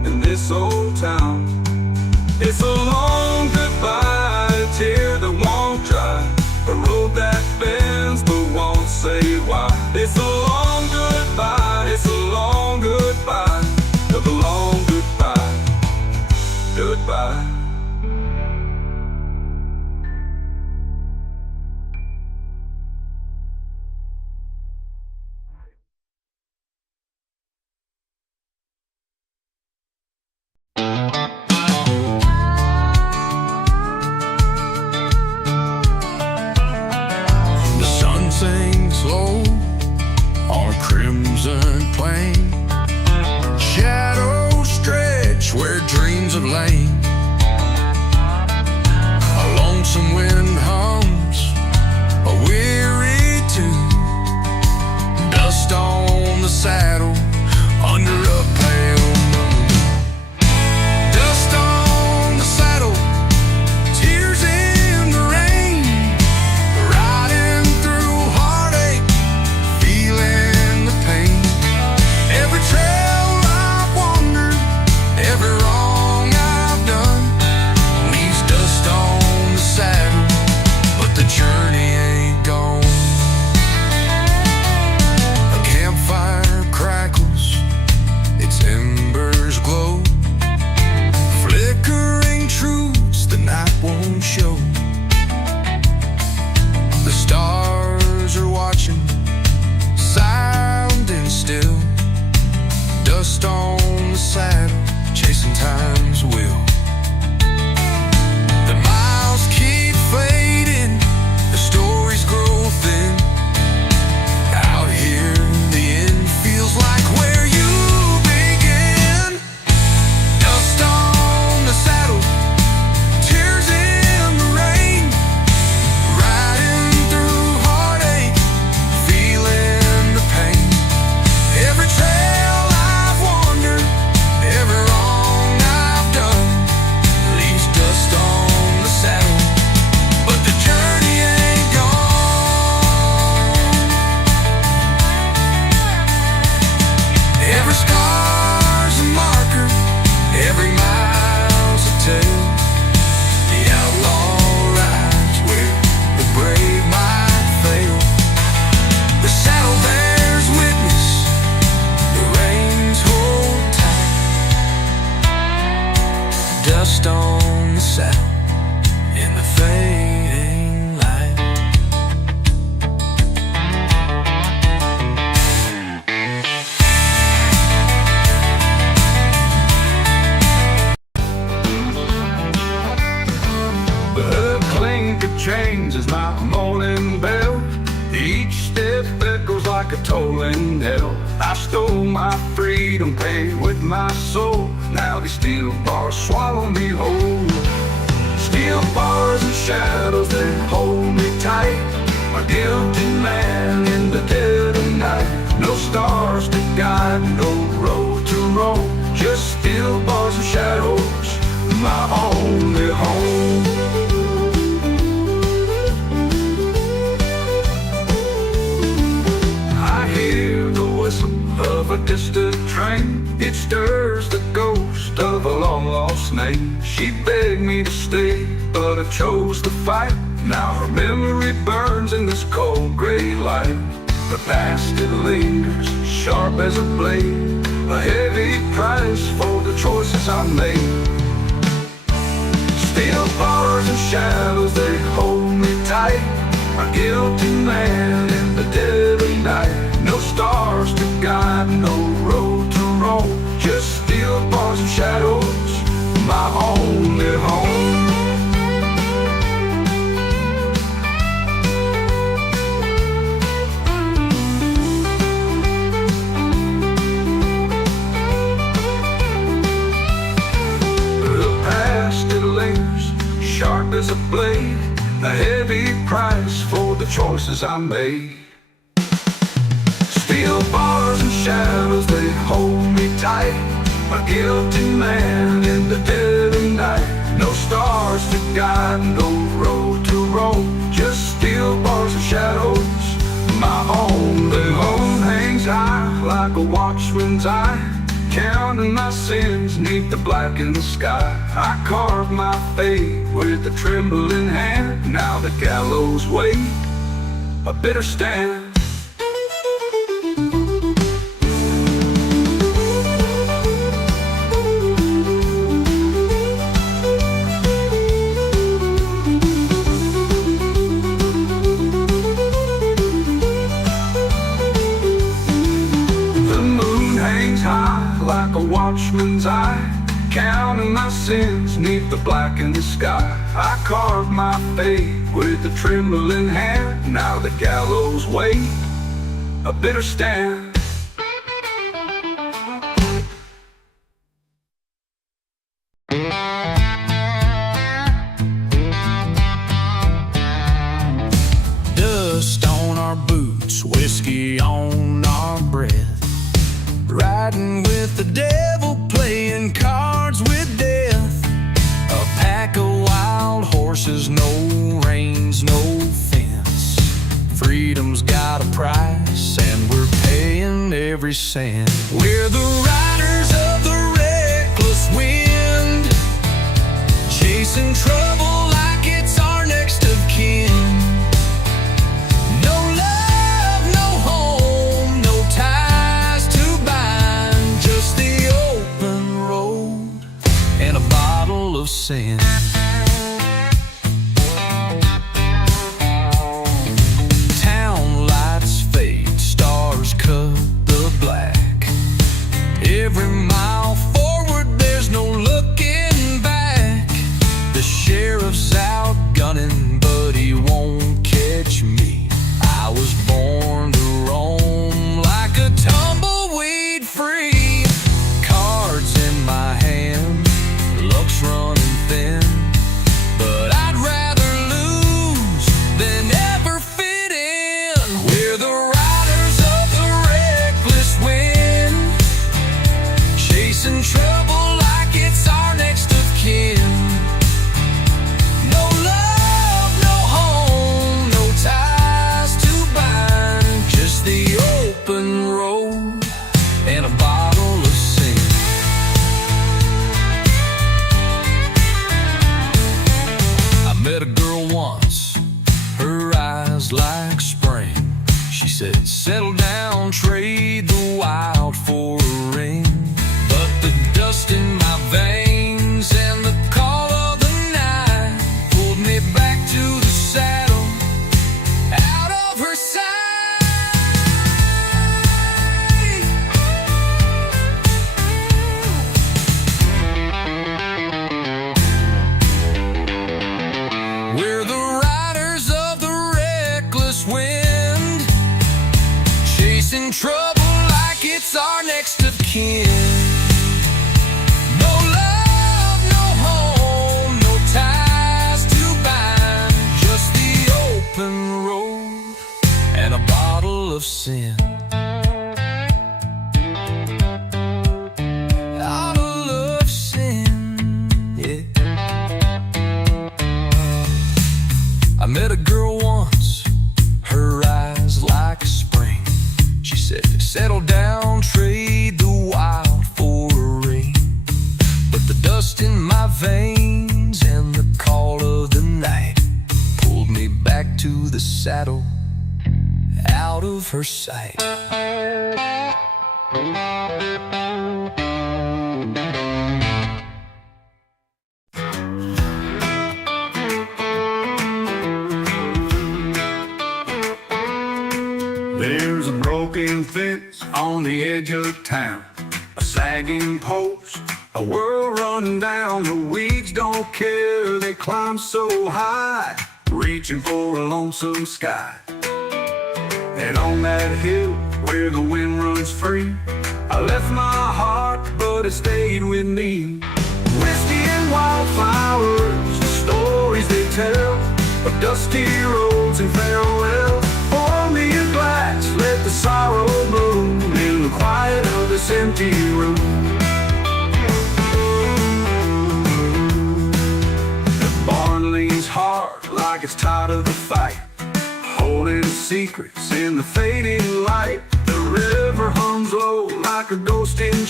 in this old town. It's a long goodbye, a tear that won't dry, a road that bends but won't say why. It's a long goodbye, it's a long goodbye, a long goodbye, goodbye. The sun sinks low on a crimson plain. Shadows stretch where dreams have lain. A lonesome wind hums a weary tune. Dust on the saddle under a pale moon. Dust on the saddle, tears in the rain. Riding through heartache, feeling the pain. Every trail I've wandered, every wrong I've done, leaves dust on the saddle, but the journey ain't gone. A campfire crackles, its embers glow, flickering truths the night won't show. The stars are watching, sounding still. Dust on the saddle, chasing time's will. The miles keep fading, the stories grow thin. Out here, the end feels like where you begin. Dust on the saddle, tears in the rain. Riding through heartache, feeling the pain. Every trail I've wandered, every wrong I've done, leaves dust on the saddle, but the journey ain't gone. Every scar's a marker, every mile's a tale. The outlaw rides where the brave might fail. The saddle bears witness, the reins hold tight. Dust on the saddle in the fading light. The clink of chains is my morning bell. Each step echoes like a tolling knell. I stole my freedom, paid with my soul. Now these steel bars swallow me whole. Steel bars and shadows that hold me tight. A guilty man in the dead of night. No stars to guide, no road to roam. Just steel bars and shadows, my only home. I hear the whistle of a distant train. It stirs the ghost of a long lost name. She begged me to stay, but I chose to fight. Now her memory burns in this cold gray light. The past it lingers, sharp as a blade, a heavy price for the choices I made. Steel bars and shadows, they hold me tight. A guilty man in the dead of night. No stars to guide, no road to roam. Just steel bars and shadows, my only home. The past it lingers, sharp as a blade, a heavy price for the choices I made. Steel bars and shadows, they hold me tight. A guilty man in the dead of night. No stars to guide, no road to roam. Just steel bars and shadows, my only home. Hangs high like a watchman's eye. counting my sins 'neath the blackened sky. I carved my fate with a trembling hand. Now the gallows wait, a bitter stand. Like a watchman's eye, counting my sins 'neath the blackened sky. I carved my fate with a trembling hand. Now the gallows wait, a bitter stand. Dust on our boots, whiskey on our breath, riding with the devil, playing cards with death. A pack of wild horses, no reins, no fence. Freedom's got a price, and we're paying every cent. We're the riders of the reckless wind, chasing trouble like it's our next of kin. Of sin. Town lights fade, stars cut the black. Every mile forward, there's no looking back. The sheriff's out gunning, but he won't catch me. I was born to roam like a tumbleweed free. Cards in my hand, luck's running thin, but I'd rather lose than ever fit in. We're the riders of the reckless wind, chasing trouble like it's our next of kin. No love, no home, no ties to bind, just the open road and a bottle of sin. Met a girl once, her eyes like spring. She said, settle down, trade the wild for a ring. But the dust in my veins and the call of the night pulled me back to the saddle, out of her sight. We're the riders of the reckless wind, chasing trouble like it's our next of kin. No love, no home, no ties to bind, just the open road and a bottle of sin. Bottle of sin, yeah. I met a girl once, her eyes like spring. She said, settle down, trade the wild for a ring. But the dust in my veins and the call of the night pulled me back to the saddle, out of her sight. There's a broken fence on the edge of town, a sagging post, a world run down. The weeds don't care, they climb so high, reaching for a lonesome sky. And on that hill where the wind runs free, I left my heart, but it stayed with me. Whiskey and wildflowers, the stories they tell of dusty roads and farewells. Pour me a glass, let the sorrow bloom in the quiet of this empty room. The barn leans hard like it's tired of the fight, holding secrets in the fading light. The river hums low like a ghost in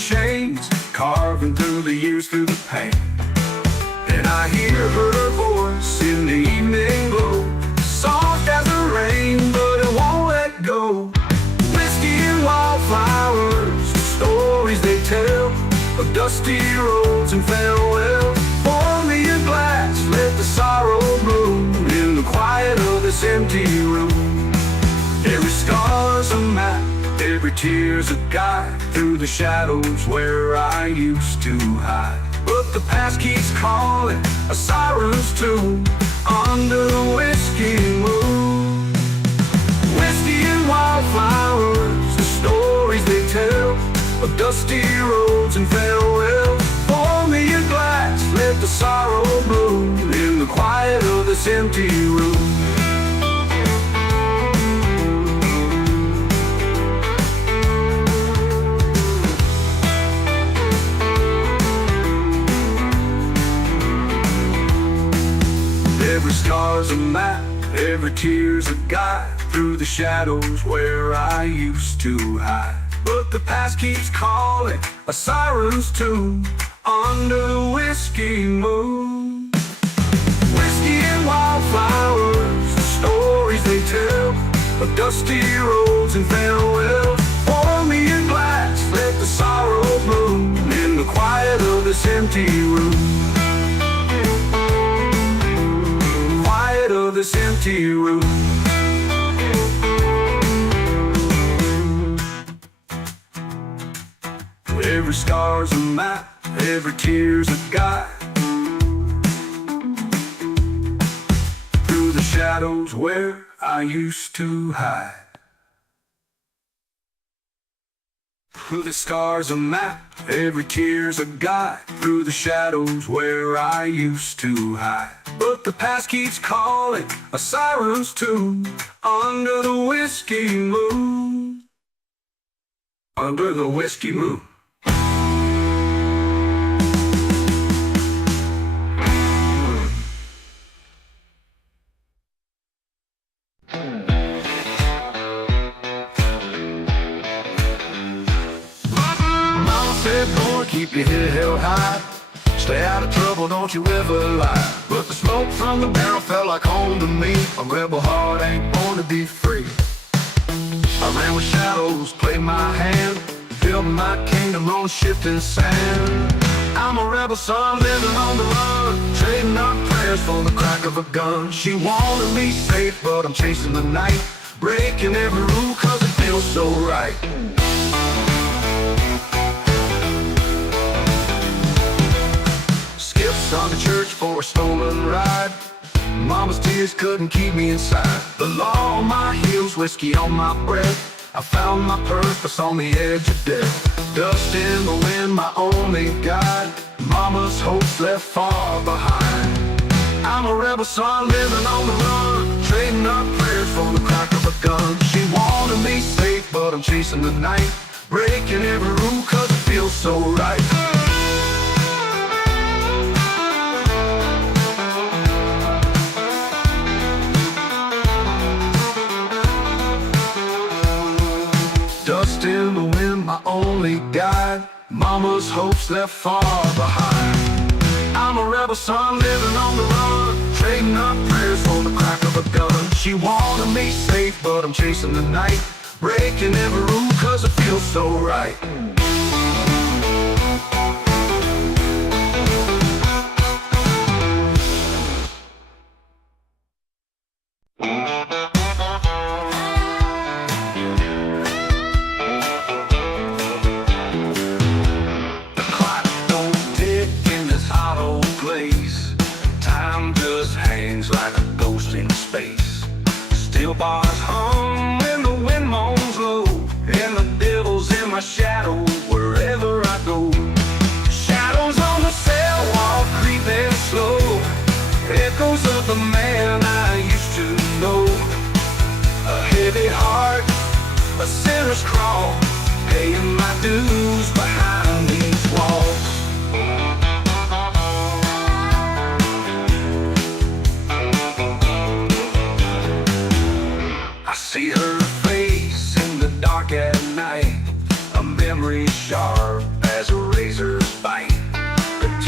chains, carving through the years, through the pain. And I hear her voice in the evening glow, soft as the rain, but it won't let go. Whiskey and wildflowers, the stories they tell of dusty roads and farewell. Pour me a glass, let the sorrow bloom in the quiet of this empty room. Every scar's a map, every tear's a guide through the shadows where I used to hide. But the past keeps calling, a siren's tune under the whiskey moon. Whiskey and wildflowers, the stories they tell of dusty roads and farewell. Pour me a glass, let the sorrow bloom in the quiet of this empty room. Every scar's a map, every tear's a guide through the shadows where I used to hide. But the past keeps calling, a siren's tune under the whiskey moon. Whiskey and wildflowers, the stories they tell of dusty roads and farewell. Pour me a glass, let the sorrow bloom in the quiet of this empty room. Of this empty room. Every scar's a map, every tear's a guide through the shadows where I used to hide. The scar's a map, every tear's a guide through the shadows where I used to hide. But the past keeps calling, a siren's tune under the whiskey moon. Under the whiskey moon. Boy, keep your head held high. Stay out of trouble, don't you ever lie. But the smoke from the barrel felt like home to me. A rebel heart ain't born to be free. I ran with shadows, played my hand, built my kingdom on shifting sand. I'm a rebel son living on the run, trading up prayers for the crack of a gun. She wanted me safe, but I'm chasing the night, breaking every rule cause it feels so right. On to church for a stolen ride. Mama's tears couldn't keep me inside. The law on my heels, whiskey on my breath. I found my purpose on the edge of death. Dust in the wind, my only guide. Mama's hopes left far behind. I'm a rebel son living on the run, trading up prayers for the crack of a gun. She wanted me safe, but I'm chasing the night, breaking every rule cause it feels so right. Dust in the wind, my only guide. Mama's hopes left far behind. I'm a rebel son living on the run, trading up prayers for the crack of a gun. She wanted me safe, but I'm chasing the night, breaking every rule cause it feels so right. Like a ghost in space. Steel bars hum when the wind moans low, and the devil's in my shadow wherever I go. Shadows on the cell wall creeping slow, echoes of the man I used to know. A heavy heart, a sinner's crawl, paying my dues behind these walls. See her face in the dark at night, a memory sharp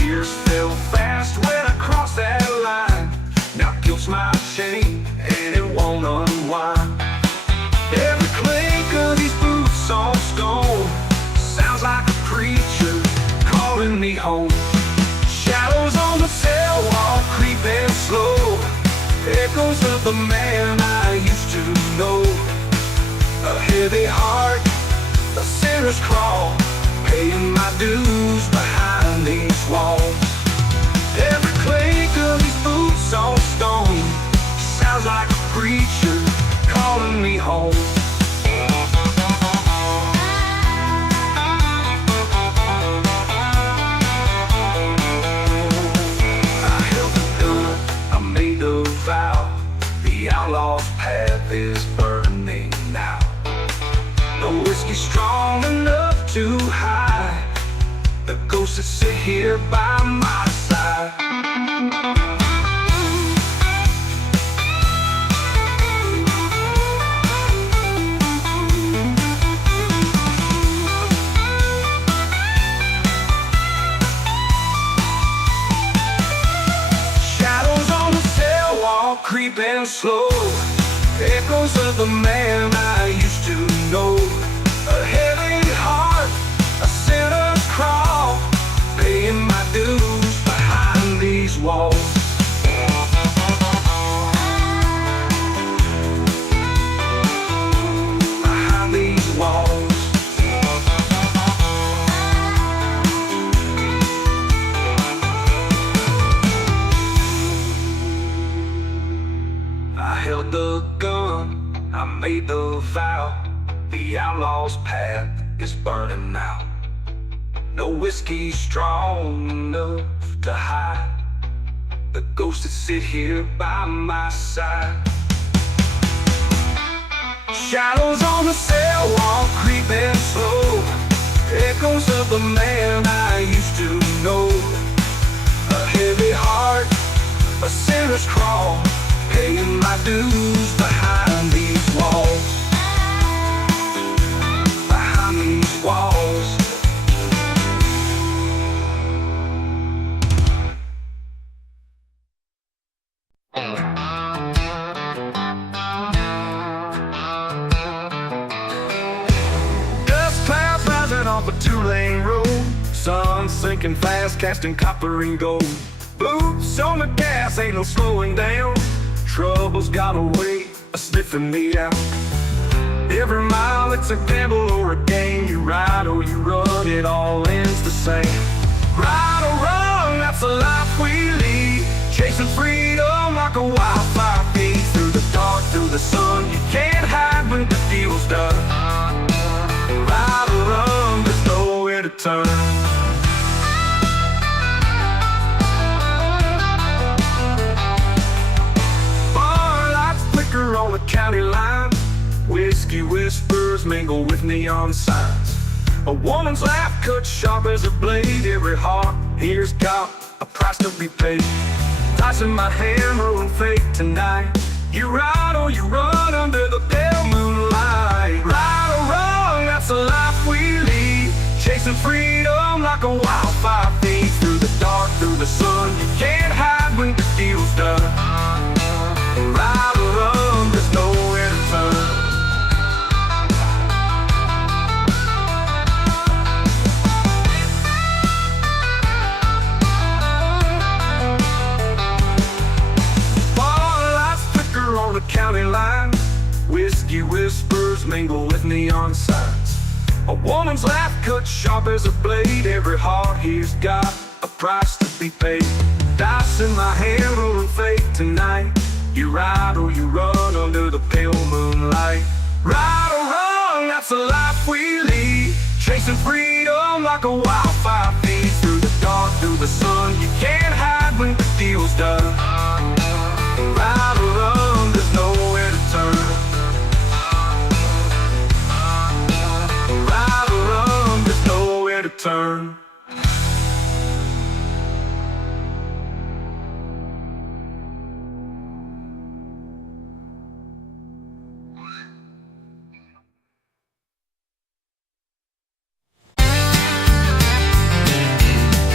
Tears fell fast when I crossed that line. Now guilt's my chain and it won't unwind. Every clink of these boots on stone sounds like a preacher calling me home. Shadows on the cell wall creeping slow, echoes of the man I used to know. A heavy heart, a sinner's crawl, paying my dues behind these walls. Every clink of these boots on stone sounds like a preacher calling me home. I held the gun, I made the vow. The outlaw's path is burning now. No whiskey strong enough to hide the ghosts that sit here by my side. Shadows on the cell wall creeping slow, echoes of the man I used to know. A heavy heart, a sinner's crawl, paying my dues behind these walls. Behind these walls. I held the gun, I made the vow. The outlaw's path is burning now. No whiskey strong enough to hide the ghosts that sit here by my side. Shadows on the cell wall creeping slow, echoes of the man I used to know. A heavy heart, a sinner's crawl, paying my dues behind these walls. Behind these walls. Dust clouds rising off a two-lane road, sun sinking fast, casting copper and gold. Boots on the gas, ain't no slowing down. Trouble's got a way of sniffing me out. Every mile it's a gamble or a game. You ride or you run, it all ends the same. Right or wrong, that's the life we lead, chasing freedom like a wildfire feed. Through the dark, through the sun, you can't hide when the deal's done. Right or wrong, there's nowhere to turn. On the county line, whiskey whispers mingle with neon signs. A woman's laugh cuts sharp as a blade. Every heart here's got a price to be paid. Dice in my hand, rolling fate tonight. You ride or you run under the pale moonlight. Right or wrong, that's the life we lead, chasing freedom like a wildfire feed. Through the dark, through the sun, you can't hide when the deal's done. Right or wrong, there's nowhere to turn. Bar lights flicker on the county line, whiskey whispers mingle with neon signs. A woman's laugh cuts sharp as a blade. Every heart here's got a price to be paid. Dice in my hand, rolling fate tonight. You ride or you run under the pale moonlight. Right or wrong, that's the life we lead, chasing freedom like a wildfire feed. Through the dark, through the sun, you can't hide when the deal's done. Right or wrong, there's nowhere to turn. Right or wrong, there's nowhere to turn.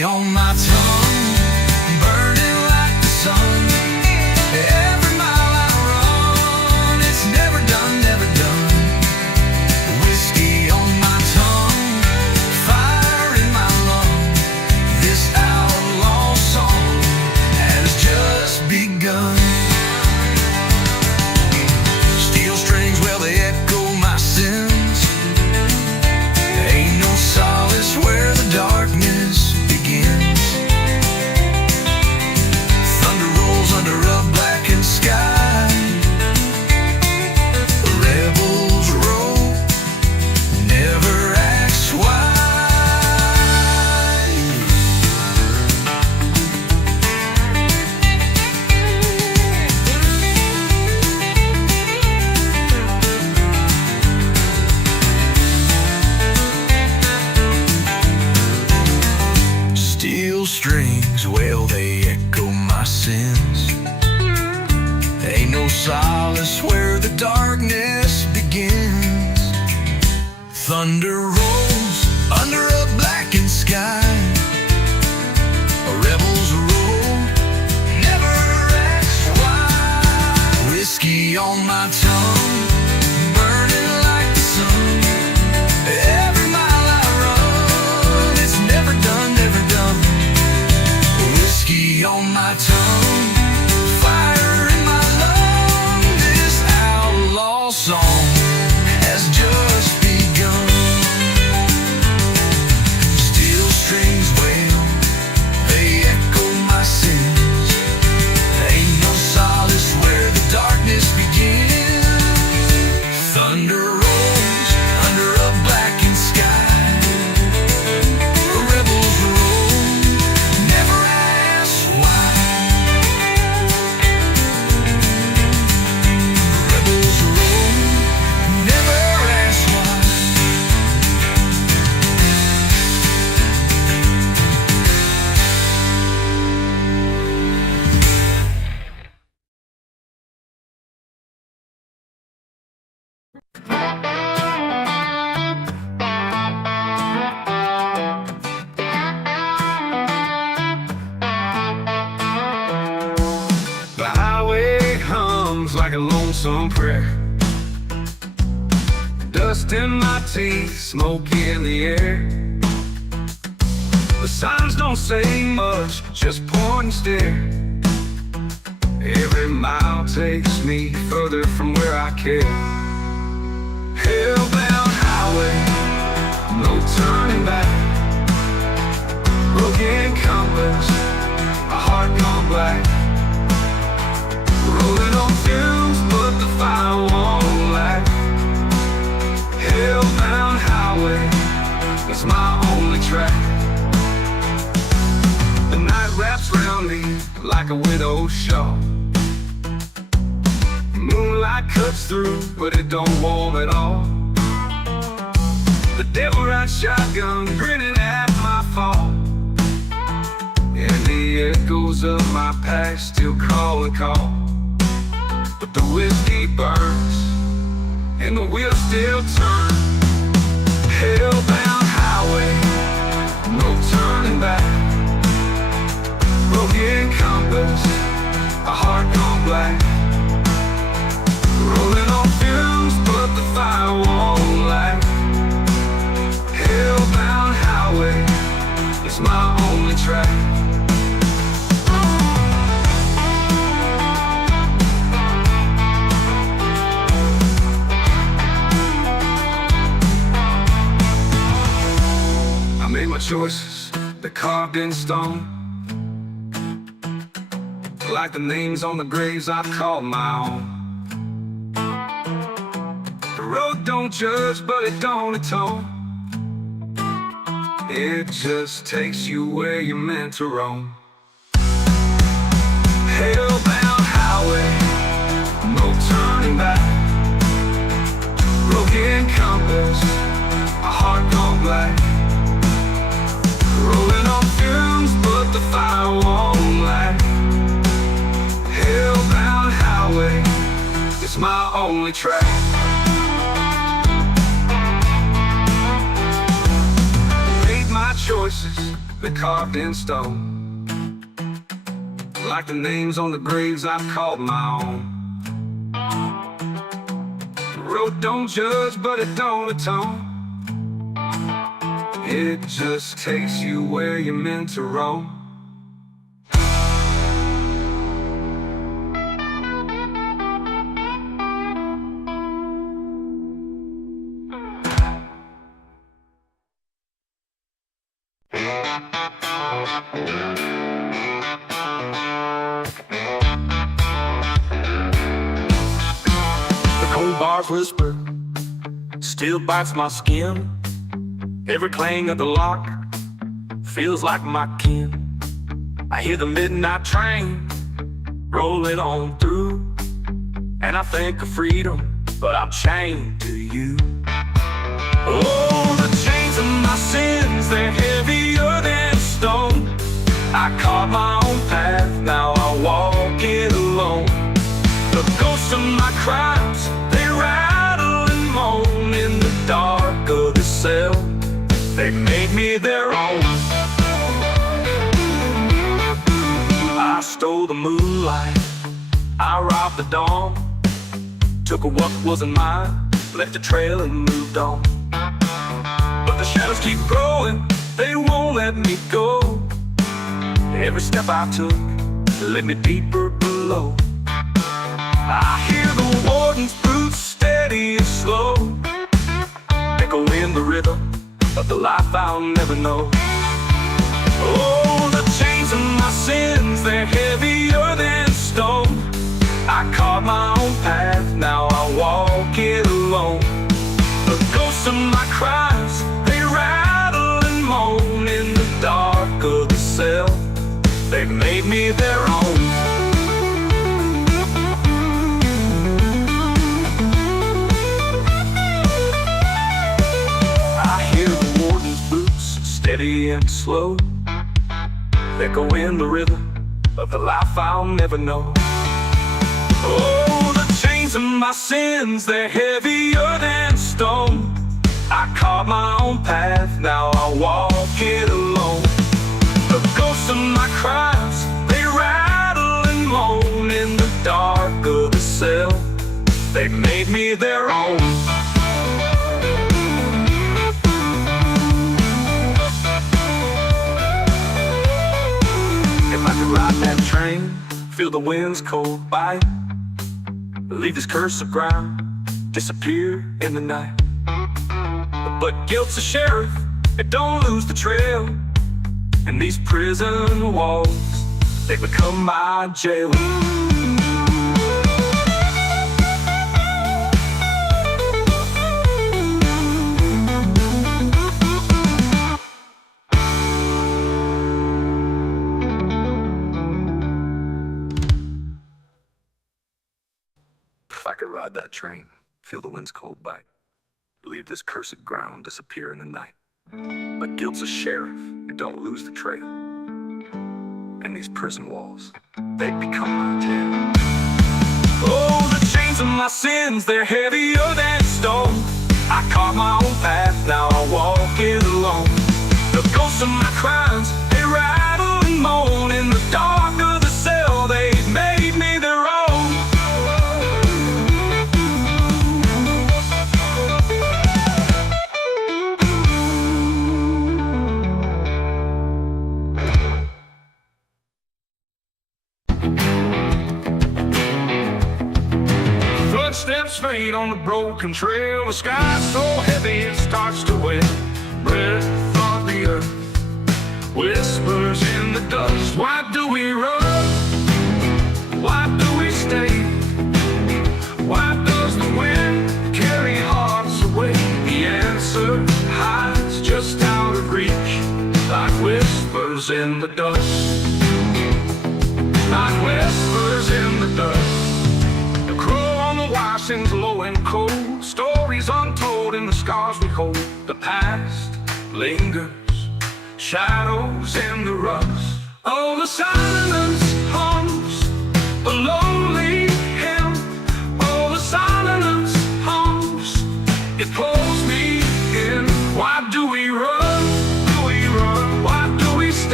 Whiskey on my tongue, burning like the sun. Every mile I run, it's never done, never done. Whiskey on my tongue, fire in my lung. This outlaw song has just begun. Steel strings, well, they echo my sins. Ain't no solace where the darkness begins. Thunder rolls under a blackened sky. Rebels roll, never ask why. Steel strings, well, they echo my sins. Ain't no solace where the darkness begins. Thunder rolls under a blackened sky. Rebels roll, never ask why. Whiskey on my tongue, burning like the sun. Every mile I run, it's never done, never done. Whiskey on my tongue, fire in my lung. This outlaw song has just begun. Steel strings wail, they echo my sins. Ain't no solace where the darkness begins. Thunder rolls under a blackened sky. Rebels roll, never ask why. Rebels roll, never ask why. The highway hums like a lonesome prayer. Dust in my teeth, smoke in the air. The signs don't say much, just point and stare. Every mile takes me further from where I care. Hellbound highway, no turning back. Broken compass, a heart gone black. Rolling on fumes, but the fire won't lack. Hellbound highway, it's my only track. The night wraps around me like a widow's shawl. Moonlight cuts through, but it don't warm at all. The devil rides shotgun, grinning at my fall. And the echoes of my past still call and call. But the whiskey burns, and the wheels still turn. Hellbound highway, no turning back. Broken compass, a heart gone black. Rolling on fumes, but the fire won't lack. Hellbound highway, it's my only track. I made my choices, they're carved in stone, like the names on the graves I've called my own. The road don't judge, but it don't atone. It just takes you where you're meant to roam. Hellbound highway, no turning back. Broken compass, a heart gone black. Rolling on fumes, but the fire won't lack. Hellbound highway, it's my only track. Made my choices, they're carved in stone, like the names on the graves I've called my own. The road don't judge, but it don't atone. It just takes you where you're meant to roam. The cold bars whisper, still bites my skin. Every clang of the lock feels like my kin. I hear the midnight train rolling on through, and I think of freedom, but I'm chained to you. Oh, the chains of my sins, they're heavier than stone. I carve my own path, now I walk it alone. The ghosts of my crimes, they rattle and moan in the dark of the cell. They made me their own. I stole the moonlight, I robbed the dawn, took what wasn't mine, left a trail and moved on. But the shadows keep growing, they won't let me go. Every step I took led me deeper below. I hear the warden's boots steady and slow, echo in the rhythm of the life I'll never know. Oh, the chains of my sins, they're heavier than stone. I carve my own path, now I walk it alone. The ghosts of my crimes, they rattle and moan in the dark of the cell. They made me their own. Steady and slow, echo in the rhythm of the life I'll never know. Oh, the chains of my sins, they're heavier than stone. I carve my own path, now I walk it alone. The ghosts of my crimes, they rattle and moan in the dark of the cell. They made me their own. If I could ride that train, feel the wind's cold bite, leave this cursed ground, disappear in the night. But guilt's a sheriff, it don't lose the trail, and these prison walls, they become my jail. If I could ride that train, feel the wind's cold bite, leave this cursed ground, disappear in the night. But guilt's a sheriff, it don't lose the trail, and these prison walls, they become my jail. Oh, the chains of my sins, they're heavier than stone. I carve my own path, now I walk it alone. The ghosts of my crimes, they rattle and moan in the dark of the cell. They made me their own. Footsteps fade on the broken trail. The sky's so heavy it starts to wet. Breath of the earth whispers in the dust. Why do we run? Why do we stay? Why does the wind carry hearts away? The answer hides just out of reach, like whispers in the dust. Like whispers in the dust. The crow on the wire sings low and cold, stories untold in the scars we hold. The past lingers, shadows in the rust. Oh, the silence hums a lonely hymn. Oh, the silence hums, it pulls me in. Why do we run? Do we run? Why do we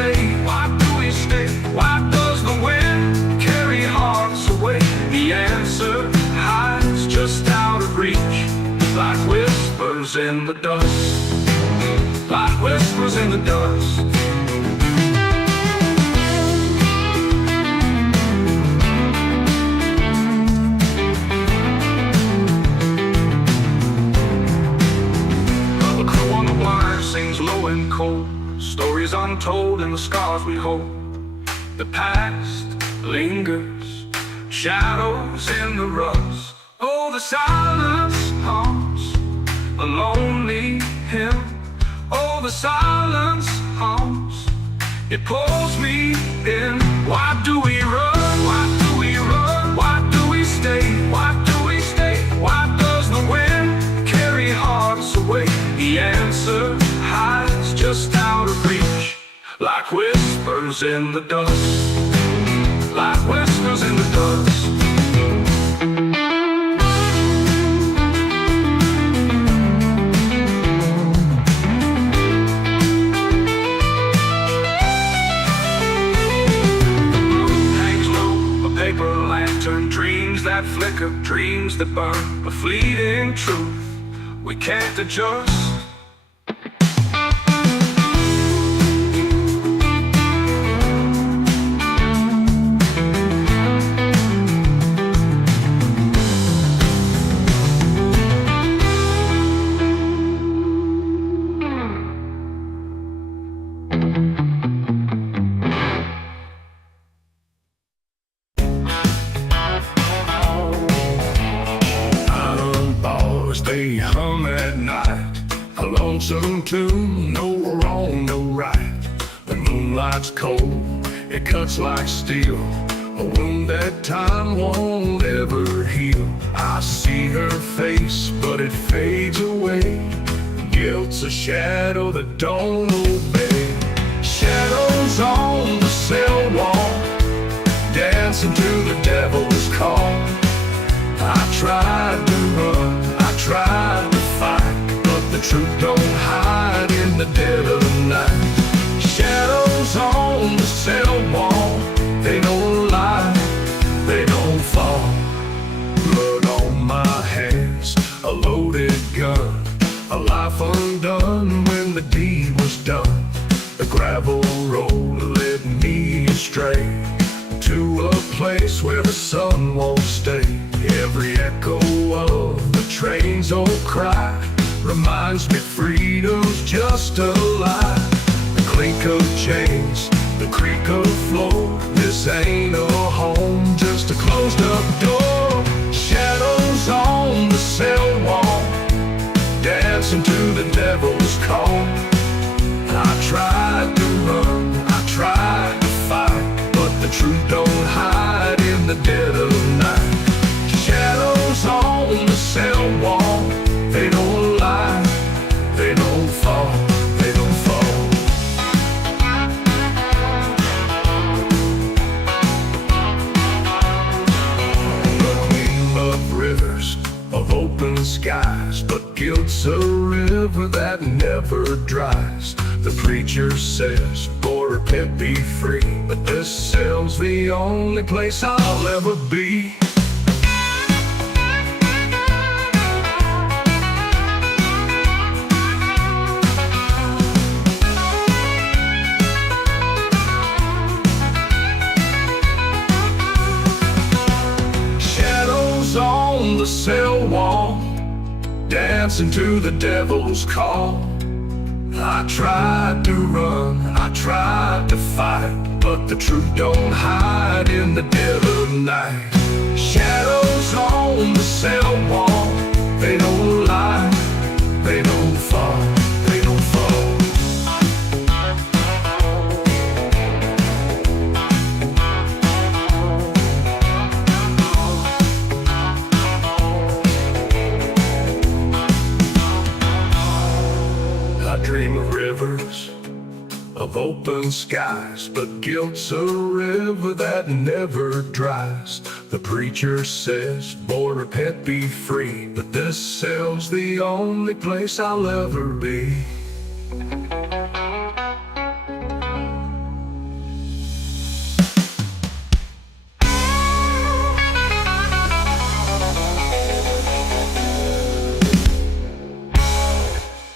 the dust, like whispers in the dust. The crow on the wire sings low and cold, stories untold and the scars we hold. The past lingers, shadows in the rust. Oh, the silence haunts a lonely hymn. Oh, the silence haunts, it pulls me in. Why do we run? Why do we run? Why do we stay? Why do we stay? Why does the wind carry hearts away? The answer hides just out of reach, like whispers in the dust, like whispers in the dust. Dreams that flicker, dreams that burn, a fleeting truth we can't adjust. They hum at night, a lonesome tune, no wrong, no right. The moonlight's cold, it cuts like steel, a wound that time won't ever heal. I see her face, but it fades away. Guilt's a shadow that don't obey. Shadows on the cell wall, dancing to the devil's call. I tried to run, I tried to fight, but the truth don't hide in the dead of night. Shadows on the cell wall, they don't lie, they don't fall. Blood on my hands, a loaded gun, a life undone when the deed was done. The gravel road led me astray to a place where the sun won't stay. Every echo of the train's old cry reminds me freedom's just a lie. The clink of chains, the creak of floor, this ain't a home, just a closed up door. Shadows on the cell wall, dancing to the devil's call. I tried to run, I tried to fight, but the truth don't hide in the dead of night. Shadows on the cell wall, they don't lie, they don't fall, they don't fall. A gleam of rivers, of open skies, but guilt's a river that never dries. The preacher says, boy, repent, be free, but this cell's the only place I'll ever be. On the cell wall, dancing to the devil's call. I tried to run, I tried to fight, but the truth don't hide in the dead of night. Shadows on the cell wall, they don't lie, they don't fall, they don't fall. I dream of rivers, of open skies, but guilt's a river that never dries. The preacher says, boy, repent, be free, but this cell's the only place I'll ever be.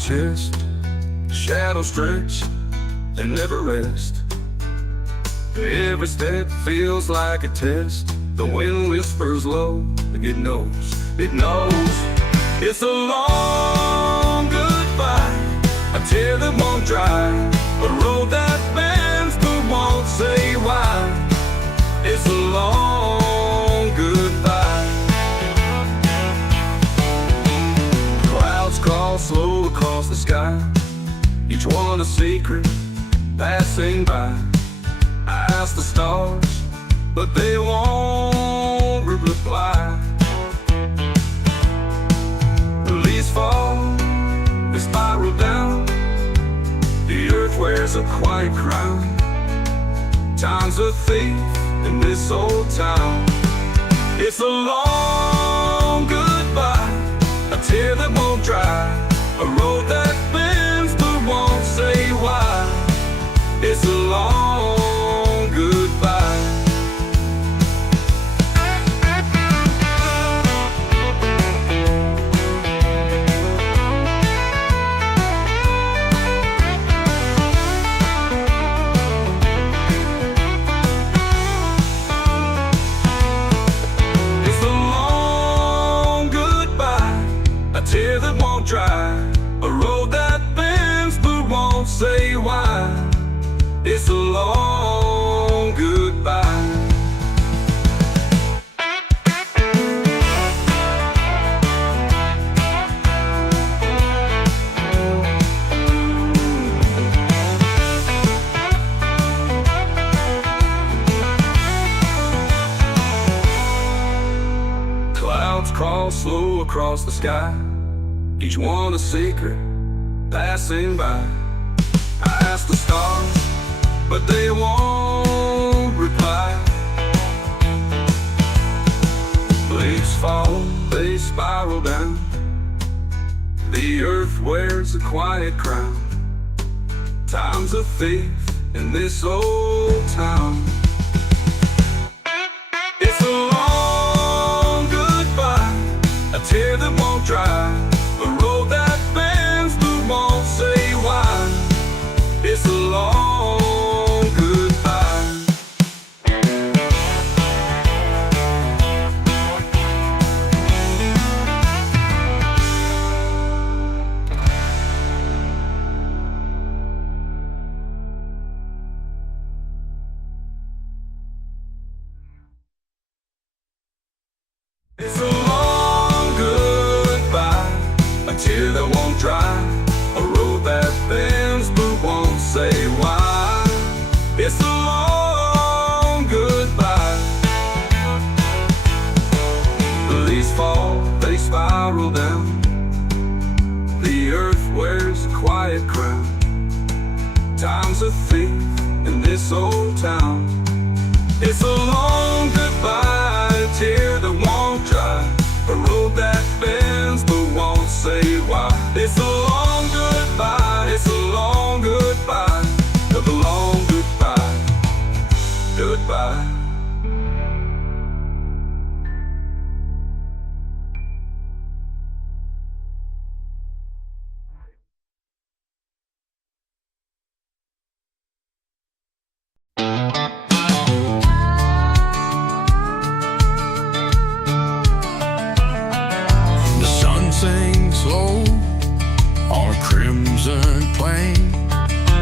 chest. Shadows stretch and never rest. Every step feels like a test. The wind whispers low, it knows, it knows. It's a long goodbye, a tear that won't dry, a road that bends but won't say why. It's a long goodbye. Clouds crawl slow across the sky, each one a secret passing by. I ask the stars, but they won't reply. The leaves fall, they spiral down. The earth wears a quiet crown. Time's a thief in this old town. It's a long goodbye, a tear that won't dry, a road that bends but won't say why. It's a long goodbye. It's a long goodbye, a tear that won't dry, a road that bends but won't say why. It's a long goodbye. Clouds crawl slow across the sky, each one a secret passing by. I ask the stars, but they won't reply. Leaves fall, they spiral down. The earth wears a quiet crown. Time's a thief in this old town. It's a long goodbye, a tear that won't dry, a road that bends but won't say why. It's a long goodbye. It's a long goodbye, a tear that won't dry, a road that bends but won't say why. It's a long goodbye. The leaves fall, they spiral down. The earth wears a quiet crown. Time's a thief in this old town. It's a long goodbye, a tear that won't dry, a road that bends but won't say why. It's a long goodbye, it's a long goodbye, a long goodbye, goodbye. The sun sinks low on a crimson plain.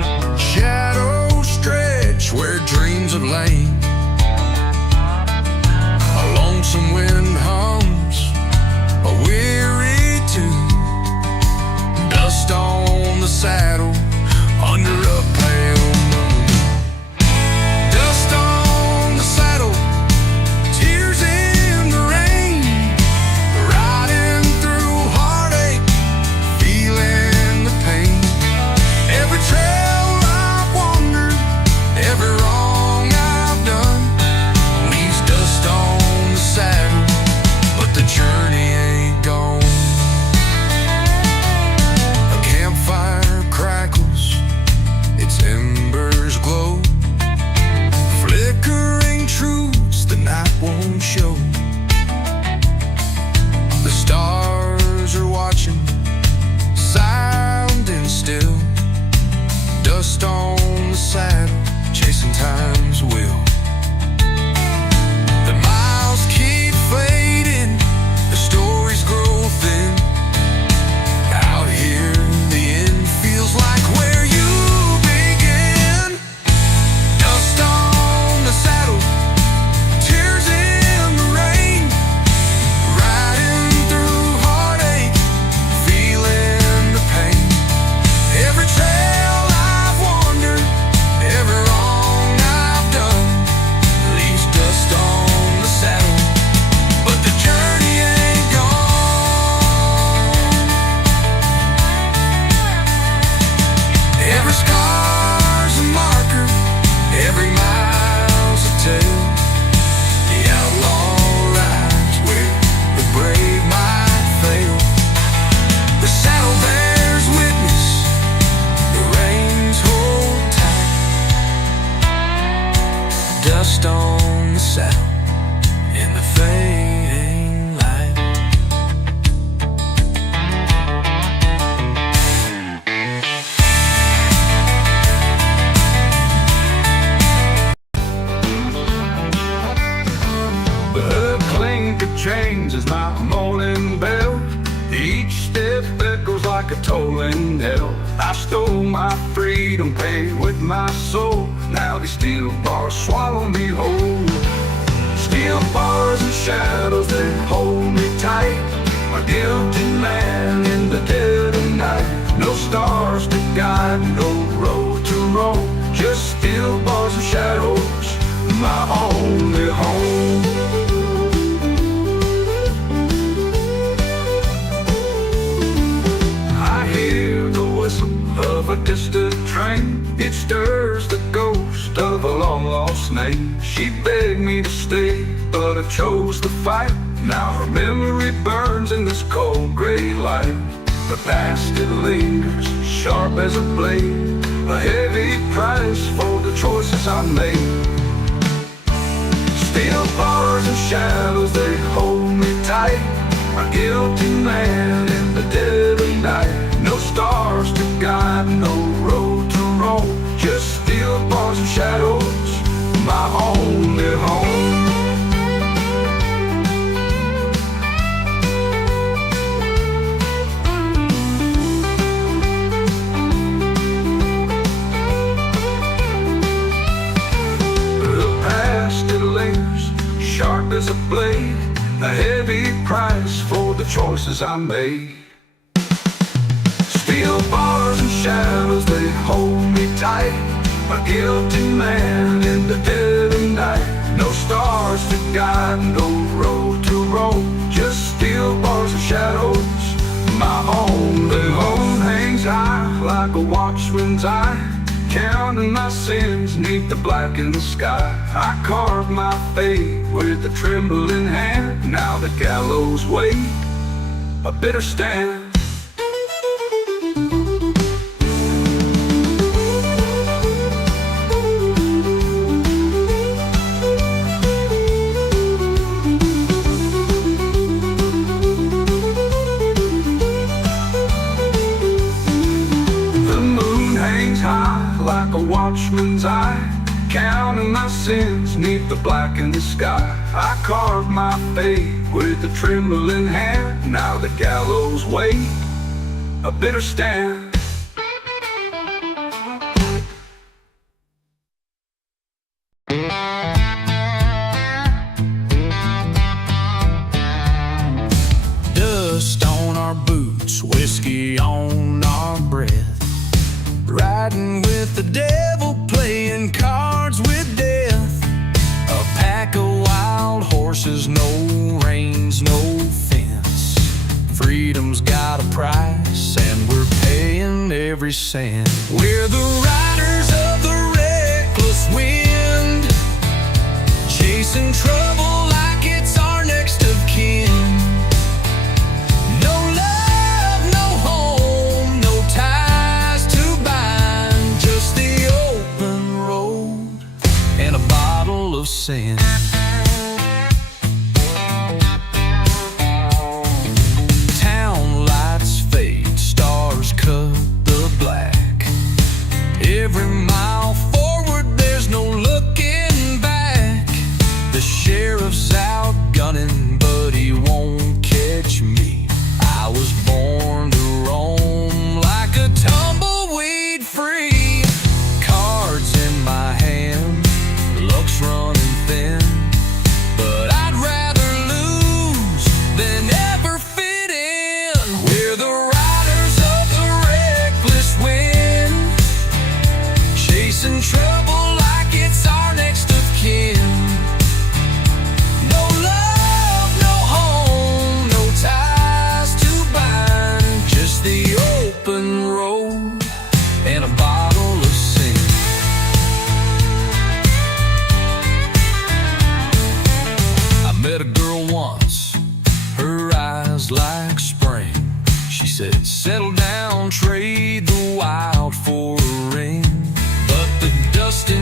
focused on the sound in the fading light. The clink of chains is my morning bell. Each step echoes like a tolling knell. I stole my freedom, paid with my soul. Now these steel bars swallow me whole. Steel bars and shadows, they hold me tight. A guilty man in the dead of night. No stars to guide, no road to roam. Just steel bars and shadows, my only home. Of a distant train, it stirs the ghost of a long lost name. She begged me to stay, but I chose to fight. Now her memory burns in this cold gray light. The past, it lingers, sharp as a blade, a heavy price for the choices I made. Steel bars and shadows, they hold me tight. A guilty man in the dead of night. No stars to guide, no road to roam. Just steel bars and shadows, my only home. The past, it lingers, sharp as a blade, a heavy price for the choices I made. Steel bars and shadows, they hold me tight. A guilty man in the dead of night. No stars to guide, no road to roam. Just steel bars and shadows, my only home. Hangs high like a watchman's eye, counting my sins neath the blackened sky. I carved my fate with a trembling hand. Now the gallows wait, a bitter stand. Like a watchman's eye, counting my sins neath the blackened sky. I carved my fate with a trembling hand. Now the gallows wait, a bitter stand. Dust on our boots, whiskey on our breath. Riding with the devil, playing cards with death. A pack of wild horses, no reins, no fence. Freedom's got a price, and we're paying every cent. We're the riders of the reckless wind, chasing trouble like it's our next of kin. Of sin. Town lights fade, stars cut the black. Every mile forward, there's no looking back. The sheriff's out gunning, but he won't catch me. I was born to roam like a tumbleweed free. Cards in my hand, luck's running thin, but I'd rather lose than ever fit in. We're the riders of the reckless wind, chasing trouble like it's our next of kin. No love, no home, no ties to bind, just the open road and a bottle of sin. Met a girl once, her eyes like spring. She said, settle down, trade the wild for a ring. But the dust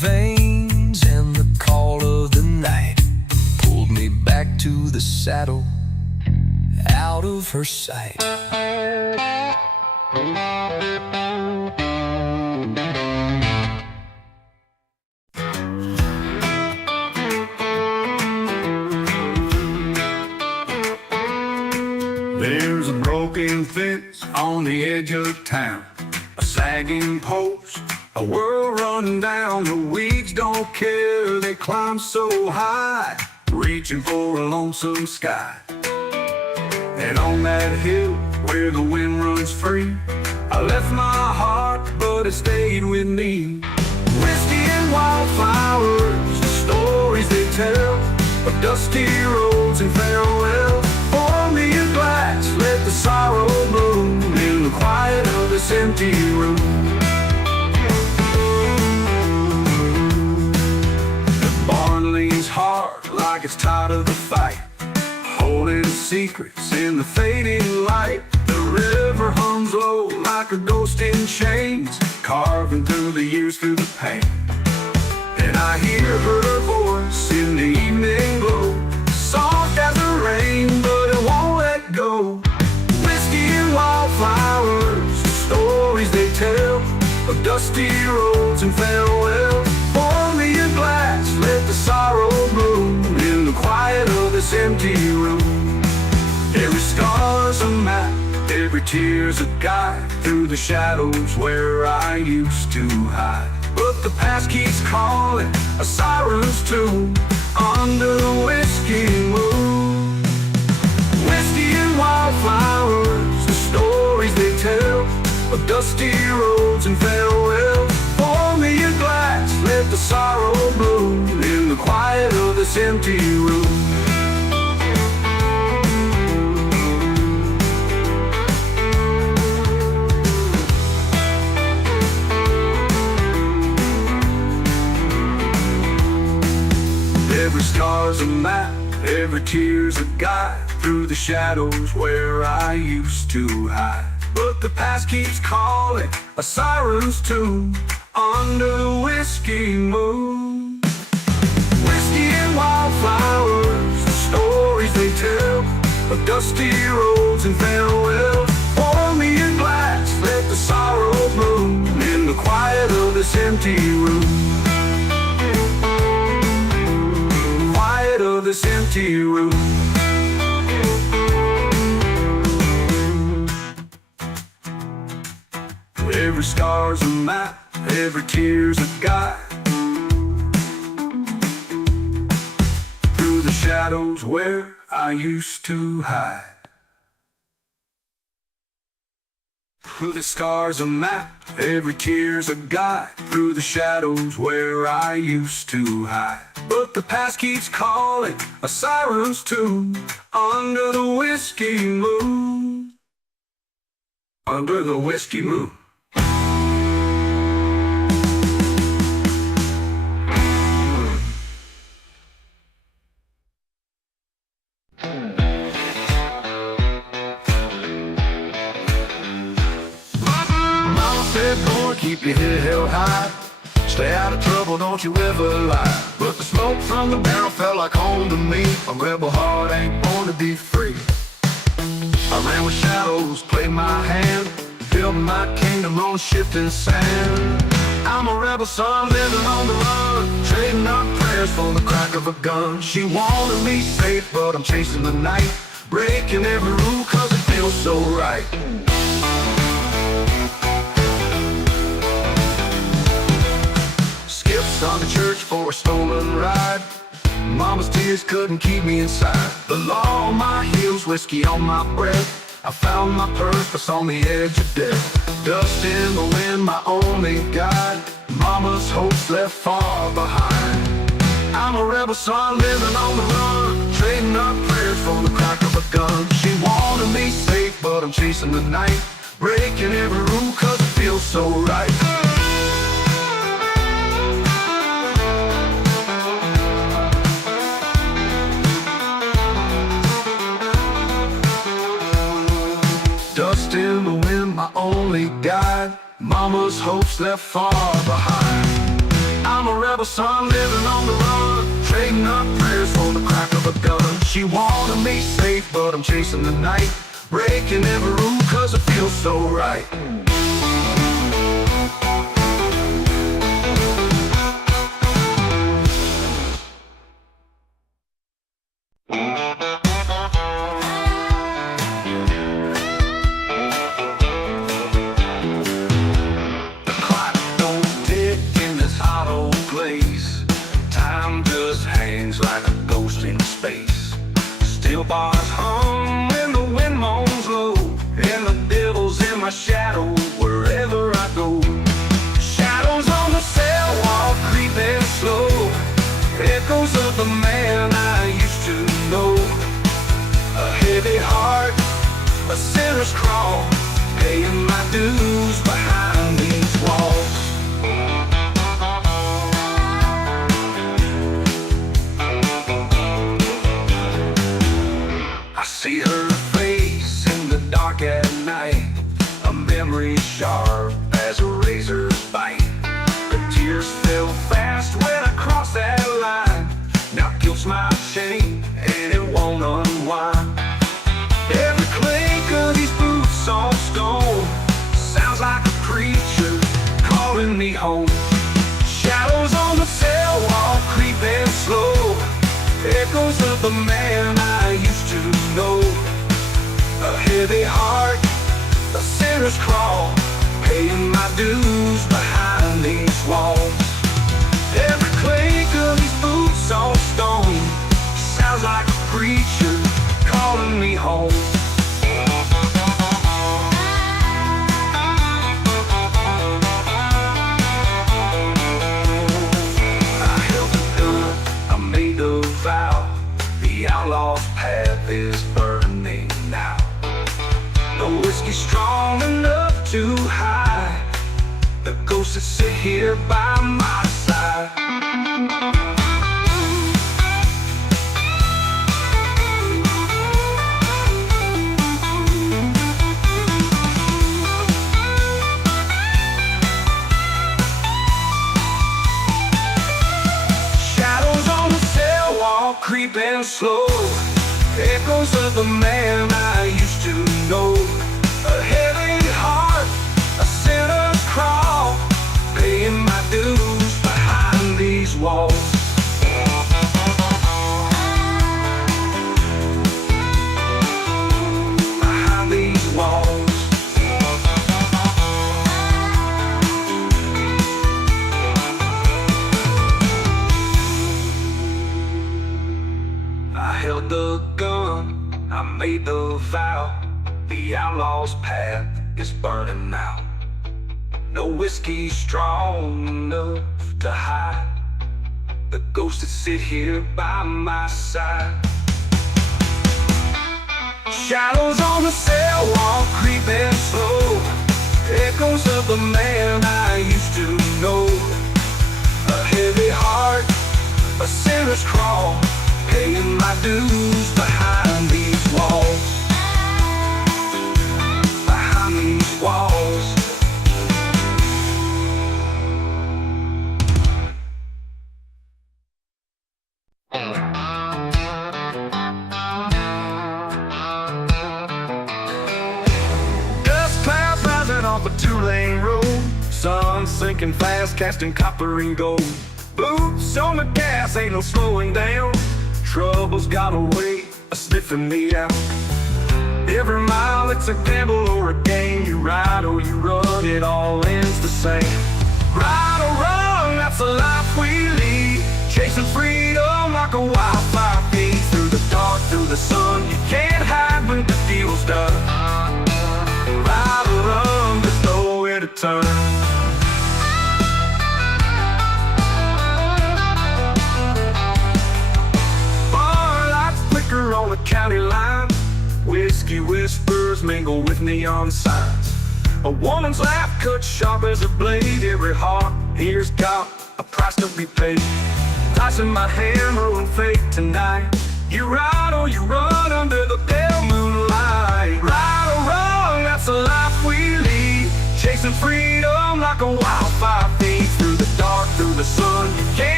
veins, and the call of the night pulled me back to the saddle, out of her sight. There's a broken fence on the edge of town, a sagging post, a world run down. The weeds don't care, they climb so high, reaching for a lonesome sky. And on that hill where the wind runs free, I left my heart, but it stayed with me. Whiskey and wildflowers, the stories they tell of dusty roads and farewell. Pour me a glass, let the sorrow bloom in the quiet of this empty room. The barn leans hard like it's tired of the fight, holding secrets in the fading light. The river hums low like a ghost in chains, carving through the years, through the pain. And I hear her voice in the evening glow, soft as the rain, but it won't let go. Whiskey and wildflowers, the stories they tell of dusty roads and farewell. Pour me a glass, let the sorrow bloom in the quiet of this empty room. Every scar's a map, every tear's a guide through the shadows where I used to hide. But the past keeps calling, a siren's tune under the whiskey moon. Whiskey and wildflowers, the stories they tell of dusty roads and farewell. Pour me a glass, let the sorrow bloom in the quiet of this empty room. Every scar's a map, every tear's a guide through the shadows where I used to hide. But the past keeps calling, a siren's tune under the whiskey moon. Whiskey and wildflowers, the stories they tell of dusty roads and farewell. Pour me a glass, let the sorrow bloom in the quiet of this empty room. Of this empty room. Every scar's a map, every tear's a guide through the shadows where I used to hide. Through the scars a map, every tear's a guide through the shadows where I used to hide. But the past keeps calling, a siren's tune under the whiskey moon. Under the whiskey moon. Boy, keep your head held high, stay out of trouble, don't you ever lie. But the smoke from the barrel felt like home to me. A rebel heart ain't born to be free. I ran with shadows, played my hand, built my kingdom on shifting sand. I'm a rebel son living on the run, trading up prayers for the crack of a gun. She wanted me safe, but I'm chasing the night, breaking every rule cause it feels so right. On the church for a stolen ride, Mama's tears couldn't keep me inside. The law on my heels, whiskey on my breath, I found my purpose on the edge of death. Dust in the wind, my only guide, Mama's hopes left far behind. I'm a rebel son living on the run, trading up prayers for the crack of a gun. She wanted me safe, but I'm chasing the night, breaking every rule cause it feels so right. Dust in the wind, my only guide, Mama's hopes left far behind. I'm a rebel son living on the run, trading up prayers for the crack of a gun. She wanted me safe, but I'm chasing the night, breaking every rule cause it feels so right. Like a ghost in space. Steel bars hum when the wind moans low, and the devil's in my shadow wherever I go. Shadows on the cell wall creeping slow, echoes of the man I used to know. A heavy heart, a sinner's crawl, paying my dues behind these walls. See her face in the dark at night, a memory sharp as a razor's bite. The tears fell fast when I crossed that line. Now guilt's my chain and it won't unwind. Every clink of these boots on stone sounds like a preacher calling me home. Shadows on the cell wall creeping slow, echoes of the man I used to know. A heavy heart, a sinner's crawl, paying my dues behind these walls. Every clink of these boots on stone sounds like a preacher calling me home. I held the gun, I made the vow, the outlaw's path is burning now. No whiskey strong enough to hide the ghosts that sit here by my side. Shadows on the cell wall creeping slow, echoes of the man I used to know. A heavy heart, a sinner's crawl, paying my dues behind these walls. Behind these walls. I held the gun, I made the vow, the outlaw's path is burning now. No whiskey strong enough to hide the ghosts that sit here by my side. Shadows on the cell wall creeping slow, echoes of the man I used to know. A heavy heart, a sinner's crawl, paying my dues behind these walls. Behind these walls. Dust clouds rising off a two-lane road, sun sinking fast, casting copper and gold. Boots on the gas, ain't no slowing down. Trouble's got a way of sniffing me out. Every mile it's a gamble or a game. You ride or you run, it all ends the same. Ride or run, that's the life we lead, chasing freedom like a wildfire feed. Through the dark, through the sun, you can't hide when the deal's done. Ride or run, there's nowhere to turn. On the county line, whiskey whispers mingle with neon signs. A woman's laugh cuts sharp as a blade. Every heart here's got a price to be paid. Dice in my hand, rolling fate tonight. You ride or you run under the pale moonlight. Ride or run, that's the life we lead, chasing freedom like a wildfire feed. Through the dark, through the sun, you can't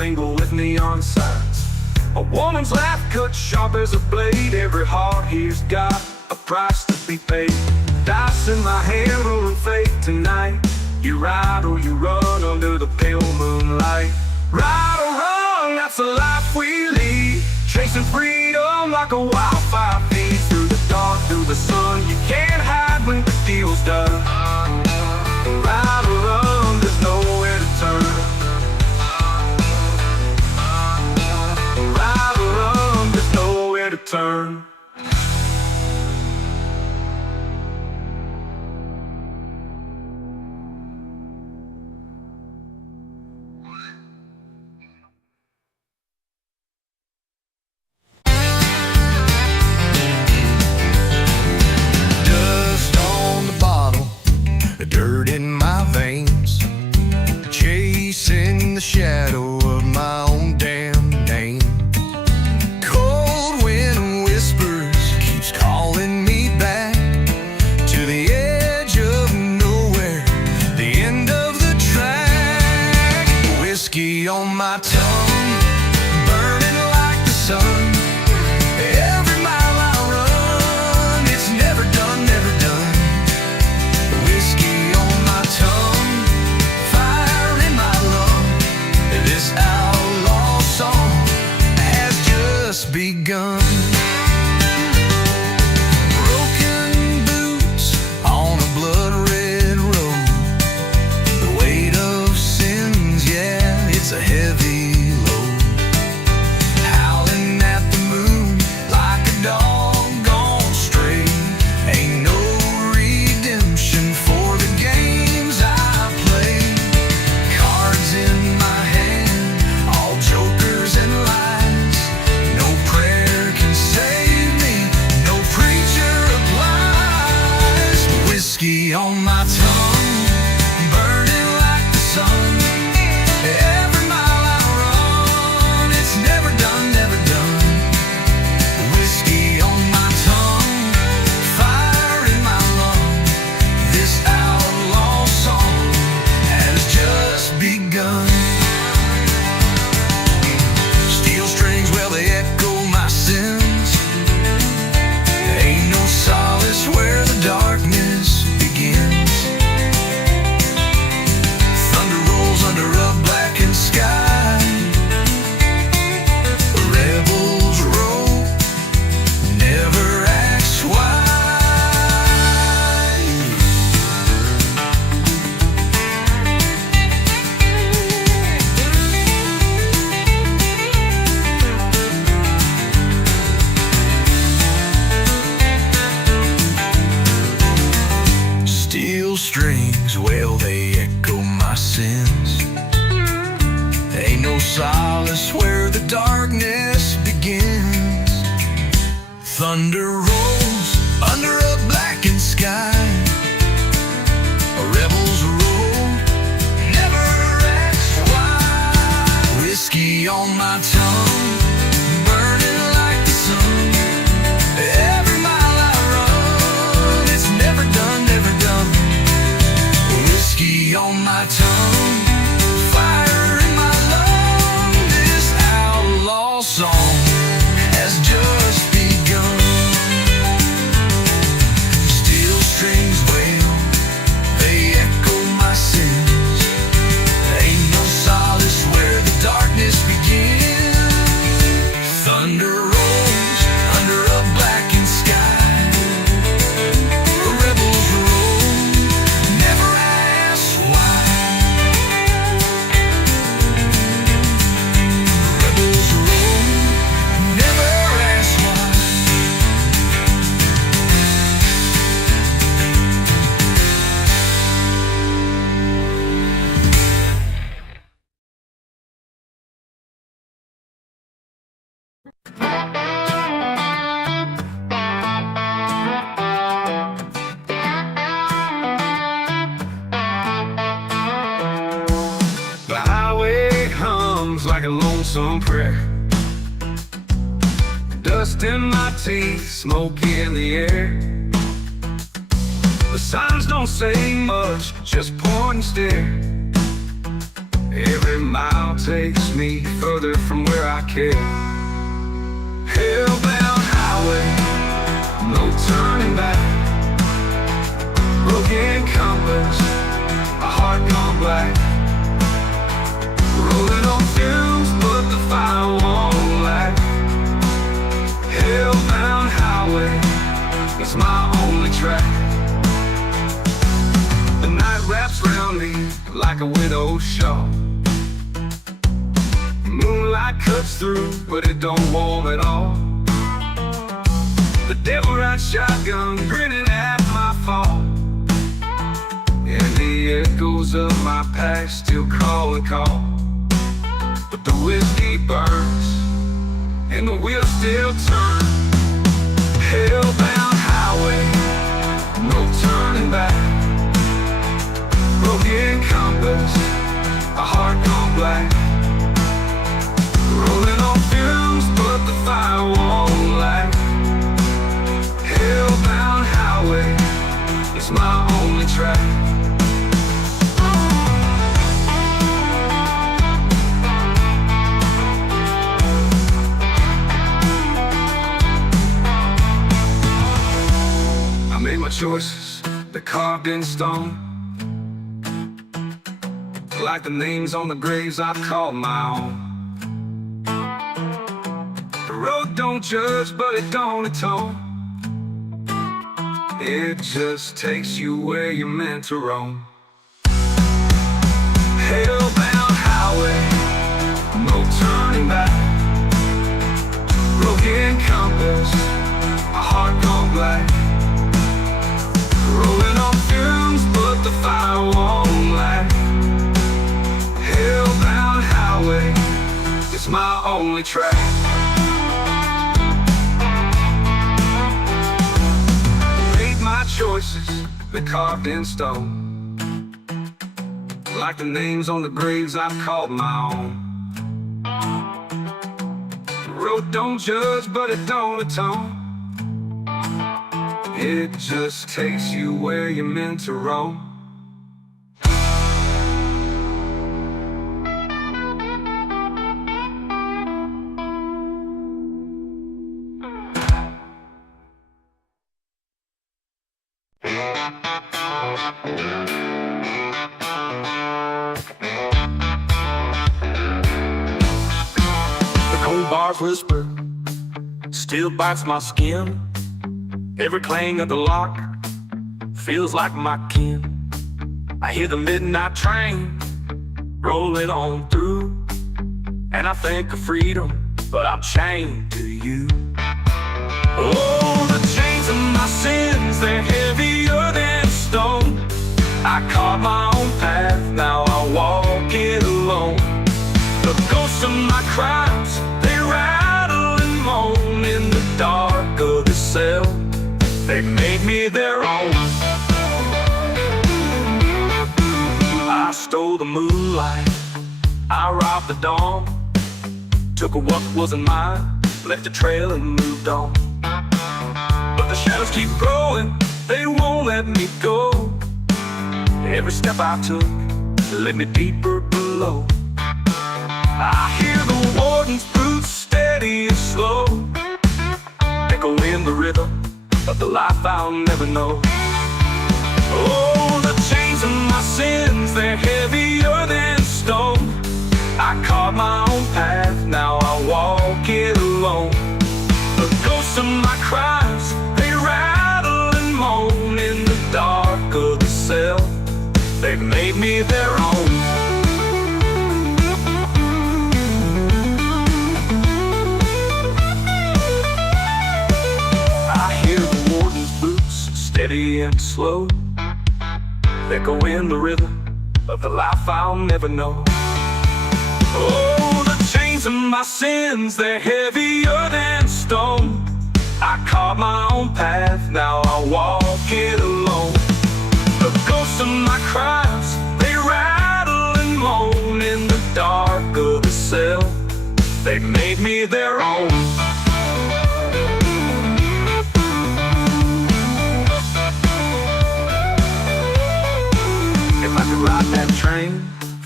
mingle with neon signs. A woman's laugh cut sharp as a blade. Every heart here's got a price to be paid. Dice in my hand, rolling fate tonight. You ride or you run under the pale moonlight. Ride or run, that's the life we lead. Chasing freedom like a wildfire feed. Through the dark, through the sun, you can't hide when the deal's done. Ride or run, there's nowhere to turn. Ride or run, there's nowhere to turn. Dust on the bottle, dirt in my veins, chasing the shadow of my own damn name. Cold wind whispers, keeps calling me back to the edge of nowhere, the end of the track. Whiskey on my tongue, burning like the sun. Every mile I run, it's never done, never done. Whiskey on my tongue, fire in my lung. This outlaw song has just begun. Broken boots on a blood-red road. The weight of sins, yeah, it's a heavy load. Howling at the moon like a dog gone stray. Ain't no redemption for the games I play. Cards in my hand, all jokers and lies. No prayer can save me, no preacher applies. Whiskey on my tongue, burning like the sun. Every mile I run, it's never done, never done. Whiskey on my tongue, fire in my lung. This outlaw song has just begun. Steel strings, well, they echo my sins. Ain't no solace where the darkness begins. Thunder rolls under a blackened sky. Rebels roll, never ask why. Steel strings, well, they echo my sins. Ain't no solace where the darkness begins. Thunder rolls under a blackened sky. Rebels roll, never ask why. Whiskey on my tongue, burning like the sun. Every mile I run, it's never done, never done. Whiskey on my tongue, fire in my lung. This outlaw song has just begun. Steel strings wail, they echo my sins. Ain't no solace where the darkness begins. Thunder rolls under a blackened sky. Rebels roll, never ask why. Rebels roll, never ask why. The highway hums like a lonesome prayer. Dust in my teeth, smoke in the air. The signs don't say much, just point and stare. Every mile takes me further from where I care. Hellbound highway, no turning back. Broken compass, a heart gone black. Rolling on fumes, but the fire won't lack. Hellbound highway, it's my only track. The night wraps around me like a widow's shawl. Moonlight cuts through, but it don't warm at all. The devil rides shotgun, grinning at my fall. And the echoes of my past still call and call. But the whiskey burns, and the wheels still turn. Hellbound highway, no turning back. Broken compass, a heart gone black. Rolling on fumes, but the fire won't lack. Hellbound highway, it's my only track. I made my choices, they're carved in stone, like the names on the graves I call my own. The road don't judge, but it don't atone. It just takes you where you're meant to roam. Hellbound highway, no turning back. Broken compass, a heart gone black. Rolling on fumes, but the fire won't lack. Hellbound highway, it's my only track. Made my choices, they're carved in stone, like the names on the graves I've called my own. The road don't judge, but it don't atone. It just takes you where you're meant to roam. The cold bars whisper still bites my skin. Every clang of the lock feels like my kin. I hear the midnight train rolling on through, and I think of freedom, but I'm chained to you. Oh, the chains of my sins, they're heavier than stone. I carved my own path, now I walk it alone. The ghosts of my crimes, they rattle and moan in the dark of the cell. They made me their own. I stole the moonlight, I robbed the dawn, took what wasn't mine, left a trail and moved on. But the shadows keep growing, they won't let me go. Every step I took led me deeper below. I hear the warden's boots steady and slow, echo in the rhythm of the life I'll never know. Oh, the chains of my sins, they're heavier than stone. I carved my own path, now I walk it alone. The ghosts of my crimes, they rattle and moan in the dark of the cell. They made me their own. Steady and slow, echo in the rhythm of the life I'll never know. Oh, the chains of my sins, they're heavier than stone. I carved my own path, now I walk it alone. The ghosts of my crimes, they rattle and moan in the dark of the cell. They made me their own. If I could ride that train,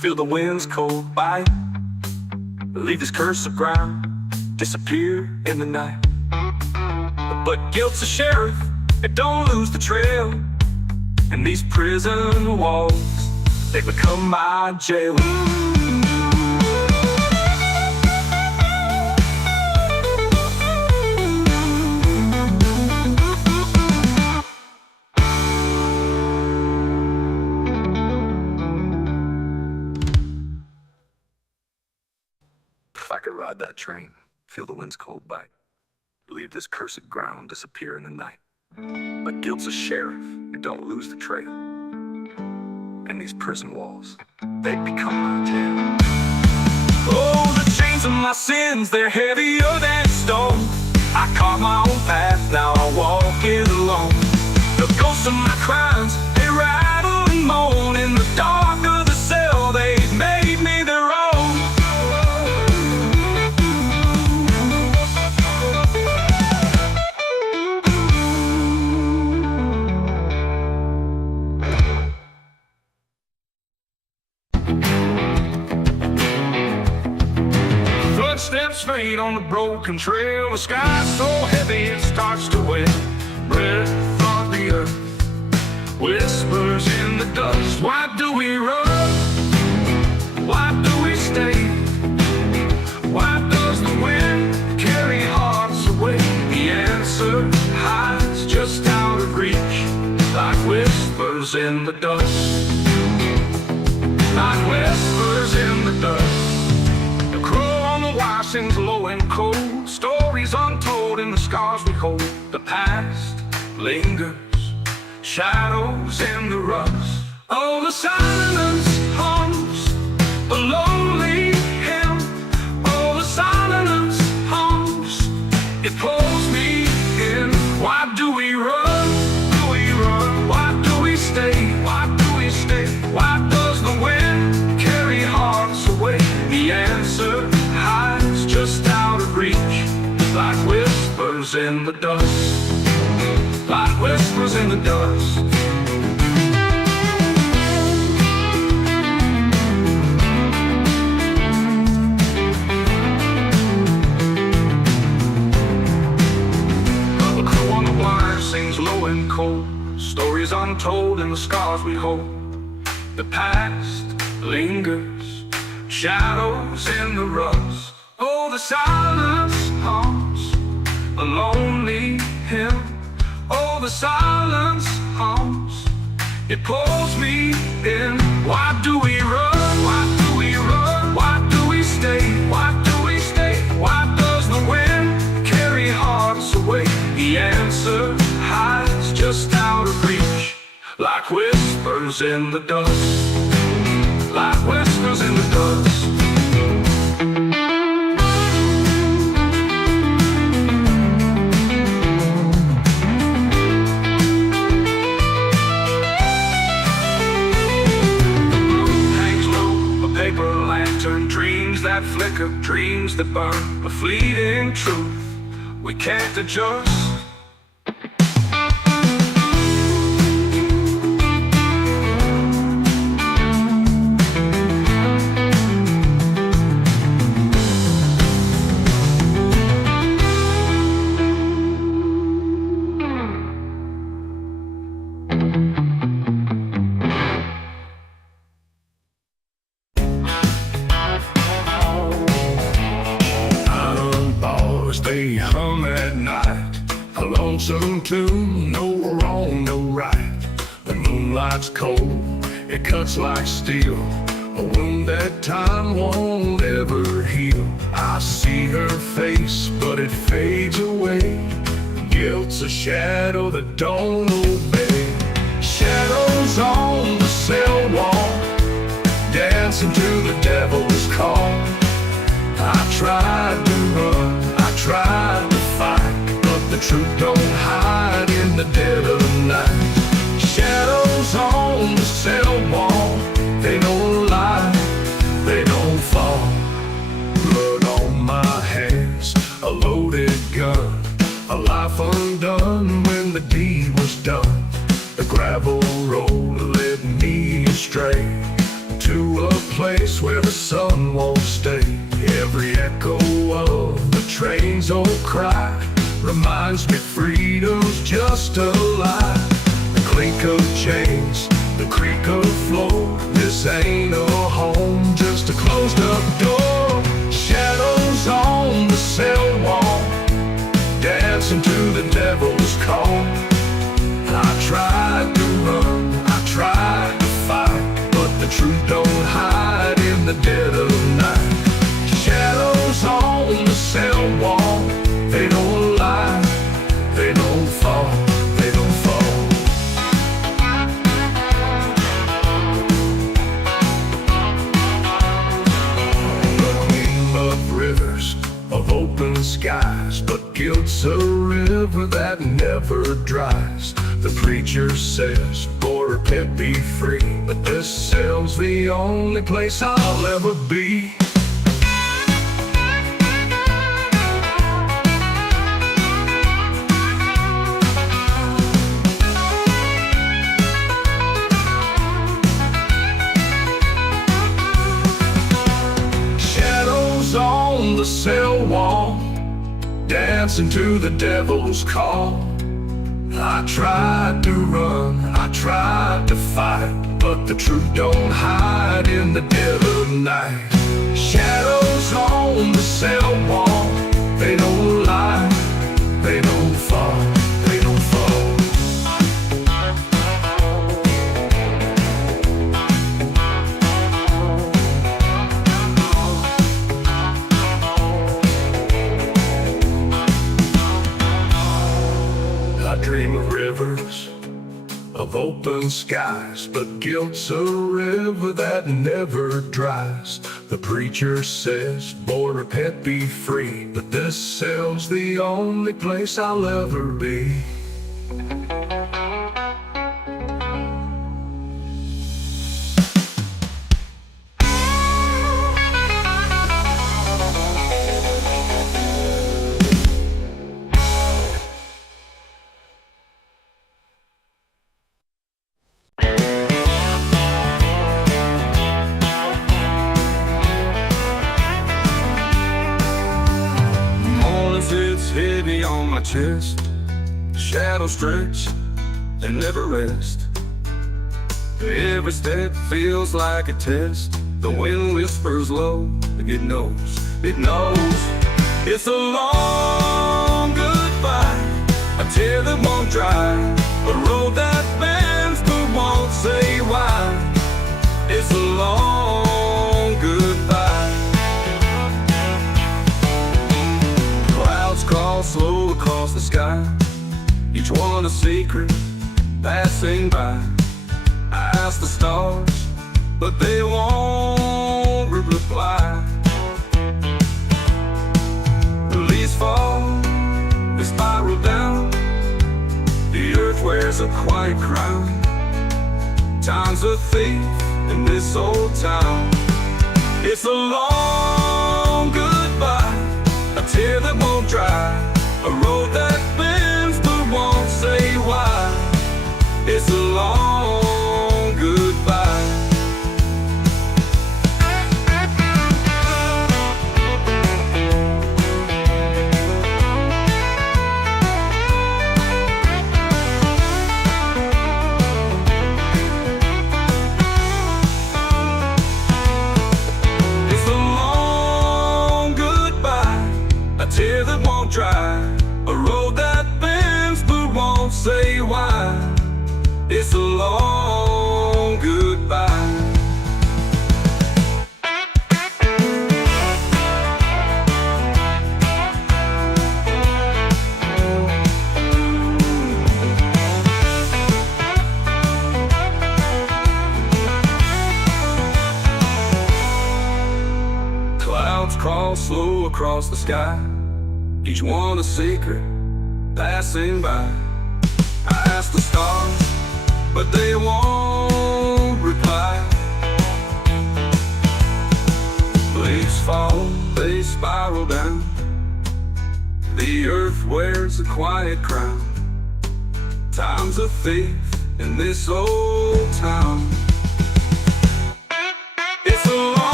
feel the wind's cold bite. Leave this cursed ground, disappear in the night. But guilt's a sheriff, it don't lose the trail. And these prison walls, they become my jail. If I could ride that train, feel the wind's cold bite, leave this cursed ground, disappear in the night. But guilt's a sheriff, it don't lose the trail. And these prison walls, they become my jail. Oh, the chains of my sins, they're heavier than stone. I carved my own path, now I walk it alone. The ghosts of my crimes, they rattle and moan. In the dark of the cell, they've made me their own. Footsteps fade on the broken trail. The sky's so heavy it starts to wet. Breath of the earth whispers in the dust. Why do we run? Why do we stay? Why does the wind carry hearts away? The answer hides just out of reach, like whispers in the dust. Like whispers in the dust. Sings low and cold, stories untold in the scars we hold. The past lingers, shadows in the rust. Oh, the silence hums a lonely hymn. Oh, the silence hums, it pulls me in. Why do we run? Do we run? Why do we stay? Why do we stay? Why does the wind carry hearts away? The answer hides just out of reach, like whispers in the dust. Like whispers in the dust. The crew on the wire sings low and cold, stories untold in the scars we hold. The past lingers, shadows in the rust. Oh, the silence hums a lonely hymn. Oh, the silence hums, it pulls me in. Why do we run? Why do we run? Why do we stay? Why do we stay? Why does the wind carry hearts away? The answer hides just out of reach, like whispers in the dust. Like whispers in the dust. Dreams that flicker, dreams that burn, a fleeting truth we can't adjust. They hum at night, a lonesome tune, no wrong, no right. The moonlight's cold, it cuts like steel, a wound that time won't ever heal. I see her face, but it fades away. Guilt's a shadow that don't obey. Shadows on the cell wall, dancing to the devil's call. I tried to run, I tried to fight, but the truth don't hide in the dead of night. Shadows on the cell wall, they don't lie, they don't fall. Blood on my hands, a loaded gun, a life undone when the deed was done. The gravel road led me astray to a place where the sun won't stay. Every echo of the train's old cry reminds me freedom's just a lie. The clink of chains, the creak of floor. This ain't a home, just a closed up door. Shadows on the cell wall, dancing to the devil's call. I tried to run, I tried to fight, but the truth don't hide in the dead of night. Shadows on the cell wall, they don't lie, they don't fall, they don't fall. Between of rivers of open skies, but guilt's a river that never dries. The preacher says, "Boy, repent, be free," but this cell's the only place I'll ever be. Shadows on the cell wall, dancing to the devil's call. I tried to run, I tried to fight, but the truth don't hide in the dead of night. Shadows on the cell wall, they don't lie, they don't fall, they don't fall. I dream of rivers, of open skies, but guilt's a river that never dries. The preacher says, "Boy, repent, be free," but this cell's the only place I'll ever be. Heavy on my chest, shadows stretch and never rest. Every step feels like a test. The wind whispers low, it knows, it knows. It's a long goodbye, a tear that won't dry, a road that bends but won't say why. It's a long goodbye. Clouds crawl slow across the sky, each one a secret passing by. I ask the stars, but they won't reply. The leaves fall, they spiral down. The earth wears a quiet crown. Time's a thief in this old town. It's a long goodbye, a tear that won't dry, a road that bends but won't say why. It's a long goodbye. It's a long goodbye, a tear that won't dry, a road that bends but won't say why. It's a long goodbye. Clouds crawl slow across the sky, each one a secret passing by. I ask the stars, but they won't reply. Leaves fall, they spiral down. The earth wears a quiet crown. Time's a thief in this old town. It's a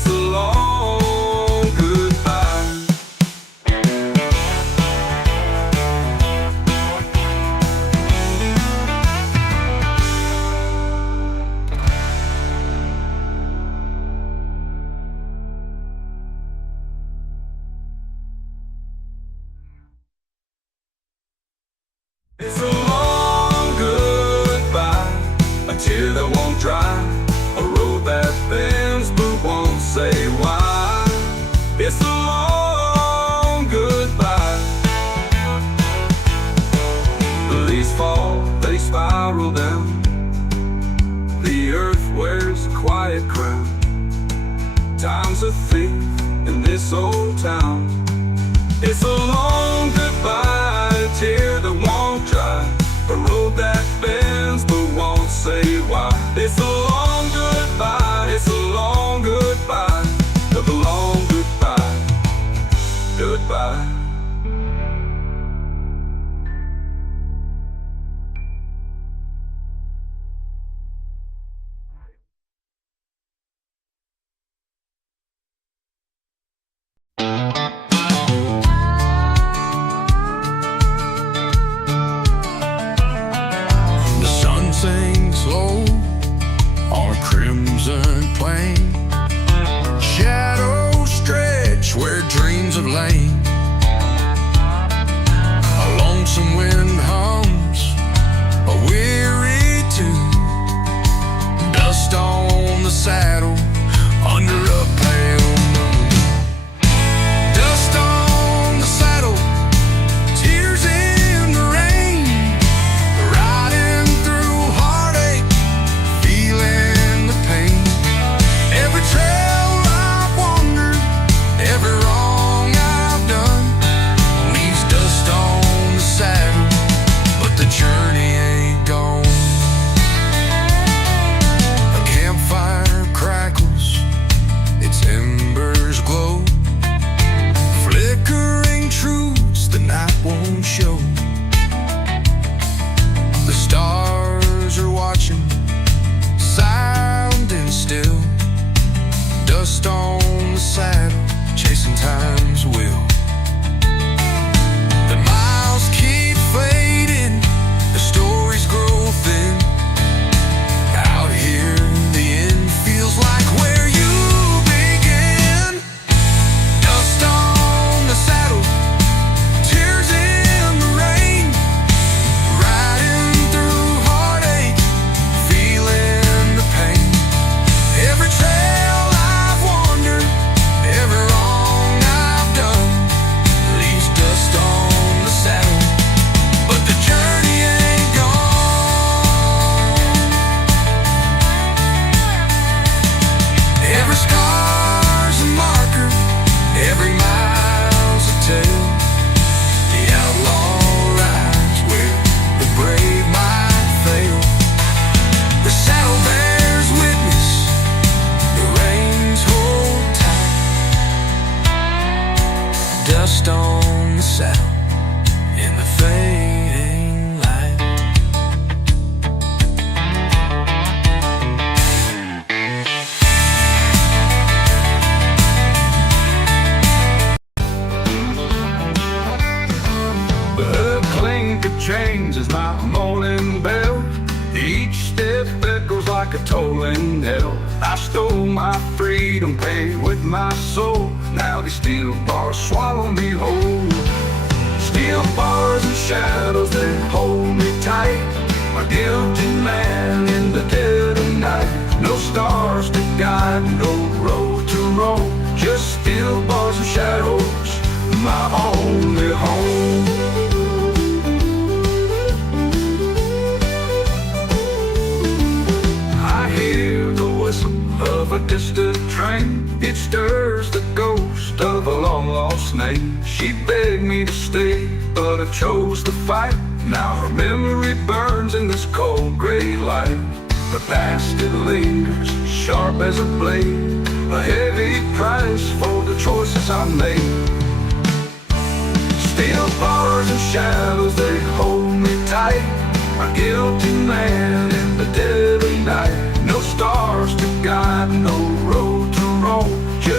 It's a long goodbye. It's a long goodbye, a tear that won't dry, a road that bends but won't say why. It's a long goodbye. The leaves fall, they spiral down. The earth wears a quiet crown. Time's a thief in this old town. It's a long goodbye, a tear that won't dry, a road that bends but won't say why. It's a long goodbye, it's a long goodbye, a long goodbye, goodbye. The sun sinks low on a crimson plain. Shadows stretch where dreams have lain. A lonesome wind hums a weary tune. Dust on the saddle under a pale moon. Dust on the saddle, tears in the rain. Riding through heartache, feeling the pain. Every trail I've wandered, every wrong I've done, leaves dust on the saddle, but the journey ain't gone. A campfire crackles, its embers glow. Flickering truths the night won't show. The stars are watching, silent and still. Dust on the saddle, chasing time's will. The miles keep fading, the stories grow thin. Out here, the end feels like where you begin. Dust on the saddle, tears in the rain. Riding through heartache, feeling the pain. Every trail I've wandered, every wrong I've done, leaves dust on the saddle, but the journey ain't gone. Every scar's a marker, every mile's a tale. The outlaw rides where the brave might fail. The saddle bears witness, the reins hold tight. Dust on the saddle in the fading light. The clink of chains is my morning bell. Each step echoes like a tolling knell. I stole my freedom, paid with my soul. Now these steel bars swallow me whole. Steel bars and shadows that hold me tight. A guilty man in the dead of night. No stars to guide, no road to roam. Just steel bars and shadows, my only home. I hear the whistle of a distant train. It stirs the ghost of a long lost name. She begged me to stay, but I chose to fight. Now her memory burns in this cold gray light. The past it lingers, sharp as a blade, a heavy price for the choices I made. Steel bars and shadows, they hold me tight. A guilty man in the dead of night. No stars to guide, no road to roam.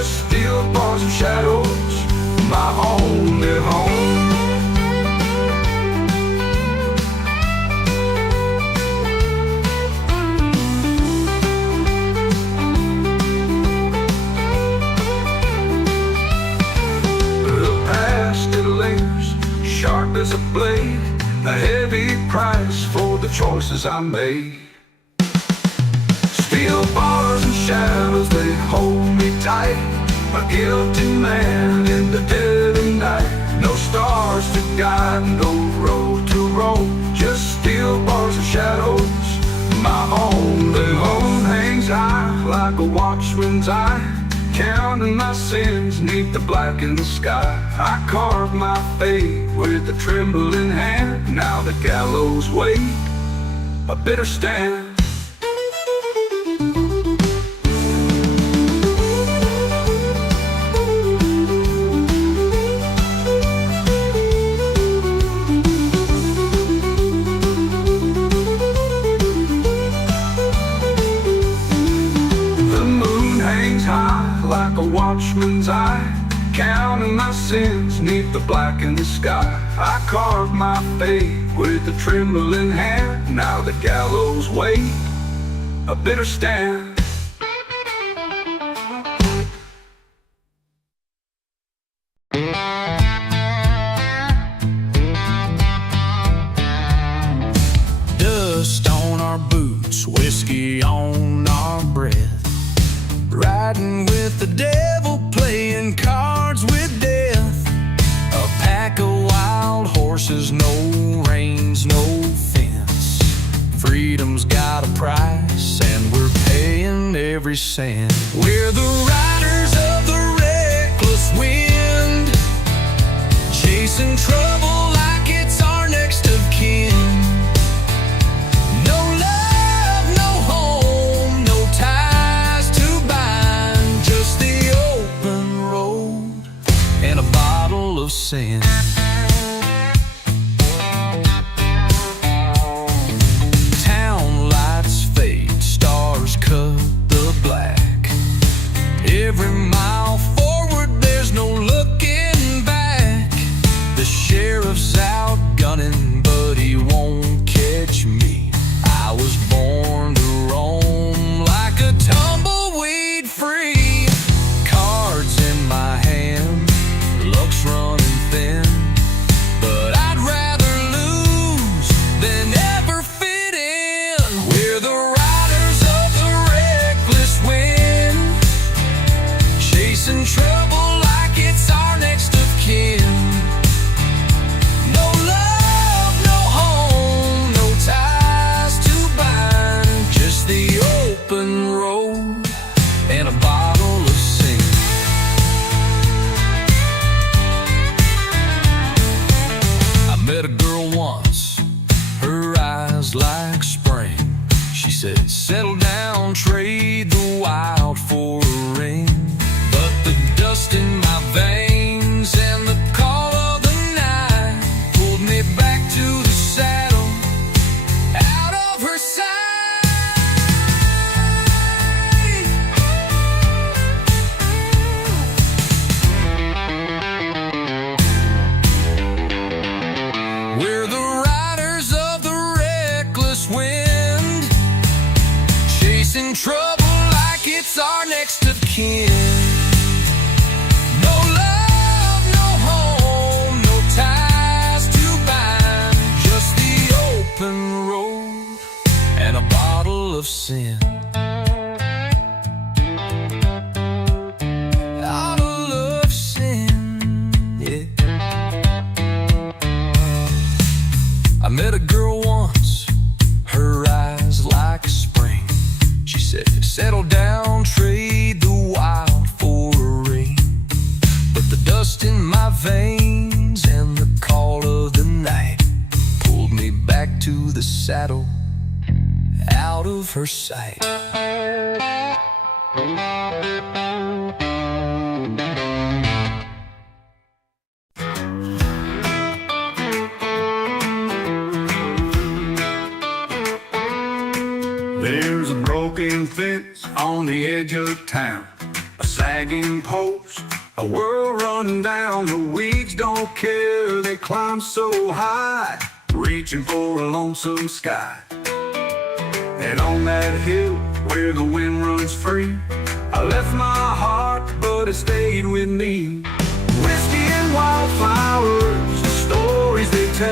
razor blade, a heavy price for the choices I made. Steel bars and shadows, they hold me tight, a guilty man in the dead of night. No stars to guide, no road to roam, just steel bars and shadows, my home. The moon hangs high like a watchman's eye, counting my sins neath the blackened sky. I carved my fate with a trembling hand, now the gallows wait, a bitter stand. Like a watchman's eye, counting my sins neath the blackened sky. I carved my fate with a trembling hand, now the gallows wait, a bitter stand. Dust on our boots, whiskey on our breath, riding with the devil, playing cards with death. A pack of wild horses, no reins, no fence. Freedom's got a price, and we're paying every cent. We're the riders of the reckless wind, chasing trouble like it's our next of kin. Sin. Town lights fade, stars cut the black. Every mile forward, there's no looking back. The sheriff's out gunning, but he won't catch me. I was born to roam like a tumbleweed free. Cards in my hand, luck's running thin, but I'd rather lose than ever fit in. We're the riders of the reckless wind, chasing trouble like it's our next of kin. No love, no home, no ties to bind, just the open road and a bottle of sin. Met a girl once, her eyes like spring. She said, settle down, trade the wild for a ring. But the dust in my veins and the call of the night pulled me back to the saddle, out of her sight. We're the riders of the reckless wind, chasing trouble like it's our next of kin. No love, no home, no ties to bind, just the open road and a bottle of sin. Bottle of sin, yeah. I met a girl once, her eyes like spring. She said, settle down, trade the wild for a ring. But the dust in my veins and the call of the night pulled me back to the saddle, out of her sight. There's a broken fence on the edge of town, a sagging post, a world running down. The weeds don't care, they climb so high, reaching for a lonesome sky. And on that hill where the wind runs free, I left my heart, but it stayed with me. Whiskey and wildflowers, the stories they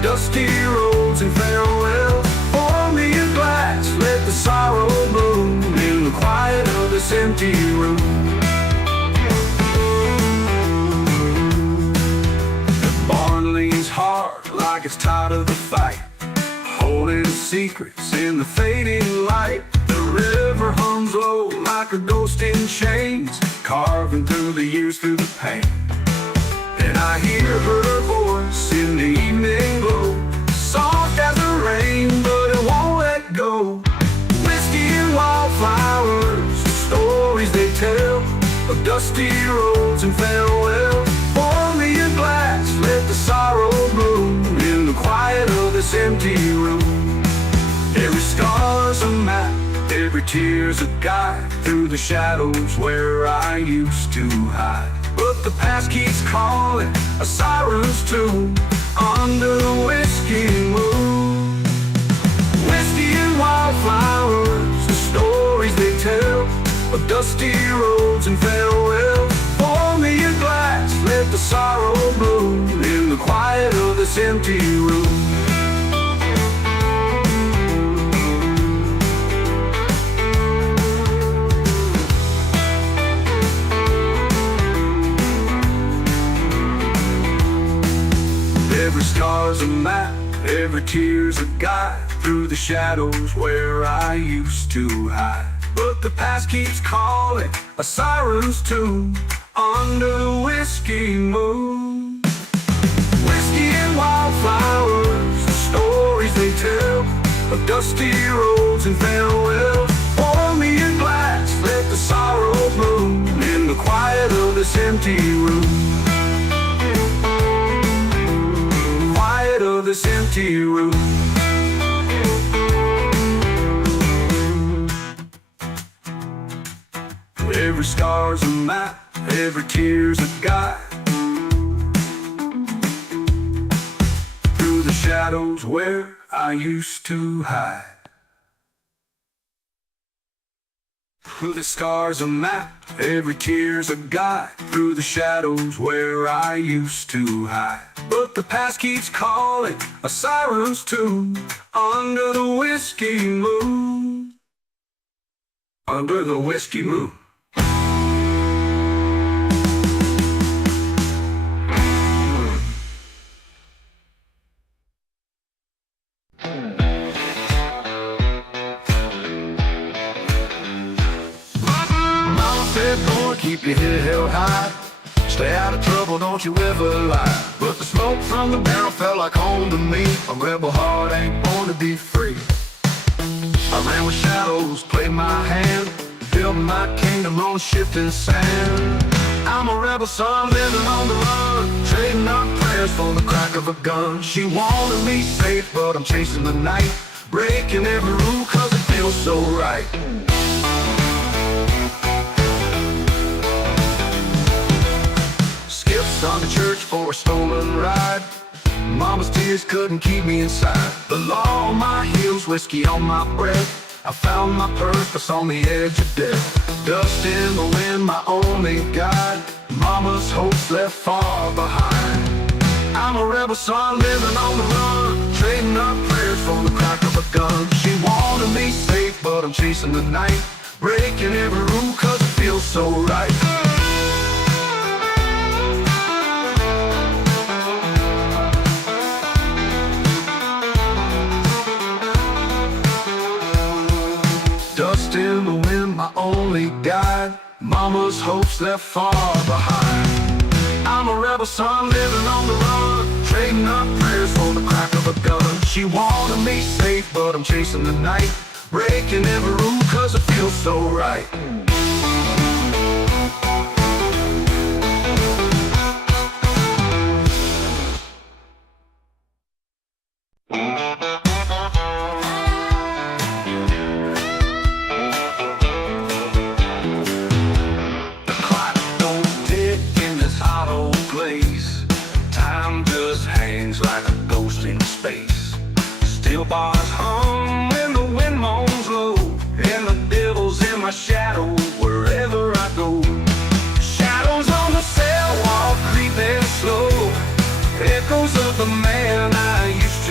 Dusty roads and farewell. Pour me a glass, let the sorrow bloom in the quiet of this empty room. The barn leans hard like it's tired of the fight, holding secrets in the fading light. The river hums low like a ghost in chains, carving through the years, through the pain. And I hear her voice in the evening glow, soft as the rain, but it won't let go. Whiskey and wildflowers, the stories they tell of dusty roads and farewell. Pour me a glass, let the sorrow bloom in the quiet of this empty room. Every scar's a map, every tear's a guide through the shadows where I used to hide. But the past keeps calling, a siren's tune under the whiskey moon. Whiskey and wildflowers, the stories they tell of dusty roads and farewell. Pour me a glass, let the sorrow bloom in the quiet of this empty room. Every scar's a map, every tear's a guide through the shadows where I used to hide. But the past keeps calling, a siren's tune under the whiskey moon. Whiskey and wildflowers, the stories they tell of dusty roads and farewell. Pour me a glass, let the sorrow bloom in the quiet of this empty room. Of this empty room. Every scar's a map, every tear's a guide through the shadows where I used to hide. Through the scars a map, every tear's a guide through the shadows where I used to hide. But the past keeps calling, a siren's tune under the whiskey moon. Under the whiskey moon. Keep your head held high, stay out of trouble, don't you ever lie. But the smoke from the barrel felt like home to me. A rebel heart ain't born to be free. I ran with shadows, played my hand, built my kingdom on shifting sand. I'm a rebel son living on the run, trading up prayers for the crack of a gun. She wanted me safe, but I'm chasing the night, breaking every rule cause it feels so right. On the church for a stolen ride, mama's tears couldn't keep me inside. The law on my heels, whiskey on my breath, I found my purpose on the edge of death. Dust in the wind, my only guide, mama's hopes left far behind. I'm a rebel son living on the run, trading up prayers for the crack of a gun. She wanted me safe, but I'm chasing the night, breaking every rule cause it feels so right. Dust in the wind, my only guide, mama's hopes left far behind. I'm a rebel son living on the run, trading up prayers for the crack of a gun. She wanted me safe, but I'm chasing the night, breaking every rule cause it feels so right. Steel bars hum when the wind moans low, and the devil's in my shadow wherever I go. Shadows on the cell wall creeping slow, echoes of the man I used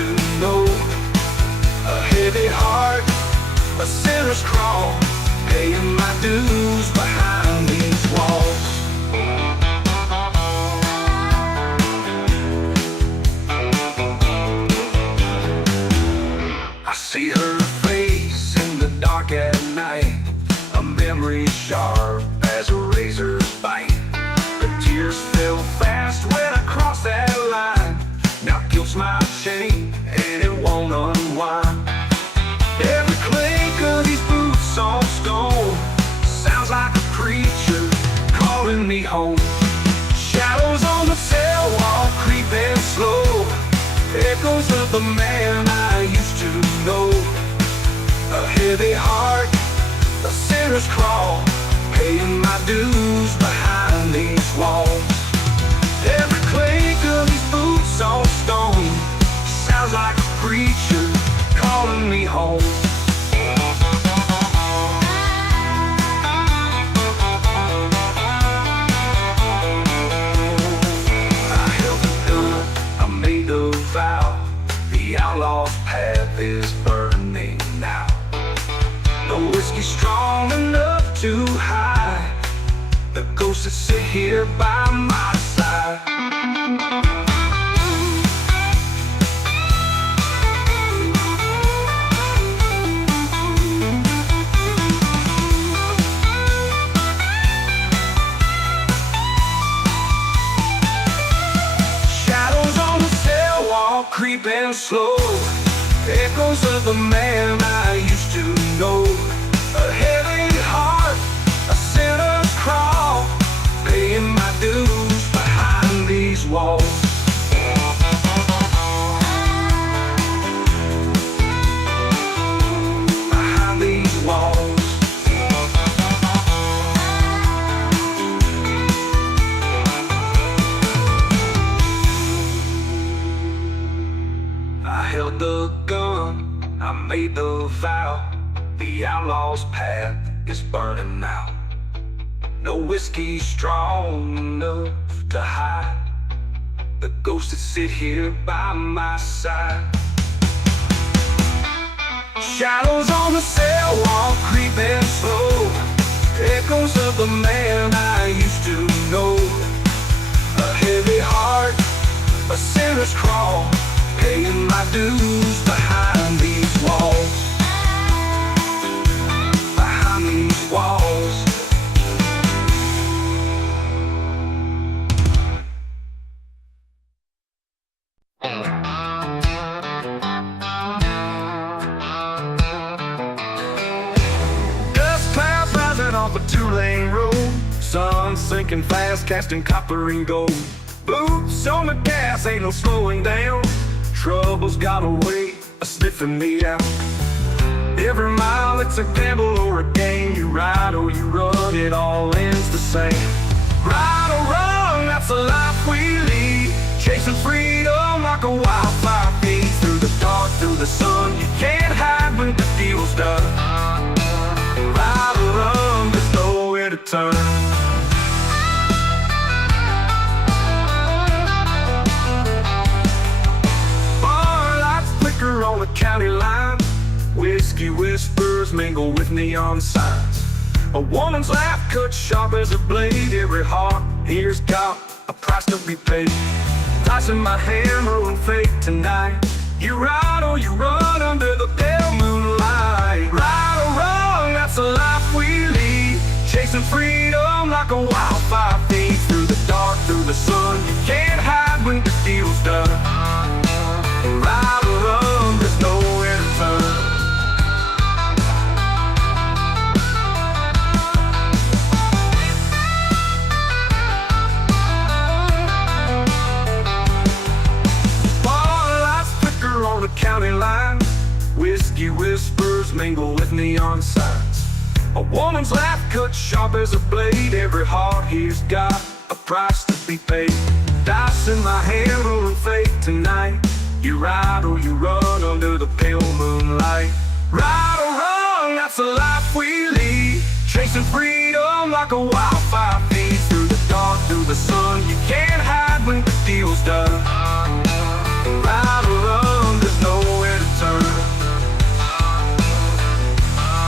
a sinner's crawl, paying my dues behind these walls. I see her face in the dark at night, a memory sharp as a razor's bite. The tears fell fast when I crossed that line. Now guilt's my chain and it won't unwind. Every clink of these boots on stone sounds like a preacher calling me home. Shadows on the cell wall creeping slow, echoes of the man I used to know. A heavy heart, a sinner's crawl, paying my dues behind these walls. Every clink of these boots on stone sounds like a preacher calling me home. I held the gun, I made the vow, the outlaw's path is burning now. No whiskey strong enough to hide the ghosts that sit here by my side. Shadows on the cell wall creeping slow, echoes of the man I used to know. A heavy heart, a sinner's crawl, paying my dues behind these walls. Behind these walls. I held the gun, I made the vow, the outlaw's path is burning now. No whiskey strong enough to hide the ghosts that sit here by my side. Shadows on the cell wall creeping slow, echoes of the man I used to know. A heavy heart, a sinner's crawl, paying my dues behind these walls. Behind these walls. Dust clouds rising off a two-lane road, sun sinking fast, casting copper and gold. Boots on the gas, ain't no slowing down. Trouble's got a way of sniffing me out. Every mile it's a gamble or a game. You ride or you run, it all ends the same. Right or wrong, that's the life we lead, chasing freedom like a wildfire feed. Through the dark, through the sun, you can't hide when the deal's done. Right or wrong, there's nowhere to turn. On the county line, whiskey whispers mingle with neon signs. A woman's laugh cut sharp as a blade. Every heart here's got a price to be paid. Dice in my hand, rolling fate tonight. You ride or you run under the pale moonlight. Right or wrong, that's the life we lead, chasing freedom like a wildfire feed. Through the dark, through the sun, you can't hide when the deal's done. Right or wrong, there's nowhere to turn. Bar lights flicker on the county line, whiskey whispers mingle with neon signs. A woman's laugh cut sharp as a blade. Every heart here's got a price to be paid. Dice in my hand, rolling fate tonight. You ride or you run under the pale moonlight. Right or wrong, that's the life we lead, chasing freedom like a wildfire feed. Through the dark, through the sun, you can't hide when the deal's done. Right or wrong, there's nowhere to turn.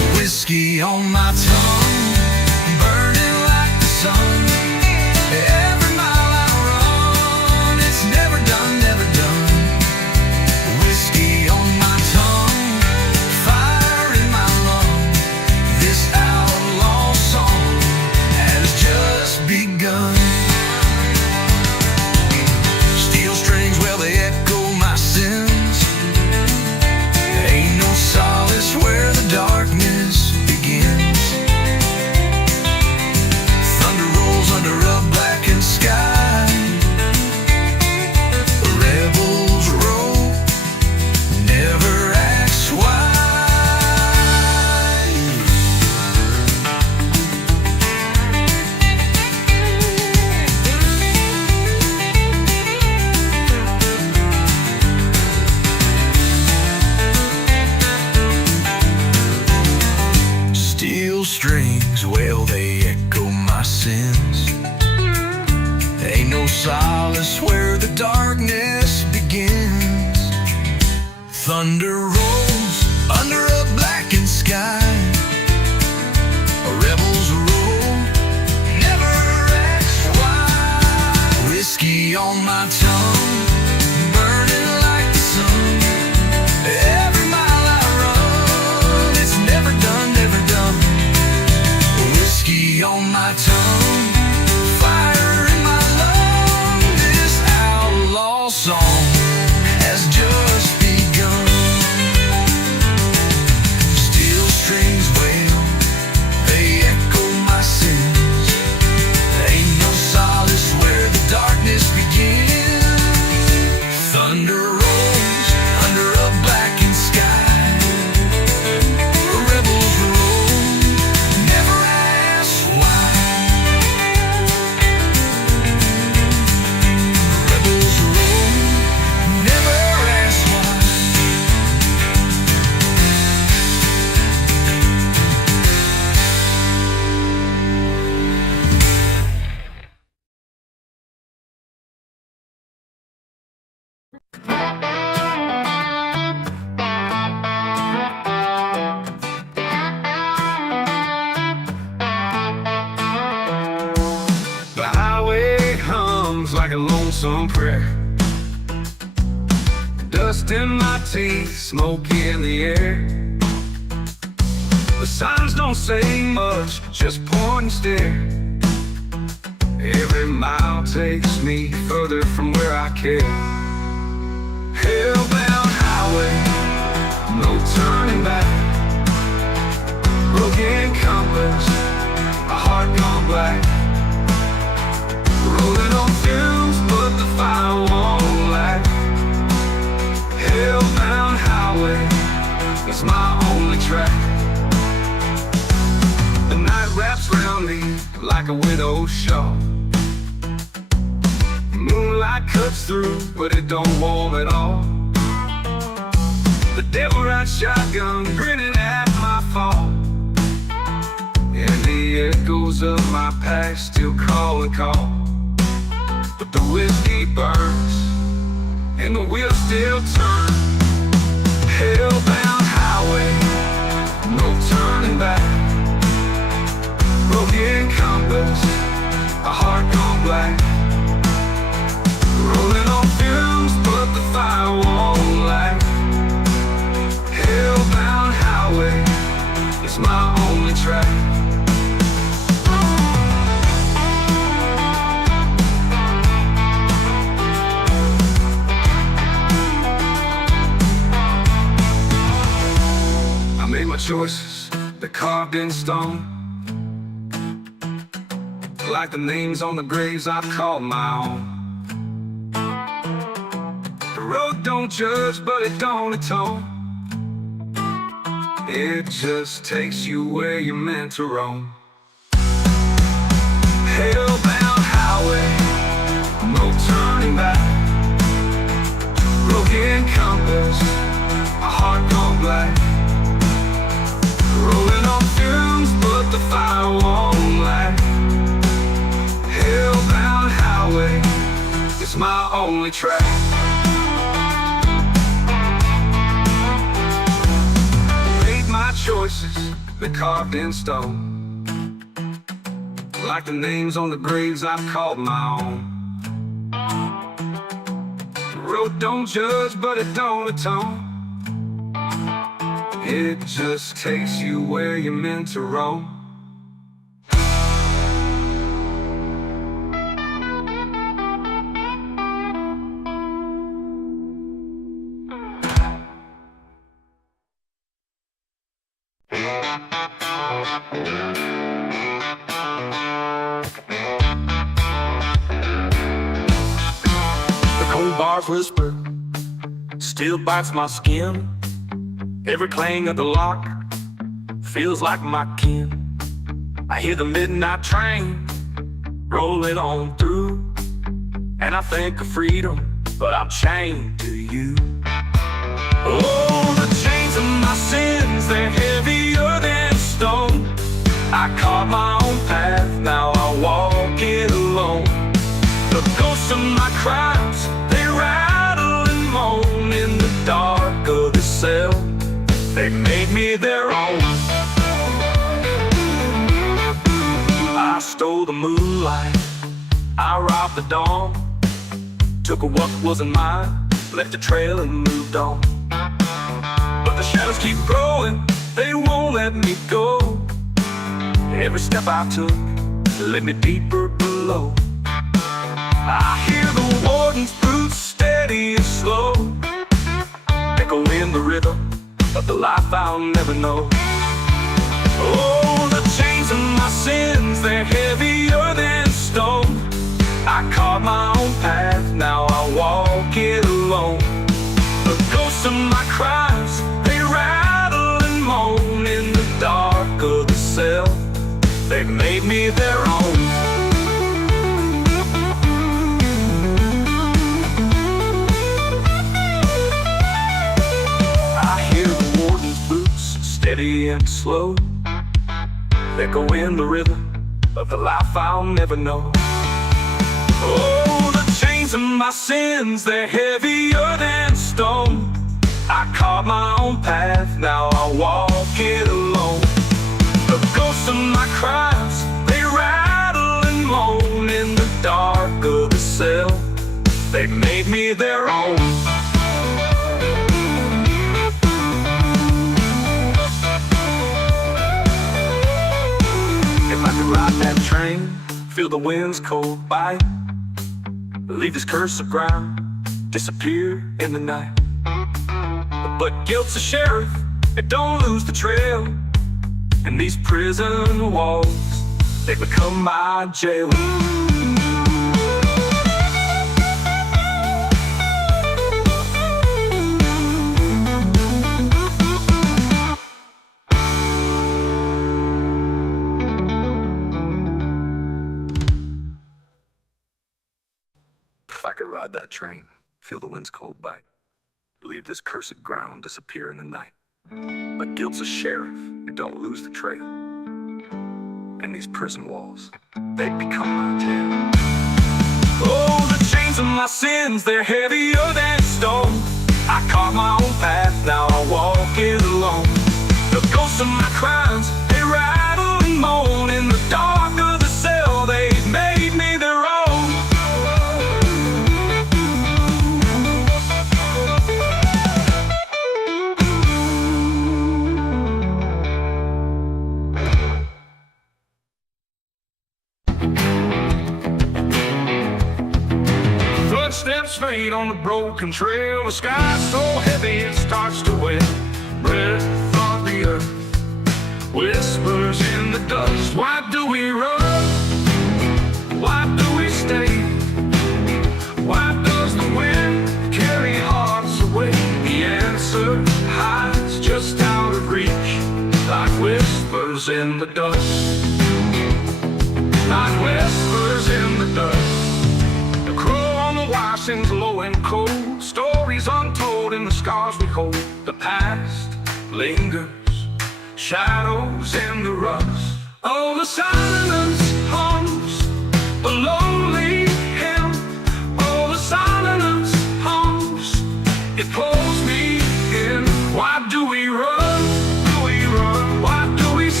Whiskey on my tongue, burning like the sun. Every mile I run, it's never done, never done. Whiskey on my tongue, fire in my lung. This outlaw song has just begun. Steel strings, well, they echo my sins. Ain't no solace where the darkness begins. Thunder rolls under a blackened sky. Rebels roll, never ask why. Steel strings, well, they echo my sins. Ain't no solace where the darkness begins. Thunder rolls under a blackened sky. Rebels roll, never ask why. Whiskey on my tongue, burning like the sun. Every mile I run, it's never done, never done. Whiskey on my tongue, fire in my lung. This outlaw song has just begun. Steel strings wail, they echo my sins. Ain't no solace where the darkness begins. Thunder rolls under a blackened sky. Rebels roll, never ask why. Rebels roll, never ask why. The highway hums like a lonesome prayer. Dust in my teeth, smoke in the air. The signs don't say much, just point and stare. Every mile takes me further from where I care. Hellbound highway, no turning back. Broken compass, a heart gone black. Rolling on fumes, but the fire won't light. Hellbound highway, it's my only track. The night wraps around me like a widow's shawl. Moonlight cuts through, but it don't warm at all. The devil rides shotgun, grinning at my fall. And the echoes of my past still call and call. But the whiskey burns, and the wheels still turn. Hellbound highway, no turning back. Broken compass, a heart gone black. Rolling on fumes, but the fire won't light. Hellbound highway, it's my only track. I made my choices, they're carved in stone. Like the names on the graves I've called my own. The road don't judge, but it don't atone. It just takes you where you're meant to roam. Hellbound highway, no turning back. Broken compass, a heart gone black. Rolling on fumes, but the fire won't light. Hellbound highway, it's my only track. Made my choices, that carved in stone, like the names on the graves I've called my own. The road don't judge, but it don't atone. It just takes you where you're meant to roam. The cold bars whisper, still bites my skin. Every clang of the lock feels like my kin. I hear the midnight train rolling on through, and I think of freedom, but I'm chained to you. Oh, the chains of my sins, they're heavier than stone. I carved my own path, now I walk it alone. The ghosts of my crimes, they rattle and moan in the dark of the cell. They made me their own. I stole the moonlight, I robbed the dawn, took what wasn't mine, left a trail and moved on. But the shadows keep growing, they won't let me go. Every step I took led me deeper below. I hear the warden's boots steady and slow, echo in the rhythm of the life I'll never know. Oh, the chains of my sins, they're heavier than stone. I carved my own path, now I walk it alone. The ghosts of my crimes, they rattle and moan in the dark of the cell. They made me their own. I hear the warden's boots steady and slow, echo in the rhythm of the life I'll never know. Oh, the chains of my sins, they're heavier than stone. I carved my own path, now I walk it alone. The ghosts of my crimes, they rattle and moan in the dark of the cell. They made me their own. If I could ride that train, feel the wind's cold bite, leave this cursed ground, disappear in the night. But guilt's a sheriff, it don't lose the trail, and these prison walls, they become my jail. If I could ride that train, feel the wind's cold bite, leave this cursed ground, disappear in the night. But guilt's a sheriff, it don't lose the trail, and these prison walls, they become my jail. Oh, the chains of my sins, they're heavier than stone. I carved my own path, now I walk it alone. The ghosts of my crimes, they rattle and moan in the dark of the cell. They made me their own. Footsteps fade on the broken trail. The sky's so heavy it starts to wet. Breath of the earth whispers in the dust. Why do we run? Why do we stay? Why does the wind carry hearts away? The answer hides just out of reach, like whispers in the dust. Like whispers in the dust. Sings low and cold, stories untold in the scars we hold. The past lingers, shadows in the rust. Oh, the silence hums, the lonely hymn. Oh, the silence hums, it pulls me in. Why do we run? Do we run? Why do we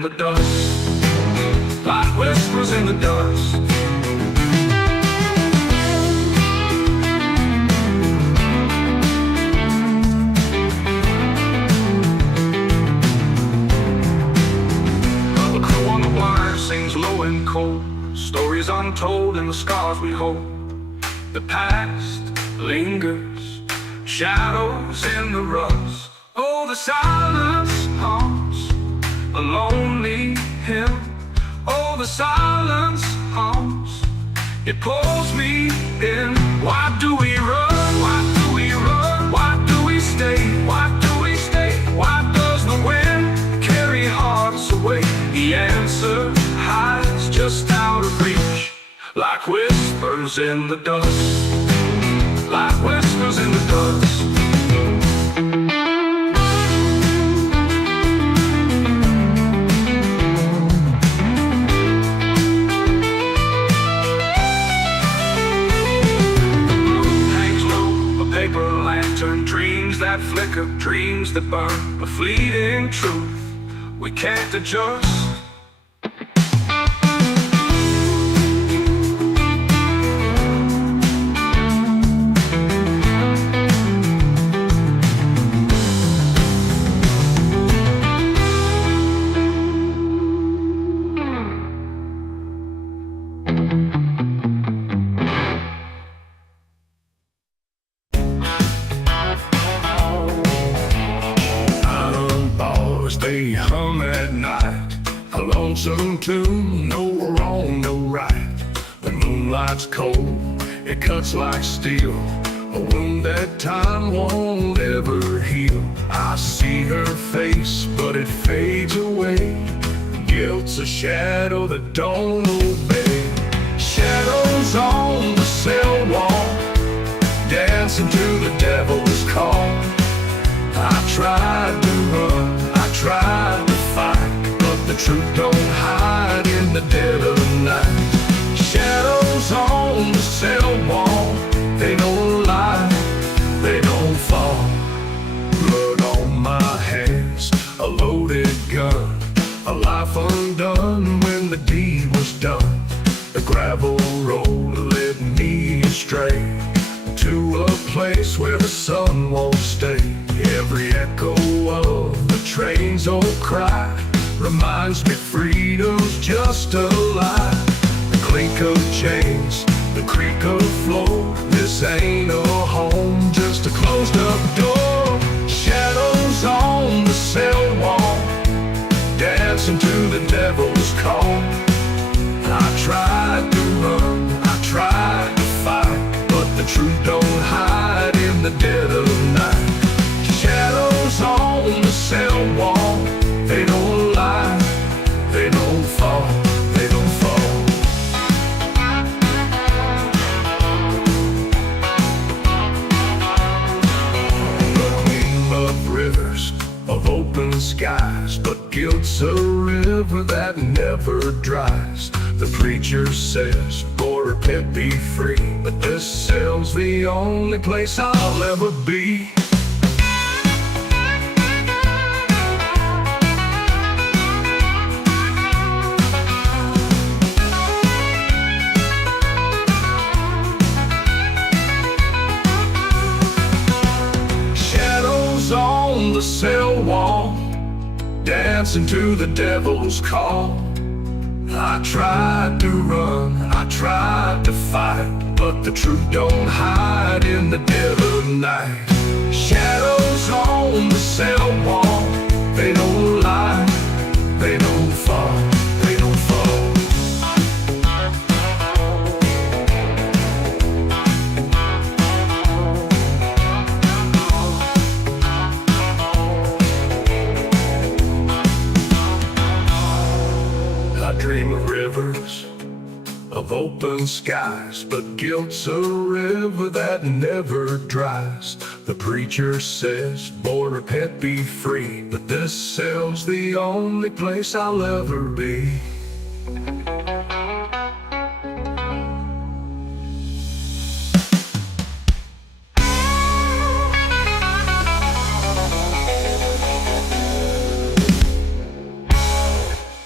in the dust, like whispers in the dust. The crow on the wire sings low and cold, stories untold and the scars we hold. The past lingers, shadows in the rust. Oh, the silence haunts a lonely hymn. Oh, the silence haunts, it pulls me in. Why do we run? Why do we run? Why do we stay? Why do we stay? Why does the wind carry hearts away? The answer hides just out of reach, like whispers in the dust, like whispers in the dust. Dreams that flicker, dreams that burn, a fleeting truth we can't adjust. They hum at night, a lonesome tune, no wrong, no right. The moonlight's cold, it cuts like steel, a wound that time won't ever heal. I see her face, but it fades away. Guilt's a shadow that don't obey. Shadows on the cell wall, dancing to the devil's call. I tried to run, I tried to fight, but the truth don't hide in the dead of night. Shadows on the cell wall, they don't lie, they don't fall. Blood on my hands, a loaded gun, a life undone when the deed was done. The gravel road led me astray to a place where the sun won't stay. Every echo of the train's old cry reminds me freedom's just a lie. The clink of chains, the creak of floor, this ain't a home, just a closed up door. Shadows on the cell wall, dancing to the devil's call. I tried to run, I tried to fight, but the truth don't hide in the dead of night. Shadows on the cell wall, they don't lie, they don't fall, they don't fall. The gleam of rivers, of open skies, but guilt's a river that never dries. The preacher says, "Boy, repent, be free," but this cell's the only place I'll ever be. Shadows on the cell wall, dancing to the devil's call. I tried to run, I tried to fight, but the truth don't hide in the dead of night. Shadows on the cell wall, they don't lie, they don't fall, they don't fall. I dream of rivers, of open skies, but guilt's a river that never dries. The preacher says, "Boy, repent, be free," but this cell's the only place I'll ever be.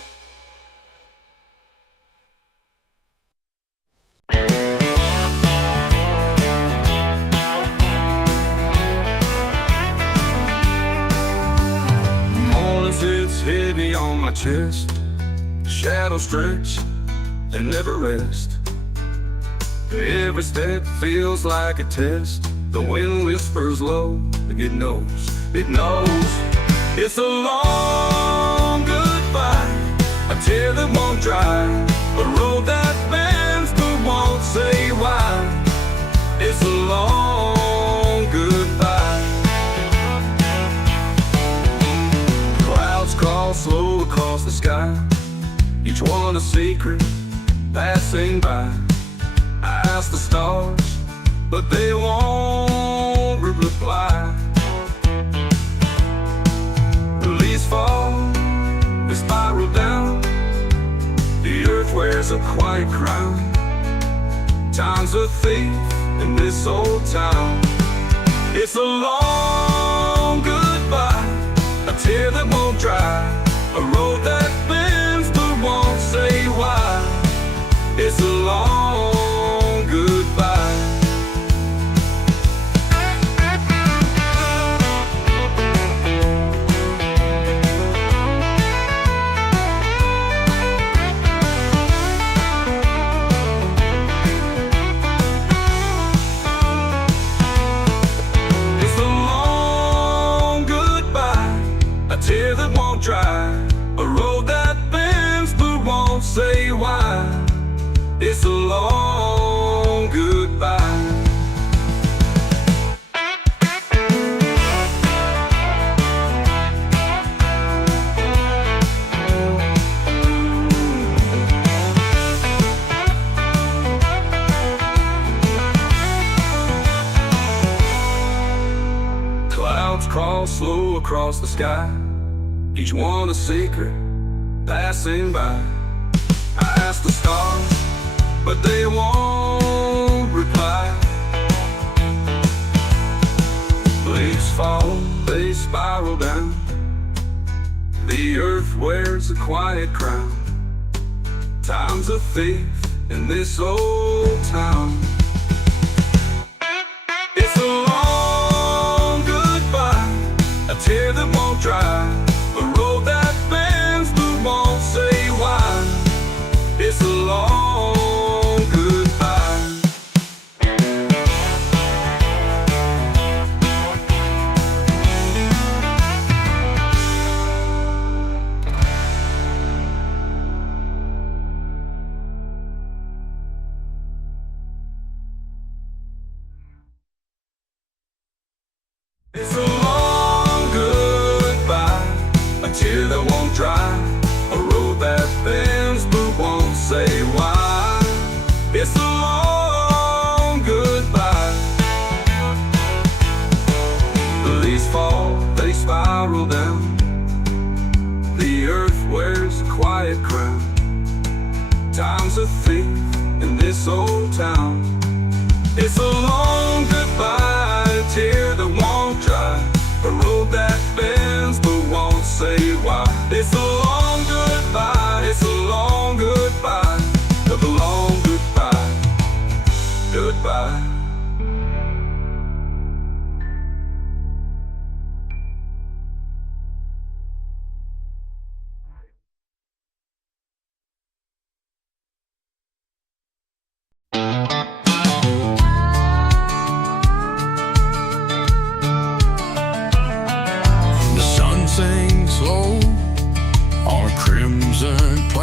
chest. Shadows stretch and never rest. Every step feels like a test. The wind whispers low, it knows, it knows. It's a long goodbye, a tear that won't dry, a road that bends but won't say why. It's a long goodbye. Clouds crawl slow across the sky, each one a secret passing by. I ask the stars, but they won't reply. The leaves fall, they spiral down. The earth wears a quiet crown. Time's a thief in this old town. It's a long goodbye, a tear that won't dry, a road that bends but won't say why. It's a long goodbye. It's a long goodbye, a tear that won't dry, a road that bends but won't say why. It's a long goodbye. Clouds crawl slow across the sky, each one a secret passing by. I ask the stars, but they won't reply. Leaves fall, they spiral down. The earth wears a quiet crown. Time's a thief in this old town. It's a long goodbye, a tear that won't dry, a road that bends but won't say why. It's a long goodbye. It's a long goodbye, a tear that won't dry, a road that bends but won't say why. It's a long goodbye. The leaves fall, they spiral down. The earth wears a quiet crown. Time's a thief in this old town. It's a long goodbye, a tear that won't dry, a road that bends but won't say why. It's a long goodbye, it's a long goodbye, a long goodbye, goodbye. The sun sinks low on a crimson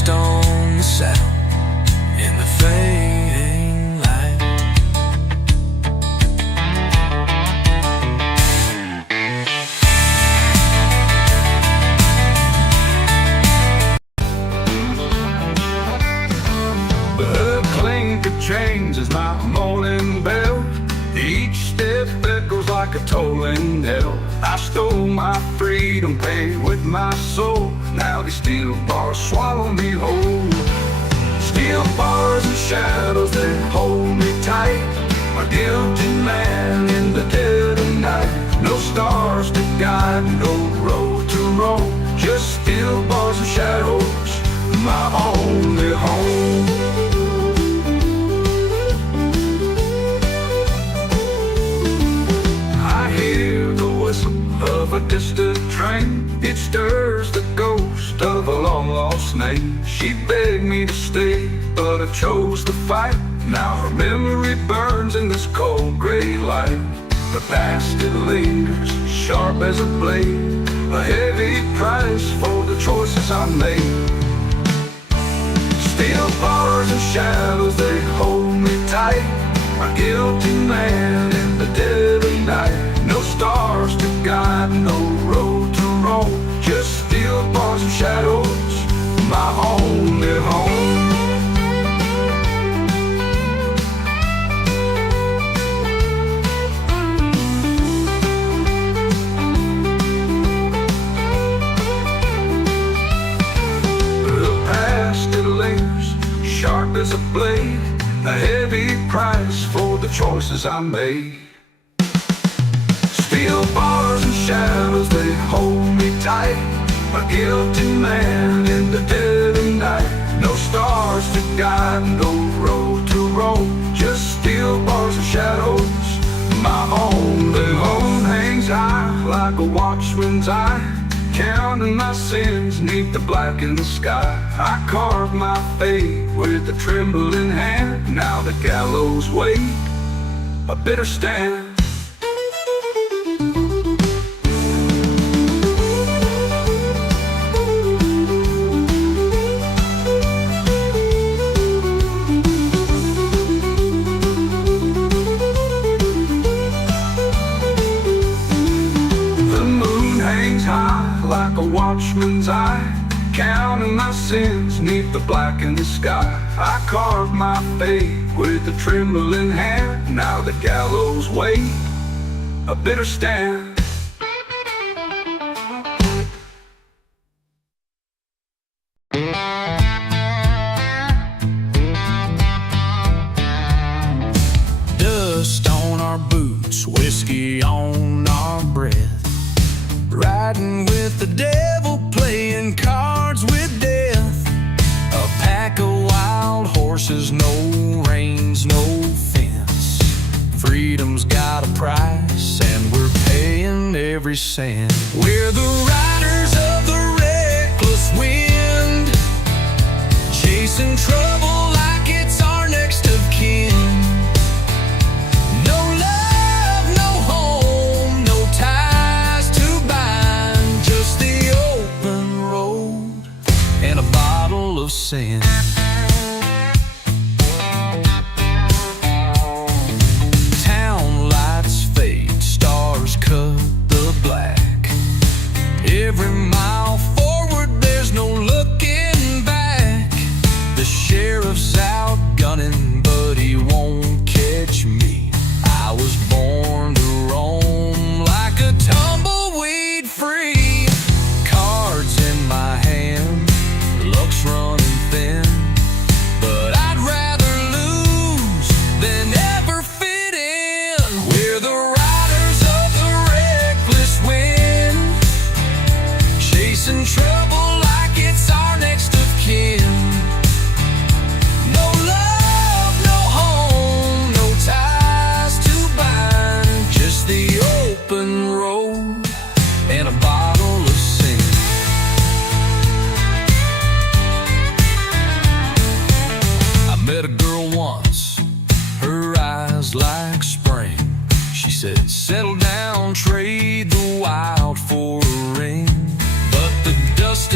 based on the sound in the fading light. The clink of chains is my morning bell. Each step echoes like a tolling knell. I stole my freedom, paid with my soul. Now these steel bars swallow me whole. Steel bars and shadows that hold me tight. A guilty man in the dead of night. No stars to guide, no road to roam. Just steel bars and shadows, my only home. Of a distant train, it stirs the ghost of a long-lost name. She begged me to stay, but I chose to fight. Now her memory burns in this cold gray light. The past, it lingers, sharp as a blade, a heavy price for the choices I made. Steel bars and shadows, they hold me tight. A guilty man in the dead of night. No stars to guide, no road to roam. Just steel bars and shadows, my only home. The past, it lingers, sharp as a blade, a heavy price for the choices I made. Steel bars and shadows, they hold me tight. A guilty man in the dead of night. No stars to guide, no road to roam. Just steel bars and shadows, my only home. Hangs high like a watchman's eye, counting my sins neath the blackened sky. I carved my fate with a trembling hand. Now the gallows wait, a bitter stand. Like a watchman's eye, counting my sins neath the blackened sky. I carved my fate with a trembling hand. Now the gallows wait, a bitter stand. Dust on our boots, whiskey on our breath. Riding with the devil, playing cards with death. A pack of wild horses, no reins, no fence. Freedom's got a price, and we're paying every cent. We're the riders of the reckless wind, chasing trouble like it's our next of kin. Sin. Town lights fade, stars cut the black. Every mile forward, there's no looking back. The sheriff's out gunning, but he won't catch me. I was born to roam like a tumbleweed free. Cards in my hand, luck's running thin, but I'd rather lose than ever fit in. We're the riders of the reckless wind, chasing trouble like it's our next of kin. No love, no home, no ties to bind, just the open road and a bottle of sin. Met a girl once, her eyes like spring. She said, settle down, trade the wild for a ring. But the dust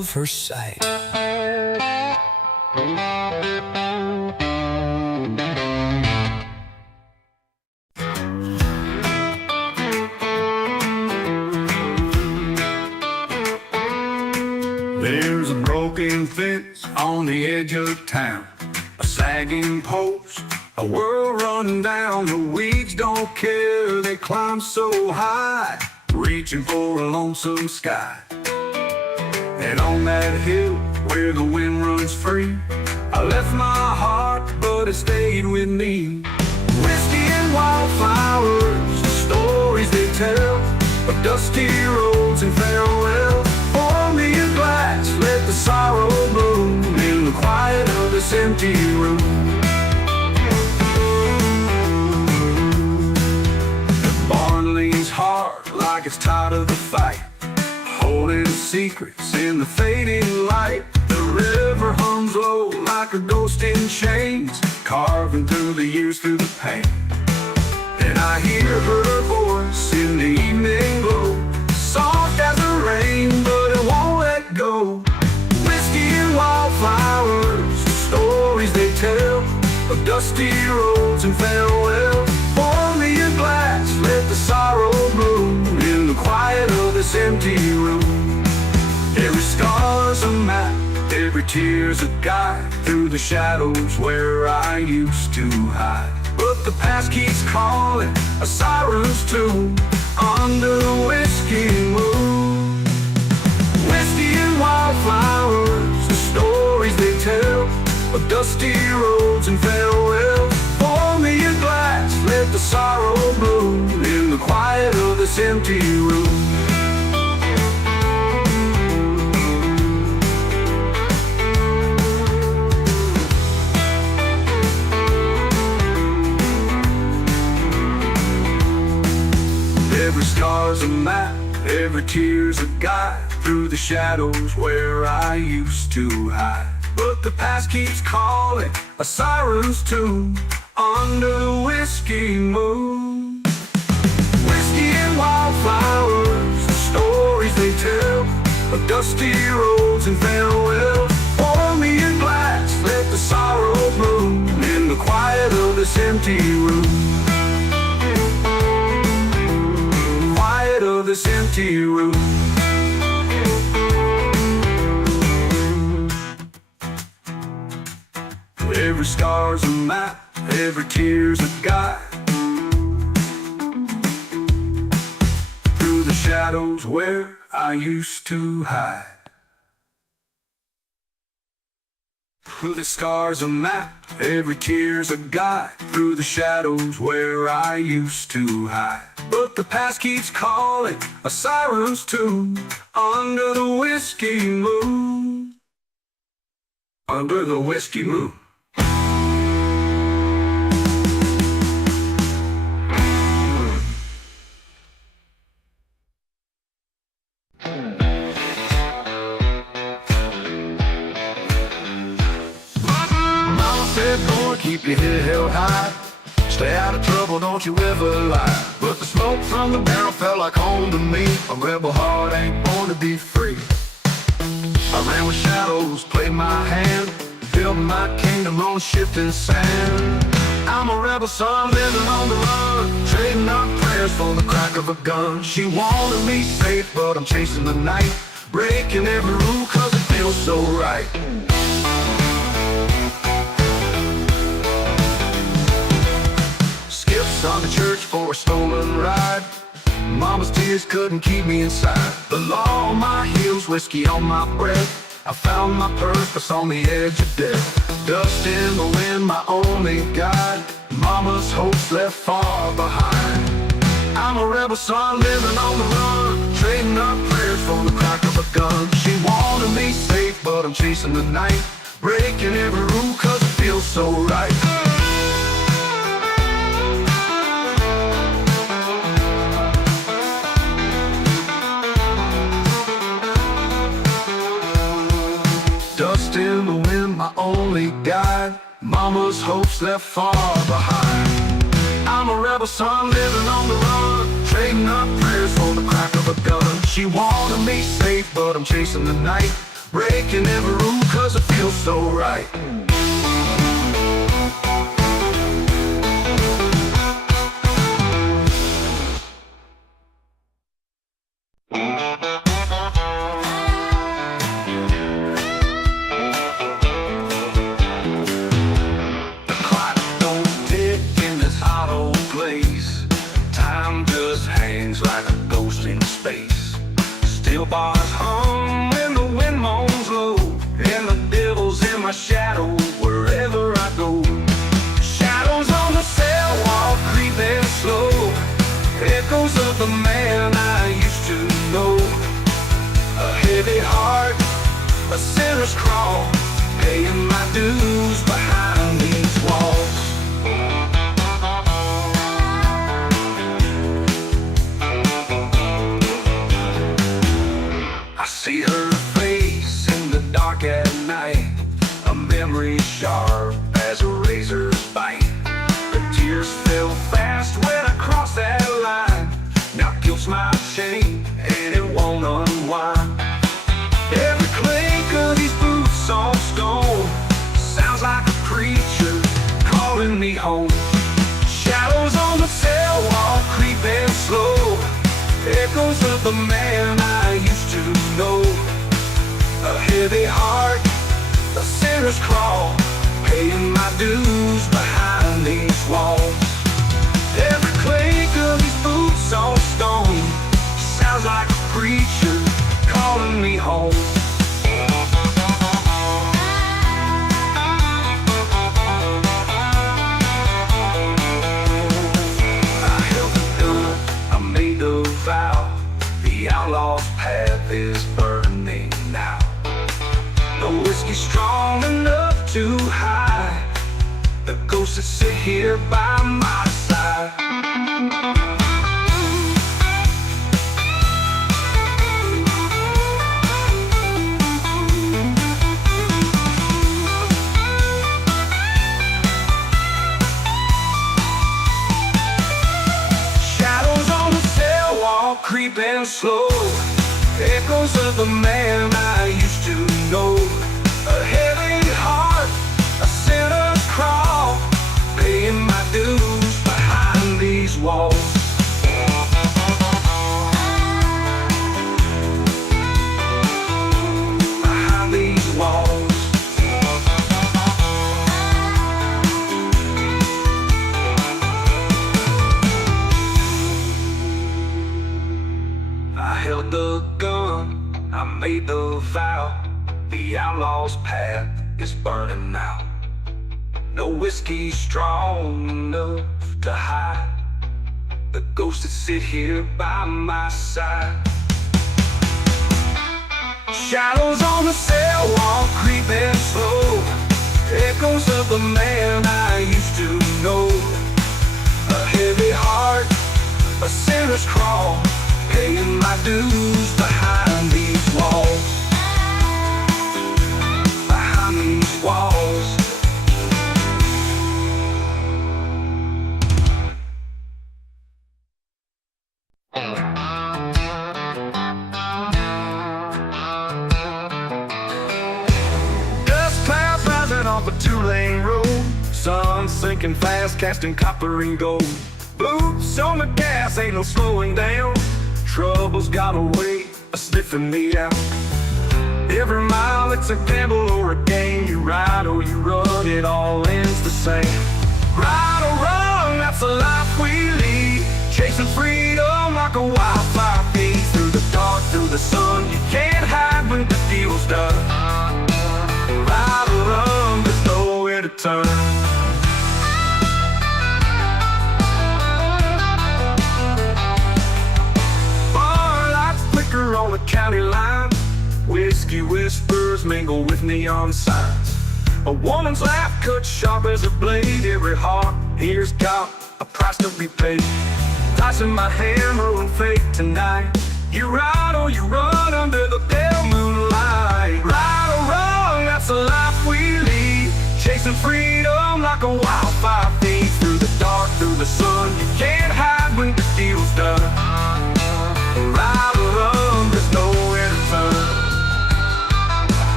of her sight. There's a broken fence on the edge of town, a sagging post, a world run down. The weeds don't care, they climb so high, reaching for a lonesome sky. And on that hill where the wind runs free, I left my heart, but it stayed with me. Whiskey and wildflowers, the stories they tell of dusty roads and farewell. Pour me a glass, let the sorrow bloom in the quiet of this empty room. The barn leans hard like it's tired of the fight, holding secrets in the fading light. The river hums low like a ghost in chains, carving through the years, through the pain. And I hear her voice in the evening glow, soft as the rain, but it won't let go. Whiskey and wildflowers, the stories they tell of dusty roads and farewell. Pour me a glass, let the sorrow bloom in the quiet of this empty room. Every scar's a map, every tear's a guide through the shadows where I used to hide. But the past keeps calling, a siren's tune under the whiskey moon. Whiskey and wildflowers, the stories they tell of dusty roads and farewell. Pour me a glass, let the sorrow bloom in the quiet of this empty room. Every scar's a map, every tear's a guide through the shadows where I used to hide. But the past keeps calling, a siren's tune under the whiskey moon. Whiskey and wildflowers, the stories they tell of dusty roads and farewell. Pour me a glass, let the sorrow bloom in the quiet of this empty room. Of this empty room. Every scar's a map, every tear's a guide through the shadows where I used to hide. Through the scars a map, every tear's a guide through the shadows where I used to hide. But the past keeps calling, a siren's tune under the whiskey moon. Under the whiskey moon. Keep your head held high, stay out of trouble, don't you ever lie. But the smoke from the barrel felt like home to me. A rebel heart ain't born to be free. I ran with shadows, played my hand, built my kingdom on shifting sand. I'm a rebel son living on the run, trading up prayers for the crack of a gun. She wanted me safe, but I'm chasing the night, breaking every rule cause it feels so right. On the church for a stolen ride, mama's tears couldn't keep me inside. The law on my heels, whiskey on my breath, I found my purpose on the edge of death. Dust in the wind, my only guide, mama's hopes left far behind. I'm a rebel son living on the run, trading up prayers for the crack of a gun. She wanted me safe, but I'm chasing the night, breaking every rule cause it feels so right. Dust in the wind, my only guide, mama's hopes left far behind. I'm a rebel son living on the run, trading up prayers for the crack of a gun. She wanted me safe, but I'm chasing the night, breaking every rule 'cause it feels so right. The clock don't tick in this hot old place. Time just hangs like a ghost in space. Steel bars hum when the wind moans low, and the devil's in my shadow wherever I go. Shadows on the cell wall creeping slow, echoes of the man I used to know. A heavy heart, a sinner's crawl, paying my dues behind these walls. I see her face in the dark at night, a memory sharp as a razor's bite. Her tears fell fast when I crossed that line. Now guilt's my chain and it won't unwind. Every clink of these boots on stone sounds like a preacher calling me home. Shadows on the cell wall creeping slow, echoes of the man I used to know. A heavy heart, a sinner's crawl, paying my dues behind these walls. Every clink of these boots on stone sounds like a preacher calling me home. I held the gun, I made the vow, the outlaw's path is burning now. No whiskey strong enough to hide the ghosts that sit here by my side. Shadows on the cell wall creeping slow, echoes of the man I used to know. A heavy heart, a sinner's crawl, paying my dues behind these walls. Behind these walls. I held the gun, I made the vow, the outlaw's path is burning now. No whiskey strong enough to hide the ghosts that sit here by my side. Shadows on the cell wall creeping slow, echoes of the man I used to know. A heavy heart, a sinner's crawl, paying my dues behind these walls. Behind these walls. Dust clouds rising off a two-lane road, sun sinking fast, casting copper and gold. Boots on the gas, ain't no slowing down. Trouble's got a way of sniffing me out. Every mile it's a gamble or a game. You ride or you run, it all ends the same. Right or wrong, that's the life we lead, chasing freedom like a wildfire feed. Through the dark, through the sun, you can't hide when the deal's done. Ride or run, there's nowhere to turn. On the county line, whiskey whispers mingle with neon signs. A woman's laugh cut sharp as a blade. Every heart here's got a price to be paid. Dice in my hand, rolling fate tonight. You ride or you run under the pale moonlight. Ride or run, that's the life we lead, chasing freedom like a wildfire feed. Through the dark, through the sun, you can't hide when the deal's done. Ride or run, there's nowhere to turn.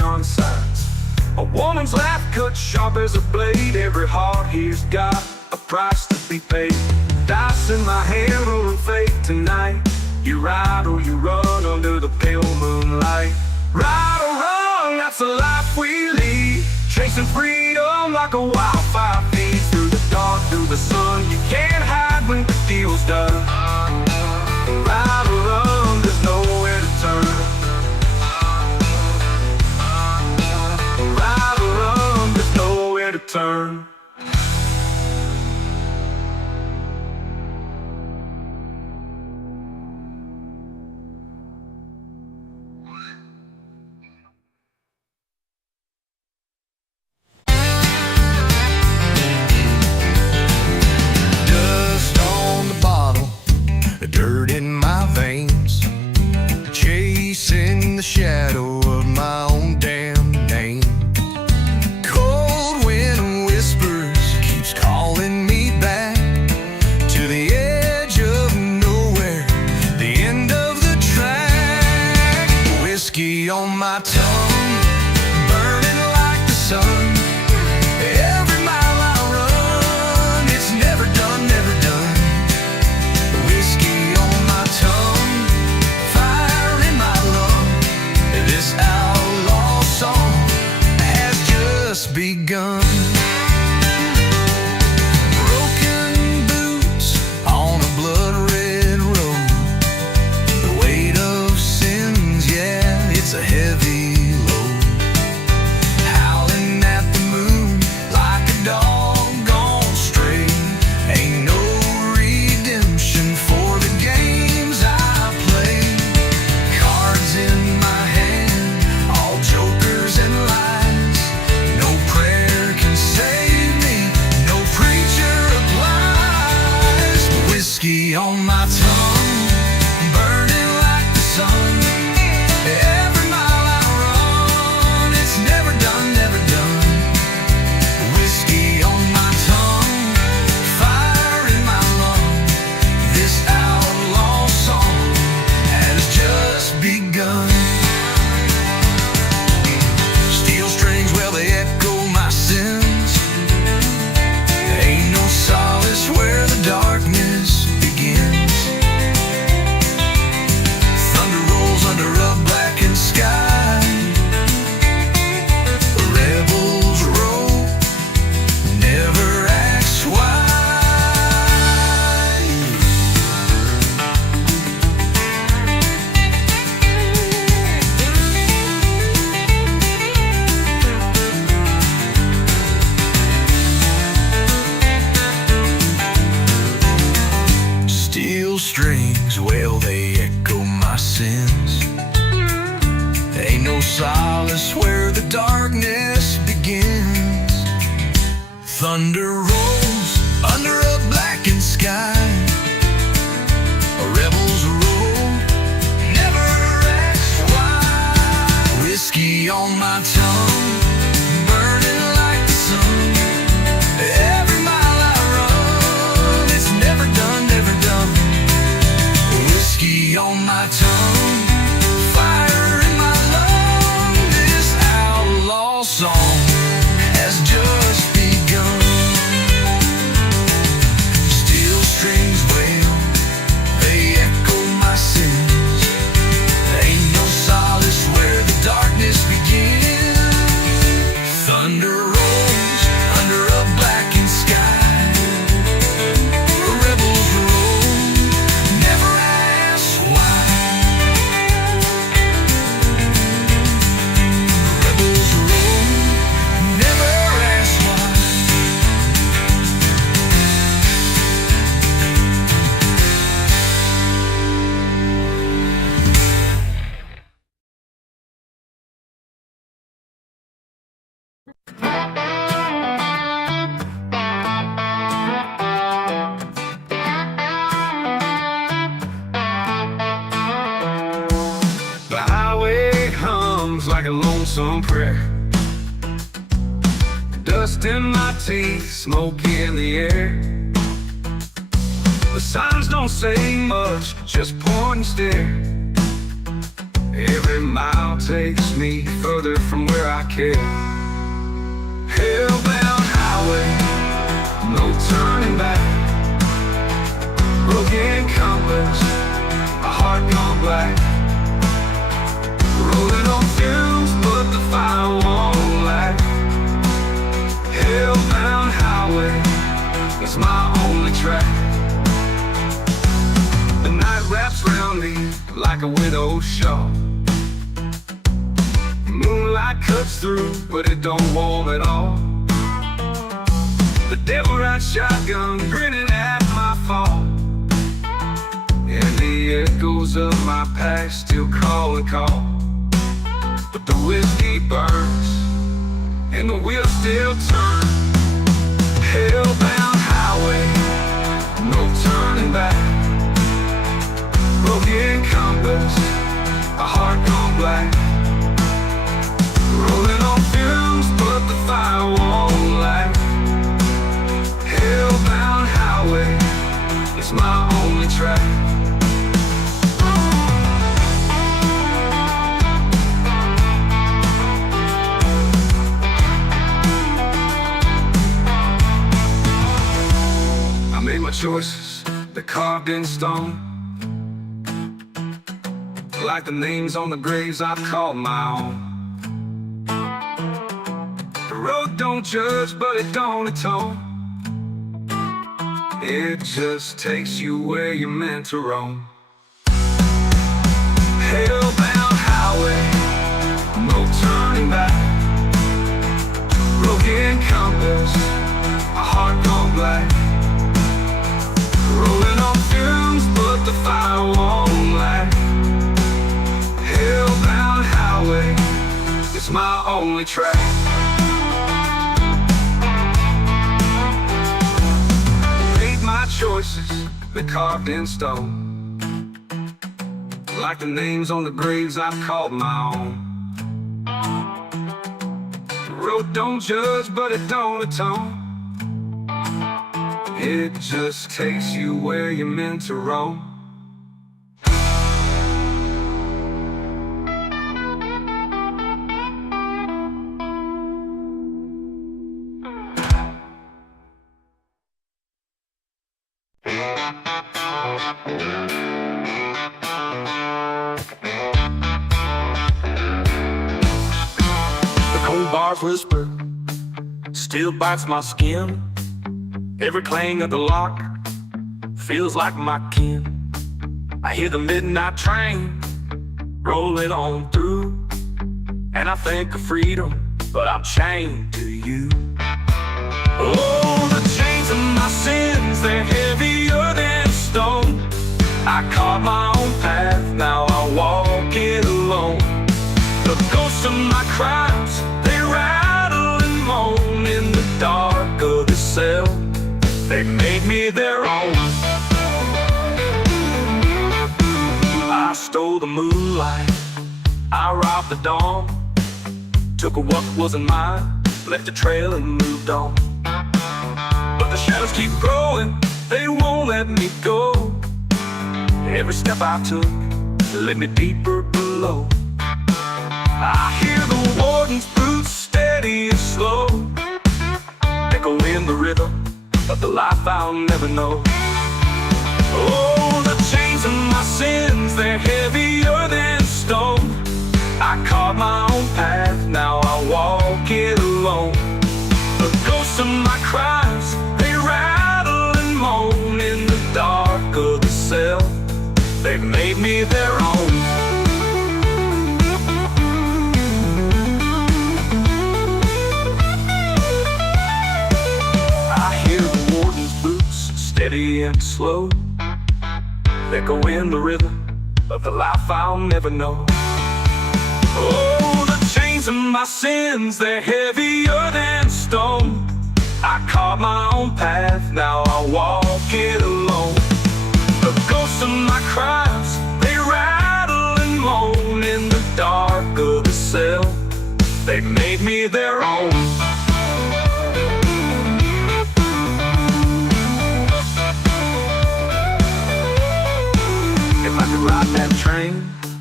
neon signs. A woman's laugh cut sharp as a blade. Every heart here's got a price to be paid. Dice in my hand, rolling fate tonight. You ride or you run under the pale moonlight. Ride or run, that's the life we lead. Chasing freedom like a wildfire feeds through the dark, through the sun. You can't hide when the deal's done. Ride or run, there's nowhere to turn. Ride or run, there's nowhere to turn. Dust on the bottle, dirt in my veins, chasing the shadow of my own damn name. Cold wind whispers, keeps calling me back to the edge of nowhere, the end of the track. Whiskey on my tongue, burning like the sun. Every mile I run, it's never done, never done. Whiskey on my tongue, fire in my lung. This outlaw song has just begun. Broken boots on a blood-red road. The weight of sins, yeah, it's a heavy load. Howling at the moon like a dog gone stray. Ain't no redemption for the games I play. Cards in my hand, all jokers and lies. No prayer can save me, no preacher applies. Whiskey on my tongue, burning like the sun. Every mile I run, it's never done, never done. Whiskey on my tongue, fire in my lung. This outlaw song has just begun. Steel strings, well, they echo my sins. Ain't no solace where the darkness begins. Thunder rolls under a blackened sky. Rebels roll, never ask why. Steel strings, well, they echo my sins. Ain't no solace where the darkness begins. Thunder rolls under a blackened sky. Rebels roll, never ask why. Whiskey on my tongue, burning like the sun. Every mile I run, it's never done, never done. Whiskey on my tongue, fire in my lung. This outlaw song has just begun. Steel strings wail, they echo my sins. Ain't no solace where the darkness begins. Thunder rolls under a blackened sky. Rebels roll, never ask why. Rebels roll, never ask why. The highway hums like a lonesome prayer. Dust in my teeth, smoke in the air. The signs don't say much, just point and stare. Every mile takes me further from where I care. Hell-bound highway, no turning back. Broken compass, a heart gone black. Rolling on fumes, but the fire won't lack. Hell-bound highway, it's my only track. The night wraps around me like a widow's shawl. Moonlight cuts through, but it don't warm at all. The devil rides shotgun, grinning at my fall. And the echoes of my past still call and call. But the whiskey burns, and the wheels still turn. Hell-bound highway, no turning back. Broken compass, a heart gone black. Rolling on fumes, but the fire won't lack. Hell-bound highway, it's my only track. I made my choices, they're carved in stone, like the names on the graves I've called my own. The road don't judge, but it don't atone. It just takes you where you're meant to roam. Hell-bound highway, no turning back. Broken compass, a heart gone black. Rolling on fumes, but the fire won't lack. Hell-bound highway, it's my only track. Made my choices, they're carved in stone, like the names on the graves I've called my own. The road don't judge, but it don't atone. It just takes you where you're meant to roam. The cold bars whisper, still bites my skin. Every clang of the lock feels like my kin. I hear the midnight train rolling on through, and I think of freedom, but I'm chained to you. Oh, the chains of my sins, they're heavier than stone. I carved my own path, now I walk it alone. The ghosts of my crimes, they rattle and moan in the dark of the cell. They made me their own. I stole the moonlight, I robbed the dawn, took what wasn't mine, left a trail and moved on. But the shadows keep growing, they won't let me go. Every step I took led me deeper below. I hear the warden's boots steady and slow, echo in the rhythm of the life I'll never know. Oh, the chains of my sins, they're heavier than stone. I carved my own path, now I walk it alone. The ghosts of my crimes, they rattle and moan in the dark of the cell. They made me their own. I hear the warden's boots steady and slow, echo in the rhythm of the life I'll never know. Oh, the chains of my sins, they're heavier than stone. I carved my own path, now I walk it alone. The ghosts of my crimes, they rattle and moan in the dark of the cell. They made me their own. If I could ride that train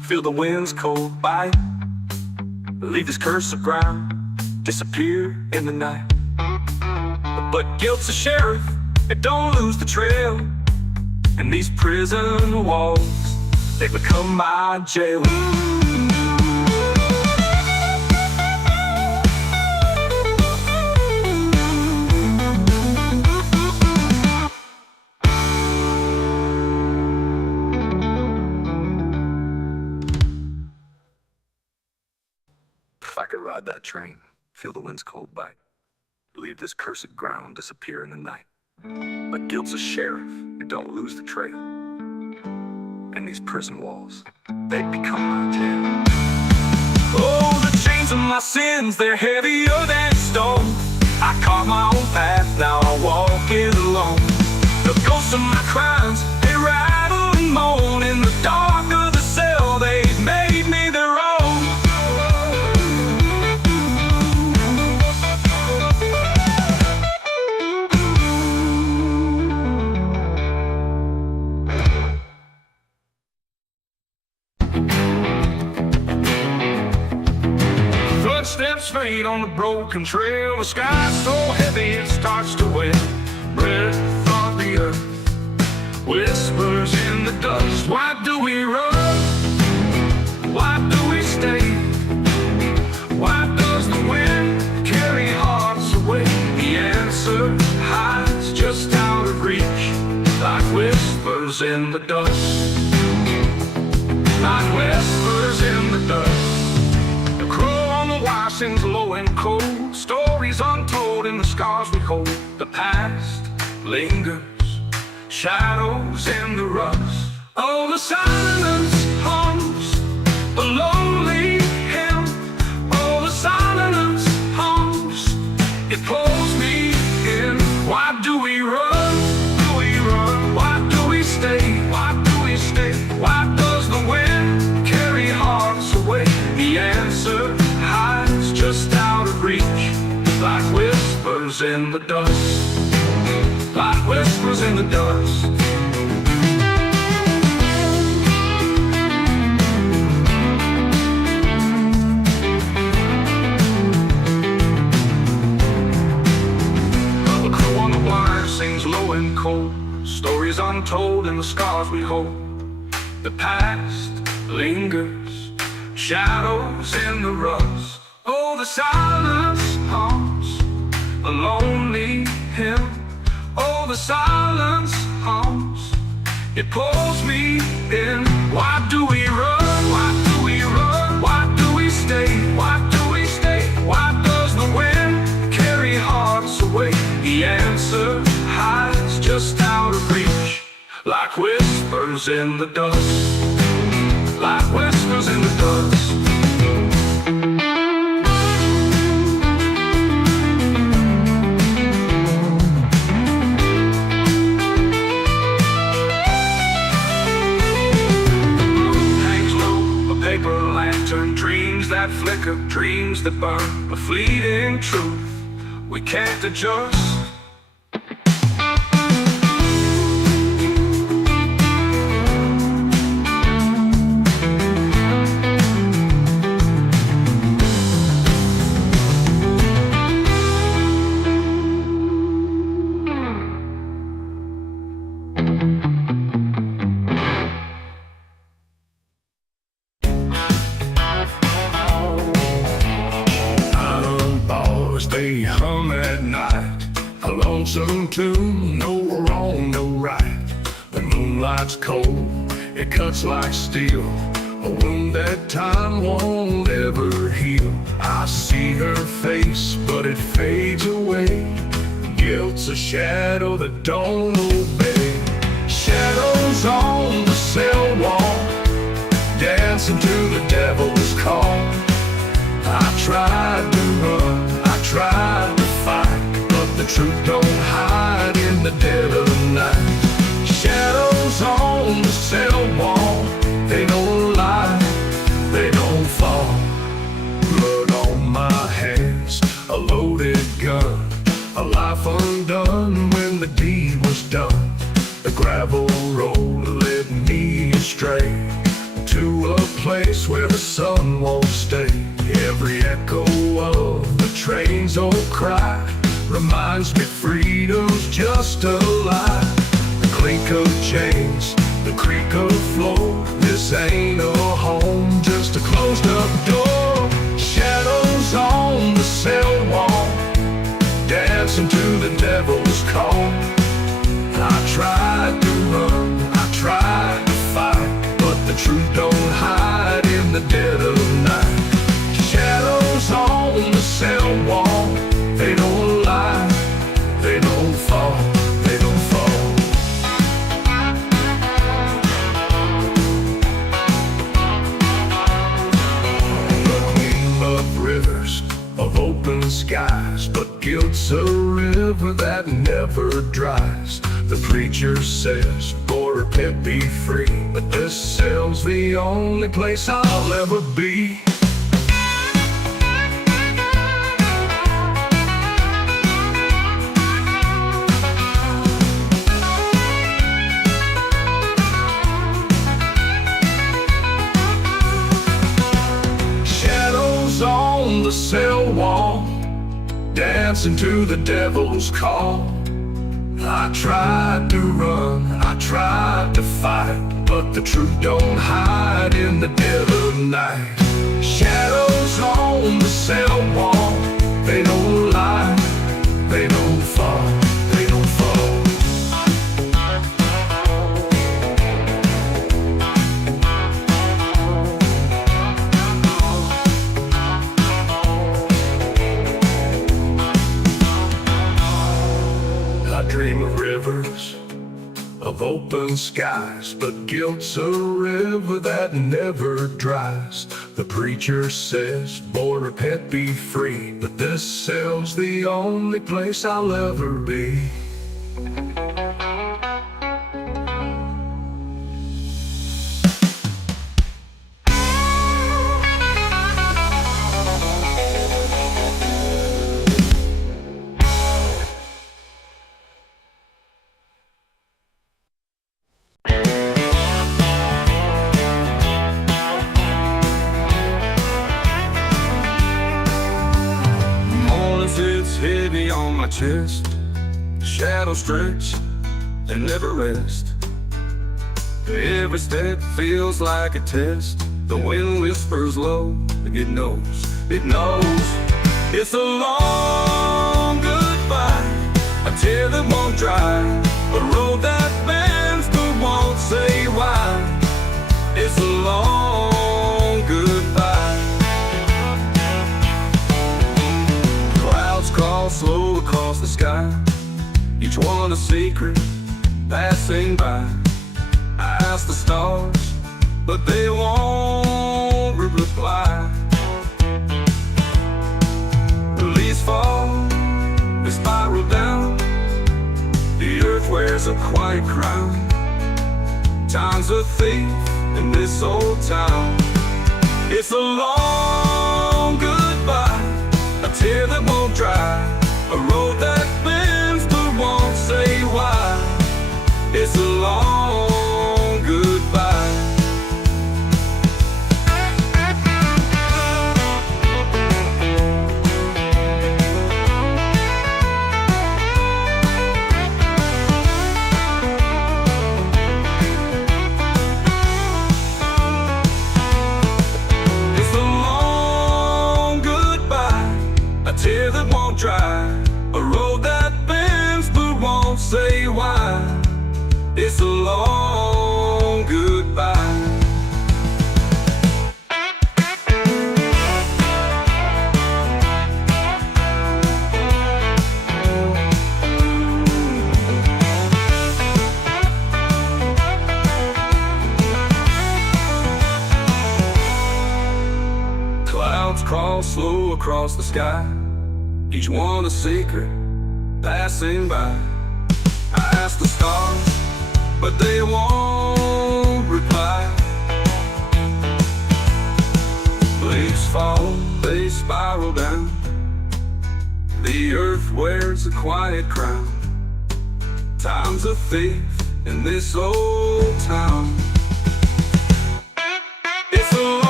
feel the wind's cold bite. Leave this cursed ground, disappear in the night. But guilt's a sheriff, it don't lose the trail. And these prison walls, they become my jail. If I could ride that train, feel the wind's cold bite, leave this cursed ground, disappear in the night. But guilt's a sheriff, it don't lose the trail. And these prison walls, they become my jail. Oh, the chains of my sins, they're heavier than stone. I carved my own path, now I walk it alone. The ghosts of my crimes, they rattle and moan. In the dark of the cell, they've made me their own. Footsteps fade on the broken trail. The sky's so heavy it starts to wet. Breath of the earth whispers in the dust. Why do we run? Why do we stay? Why does the wind carry hearts away? The answer hides just out of reach, like whispers in the dust. Like whispers in the dust. Wire sings low and cold, stories untold in the scars we hold. The past lingers, shadows in the rust. Oh, the silence hums, the lonely hymn. Oh, the silence hums, it pulls me in. Why do we run? Do we run? Why do we stay? Why do we stay? Why does the wind carry hearts away? The answer hides just out of reach, like whispers in the dust. Like whispers in the dust. The crew on the wire sings low and cold, stories untold in the scars we hold. The past lingers, shadows in the rust. Oh, the silence hums, a lonely hymn. Oh, the silence hums, it pulls me in. Why do we run? Why do we run? Why do we stay? Why do we stay? Why does the wind carry hearts away? The answer hides just out of reach, like whispers in the dust. Like whispers in the dust. Dreams that flicker, dreams that burn, a fleeting truth we can't adjust. They hum at night, a lonesome tune, no wrong, no right. The moonlight's cold, it cuts like steel, a wound that time won't ever heal. I see her face, but it fades away. Guilt's a shadow that don't obey. Shadows on the cell wall, dancing to the devil's call. I tried to run, tried to fight, but the truth don't hide in the dead of the night. Shadows on the cell wall, they don't lie, they don't fall. Blood on my hands, a loaded gun, a life undone when the deed was done. The gravel road led me astray to a place where the sun won't stay. Every echo of the train's old cry reminds me freedom's just a lie. The clink of chains, the creak of floor. This ain't a home, just a closed up door. Shadows on the cell wall, dancing to the devil's call. I tried to run, I tried to fight, but the truth don't hide in the dead of night. Shadows on the cell wall, they don't lie, they don't fall, they don't fall. The queen of rivers, of open skies, but guilt's a river that never dries. The preacher says, "Boy, repent, be free," but this cell's the only place I'll ever be. Shadows on the cell wall, dancing to the devil's call. I tried to run, I tried to fight, but the truth don't hide in the dead of night. Shadows on the cell wall, they don't lie, they don't fall, they don't fall. I dream of rivers, of open skies, but guilt's a river that never dries. The preacher says, "Boy, repent, be free," but this cell's the only place I'll ever be. Heavy on my chest, shadows stretch and never rest. Every step feels like a test. The wind whispers low, it knows, it knows. It's a long goodbye, a tear that won't dry, a road that bends but won't say why. It's a long goodbye. Crawl slow across the sky, each one a secret passing by. I ask the stars, but they won't reply. The leaves fall, they spiral down. The earth wears a quiet crown. Time's a thief in this old town. It's a long goodbye, a tear that won't dry, a road that bends but won't say why. It's a long goodbye. It's a long goodbye, a tear that won't dry, a road that bends but won't say why. It's a long goodbye. Clouds crawl slow across the sky, each one a secret passing by. I ask the stars, but they won't reply. Leaves fall, they spiral down. The earth wears a quiet crown. Time's a thief in this old town. It's a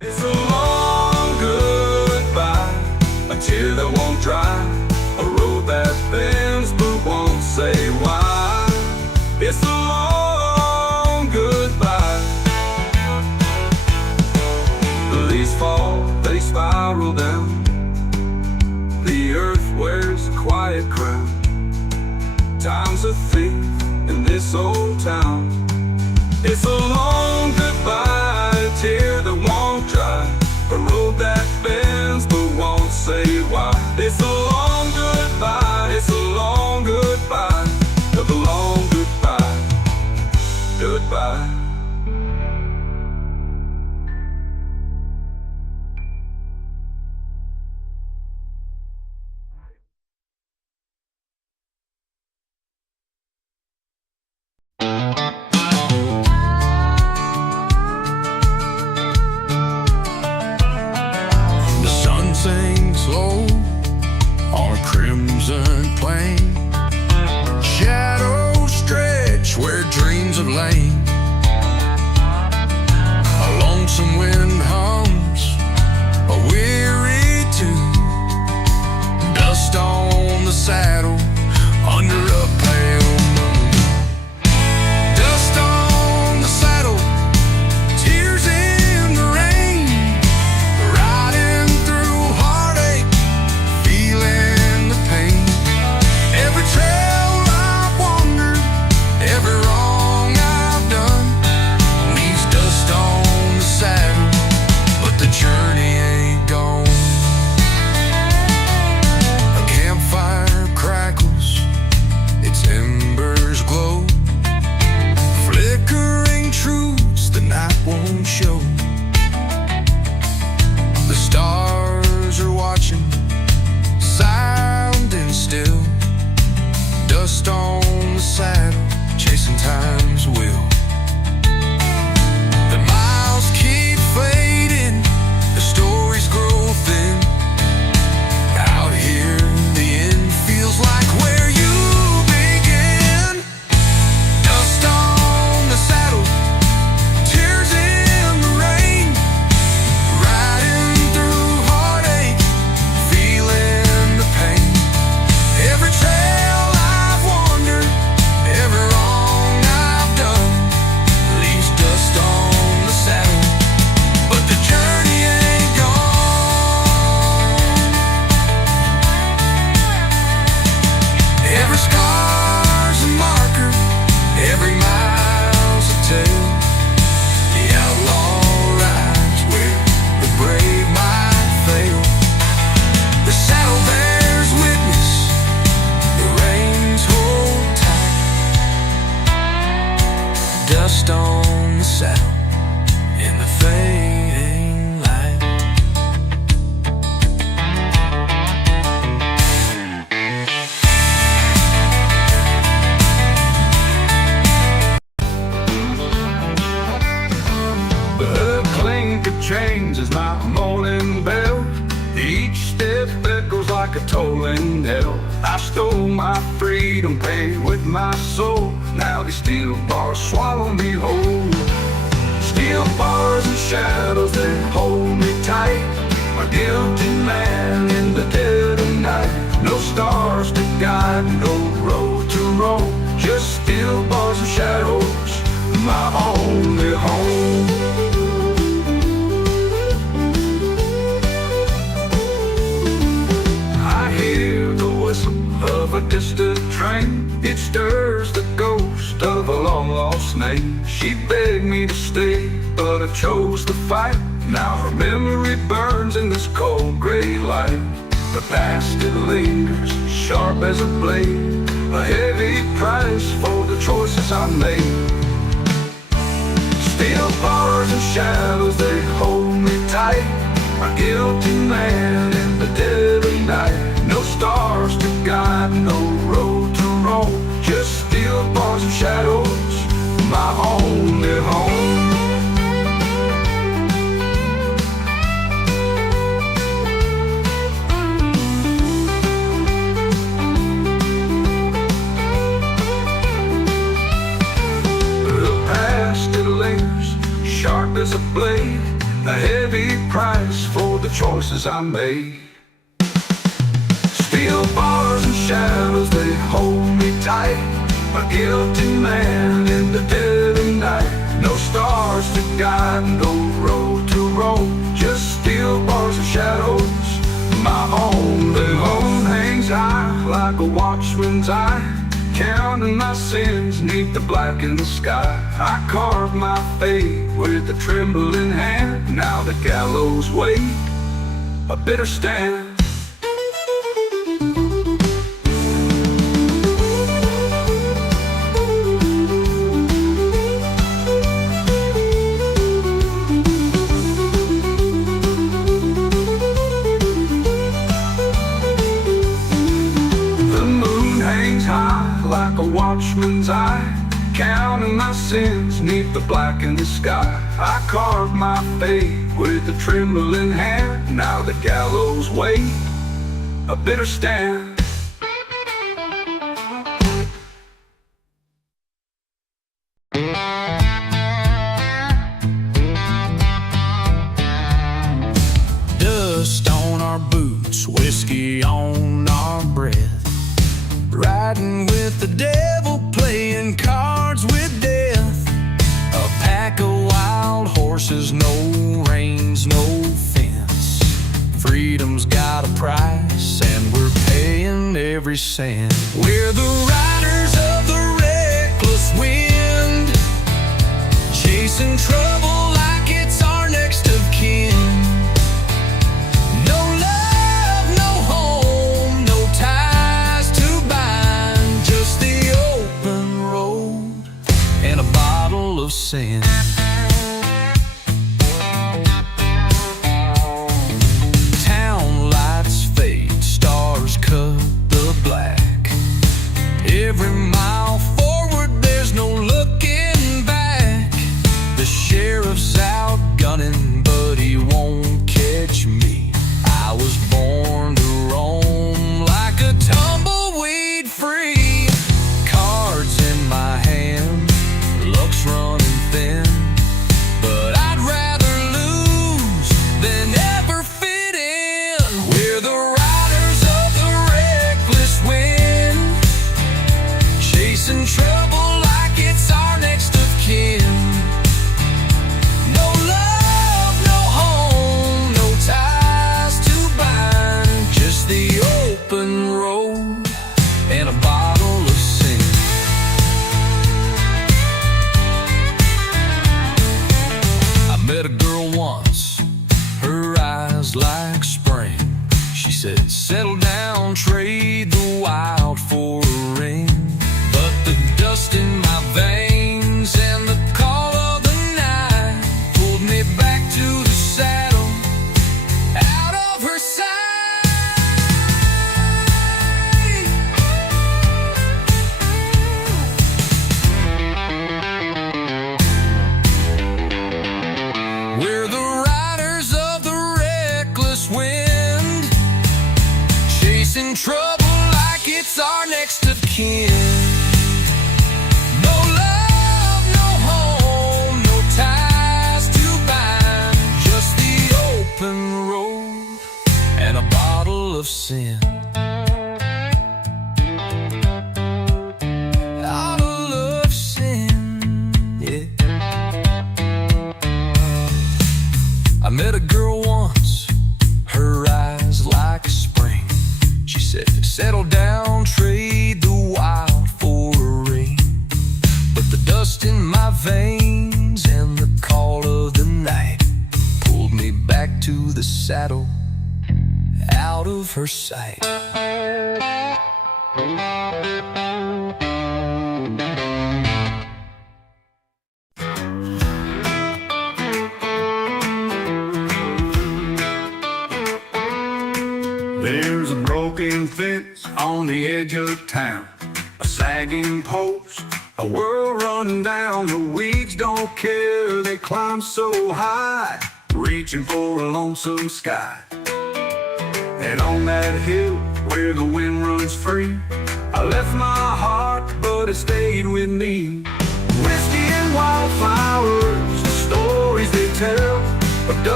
It's a long goodbye, a tear that won't dry, a road that bends but won't say why. It's a long goodbye. The leaves fall, they spiral down. The earth wears a quiet crown. Time's a thief in this old town. It's a long goodbye, a tear that won't dry, a road that bends but won't say why. It's a long goodbye, it's a long goodbye, a long goodbye, goodbye. Sinks low on a crimson plain. Shadows stretch where dreams have lain. A lonesome wind hums a weary tune. Dust on the saddle under a pale moon. Dust on the saddle, tears in the rain. Riding through heartache, feeling the pain. Every trail I've wandered, every wrong I've done, leaves dust on the saddle, but the journey ain't gone. A campfire crackles, its embers glow, flickering truths the night won't show. The stars are watching, silent and still. Dust on the saddle, chasing time's will. The miles keep fading, the stories grow thin. Out here, the end feels like where you begin. Dust on the saddle, tears in the rain. Riding through heartache, feeling the pain. Every trail I've wandered, every wrong I've done, leaves dust on the saddle, but the journey ain't gone. Every scar's a marker, every mile's a tale. The outlaw rides where the brave might fail. The saddle bears witness, the reins hold tight. Dust on the saddle in the fading light. The clink of chains is my morning bell. Each step echoes like a tolling knell. I stole my freedom, paid with my soul. Now these steel bars swallow me whole. Steel bars and shadows that hold me tight. A guilty man in the dead of night. No stars to guide, no road to roam. Just steel bars and shadows, my only home. I hear the whistle of a distant train. It stirs the ghost of a long lost name. She begged me to stay, but I chose to fight. Now her memory burns in this cold gray light. The past it lingers, sharp as a blade, a heavy price for the choices I made. Steel bars and shadows, they hold me tight. A guilty man in the dead of night. No stars to guide, no road to roam. Just steel bars and shadows, my only home. The past it lingers, sharp as a blade, a heavy price for the choices I made. Steel bars and shadows, they hold me tight, a guilty man in the dead of night. No stars to guide, no road to roam, just steel bars and shadows, my own. The moon hangs high like a watchman's eye, counting my sins neath the blackened sky. I carved my fate with a trembling hand, now the gallows wait, a bitter stand. Like a watchman's eye, counting my sins neath the blackened sky. I carved my fate with a trembling hand, now the gallows wait, a bitter stand. Dust on our boots, whiskey on our breath, riding with the devil, playing cards with death. A pack of wild horses, no reins, no fence. Freedom's got a price, and we're paying every cent. We're the riders of the reckless wind, chasing trouble like it's our next of kin. Sin. Town lights fade, stars cut the black. Every mile forward, there's no looking back. The sheriff's out gunning, but he won't catch me. I was born to roam like a tumbleweed free. Cards in my hand, luck's running thin, but I'd rather lose than ever fit in. We're the riders of the reckless wind, chasing trouble like it's our next of kin. No love, no home, no ties to bind, just the open road and a bottle of sin. Met a girl once, her eyes like spring. She said, settle down, trade the wild for a ring. But the dust in my veins and the call of the night pulled me back to the saddle, out of her sight. We're the riders of the reckless wind, chasing trouble like it's our next of kin. No love, no home, no ties to bind, just the open road and a bottle of sin. Bottle of sin, yeah. I met a girl once, her eyes like spring. She said, settle down, trade the wild for a ring. But the dust in my veins and the call of the night pulled me back to the saddle, out of her sight. There's a broken fence on the edge of town, a sagging post, a world run down. The weeds don't care, they climb so high, reaching for a lonesome sky. And on that hill where the wind runs free, I left my heart, but it stayed with me. Whiskey and wildflowers, the stories they tell of dust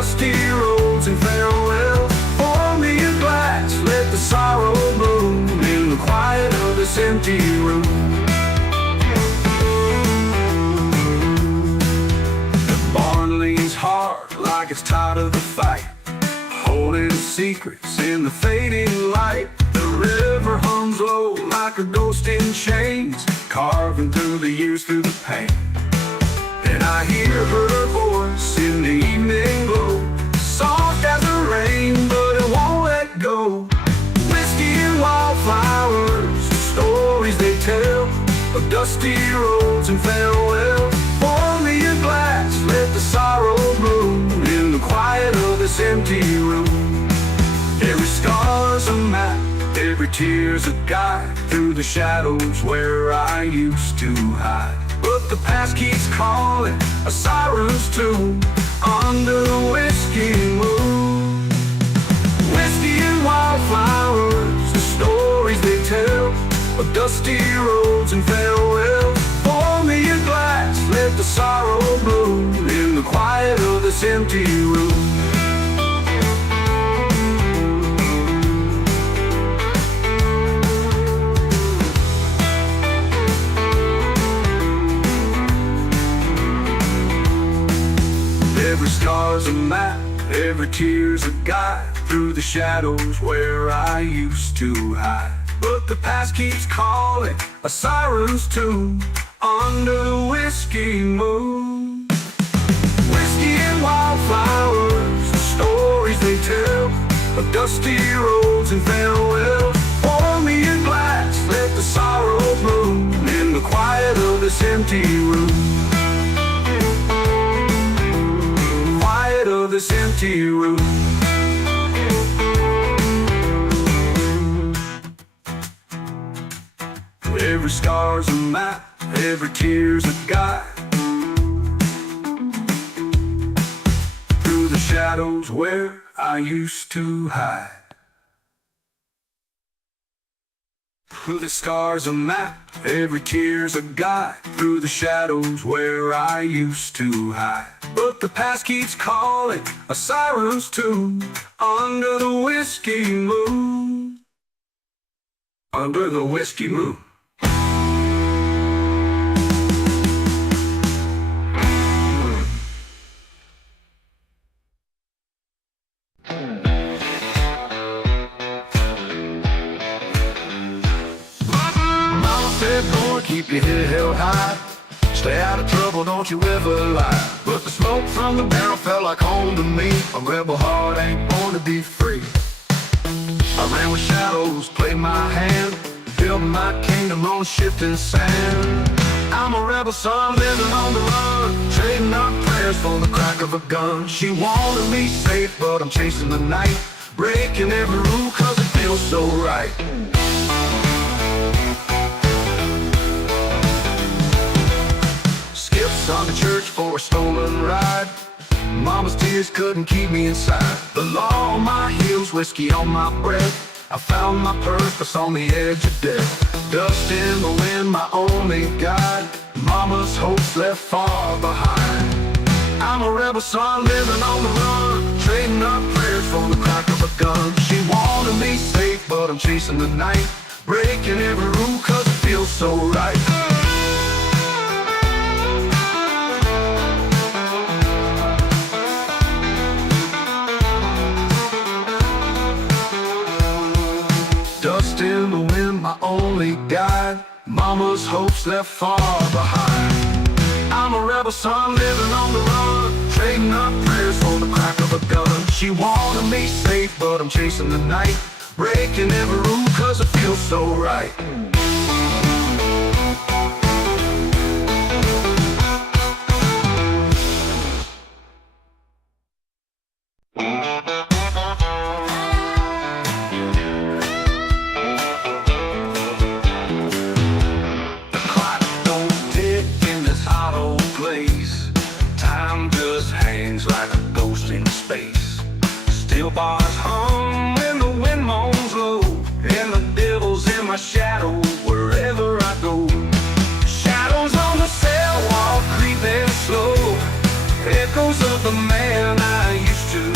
dusty roads and farewell. Pour me a glass, let the sorrow bloom in the quiet of this empty room. The barn leans hard like it's tired of the fight, holding secrets in the fading light. The river hums low like a ghost in chains, carving through the years, through the pain. And I hear her voice in the evening glow, soft as the rain, but it won't let go. Whiskey and wildflowers, the stories they tell of dusty roads and farewell. Pour me a glass, let the sorrow bloom in the quiet of this empty room. Every scar's a map, every tear's a guide through the shadows where I used to hide. But the past keeps calling, a siren's tune under the whiskey moon. Whiskey and wildflowers, the stories they tell of dusty roads and farewell. Pour me a glass, let the sorrow bloom in the quiet of this empty room. Every scar's a map, every tear's a guide through the shadows where I used to hide. But the past keeps calling, a siren's tune under the whiskey moon. Whiskey and wildflowers, the stories they tell of dusty roads and farewell. Pour me a glass, let the sorrow bloom in the quiet of this empty room. Of this empty room. Every scar's a map, every tear's a guide through the shadows where I used to hide. Through the scars a map, every tear's a guide through the shadows where I used to hide. But the past keeps calling, a siren's tune under the whiskey moon. Under the whiskey moon. Keep your head held high, stay out of trouble, don't you ever lie. But the smoke from the barrel felt like home to me. A rebel heart ain't born to be free. I ran with shadows, played my hand, building my kingdom on shifting sand. I'm a rebel son living on the run, trading up prayers for the crack of a gun. She wanted me safe, but I'm chasing the night, breaking every rule cause it feels so right. On the church for a stolen ride, Mama's tears couldn't keep me inside. The law on my heels, whiskey on my breath, I found my purpose on the edge of death. Dust in the wind, my only guide, Mama's hopes left far behind. I'm a rebel son living on the run, trading up prayers for the crack of a gun. She wanted me safe, but I'm chasing the night, breaking every rule cause it feels so right. Dust in the wind, my only guide, Mama's hopes left far behind. I'm a rebel son living on the run, trading up prayers for the crack of a gun. She wanted me safe, but I'm chasing the night, breaking every rule cause it feels so right. Steel bars hum when the wind moans low, and the devil's in my shadow wherever I go. Shadows on the cell wall creeping slow, echoes of the man I used to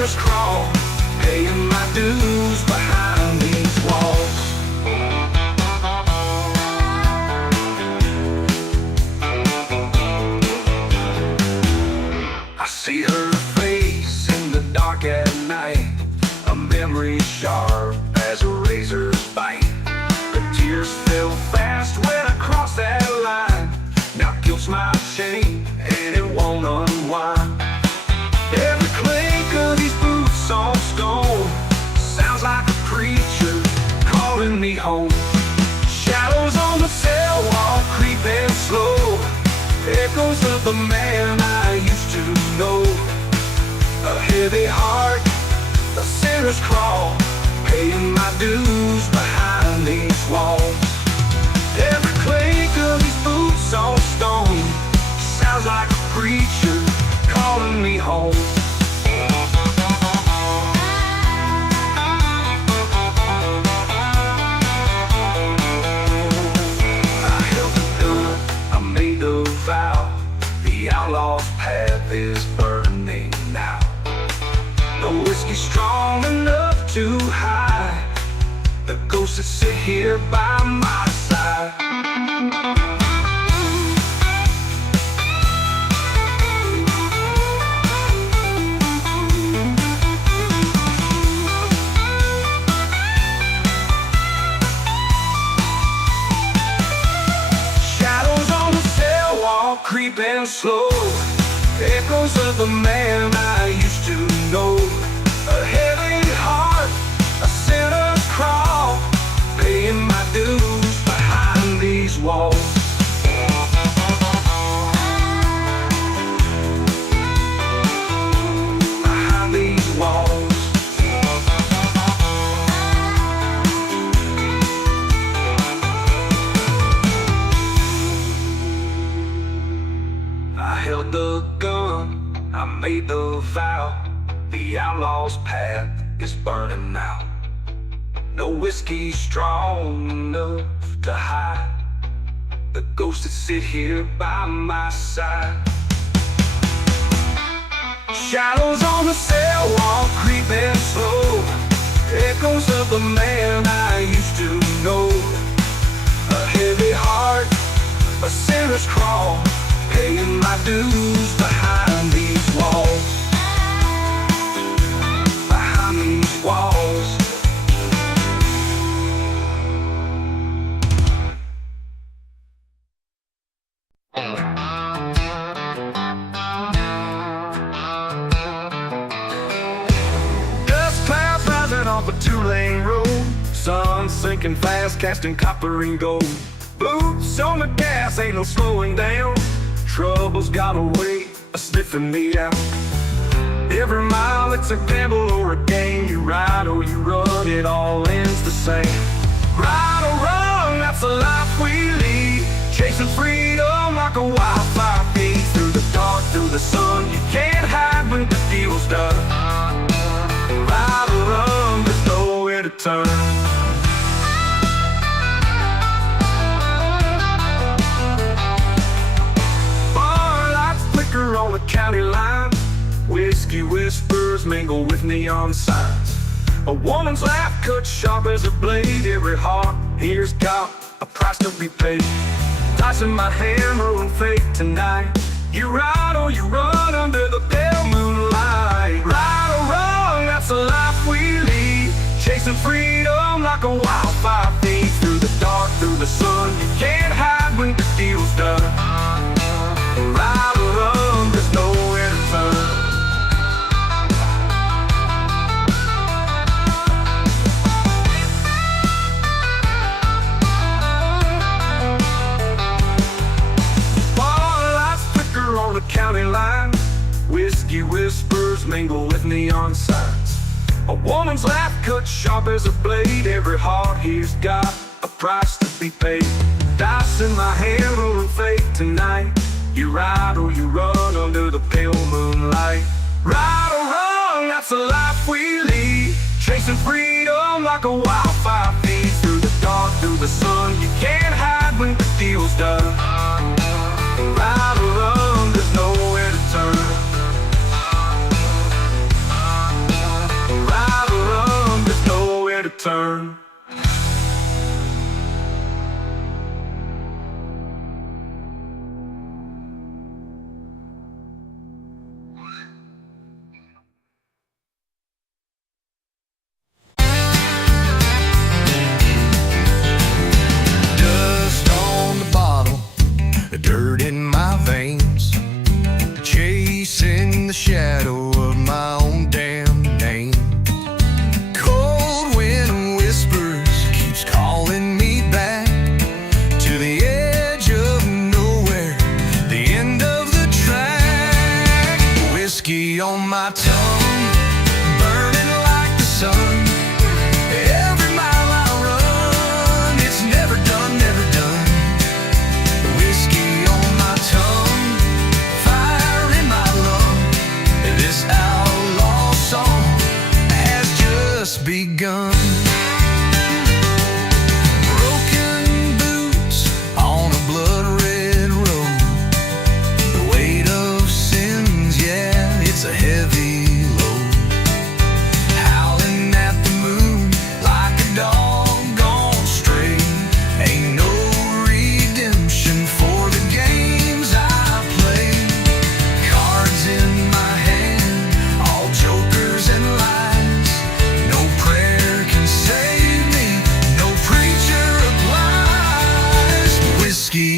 sinners crawl, paying my dues behind these walls. I see her face in the dark at night, a memory sharp as a razor's bite. The tears fell fast when I crossed that line. Now guilt's my chain and it won't unwind. Every clink of these boots on stone sounds like a preacher calling me home. Shadows on the cell wall creeping slow, echoes of the man I used to know. A heavy heart, a sinner's crawl, paying my dues behind these walls. Every clink of these boots on stone sounds like a preacher calling me home. I held the gun, I made the vow, the outlaw's path is burning now. No whiskey strong enough to hide the ghosts that sit here by my side. Shadows on the cell wall creeping slow, echoes of the man I used to know. A heavy heart, a sinner's crawl, paying my dues behind these walls. Behind these walls. I held the gun, I made the vow, the outlaw's path is burning now. No whiskey strong enough to hide the ghosts that sit here by my side. Shadows on the cell wall creeping slow, echoes of the man I used to know. A heavy heart, a sinner's crawl, paying my dues behind these walls. Behind these walls. Dust clouds rising off a two-lane road, sun sinking fast, casting copper and gold. Boots on the gas, ain't no slowing down. Trouble's got a way of sniffing me out. Every mile it's a gamble or a game. You ride or you run, it all ends the same. Right or wrong, that's the life we lead, chasing freedom like a wildfire feed. Through the dark, through the sun, you can't hide when the deal's done. Ride or run, there's nowhere to turn. On the county line, whiskey whispers mingle with neon signs. A woman's laugh cut sharp as a blade. Every heart here's got a price to be paid. Dice in my hand, rolling fate tonight. You ride or you run under the pale moonlight. Right or wrong, that's the life we lead, chasing freedom like a wildfire feed. Through the dark, through the sun, you can't hide when the deal's done. Ride or run, there's nowhere to turn. Bar lights flicker on the county line, whiskey whispers mingle with neon signs. A woman's laugh cut sharp as a blade. Every heart here's got a price to be paid. Dice in my hand, rolling fate tonight. You ride or you run under the pale moonlight. Right or wrong, that's the life we lead, chasing freedom like a wildfire feed. Through the dark, through the sun, you can't hide when the deal's done. Ride or run, there's nowhere to turn.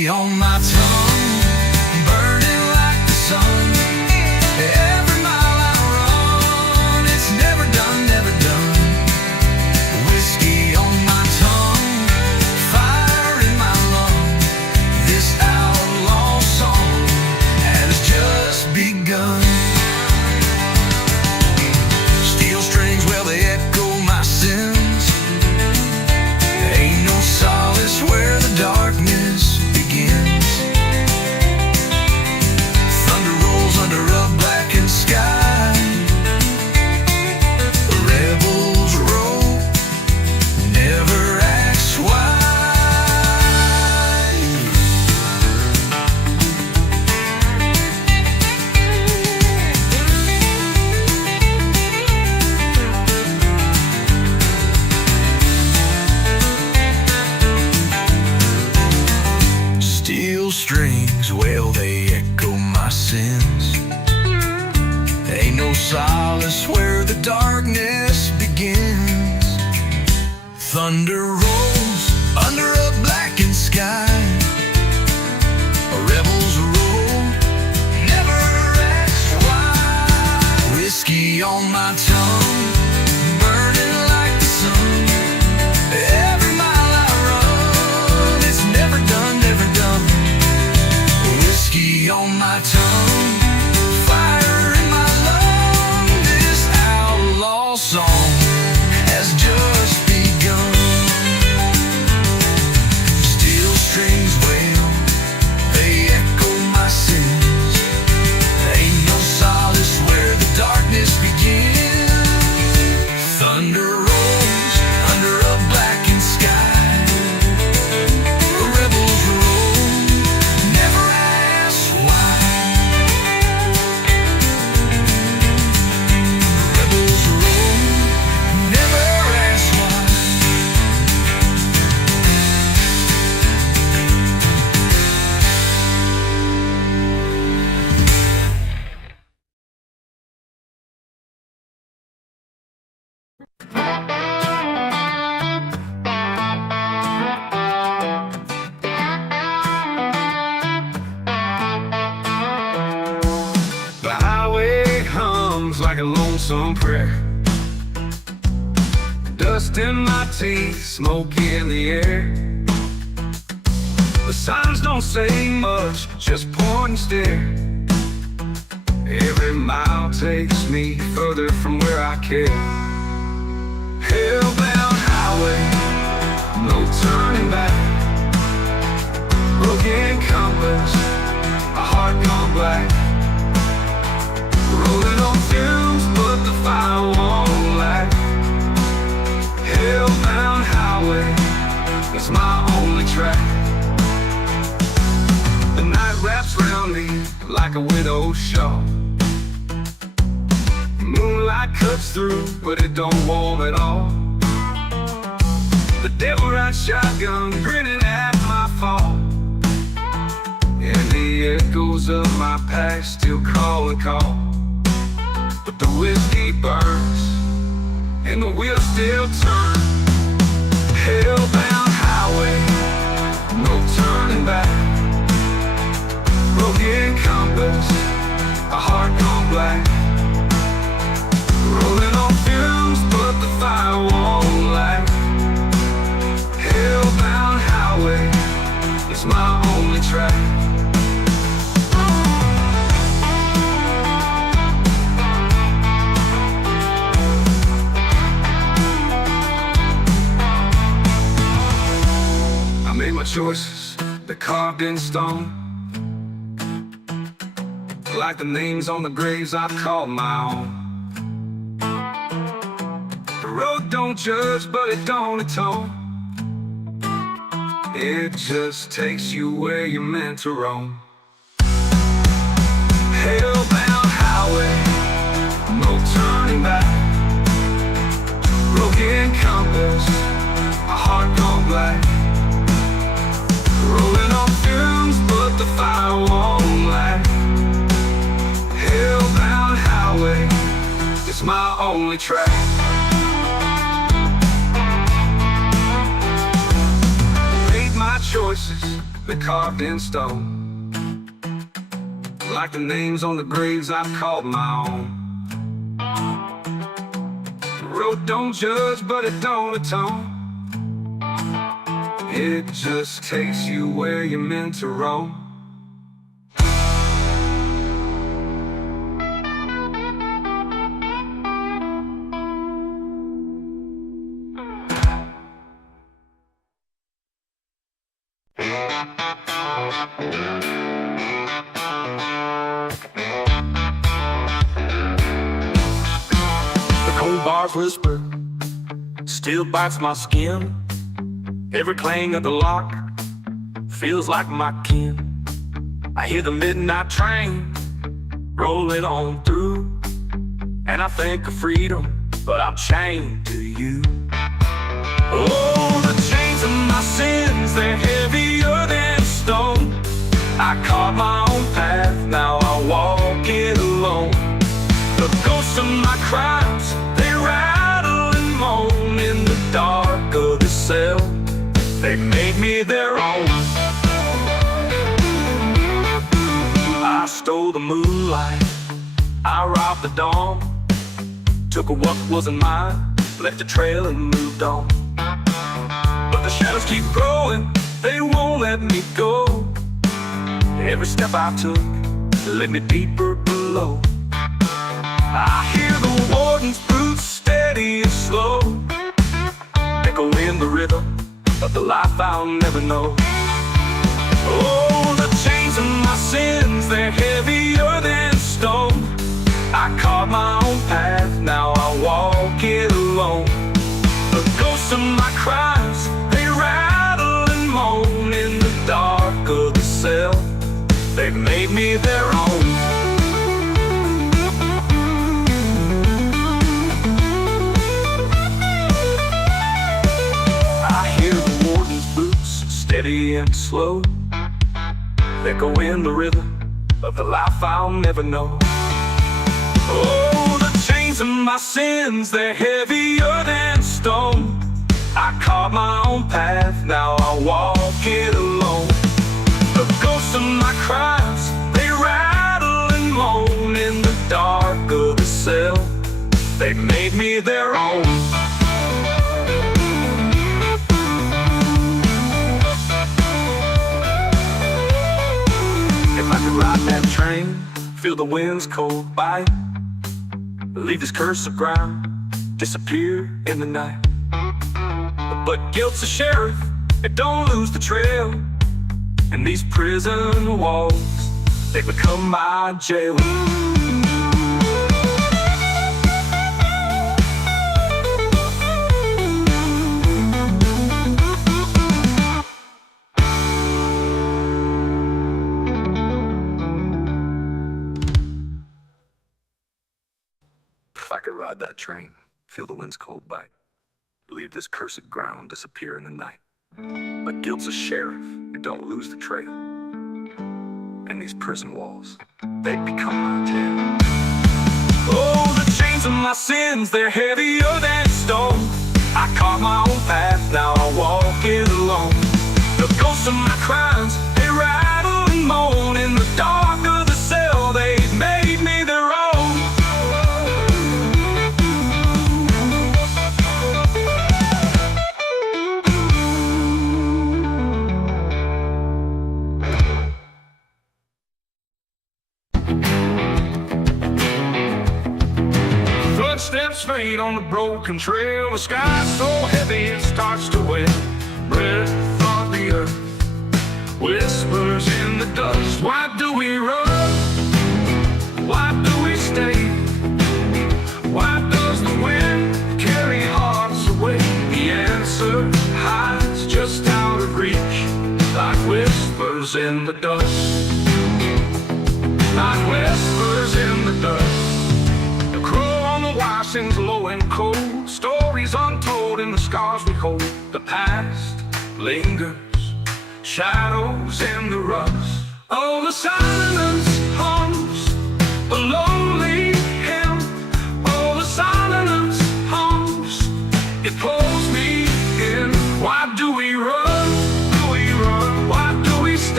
Whiskey on my tongue, burning like the sun. Every mile I run, it's never done, never done. Whiskey on my tongue, fire in my lungs. This outlaw song has just begun. Steel strings, well, they echo my sins. Ain't no solace where the darkness begins. Thunder rolls under a blackened sky. Rebels roll, never ask why. Steel strings, well, they echo my sins. Ain't no solace where the darkness begins. Thunder rolls under a blackened sky. Rebels roll, never ask why. Whiskey on my tongue, burning like the sun. Every mile I run, it's never done, never done. Whiskey on my tongue, fire in my lung. This outlaw song has just begun. Steel strings wail, they echo my sins. Ain't no solace where the darkness begins. Thunder rolls under a blackened sky. Rebels roll, never ask why. Rebels roll, never ask why. The highway hums like a lonesome prayer. Dust in my teeth, smoke in the air. The signs don't say much, just point and stare. Every mile takes me further from where I care. Hellbound highway, no turning back. Broken compass, a heart gone black. Rolling on fumes, but the fire won't light. Hellbound highway, it's my only track. The night wraps around me like a widow's shawl. Moonlight cuts through, but it don't warm at all. The devil rides shotgun, grinning at my fall. And the echoes of my past still call and call. But the whiskey burns, and the wheels still turn. Hellbound highway, no turning back. Broken compass, a heart gone black. Rolling on fumes, but the fire won't light. Hellbound highway, it's my only track. I made my choices, they're carved in stone. Like the names on the graves I call my own. The road don't judge, but it don't atone. It just takes you where you're meant to roam. Hellbound highway, no turning back. Broken compass, a heart gone black. Rolling on fumes, but the fire won't light. Hellbound highway, it's my only track. Made my choices, they're carved in stone, like the names on the graves I've called my own. The road don't judge, but it don't atone. It just takes you where you're meant to roam. The cold bars whisper, still bites my skin. Every clang of the lock feels like my kin. I hear the midnight train rolling on through, and I think of freedom, but I'm chained to you. Oh, the chains of my sins, they're heavier than stone. I carved my own path, now I walk it alone. The ghosts of my crimes, they rattle and moan in the dark of the cell. They made me their own. I stole the moonlight, I robbed the dawn, took what wasn't mine, left a trail and moved on. But the shadows keep growing, they won't let me go. Every step I took led me deeper below. I hear the warden's boots steady and slow, echo in the rhythm of the life I'll never know. Oh, the chains of my sins, they're heavier than stone. I carved my own path, now I walk it alone. The ghosts of my crimes, they rattle and moan in the dark of the cell. They've made me their own. I hear the warden's boots steady and slow, echo in the rhythm of the life I'll never know. Oh, the chains of my sins, they're heavier than stone. I carved my own path, now I walk it alone. The ghosts of my crimes, they rattle and moan in the dark of the cell. They made me their own. If I could ride that train, feel the wind's cold bite, leave this cursed ground, disappear in the night. But guilt's a sheriff, it don't lose the trail, and these prison walls, they become my jail. If I could ride that train, feel the wind's cold bite, leave this cursed ground, disappear in the night. But guilt's a sheriff, it don't lose the trail, and these prison walls, they become my jail. Oh, the chains of my sins, they're heavier than stone. I carved my own path, now I walk it alone. The ghosts of my crimes, they rattle and moan in the dark of the cell. They made me their own. Footsteps fade on the broken trail. The sky's so heavy it starts to wet. Breath of the earth whispers in the dust. Why do we run? Why do we stay? Why does the wind carry hearts away? The answer hides just out of reach, like whispers in the dust. Like whispers in the dust. Wire sings low and cold, stories untold in the scars we hold. The past lingers, shadows in the rust. Oh, the silence hums, the lonely hymn. Oh, the silence hums, it pulls me in. Why do we run? Do we run? Why do we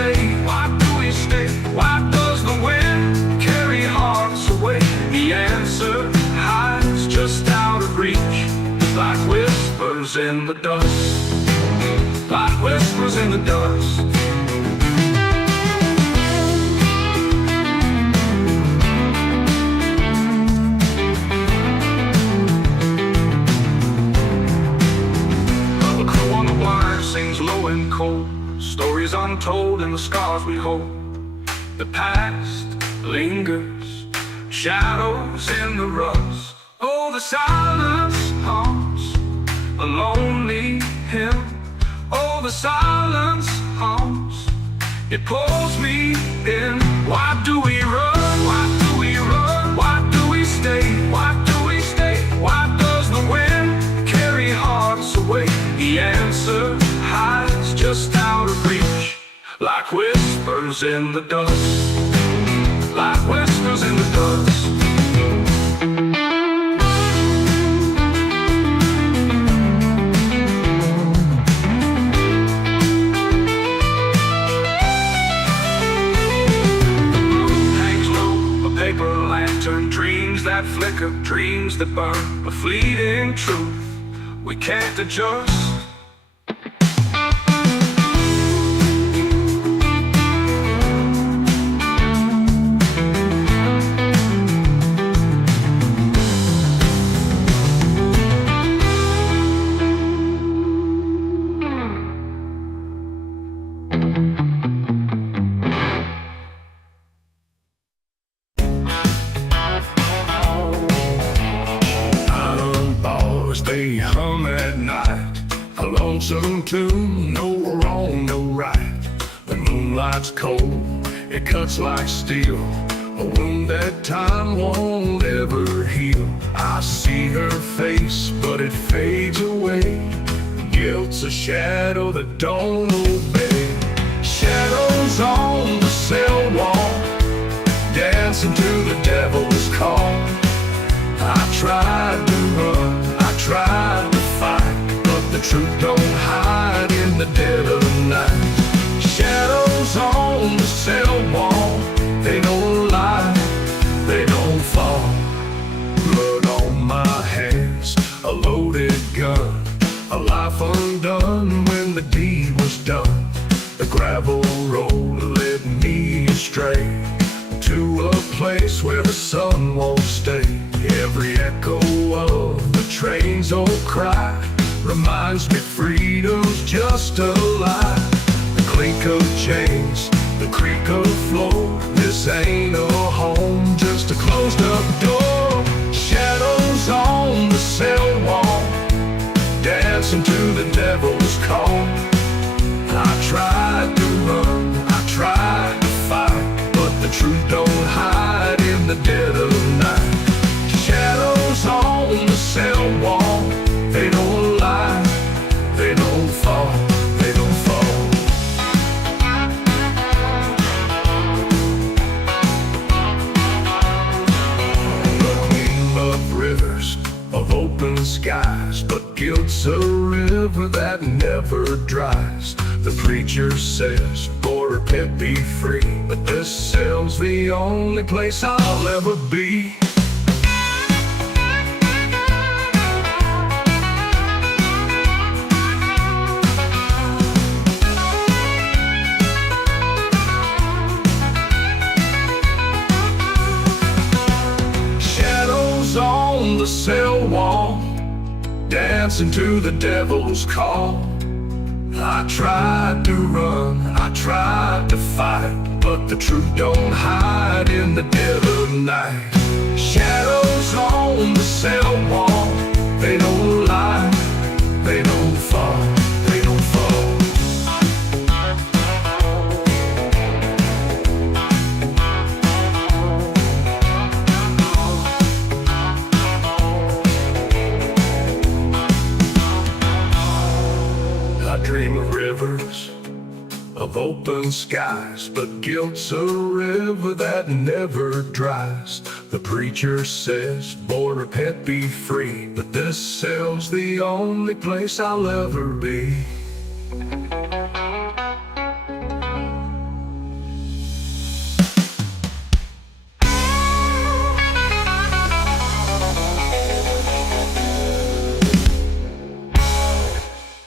the dust, like whispers in the dust. The crew on the wire sings low and cold, stories untold and the scars we hold. The past lingers, shadows in the rust. Oh, the silence haunts a lonely hymn. Oh, the silence haunts, it pulls me in. Why do we run? Why do we run? Why do we stay? Why do we stay? Why does the wind carry hearts away? The answer hides just out of reach, like whispers in the dust, like whispers in the dust. Dreams that flicker, dreams that burn, a fleeting truth we can't adjust. They hum at night, a lonesome tune, no wrong, no right. The moonlight's cold, it cuts like steel, a wound that time won't ever heal. I see her face, but it fades away. Guilt's a shadow that don't obey. Shadows on the cell wall, dancing to the devil's call. I tried to run, tried to fight, but the truth don't hide in the dead of night. Shadows on the cell wall, they don't lie, they don't fall. Blood on my hands, a loaded gun, a life undone when the deed was done. The gravel road led me astray to a place where the sun won't stay. Every echo of the train's old cry reminds me freedom's just a lie. The clink of chains, the creak of floor, this ain't a home, just a closed up door. Shadows on the cell wall, dancing to the devil's call. I tried to run, I tried to fight, but the truth don't hide in the dead of night. Shadows on the cell wall, they don't lie, they don't fall, they don't fall. Between love rivers of open skies, but guilt's a river that never dries. The preacher says, "Lord, repent, be free," but this cell's the only place I'll ever be. On the cell wall, dancing to the devil's call. I tried to run, I tried to fight, but the truth don't hide in the dead of night. Shadows on the cell wall, they don't lie, they don't fall, they don't fall. I dream of rivers, of open skies, but guilt's a river that never dries. The preacher says, "Boy, repent, be free," but this cell's the only place I'll ever be.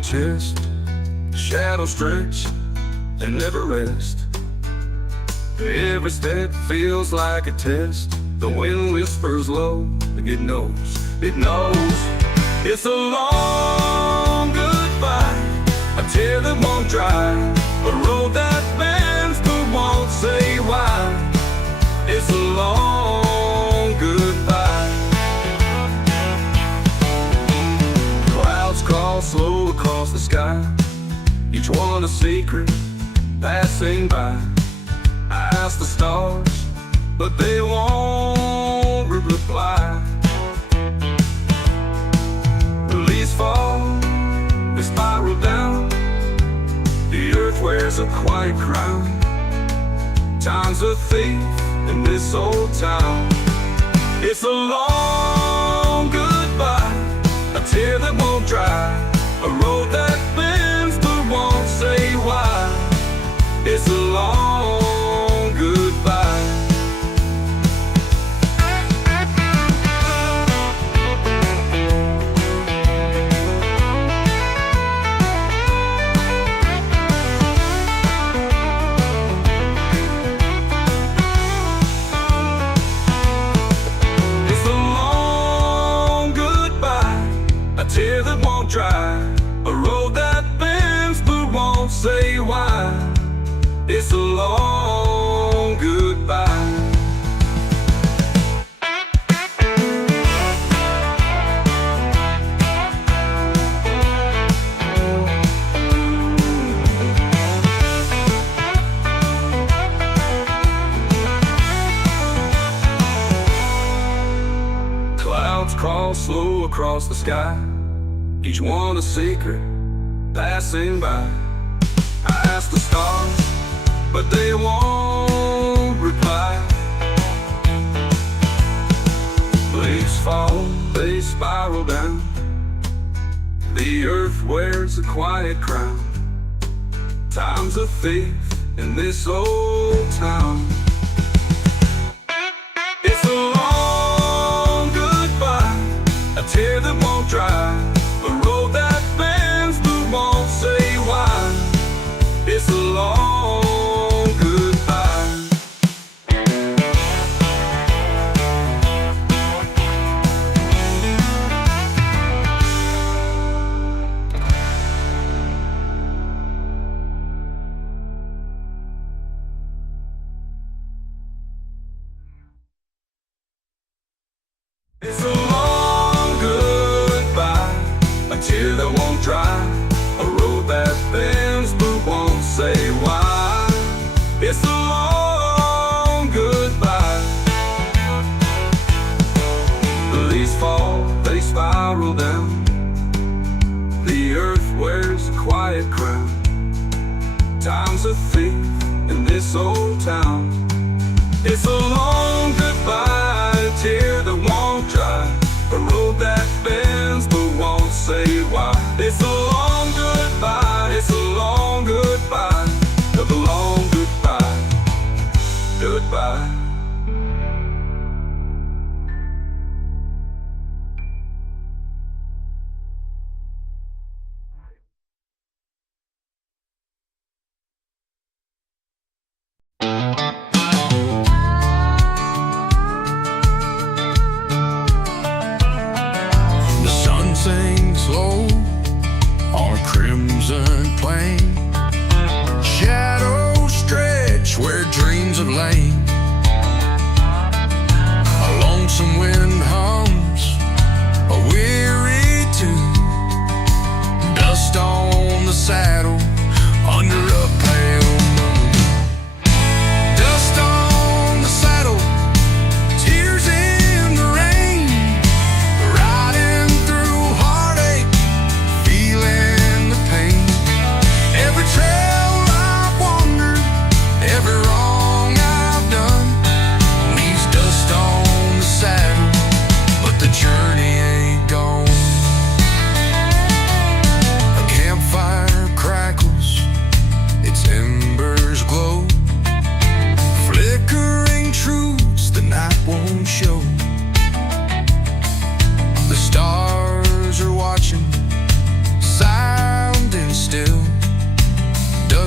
chest. Shadows stretch and never rest. Every step feels like a test. The wind whispers low, it knows, it knows. It's a long goodbye, a tear that won't dry, a road that bends but won't say why. It's a long goodbye. Clouds crawl slow across the sky, each one a secret passing by. I ask the stars, but they won't reply. The leaves fall, they spiral down. The earth wears a quiet crown. Time's a thief in this old town. It's a long goodbye, a tear that won't dry, a road that bends but won't say why. It's a long goodbye. It's a long goodbye, a tear that won't dry, a road that bends but won't say why. It's a long goodbye. Clouds crawl slow across the sky, each one a secret passing by. I ask the stars, but they won't reply. Leaves fall, they spiral down. The earth wears a quiet crown. Time's a thief in this old town. It's a long goodbye, a tear that won't dry, a road that bends but won't say why. It's a long goodbye. It's a long goodbye, a tear that won't dry, a road that bends but won't say why. It's a long goodbye. The leaves fall, they spiral down. The earth wears a quiet crown. Time's a thief in this old town. It's a long goodbye, a tear that won't dry, a road that bends but won't say why. It's a long goodbye, it's a long goodbye, a long goodbye, goodbye. The sun sinks low on a crimson plain.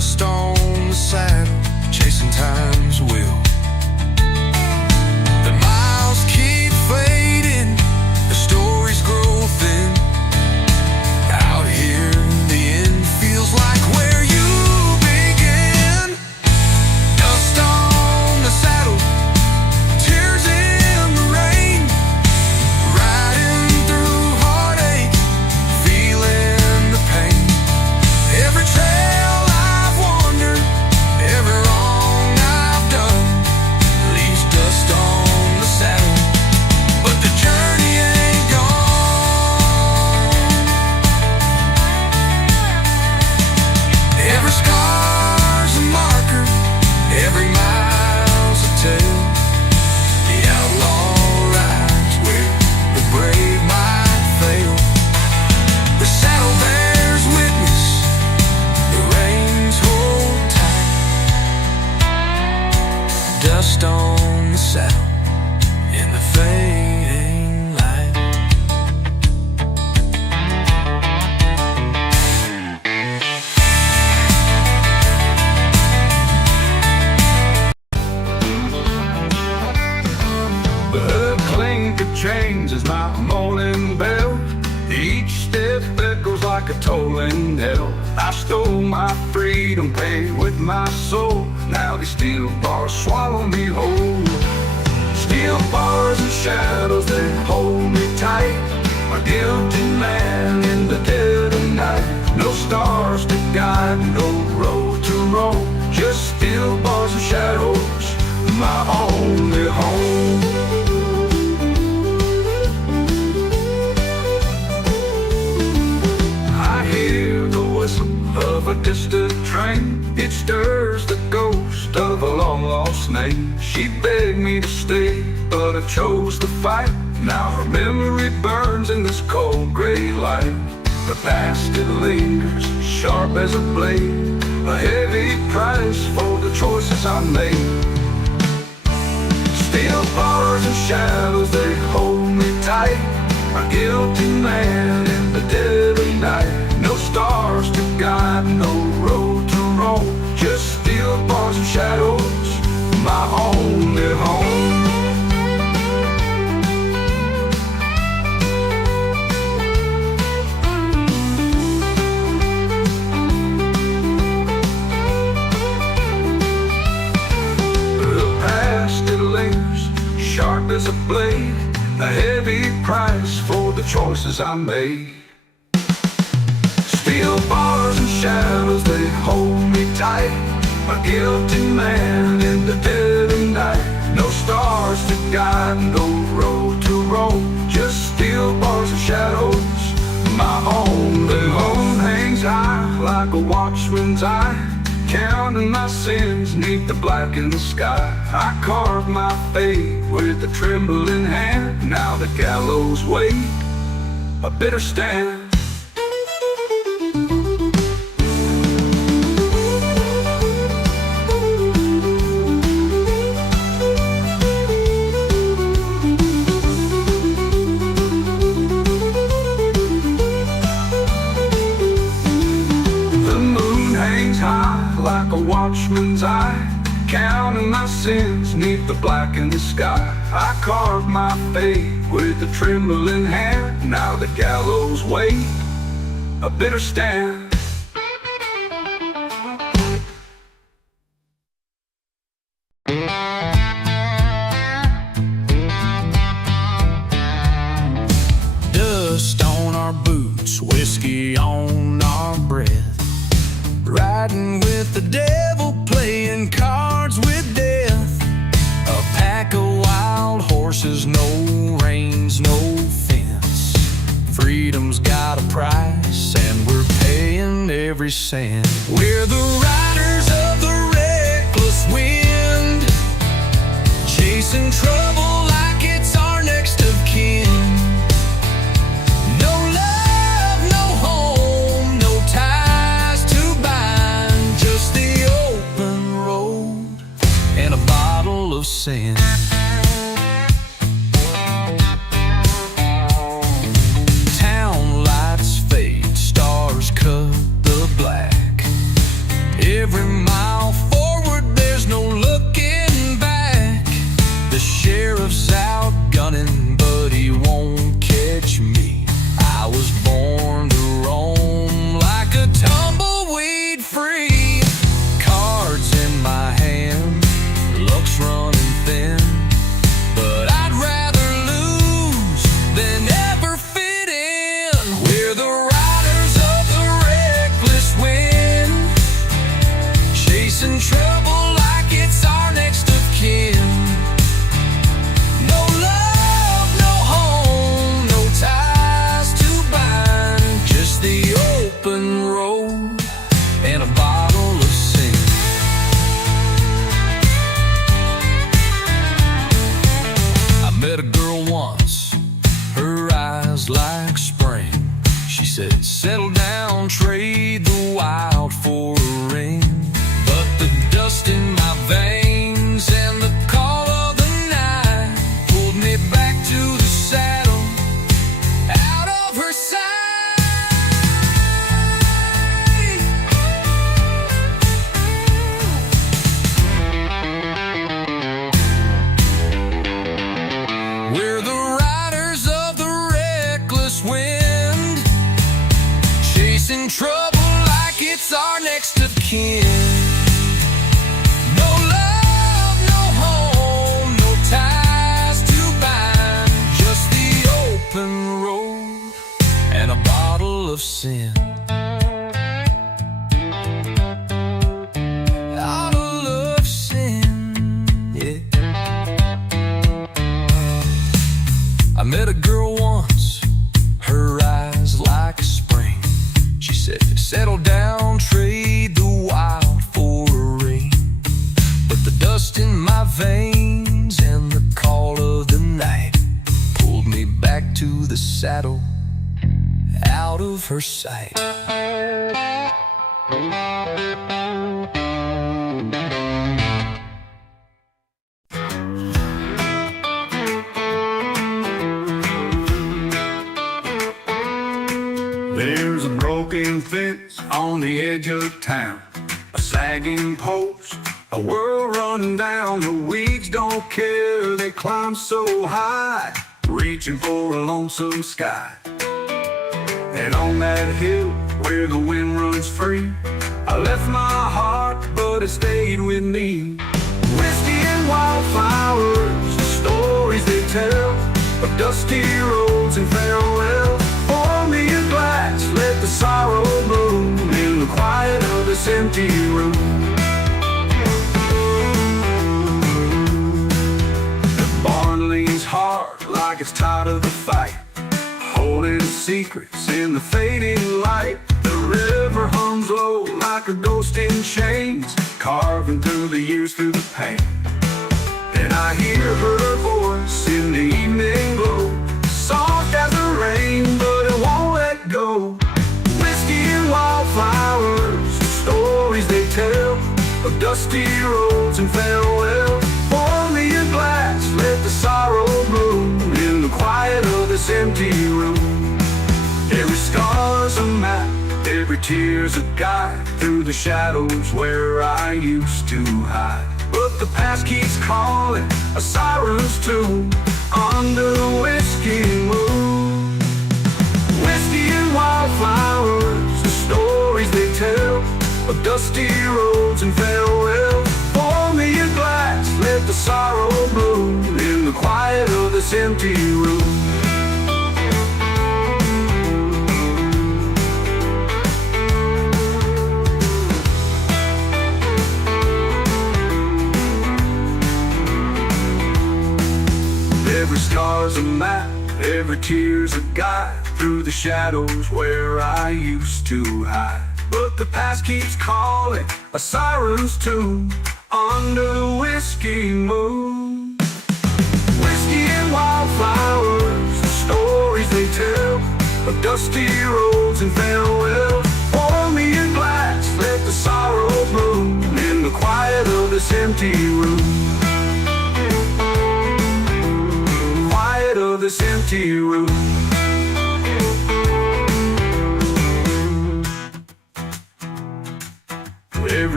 dust on the saddle, chasing time's wheel. The miles keep fading, the stories grow thin. Out here, the end feels like where you begin. Dust on the saddle, tears in the rain, riding through heartache, feeling the pain. Every trail I've wandered, every wrong I've done, leaves dust on the saddle, but the journey ain't gone. Every scar's a marker, every mile's a tale. The outlaw rides where the brave might fail. The saddle bears witness, the reins hold tight. Dust on the saddle in the fading light. The clink of chains is my morning bell. Each step echoes like a tolling knell. I stole my freedom, paid with my soul. Now these steel bars swallow me whole. Steel bars and shadows, they hold me tight. A guilty man in the dead of night. No stars to guide, no road to roam. Just steel bars and shadows, my only home. I hear the whistle of a distant train. It stirs the ghost of a long-lost name. She begged me to stay, but I chose to fight. Now her memory burns in this cold gray light. The past, it lingers, sharp as a blade. A heavy price for the choices I made. Steel bars and shadows, they hold me tight. A guilty man in the dead of night. No stars to guide, no road to roam. Just steel bars and shadows, my only home. The past, it lingers, sharp as a blade. A heavy price for the choices I made. Steel bars and shadows, they hold me tight. A guilty man in the dead of night. No stars to guide, no road to roam. Just steel bars and shadows, my only home. Hangs high like a watchman's eye, counting my sins neath the blackened sky. I carved my fate with a trembling hand. Now the gallows wait, a bitter stand. The moon hangs high like a watchman's eye, counting my sins neath the blackened sky. I carved my fate with a trembling hand. Now the gallows wait, a bitter stand. Dust on our boots, whiskey on our breath. Riding with the devil, playing cards with death. A pack of wild horses, no reins, no fence. Freedom's got a price, and we're paying every cent. We're the riders of the reckless wind, chasing trouble like it's our next of kin. No love, no home, no ties to bind, just the open road and a bottle of sin. Town lights fade, stars cut the black. Every Every mile forward, there's no looking back. The sheriff's out gunning, but he won't catch me. I was born to roam like a tumbleweed free. Cards in my hand, looks running thin, but I'd rather lose than ever fit in. We're the riders of the reckless wind, chasing trouble like it's our next of kin. No love, no home, no ties to bind, just the open road and a bottle of sin. I met a girl once, her eyes like spring. She said, settle down, trade the wild for a ring. But the dust in my veins and the call of the night pulled me back to the saddle, out of her sight. We're the riders of the reckless wind, chasing trouble like it's our next of kin. No love, no home, no ties to bind, just the open road and a bottle of sin. Bottle of sin, yeah. I met a girl once, her eyes like spring. She said, settle down, trade the wild for a ring. But the dust in my veins and the call of the night pulled me back to the saddle, out of her sight. There's a broken fence on the edge of town, a sagging post, a world run down. The weeds don't care, they climb so high, reaching for a lonesome sky. And on that hill where the wind runs free, I left my heart, but it stayed with me. Whiskey and wildflowers, the stories they tell of dusty roads and farewell. Pour me a glass, let the sorrow bloom in the quiet of this empty room. The barn leans hard like it's tired of the fight, holding secrets in the fading light. The river hums low like a ghost in chains, carving through the years, through the pain. Then I hear her voice in the evening glow, soft as the rain, but it won't let go. Whiskey and wildflowers, the stories they tell of dusty roads and farewell. Pour me a glass, let the sorrow bloom in the quiet of this empty room. Every scar's a map, every tear's a guide through the shadows where I used to hide. But the past keeps calling, a siren's tune under the whiskey moon. Whiskey and wildflowers, the stories they tell of dusty roads and farewell. Pour me a glass, let the sorrow bloom in the quiet of this empty room. Every scar's a map, every tear's a guide through the shadows where I used to hide. But the past keeps calling, a siren's tune under the whiskey moon. Whiskey and wildflowers, the stories they tell of dusty roads and farewell. Pour me a glass, let the sorrow bloom in the quiet of this empty room. Of this empty room. Every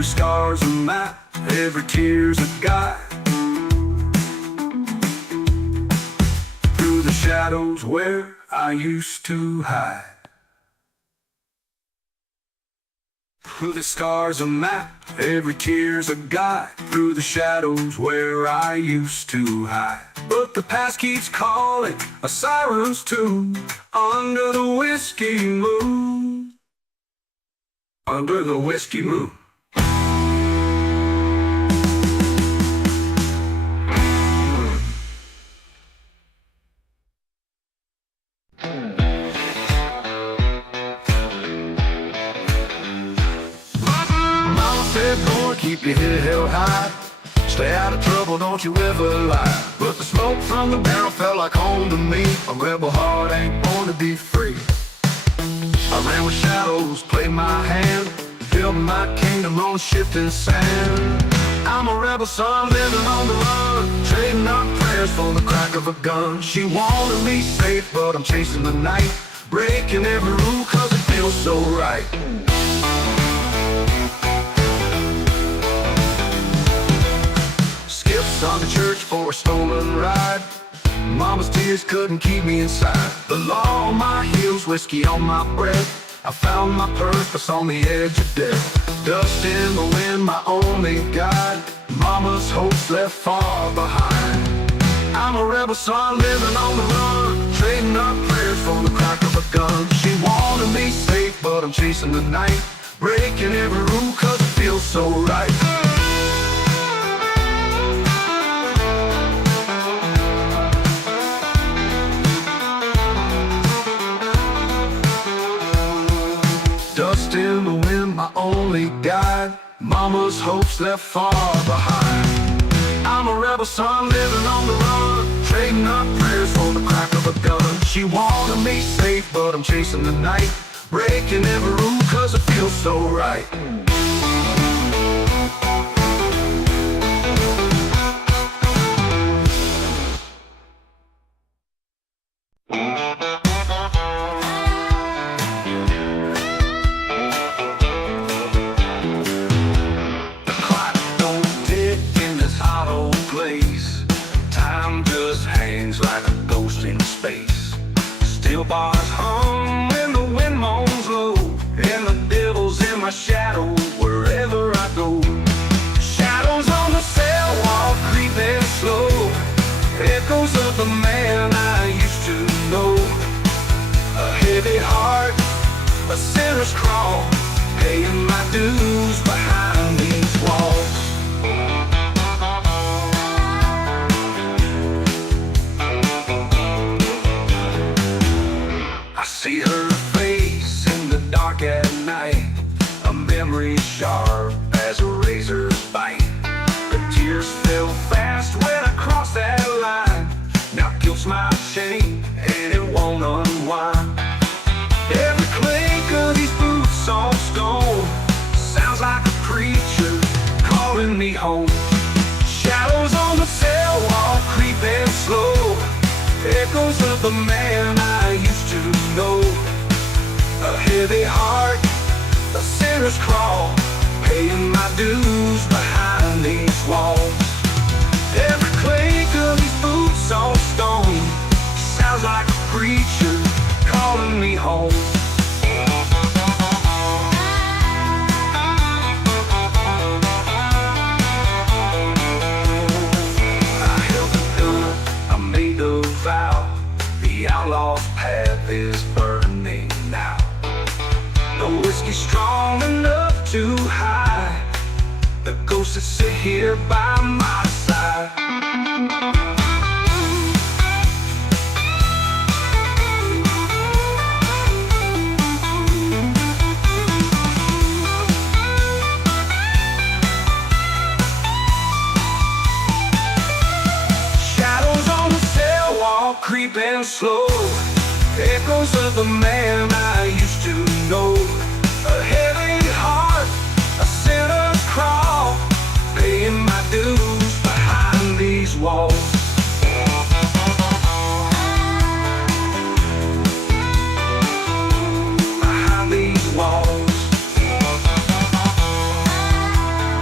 scar's a map, every tear's a guide. Through the shadows where I used to hide. Through the scars a map, every tear's a guide. Through the shadows where I used to hide. But the past keeps calling, a siren's tune. Under the whiskey moon. Under the whiskey moon. Keep your head held high. Stay out of trouble, don't you ever lie. But the smoke from the barrel felt like home to me. A rebel heart ain't born to be free. I ran with shadows, played my hand, building my kingdom on shifting sand. I'm a rebel son living on the run, trading up prayers for the crack of a gun. She wanted me safe, but I'm chasing the night, breaking every rule cause it feels so right. On the church for a stolen ride. Mama's tears couldn't keep me inside. The law on my heels, whiskey on my breath. I found my purpose on the edge of death. Dust in the wind, my only guide. Mama's hopes left far behind. I'm a rebel son living on the run, trading up prayers for the crack of a gun. She wanted me safe, but I'm chasing the night, breaking every rule cause it feels so right. Dust in the wind, my only guide. Mama's hopes left far behind. I'm a rebel son living on the run, trading up prayers for the crack of a gun. She wanted me safe, but I'm chasing the night, breaking every rule cause it feels so right. Steel bars hum when the wind moans low, and the devil's in my shadow wherever I go. Shadows on the cell wall creeping slow, echoes of the man I used to know. A heavy heart, a sinner's crawl, paying my dues behind these walls. See her face in the dark at night, a memory sharp as a razor's bite. The tears fell fast when I crossed that line. Now guilt's my chain and it won't unwind. Every clink of these boots on stone sounds like a preacher calling me home. Shadows on the cell wall creeping slow, echoes of the man I used to know. A heavy heart, a sinner's crawl, paying my dues behind these walls. Every clink of these boots on stone sounds like a preacher calling me home. I held the gun, I made the vow. The outlaw's path is burning now. No whiskey strong enough to hide the ghosts that sit here by my side. Shadows on the cell wall creeping slow, echoes of the man I used to know. A heavy heart, a sinner's crawl, paying my dues behind these walls. Behind these walls.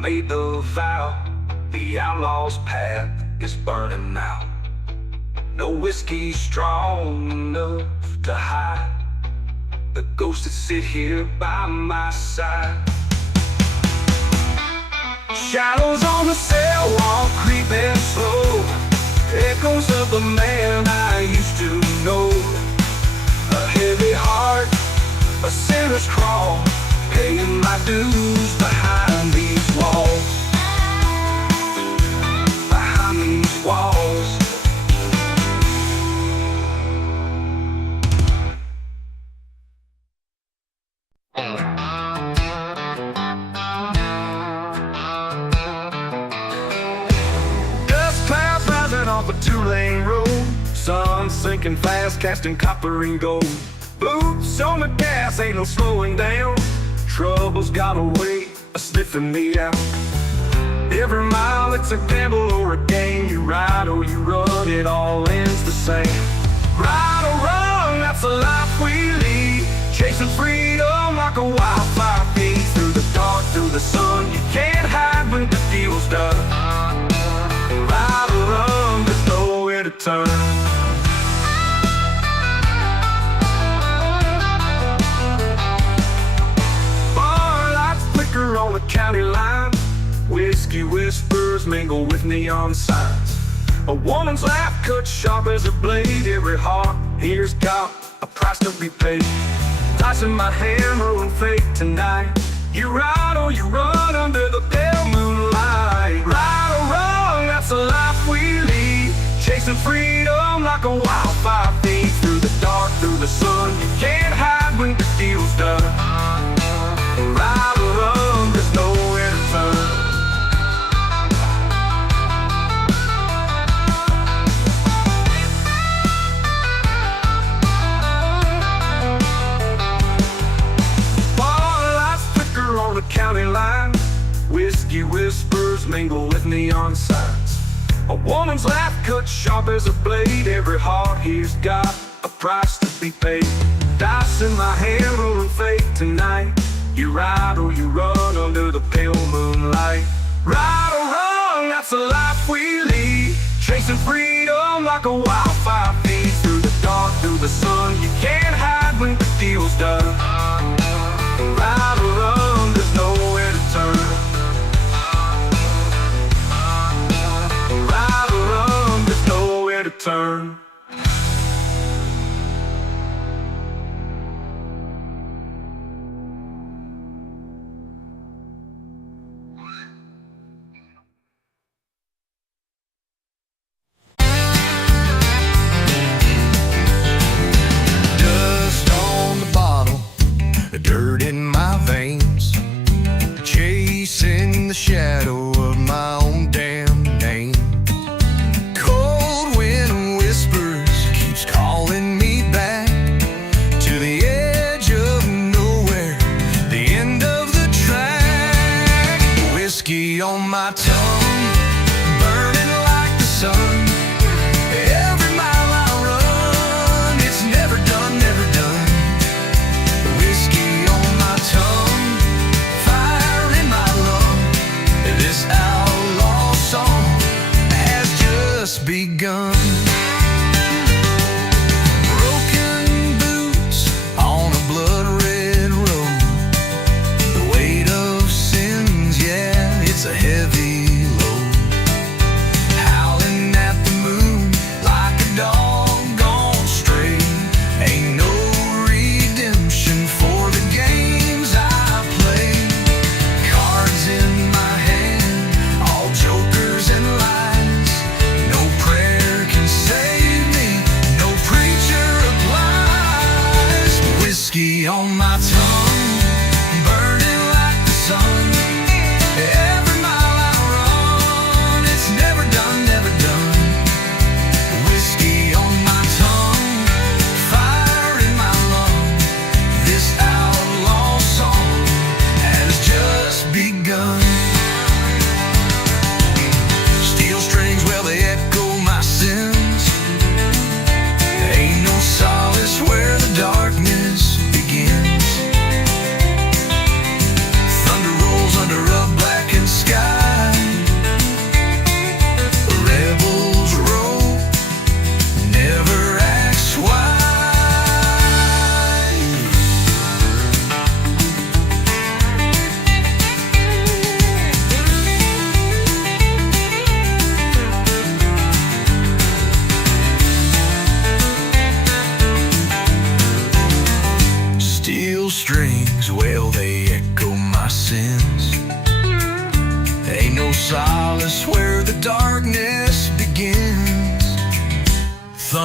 made the vow, the outlaw's path is burning now. No whiskey strong enough to hide the ghosts that sit here by my side. Shadows on the cell wall creeping slow, echoes of the man I used to know. A heavy heart, a sinner's crawl, paying my dues behind these walls. Behind these walls. Dust clouds rising off a two-lane road, sun sinking fast, casting copper and gold. Boots on the gas, ain't no slowing down. Trouble's got a way of sniffing me out. Every mile it's a gamble or a game. You ride or you run, it all ends the same. Right or wrong, that's the life we lead, chasing freedom like a wildfire feed. Through the dark, through the sun, you can't hide when the deal's done. Right or wrong, there's nowhere to turn. On the county line, whiskey whispers mingle with neon signs. A woman's laugh cut sharp as a blade. Every heart here's got a price to be paid. Dice in my hand, rolling fate tonight. You ride or you run under the pale moonlight. Right or wrong, that's the life we lead, chasing freedom like a wildfire feed. Through the dark, through the sun, you can't hide when the deal's done. Right or wrong, there's nowhere to turn. Bar lights flicker on the county line, whiskey whispers mingle with neon signs. A woman's laugh cut sharp as a blade. Every heart here's got a price to be paid. Dice in my hand, rolling fate tonight. You ride or you run under the pale moonlight. Right or wrong, that's the life we lead, chasing freedom like a wildfire feed. Through the dark, through the sun, you can't hide when the deal's done. Right or wrong, there's nowhere to turn. Right or wrong, there's nowhere to turn. Dirt in my veins, chasing the shadow of my own damn name. Cold wind whispers, keeps calling me back to the edge of nowhere, the end of the track. Whiskey on my tongue, burning like the sun. Every mile I run, it's never done, never done. Whiskey on my tongue, fire in my lung. This outlaw song has just begun. Broken boots on a blood-red road, the weight of sins, yeah, it's a heavy load. Howling at the moon like a dog gone stray. Ain't no redemption for the games I play. Cards in my hand, all jokers and lies. No prayer can save me, no preacher applies. Whiskey on my tongue, burning like the sun. Every mile I run, it's never done, never done. Whiskey on my tongue, fire in my lung. This outlaw song has just begun. Steel strings, well, they echo my sins. Ain't no solace where the darkness begins.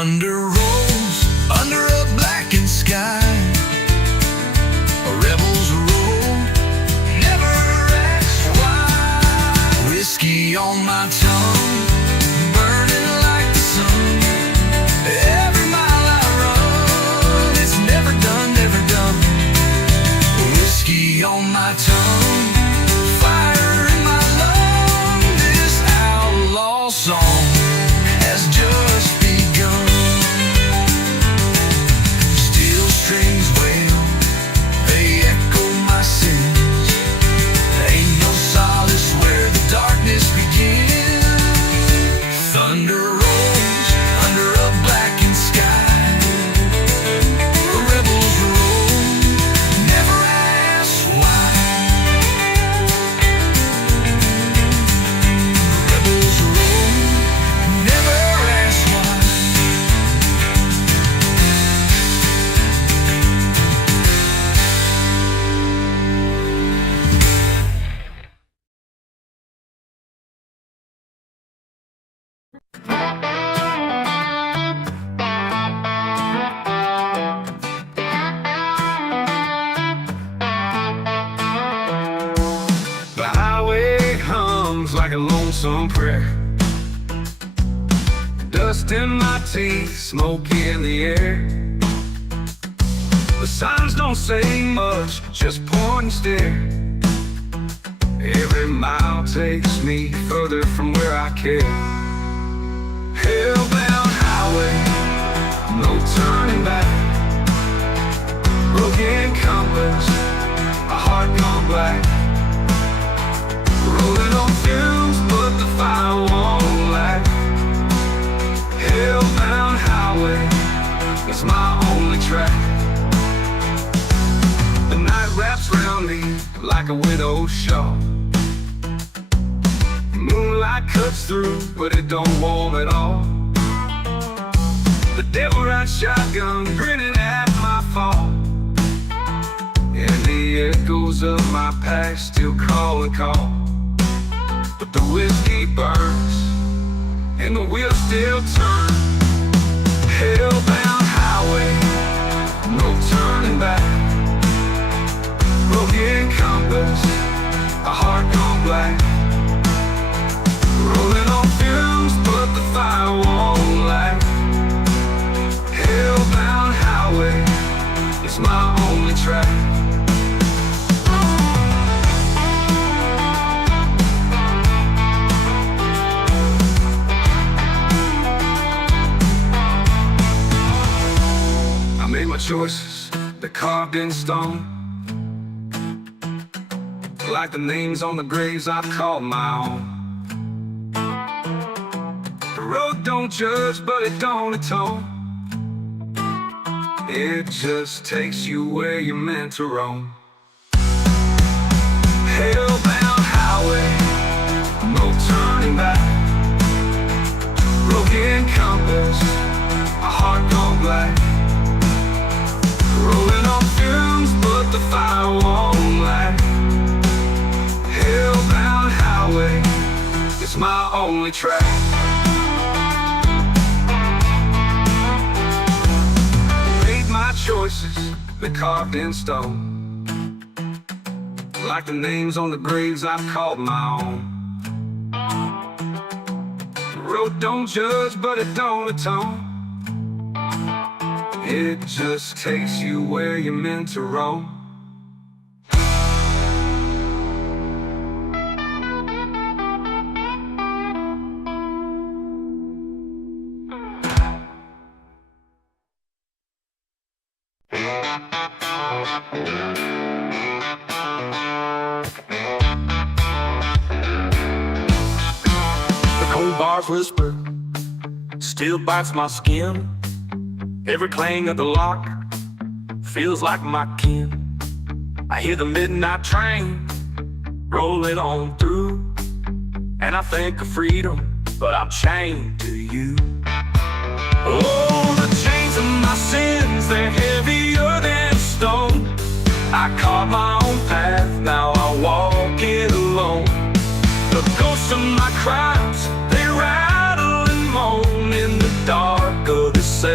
Thunder rolls under a blackened sky. Rebels roll, never ask why. Whiskey on my tongue, burning like the sun. Every mile I run, it's never done, never done. Whiskey on my tongue, fire in my lung. This outlaw song has just begun. Steel strings wail, they echo my sins. Ain't no solace where the darkness begins. Thunder rolls under a blackened sky. Rebels roll, never ask why. Rebels roll, never ask why. The highway hums like a lonesome prayer. Dust in my teeth, smoke in the air. The signs don't say much, just point and stare. Every mile takes me further from where I care. Hellbound highway, no turning back. Broken compass, a heart gone black. Rolling on fumes, but the fire won't last. Hellbound highway, it's my only track. The night wraps around me like a widow's shawl. Moonlight cuts through, but it don't warm at all. The devil rides shotgun, grinning at my fall. And the echoes of my past still call and call. But the whiskey burns, and the wheels still turn. Hellbound highway, no turning back. Broken compass, a heart gone black. Rolling on fumes, but the fire won't light. Hellbound highway, it's my only track. I made my choices, they're carved in stone. Like the names on the graves I've called my own. The road don't judge, but it don't atone. It just takes you where you're meant to roam. Hellbound highway, no turning back. Broken compass, a heart gone black. Rolling on fumes, but the fire won't light. Hellbound highway, it's my only track. Made my choices, they're carved in stone. Like the names on the graves I've called my own. The road don't judge, but it don't atone. It just takes you where you're meant to roam. The cold bars whisper, still bites my skin. Every clang of the lock feels like my kin. I hear the midnight train rolling on through, and I think of freedom, but I'm chained to you. Oh, the chains of my sins, they're heavier than stone. I carved my own path, now I walk it alone. The ghosts of my crimes, they rattle and moan in the dark of this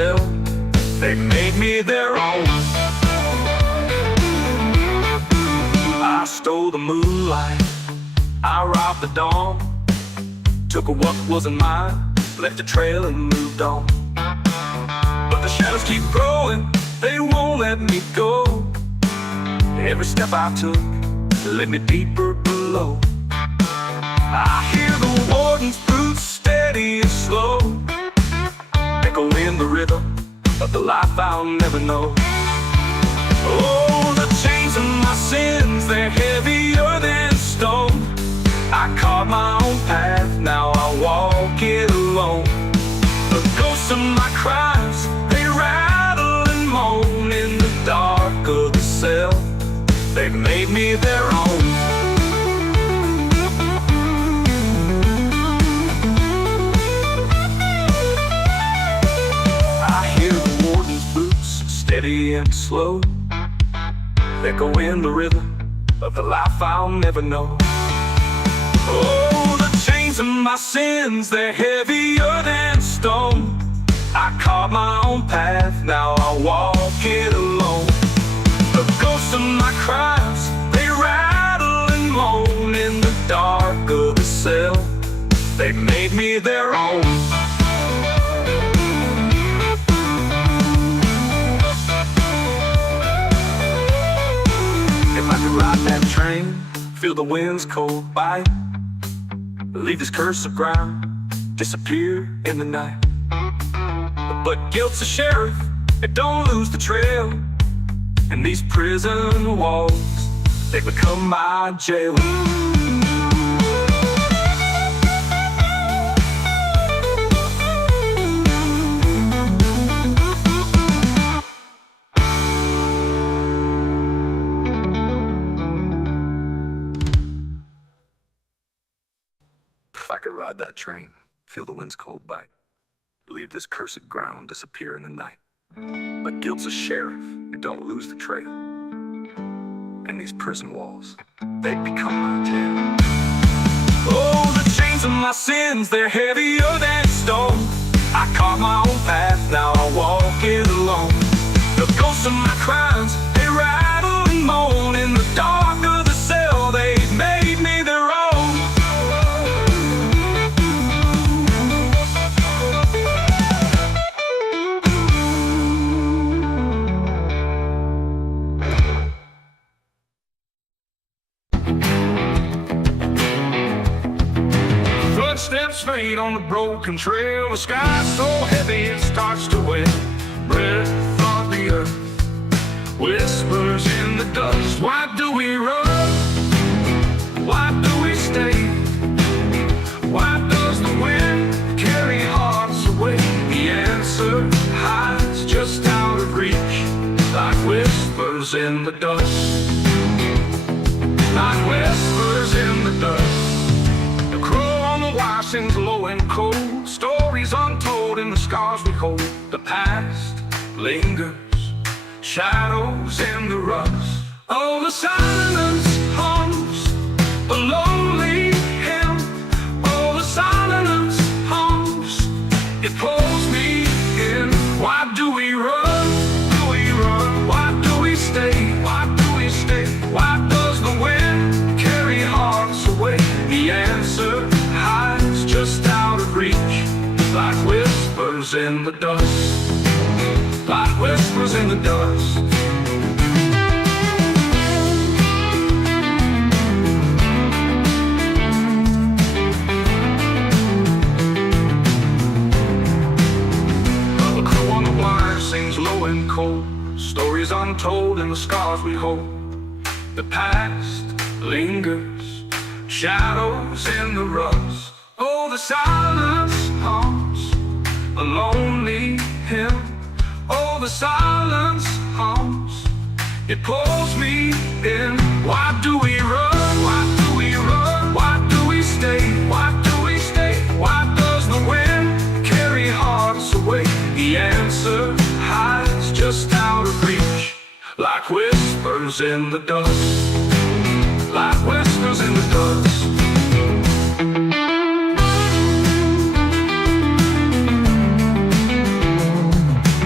cell. They made me their own. I stole the moonlight, I robbed the dawn, took what wasn't mine, left a trail and moved on. But the shadows keep growing, they won't let me go. Every step I took led me deeper below. I hear the warden's boots steady and slow, echo in the rhythm of the life I'll never know. Oh, the chains of my sins, they're heavier than stone. I carved my own path, now I walk it alone. The ghosts of my crimes, they rattle and moan in the dark of the cell. They've made me their own. I hear the warden's boots, steady and slow, echo in the rhythm of the life I'll never know. Oh, the chains of my sins, they're heavier than stone. I carved my own path, now I walk it alone. The ghosts of my crimes, they rattle and moan in the dark of the cell. They made me their own. If I could ride that train, feel the wind's cold bite, leave this cursed ground, disappear in the night. But guilt's a sheriff, it don't lose the trail. And these prison walls, they become my jail. If I could ride that train, feel the wind's cold bite, leave this cursed ground, disappear in the night. But guilt's a sheriff, it don't lose the trail. And these prison walls, they become my jail. Oh, the chains of my sins, they're heavier than stone. I carved my own path, now I walk it alone. The ghosts of my crimes, they rattle and moan in the dark of the cell. They made me their own. Footsteps fade on the broken trail. The sky's so heavy it starts to wet. Breath of the earth whispers in the dust. Why do we run? Why do we stay? Why does the wind carry hearts away? The answer hides just out of reach, like whispers in the dust. Like whispers in the dust. Sings low and cold, stories untold in the scars we hold. The past lingers, shadows in the rust. Oh, the silence hums, the lonely hymn. Oh, the silence hums, it pulls me in. Why do we run? Do we run? Why do we stay? Why do we stay? Why does the wind carry hearts away? The answer hides just out of reach, like whispers in the dust. Like whispers in the dust. The crow on the wire sings low and cold, stories untold in the scars we hold. The past lingers, shadows in the rust. Oh, the silence hums, a lonely hymn. Oh, the silence hums, it pulls me in. Why do we run? Why do we run? Why do we stay? Why do we stay? Why does the wind carry hearts away? The answer hides just out of reach, like whispers in the dust. Like whispers in the dust.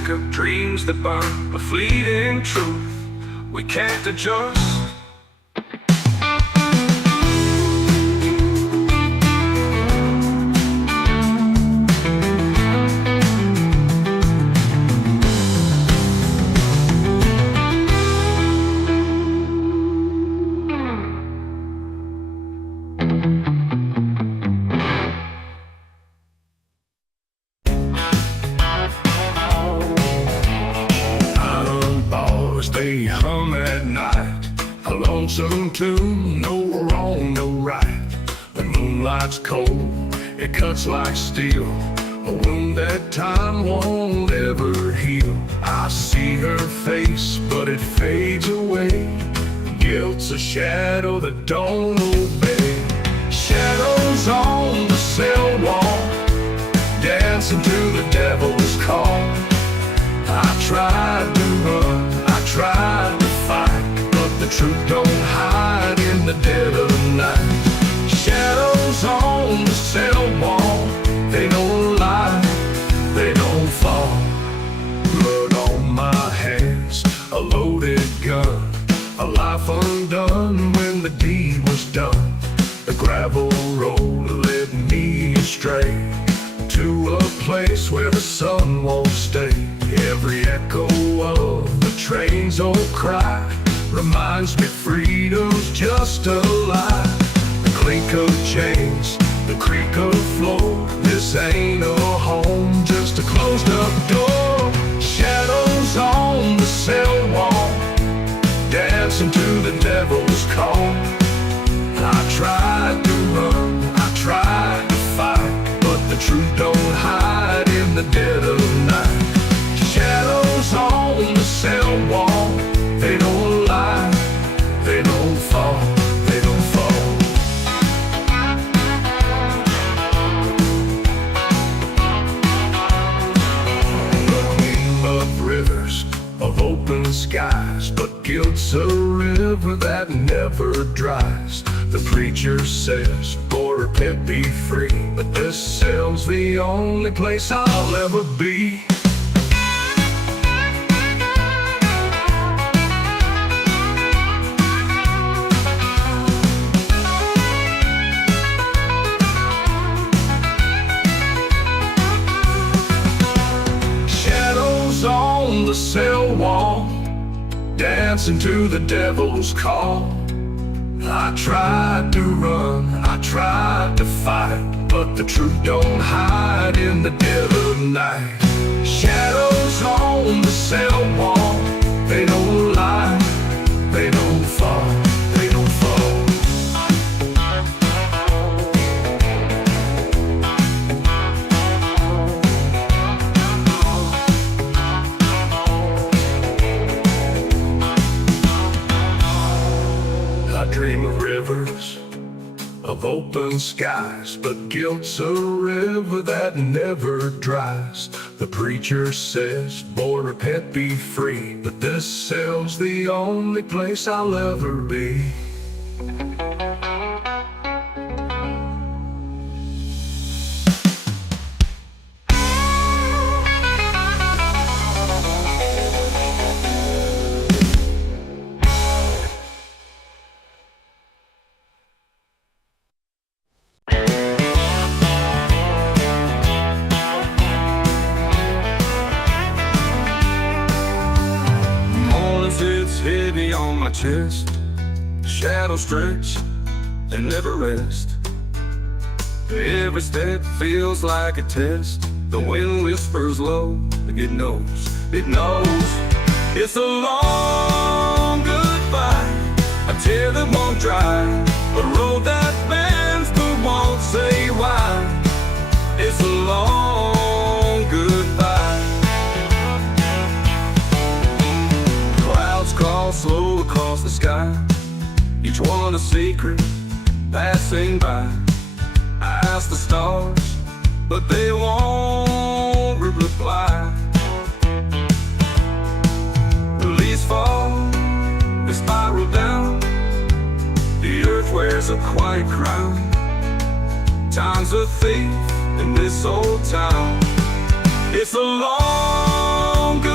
flicker, dreams that burn, a fleeting truth we can't adjust. They hum at night, a lonesome tune, no wrong, no right. The moonlight's cold, it cuts like steel, a wound that time won't ever heal. I see her face, but it fades away. Guilt's a shadow that don't obey. Shadows on the cell wall, dancing to the devil's call. I tried to run, I tried to fight, but the truth don't hide in the dead of night. Shadows on the cell wall, they don't lie, they don't fall. Blood on my hands, a loaded gun, a life undone when the deed was done. The gravel road led me astray to a place where the sun won't stay. Every echo of the train's old cry reminds me freedom's just a lie. The clink of chains, the creak of floor, this ain't a home, just a closed up door. Shadows on the cell wall, dancing to the devil's call. I tried to run, I tried to fight, but the truth don't hide in the dead of night. Shadows on the cell wall, they don't lie, they don't fall, they don't fall. A gleam of rivers, of open skies, but guilt's a river that never dries. The preacher says, "Boy, repent, be free," but this cell's the only place I'll ever be. Shadows on the cell wall, dancing to the devil's call. I tried to run, I tried to fight, but the truth don't hide in the dead of night. Shadows on the cell wall, they don't lie, they don't fall, they don't fall. I dream of rivers, of open skies, but guilt's a river that never dries. The preacher says, "Boy, repent, be free," but this cell's the only place I'll ever be. Heavy on my chest, shadows stretch and never rest. Every step feels like a test. The wind whispers low, it knows, it knows. It's a long goodbye, a tear that won't dry, a road that bends but won't say why. It's a long goodbye. Clouds crawl slow across the sky, each one a secret passing by. I ask the stars, but they won't reply. The leaves fall, they spiral down, the earth wears a quiet crown. Time's a thief in this old town. It's a long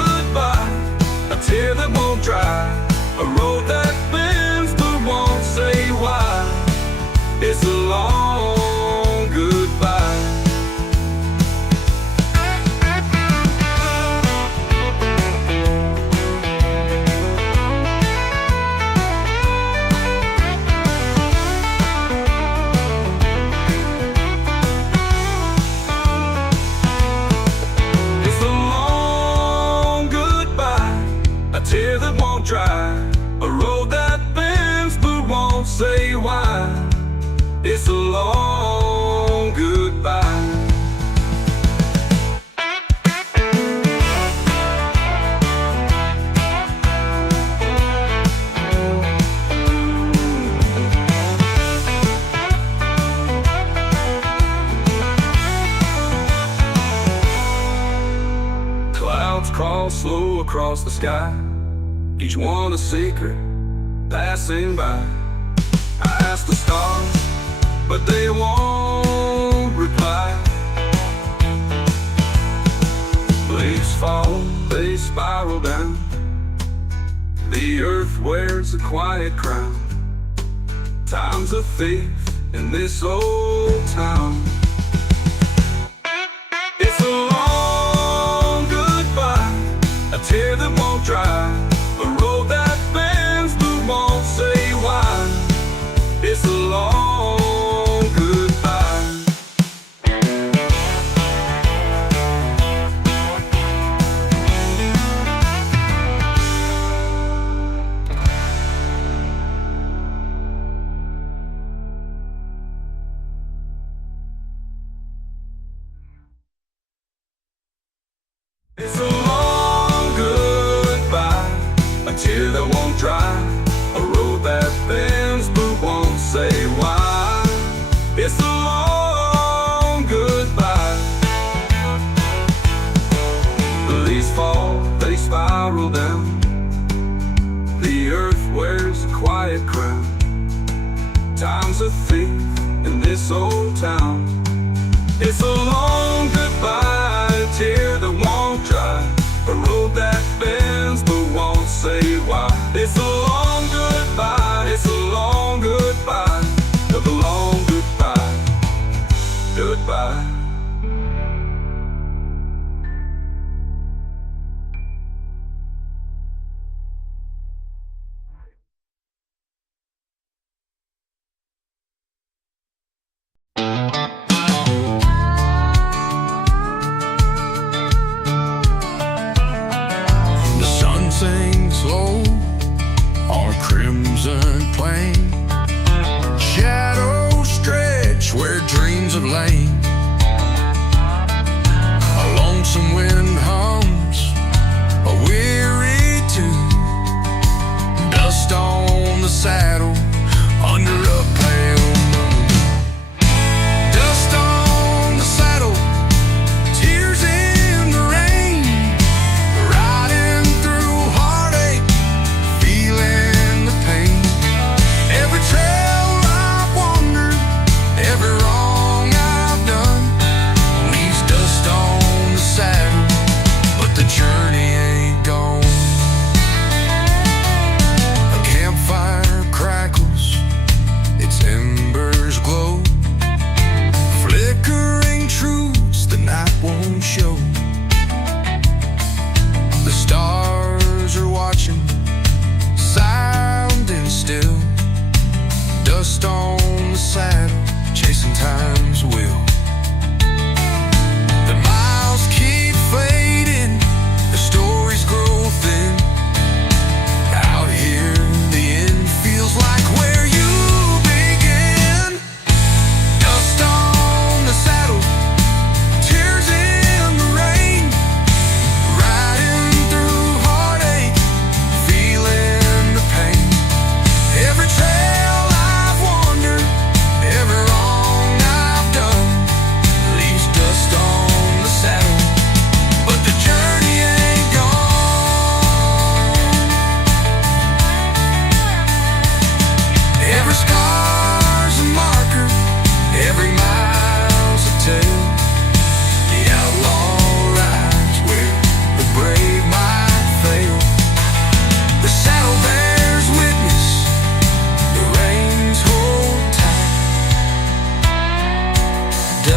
a tear that won't dry, a road that bends but won't say why. It's a long goodbye. It's a long goodbye, a tear that won't dry, a road that bends but won't say why. It's a long goodbye. Clouds crawl slow across the sky, each one a secret passing by. I ask the stars, but they won't reply. Leaves fall, they spiral down. The earth wears a quiet crown. Time's a thief in this old town. It's a long goodbye, a tear that won't dry, a road that bends but won't say why. It's a long goodbye. It's a long goodbye, a tear that won't dry, a road that bends but won't say why. It's a long goodbye. The leaves fall, they spiral down. The earth wears a quiet crown. Time's a thief in this old town. It's a long goodbye, a tear that won't dry, a road that bends but won't say why. It's a long goodbye, it's a long goodbye, a long goodbye, goodbye. The sun sinks low on a crimson plain. Shadows stretch where dreams have lain. A lonesome wind hums a weary tune. Dust on the saddle under a pale moon. Dust on the saddle, tears in the rain. Riding through heartache, feeling the pain. Every trail I've wandered, every wrong I've done, leaves dust on the saddle, but the journey ain't gone. A campfire crackles, its embers glow, flickering truths the night won't show. The stars are watching, silent and still. Dust on the saddle, chasing time's will. The miles keep fading, the stories grow thin. Out here, the end feels like where you begin. Dust on the saddle, tears in the rain. Riding through heartache, feeling the pain. Every trail I've wandered, every wrong I've done,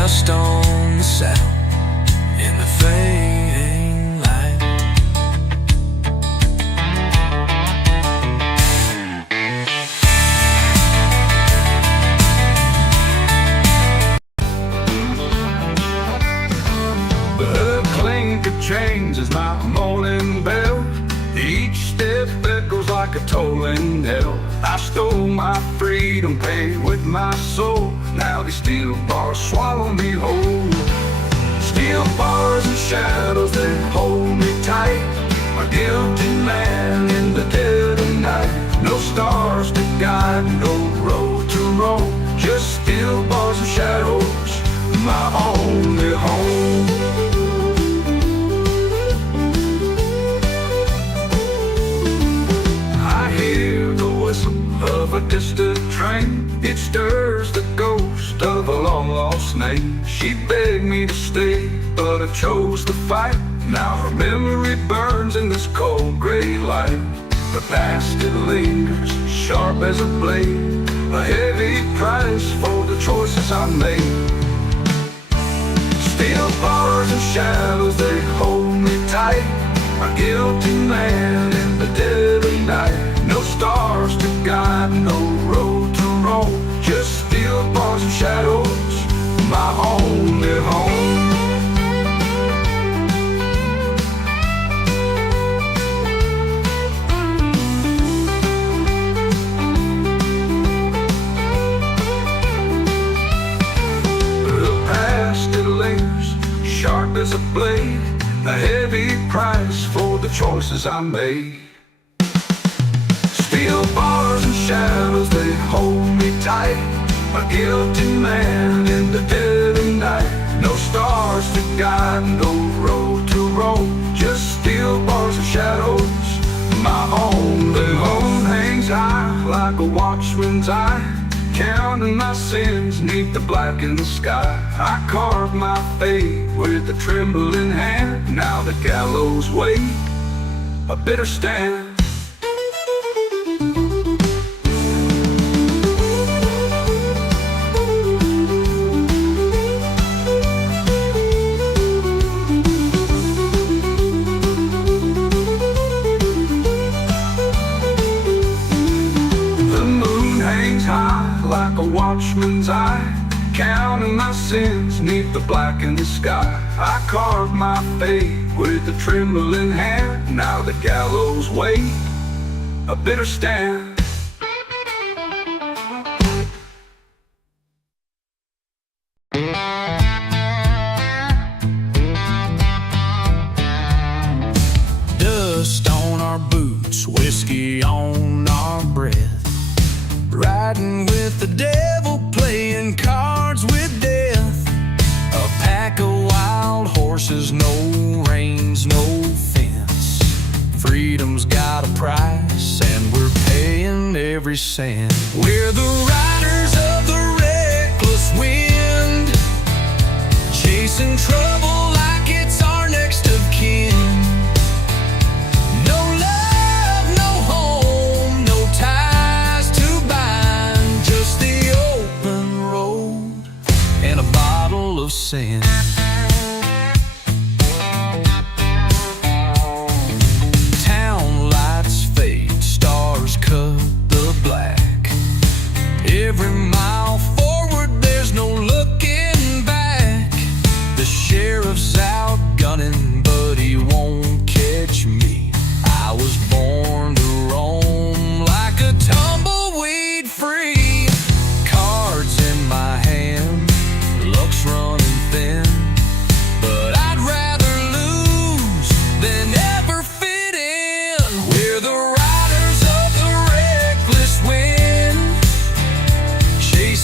just on the sound in the fading light. The clink of chains is my morning bell. Each step echoes like a tolling knell. I stole my freedom, paid with my soul. Now these steel bars swallow me whole. Steel bars and shadows that hold me tight. A guilty man in the dead of night. No stars to guide, no road to roam. Just steel bars and shadows, my only home. Of a distant train, it stirs the ghost of a long-lost name. She begged me to stay, but I chose to fight. Now her memory burns in this cold gray light. The past, it lingers, sharp as a blade, a heavy price for the choices I made. Steel bars and shadows, they hold me tight. A guilty man in the dead of night. No stars to guide, no road to roam. Just steel bars and shadows, my only home. The past, it lingers, sharp as a blade, a heavy price for the choices I made. Steel bars and shadows, they hold me tight. A guilty man in the dead of night. No stars to guide, no road to roam. Just steel bars and shadows, my only home. Hangs high like a watchman's eye, counting my sins neath the blackened sky. I carved my fate with a trembling hand. Now the gallows wait, a bitter stand. Like a watchman's eye, counting my sins neath the blackened sky. I carved my fate with a trembling hand. Now the gallows wait, a bitter stand. Dust on our boots, whiskey on our breath. Riding with the devil, playing cards with death. A pack of wild horses, no reins, no fence. Freedom's got a price, and we're paying every cent. We're the riders of the reckless wind, chasing trouble like it's our next of kin. No love, no home, no ties to bind, just the open road and a bottle of sin. Town lights fade, stars cut the black. Every mile forward, there's no looking back. The sheriff's out gunning, but he won't catch me. I was born to roam like a tumbleweed free. Cards in my hand, luck's running thin, but I'd rather lose than ever fit in. We're the riders of the reckless wind, chasing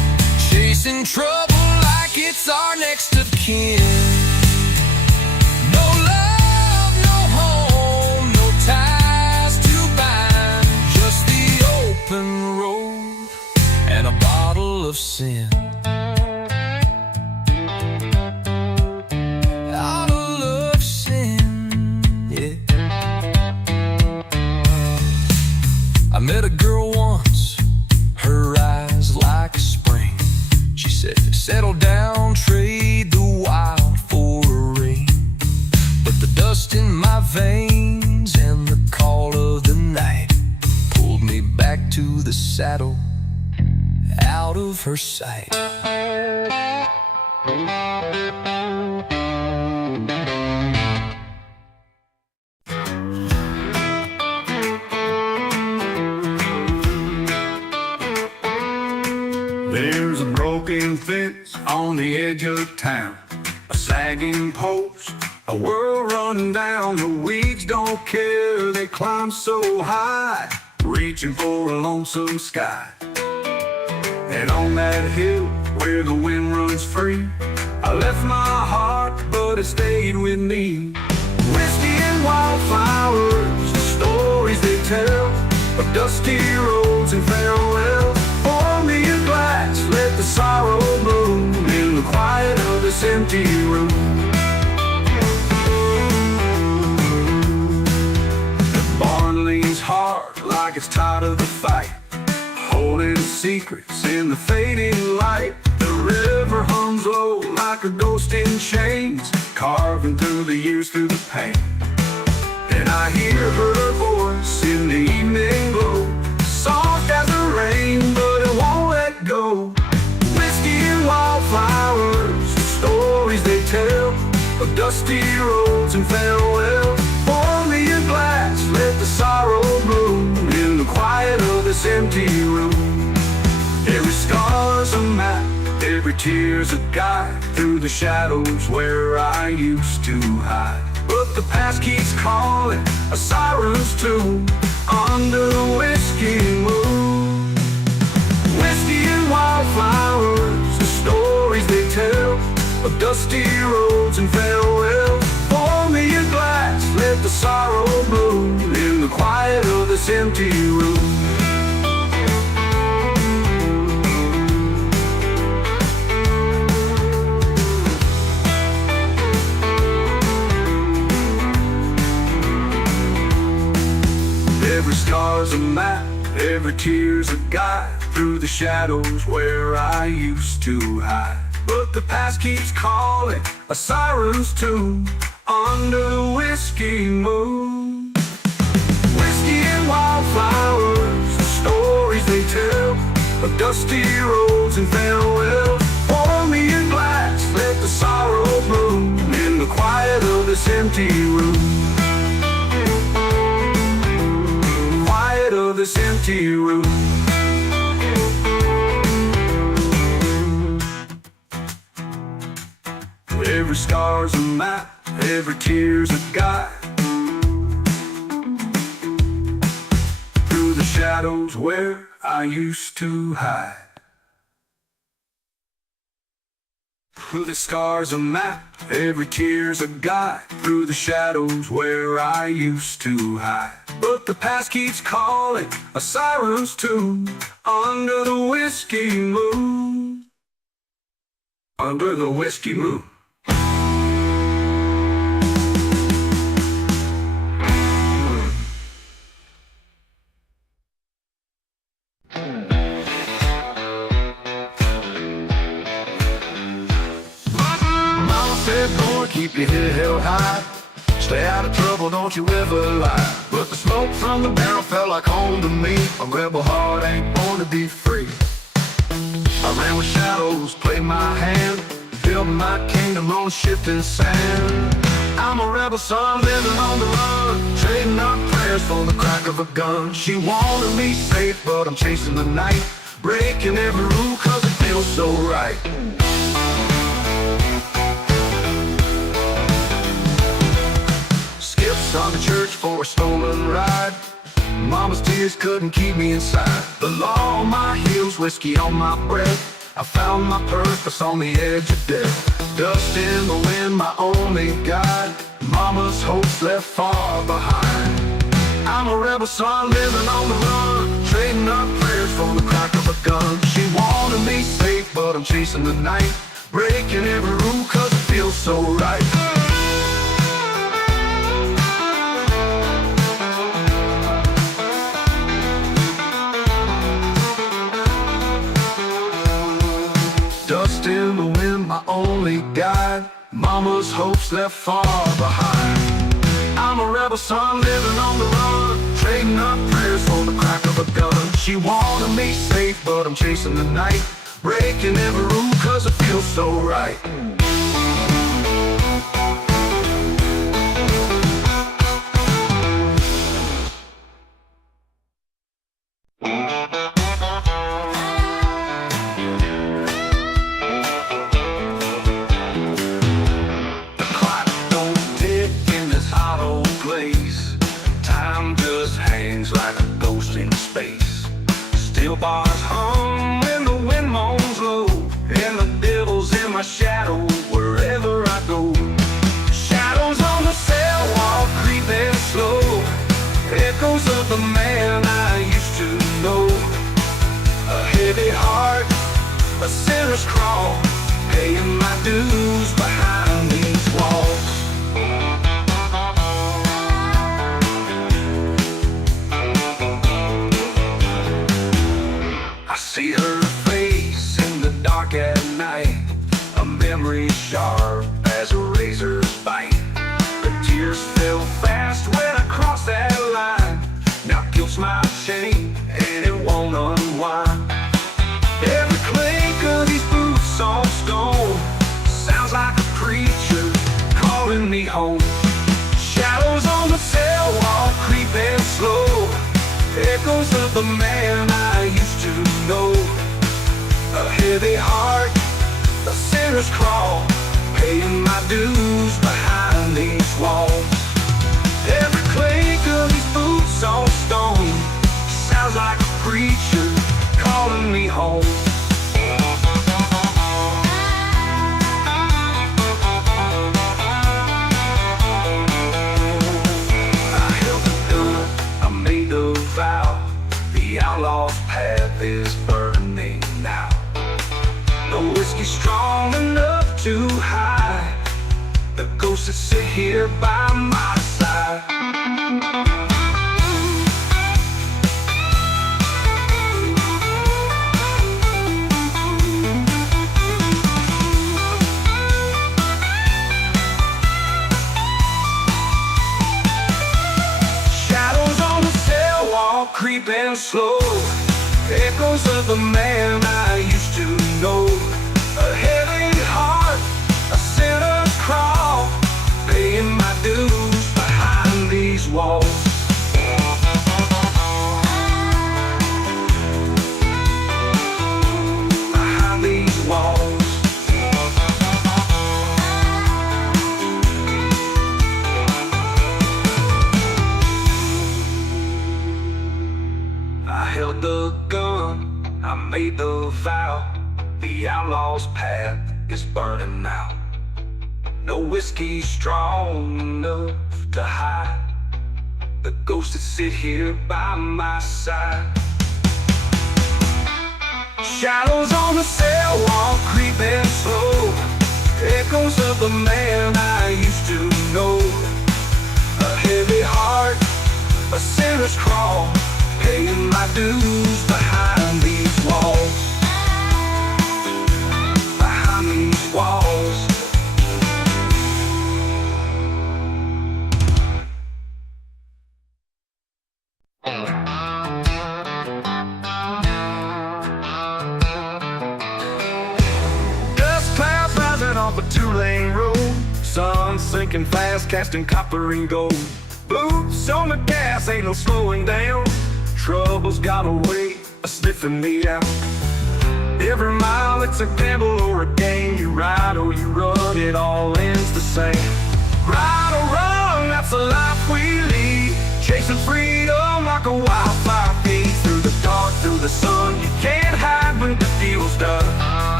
kin. No love, no home, no ties to bind, just the open road and a bottle of sin. Bottle of sin, yeah. I met a girl once, her eyes like spring. She said, settle down, trade the wild for a ring. But the dust in my veins and the call of the night pulled me back to the saddle, out of her sight. There's a broken fence on the edge of town, a sagging post, a world run down. The weeds don't care, they climb so high, reaching for a lonesome sky. And on that hill where the wind runs free, I left my heart, but it stayed with me. Whiskey and wildflowers, the stories they tell of dusty roads and farewells. Pour me a glass, let the sorrow bloom in the quiet of this empty room. The barn leans hard like it's tired of the fight, holding secrets in the fading light. The river hums low like a ghost in chains, carving through the years, through the pain. And I hear her voice in the evening glow, soft as the rain, but it won't let go. Whiskey and wildflowers, the stories they tell of dusty roads and farewells. Pour me a glass, let the sorrow bloom in the quiet of this empty room. Every scar's a map, every tear's a guide through the shadows where I used to hide. But the past keeps calling, a siren's tune under the whiskey moon. Whiskey and wildflowers, the stories they tell of dusty roads and farewells. Pour me a glass, let the sorrow bloom in the quiet of this empty room. Every scar's a map, every tear's a guide through the shadows where I used to hide. But the past keeps calling, a siren's tune under the whiskey moon. Whiskey and wildflowers, the stories they tell of dusty roads and farewells. Pour me a glass, let the sorrow bloom in the quiet of this empty room. Of this empty room. Every scar's a map, every tear's a guide through the shadows where I used to hide. Through the scars a map, every tear's a guide through the shadows where I used to hide. But the past keeps calling, a siren's tune under the whiskey moon. Under the whiskey moon. Keep your head held high, stay out of trouble, don't you ever lie. But the smoke from the barrel felt like home to me. A rebel heart ain't born to be free. I ran with shadows, played my hand, building my kingdom on shifting sand. I'm a rebel son living on the run, trading up prayers for the crack of a gun. She wanted me safe, but I'm chasing the night, breaking every rule cause it feels so right. On the church for a stolen ride, Mama's tears couldn't keep me inside. The law on my heels, whiskey on my breath, I found my purpose on the edge of death. Dust in the wind, my only guide. Mama's hopes left far behind. I'm a rebel son living on the run, trading up prayers for the crack of a gun. She wanted me safe, but I'm chasing the night, breaking every rule cause it feels so right. Dust in the wind, my only guide. Mama's hopes left far behind. I'm a rebel son living on the run, trading up prayers for the crack of a gun. She wanted me safe, but I'm chasing the night, breaking every rule cause it feels so right. Like a ghost in space. Steel bars hum when the wind moans low, and the devil's in my shadow wherever I go. Shadows on the cell wall creeping slow, echoes of the man I used to know. A heavy heart, a sinner's crawl, paying my dues behind these walls. See her face in the dark at night, a memory sharp as a razor's bite. The tears fell fast when I crossed that line. Now guilt's my chain and it won't unwind. Every clink of these boots on stone sounds like a preacher calling me home. Shadows on the cell wall creeping slow, echoes of the man I used to know. A heavy heart, a sinner's crawl, paying my dues behind these walls. Every clink of these boots on stone sounds like a preacher calling me home. I held the gun, I made the vow. The outlaw's path is burning now. No whiskey strong enough to hide the ghosts that sit here by my side. Shadows on the cell wall creeping slow, echoes of the man I used to know. A heavy heart, a sinner's crawl, paying my dues behind these walls. Behind these walls. I held the gun, I made the vow. The outlaw's path is burning now. No whiskey strong enough to hide the ghosts that sit here by my side. Shadows on the cell wall creeping slow, echoes of the man I used to know. A heavy heart, a sinner's crawl, paying my dues behind these walls. Behind these walls. Dust clouds rising off a two-lane road, sun sinking fast, casting copper and gold. Boots on the gas, ain't no slowing down. Trouble's got a way of sniffing me out. Every mile it's a gamble or a game. You ride or you run, it all ends the same. Right or wrong, that's the life we lead, chasing freedom like a wildfire feeds. Through the dark, through the sun, you can't hide when the deal's done.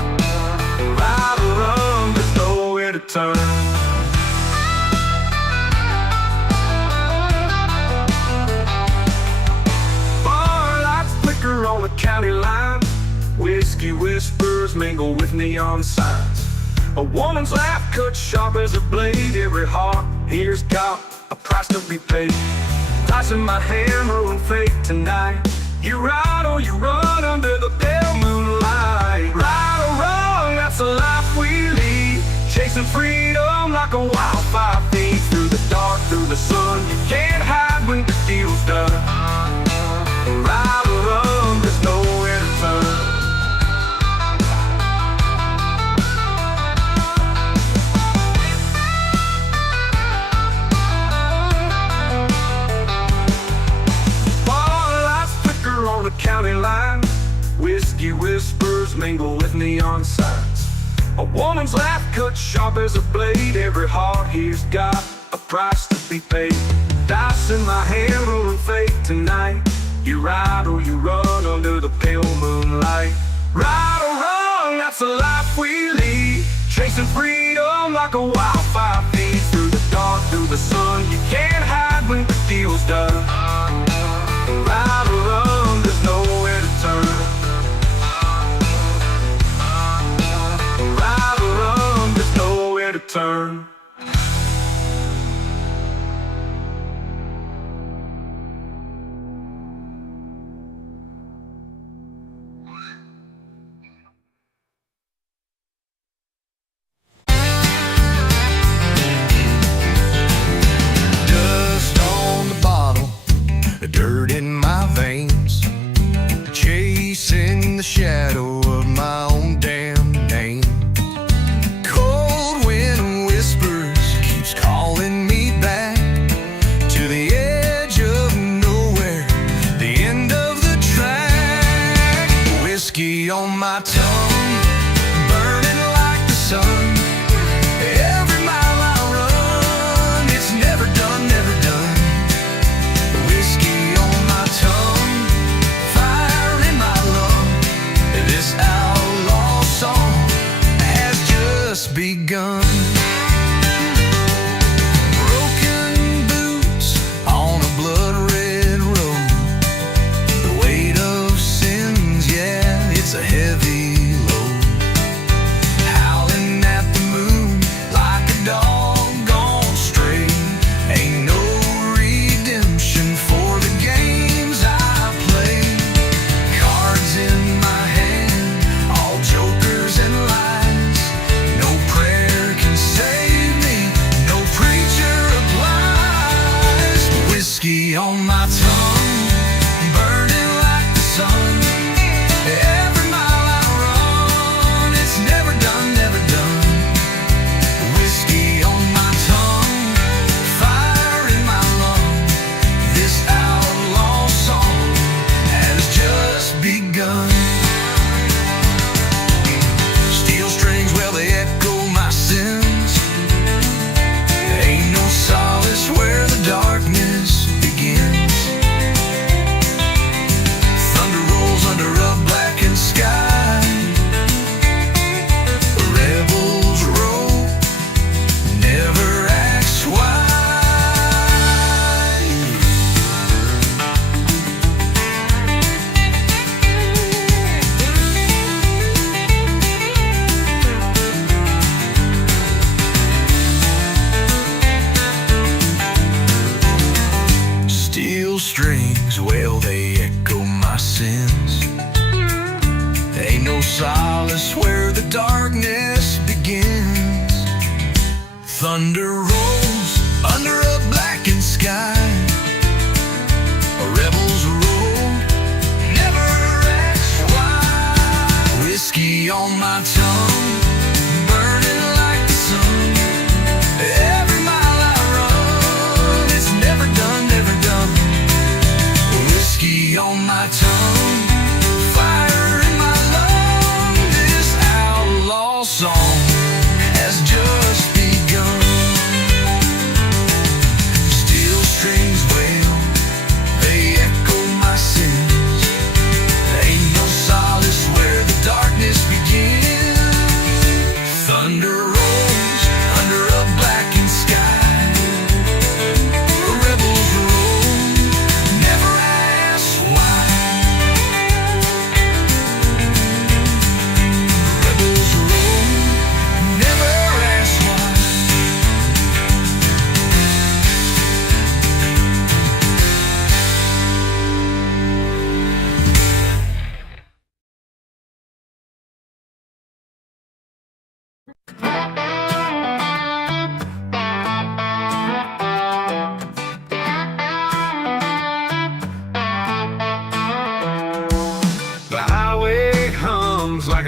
turn. Bar lights flicker on the county line. Whiskey whispers mingle with neon signs. A woman's laugh cut sharp as a blade. Every heart here's got a price to be paid. Dice in my hand, rolling fate tonight. You ride or you run under the pale moonlight. Right or wrong, that's the life we lead. Chasing freedom like a wildfire thief. Through the dark, through the sun, you can't hide when the deal's done. Right or wrong, there's nowhere to turn. County line, whiskey whispers mingle with neon signs. A woman's laugh cut sharp as a blade. Every heart here's got a price to be paid. Dice in my hand, rolling fate tonight. You ride or you run under the pale moonlight. Right or wrong, that's the life we lead. Chasing freedom like a wildfire thief. Through the dark, through the sun, you can't hide when the deal's done. Right or wrong, there's nowhere to turn. Right or wrong, there's nowhere to turn. Dust on the bottle, dirt in my veins, chasing the shadow of my own damn name. Cold wind whispers, keeps calling me back to the edge of nowhere, the end of the track. Whiskey on my tongue, burning like the sun. Every mile I run, it's never done, never done. Whiskey on my tongue, fire in my lung. This outlaw song has just begun. Broken boots on a blood-red road. The weight of sins, yeah, it's a heavy load. Howling at the moon like a dog gone stray. Ain't no redemption for the games I play. Cards in my hand, all jokers and lies. No prayer can save me, no preacher applies. Whiskey on my tongue, burning like the sun. Every mile I run, it's never done, never done. Whiskey on my tongue, fire in my lung. This outlaw song has just begun. Steel strings, well, they echo my sins. Ain't no solace where the darkness begins. Thunder rolls under a blackened sky. Rebels roll, never asks why. Steel strings, well, they echo my sins. Ain't no solace where the darkness begins. Thunder rolls under a blackened sky. Rebels roll, never asks why. Whiskey on my tongue, burning like the sun. Every mile I run, it's never done, never done. Whiskey on my tongue, fire in my lung. This outlaw song has just begun. Steel strings wail, they echo my sins. Ain't no solace where the darkness begins.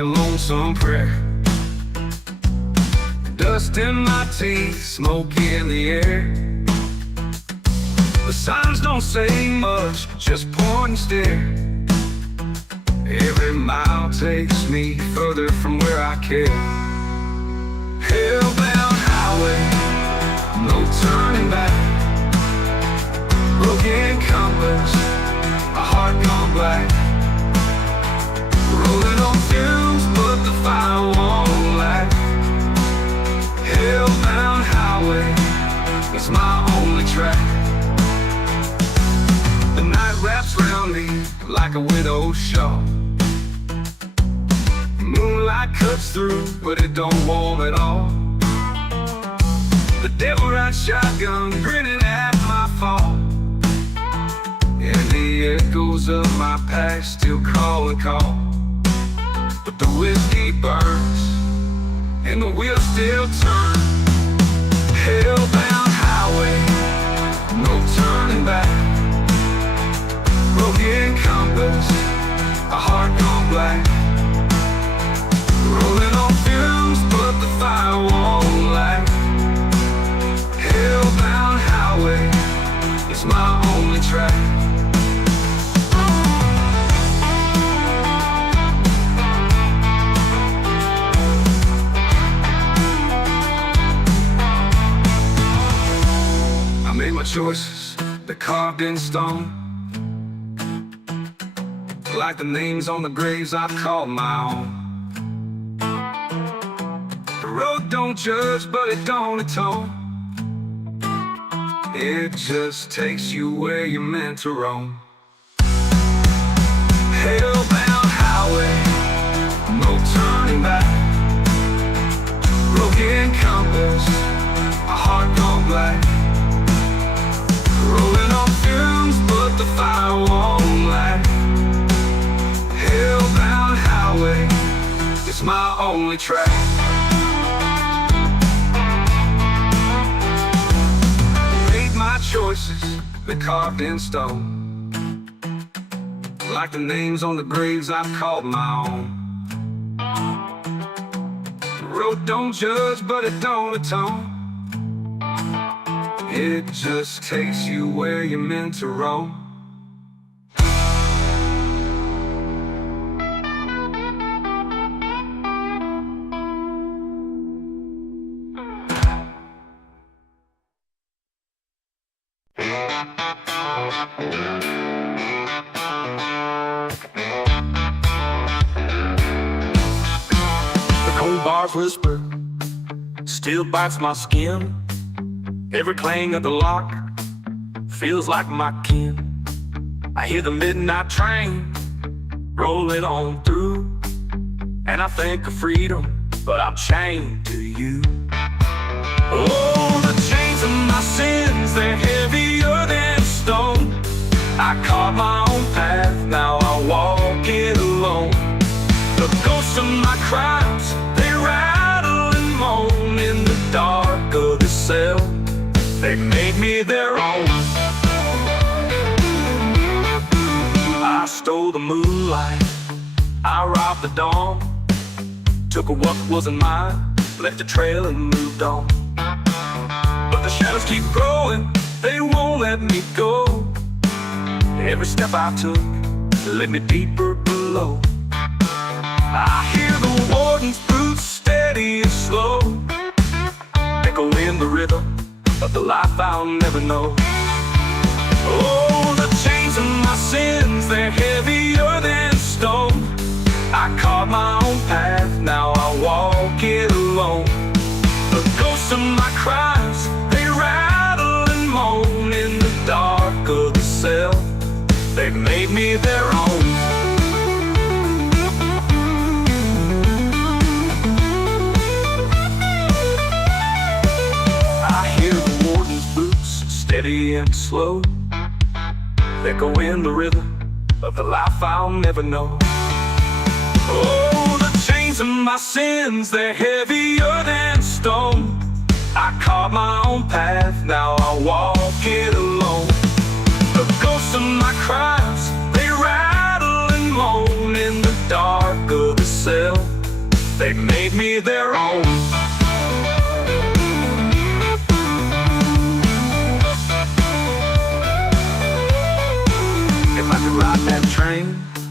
a lonesome prayer. Dust in my teeth, smoke in the air. The signs don't say much, just point and stare. Every mile takes me further from where I care. Hellbound highway, no turning back. Broken compass, a heart gone black. Rolling on fumes, but the fire won't last. Hellbound highway, it's my only track. The night wraps around me like a widow's shawl. Moonlight cuts through, but it don't warm at all. The devil rides shotgun, grinning at my fall. And the echoes of my past still call and call. But the whiskey burns, and the wheels still turn. Hellbound highway, no turning back. Broken compass, a heart gone black. Rolling on fumes, but the fire won't light. Hellbound highway, it's my only track. I made my choices, they're carved in stone, like the names on the graves I've called my own. The road don't judge, but it don't atone. It just takes you where you're meant to roam. Hellbound highway, no turning back. Broken compass, a heart gone black. Rolling on fumes, but the fire won't light. Hellbound highway, it's my only track. Made my choices, they're carved in stone, like the names on the graves I've called my own. The road don't judge, but it don't atone. It just takes you where you're meant to roam. The cold bars whisper still bites my skin. Every clang of the lock feels like my kin. I hear the midnight train rolling on through, and I think of freedom, but I'm chained to you. Oh, the chains of my sins, they're heavier than stone. I carved my own path, now I walk it alone. The ghosts of my crimes, they rattle and moan in the dark of the cell. They made me their own. I stole the moonlight, I robbed the dawn, took what wasn't mine, left a trail and moved on. But the shadows keep growing, they won't let me go. Every step I took led me deeper below. I hear the warden's boots steady and slow, echo in the rhythm of the life I'll never know. Oh, the chains of my sins, they're heavier than stone. I carved my own path, now I walk it alone. The ghosts of my crimes, they rattle and moan in the dark of the cell. They've made me their own. I hear the warden's boots, steady and slow, echo in the rhythm of the life I'll never know. Oh, the chains of my sins, they're heavier than stone. I carved my own path, now I walk it alone. The ghosts of my crimes, they rattle and moan in the dark of the cell.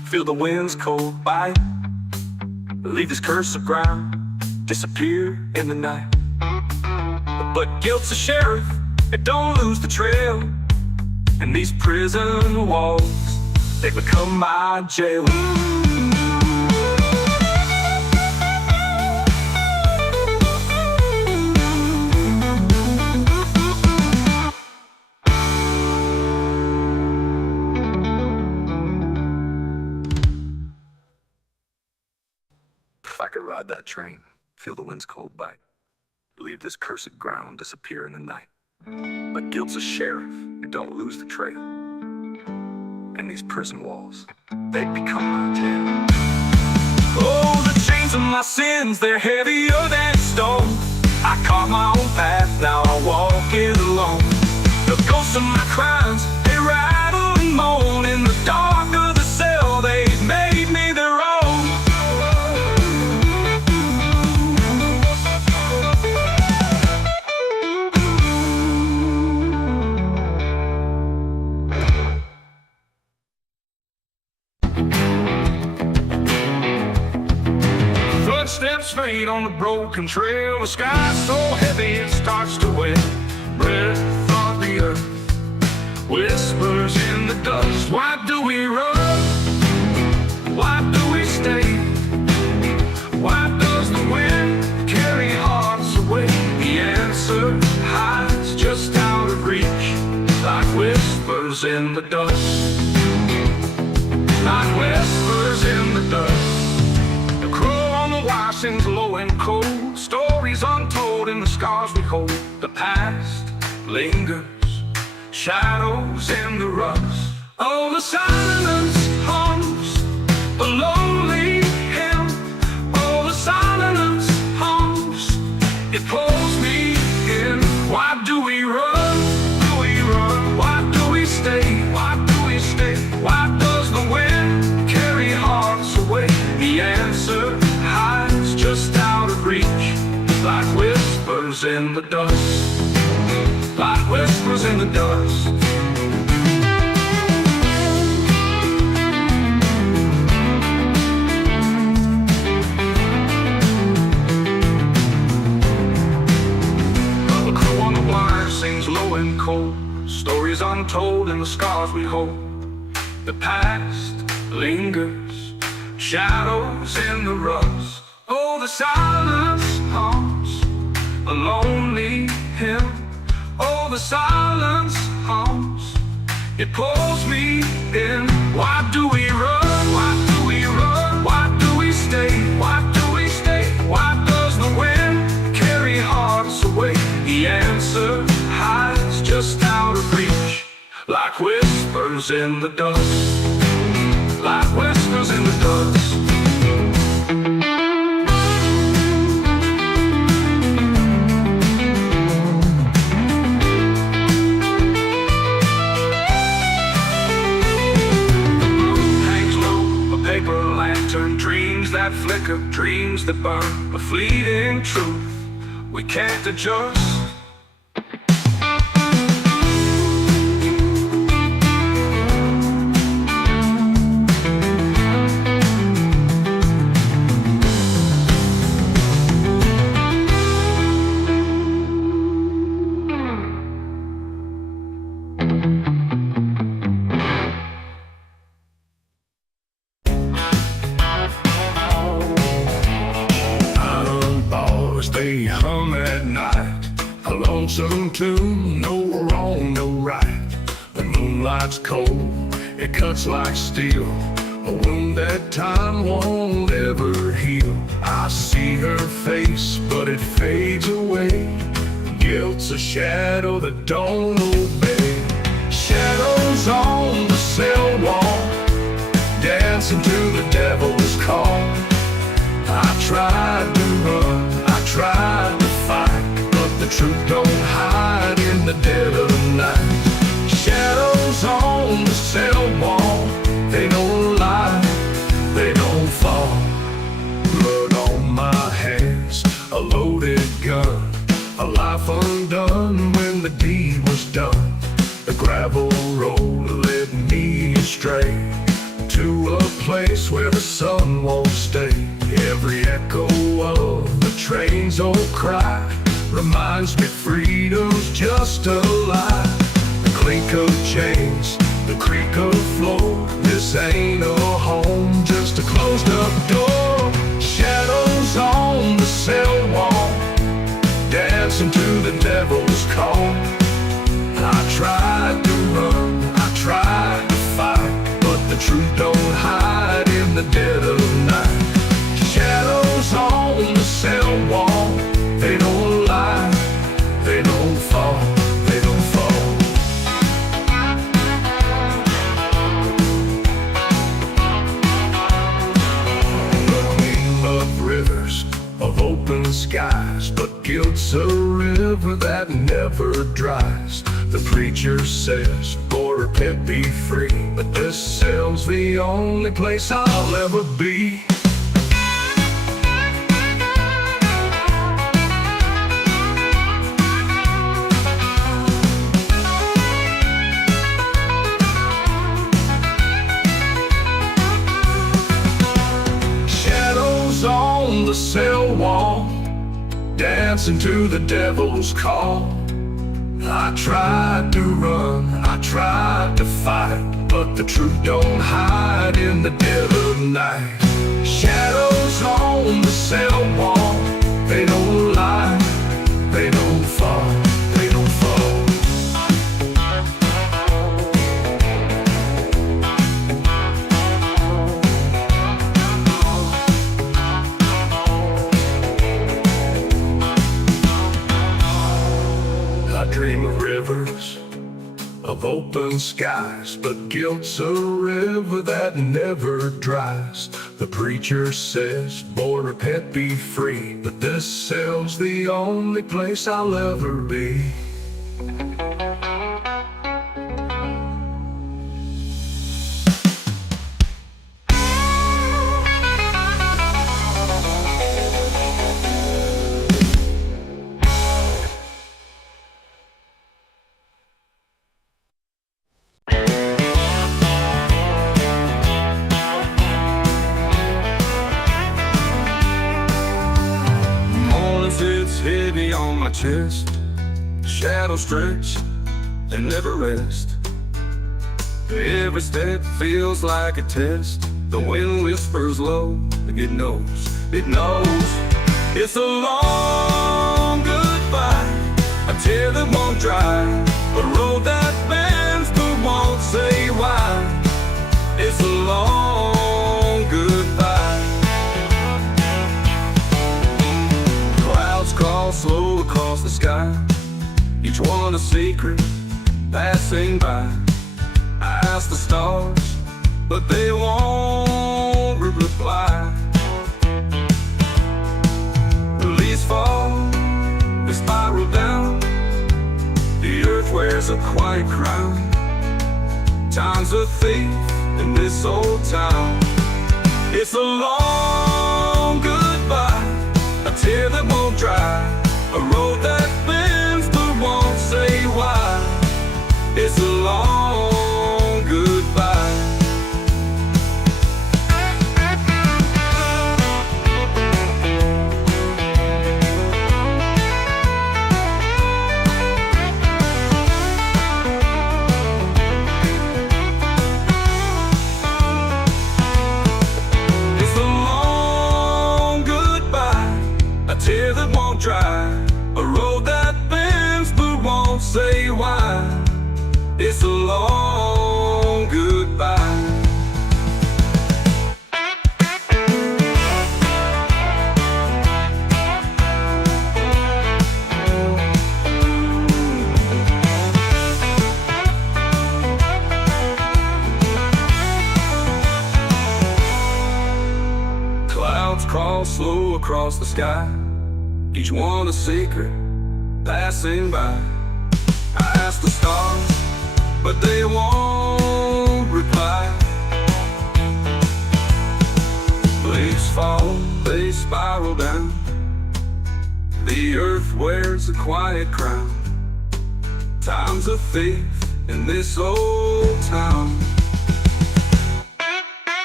feel the wind's cold bite. Leave this curse of ground, disappear in the night. But guilt's a sheriff, it don't lose the trail. And these prison walls, they become my jail. If I could ride that train, feel the wind's cold bite, leave this cursed ground, disappear in the night. But guilt's a sheriff, it don't lose the trail. And these prison walls, they become my jail. Oh, the chains of my sins, they're heavier than stone. I carve my own path, now I walk it alone. The ghosts of my crimes, they rattle and moan. In the dark of the cell, they've made me their own. Footsteps fade on the broken trail. The sky's so heavy it starts to wet. Breath of the earth whispers in the dust. Why do we run? Why do we stay? Why does the wind carry hearts away? The answer hides just out of reach, like whispers in the dust. Like whispers in the dust. Sings low and cold, stories untold in the scars we hold. The past lingers, shadows in the rust. Oh, the silence hums, the lonely hymn. Oh, the silence hums, it pulls me in. Why do we run? Do we run? Why do we stay? Why do we stay? Why does the wind carry hearts away? The answer hides just out of reach, like whispers in the dust. Like whispers in the dust. The crow on the wire sings low and cold, stories untold in the scars we hold. The past lingers, shadows in the rust. Oh, the silence hums, a lonely hymn. Oh, the silence hums, it pulls me in. Why do we run? Why do we run? Why do we stay? Why do we stay? Why does the wind carry hearts away? The answer hides just out of reach, like whispers in the dust. Like whispers in the dust. Dreams that flicker, dreams that burn, a fleeting truth we can't adjust. They hum at night, a lonesome tune, no wrong, no right. The moonlight's cold, it cuts like steel, a wound that time won't ever heal. I see her face, but it fades away. Guilt's a shadow that don't obey. Shadows on the cell wall, dancing to the devil's call. I tried to run, I tried to fight, but the truth don't hide in the dead of the night. Shadows on the cell wall, they don't lie, they don't fall. Blood on my hands, a loaded gun, a life undone when the deed was done. The gravel road led me astray to to a place where the sun won't stay. Every echo of the train's old cry reminds me freedom's just a lie. The clink of chains, the creak of floor, this ain't a home, just a closed up door. Shadows on the cell wall, dancing to the devil's call. I tried to run, I tried to fight, but the truth don't hide in the dead of night. Shadows on the cell wall, they don't lie, they don't fall, they don't fall. The queen of rivers, of open skies, but guilt's a river that never dries. The preacher says, "Boy, repent, be free," but this cell's the only place I'll ever be. Shadows on the cell wall, dancing to the devil's call. I tried to run, I tried to fight, but the truth don't hide in the dead of night. Shadows on the cell wall, they don't lie, they don't fall, they don't fall. I dream of rivers, of open skies, but guilt's a river that never dries. The preacher says, "Boy, repent, be free," but this cell's the only place I'll ever be. Heavy on my chest, shadows stretch and never rest. Every step feels like a test. The wind whispers low, it knows, it knows. It's a long goodbye, a tear that won't dry, a road that bends but won't say why. It's a long goodbye. Clouds crawl slow across the sky, each one a secret passing by. I ask the stars, but they won't reply. The leaves fall, they spiral down, the earth wears a quiet crown. Time's a thief in this old town. It's a long goodbye, a tear that won't dry, a road that bends but won't say why. It's a long goodbye. It's a long goodbye, a tear that won't dry, a road that bends but won't say why. It's a long goodbye. Clouds crawl slow across the sky, each one a secret passing by. I ask the stars, but they won't reply. Leaves fall, they spiral down, the earth wears a quiet crown. Time's a thief in this old town.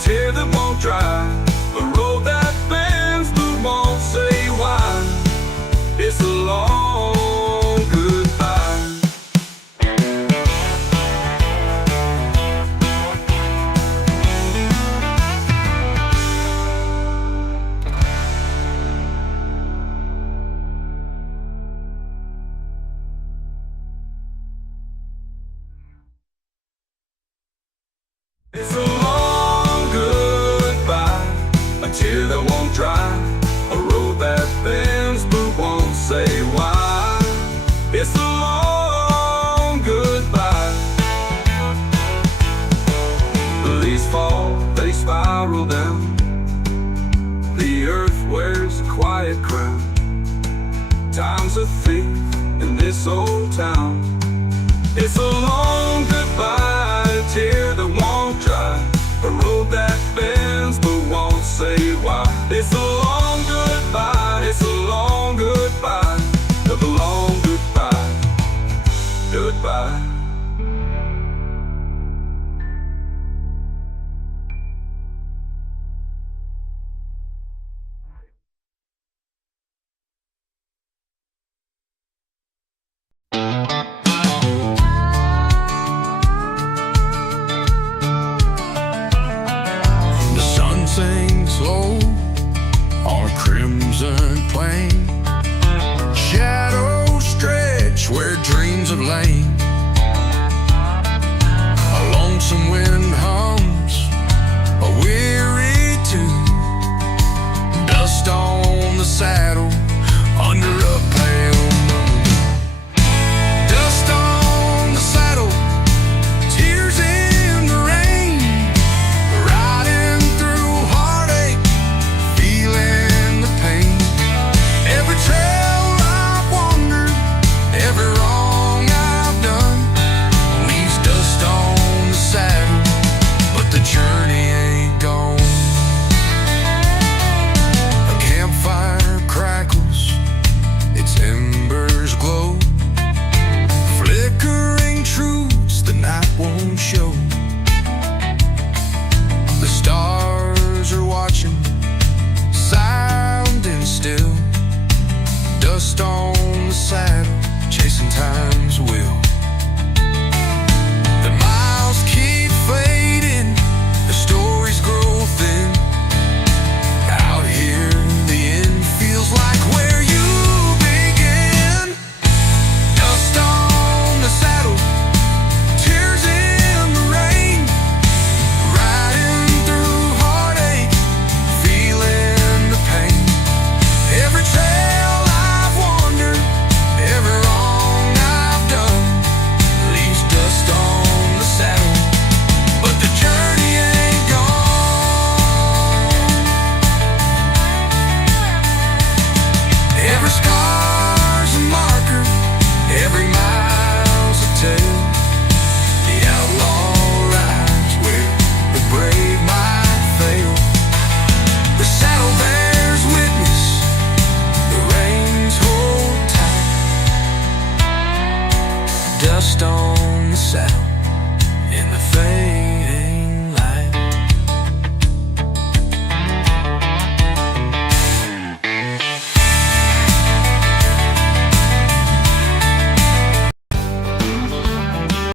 tear that won't dry, a road that bends but won't say why. It's a long goodbye. It's a long goodbye, a tear that won't dry, a road that bends but won't say why. It's a long goodbye. The leaves fall, they spiral down, the earth wears a quiet crown. Time's a thief in this old town. It's a long goodbye, a tear that won't dry, a road that bends but won't say why. It's a long goodbye, it's a long goodbye, a long goodbye, goodbye. The sun sinks low on a crimson plain. Shadows stretch where dreams have lain. A lonesome wind hums a weary tune. Dust on the saddle under a pale moon. Dust on the saddle, tears in the rain. Riding through heartache, feeling the pain. Every trail I've wandered, every wrong I've done, leaves dust on the saddle, but the journey ain't gone. A campfire crackles, its embers glow, flickering truths the night won't show. The stars are watching, silent and still. Dust on the saddle, chasing time's will. The miles keep fading, the stories grow thin. Out here, the end feels like where you begin. Dust on the saddle, tears in the rain. Riding through heartache, feeling the pain. Every trail I've wandered, every wrong I've done, leaves dust on the saddle, but the journey ain't gone. Every scar's a marker, every mile's a tale. The outlaw rides where the brave might fail. The saddle bears witness, the reins hold tight. Dust on the saddle,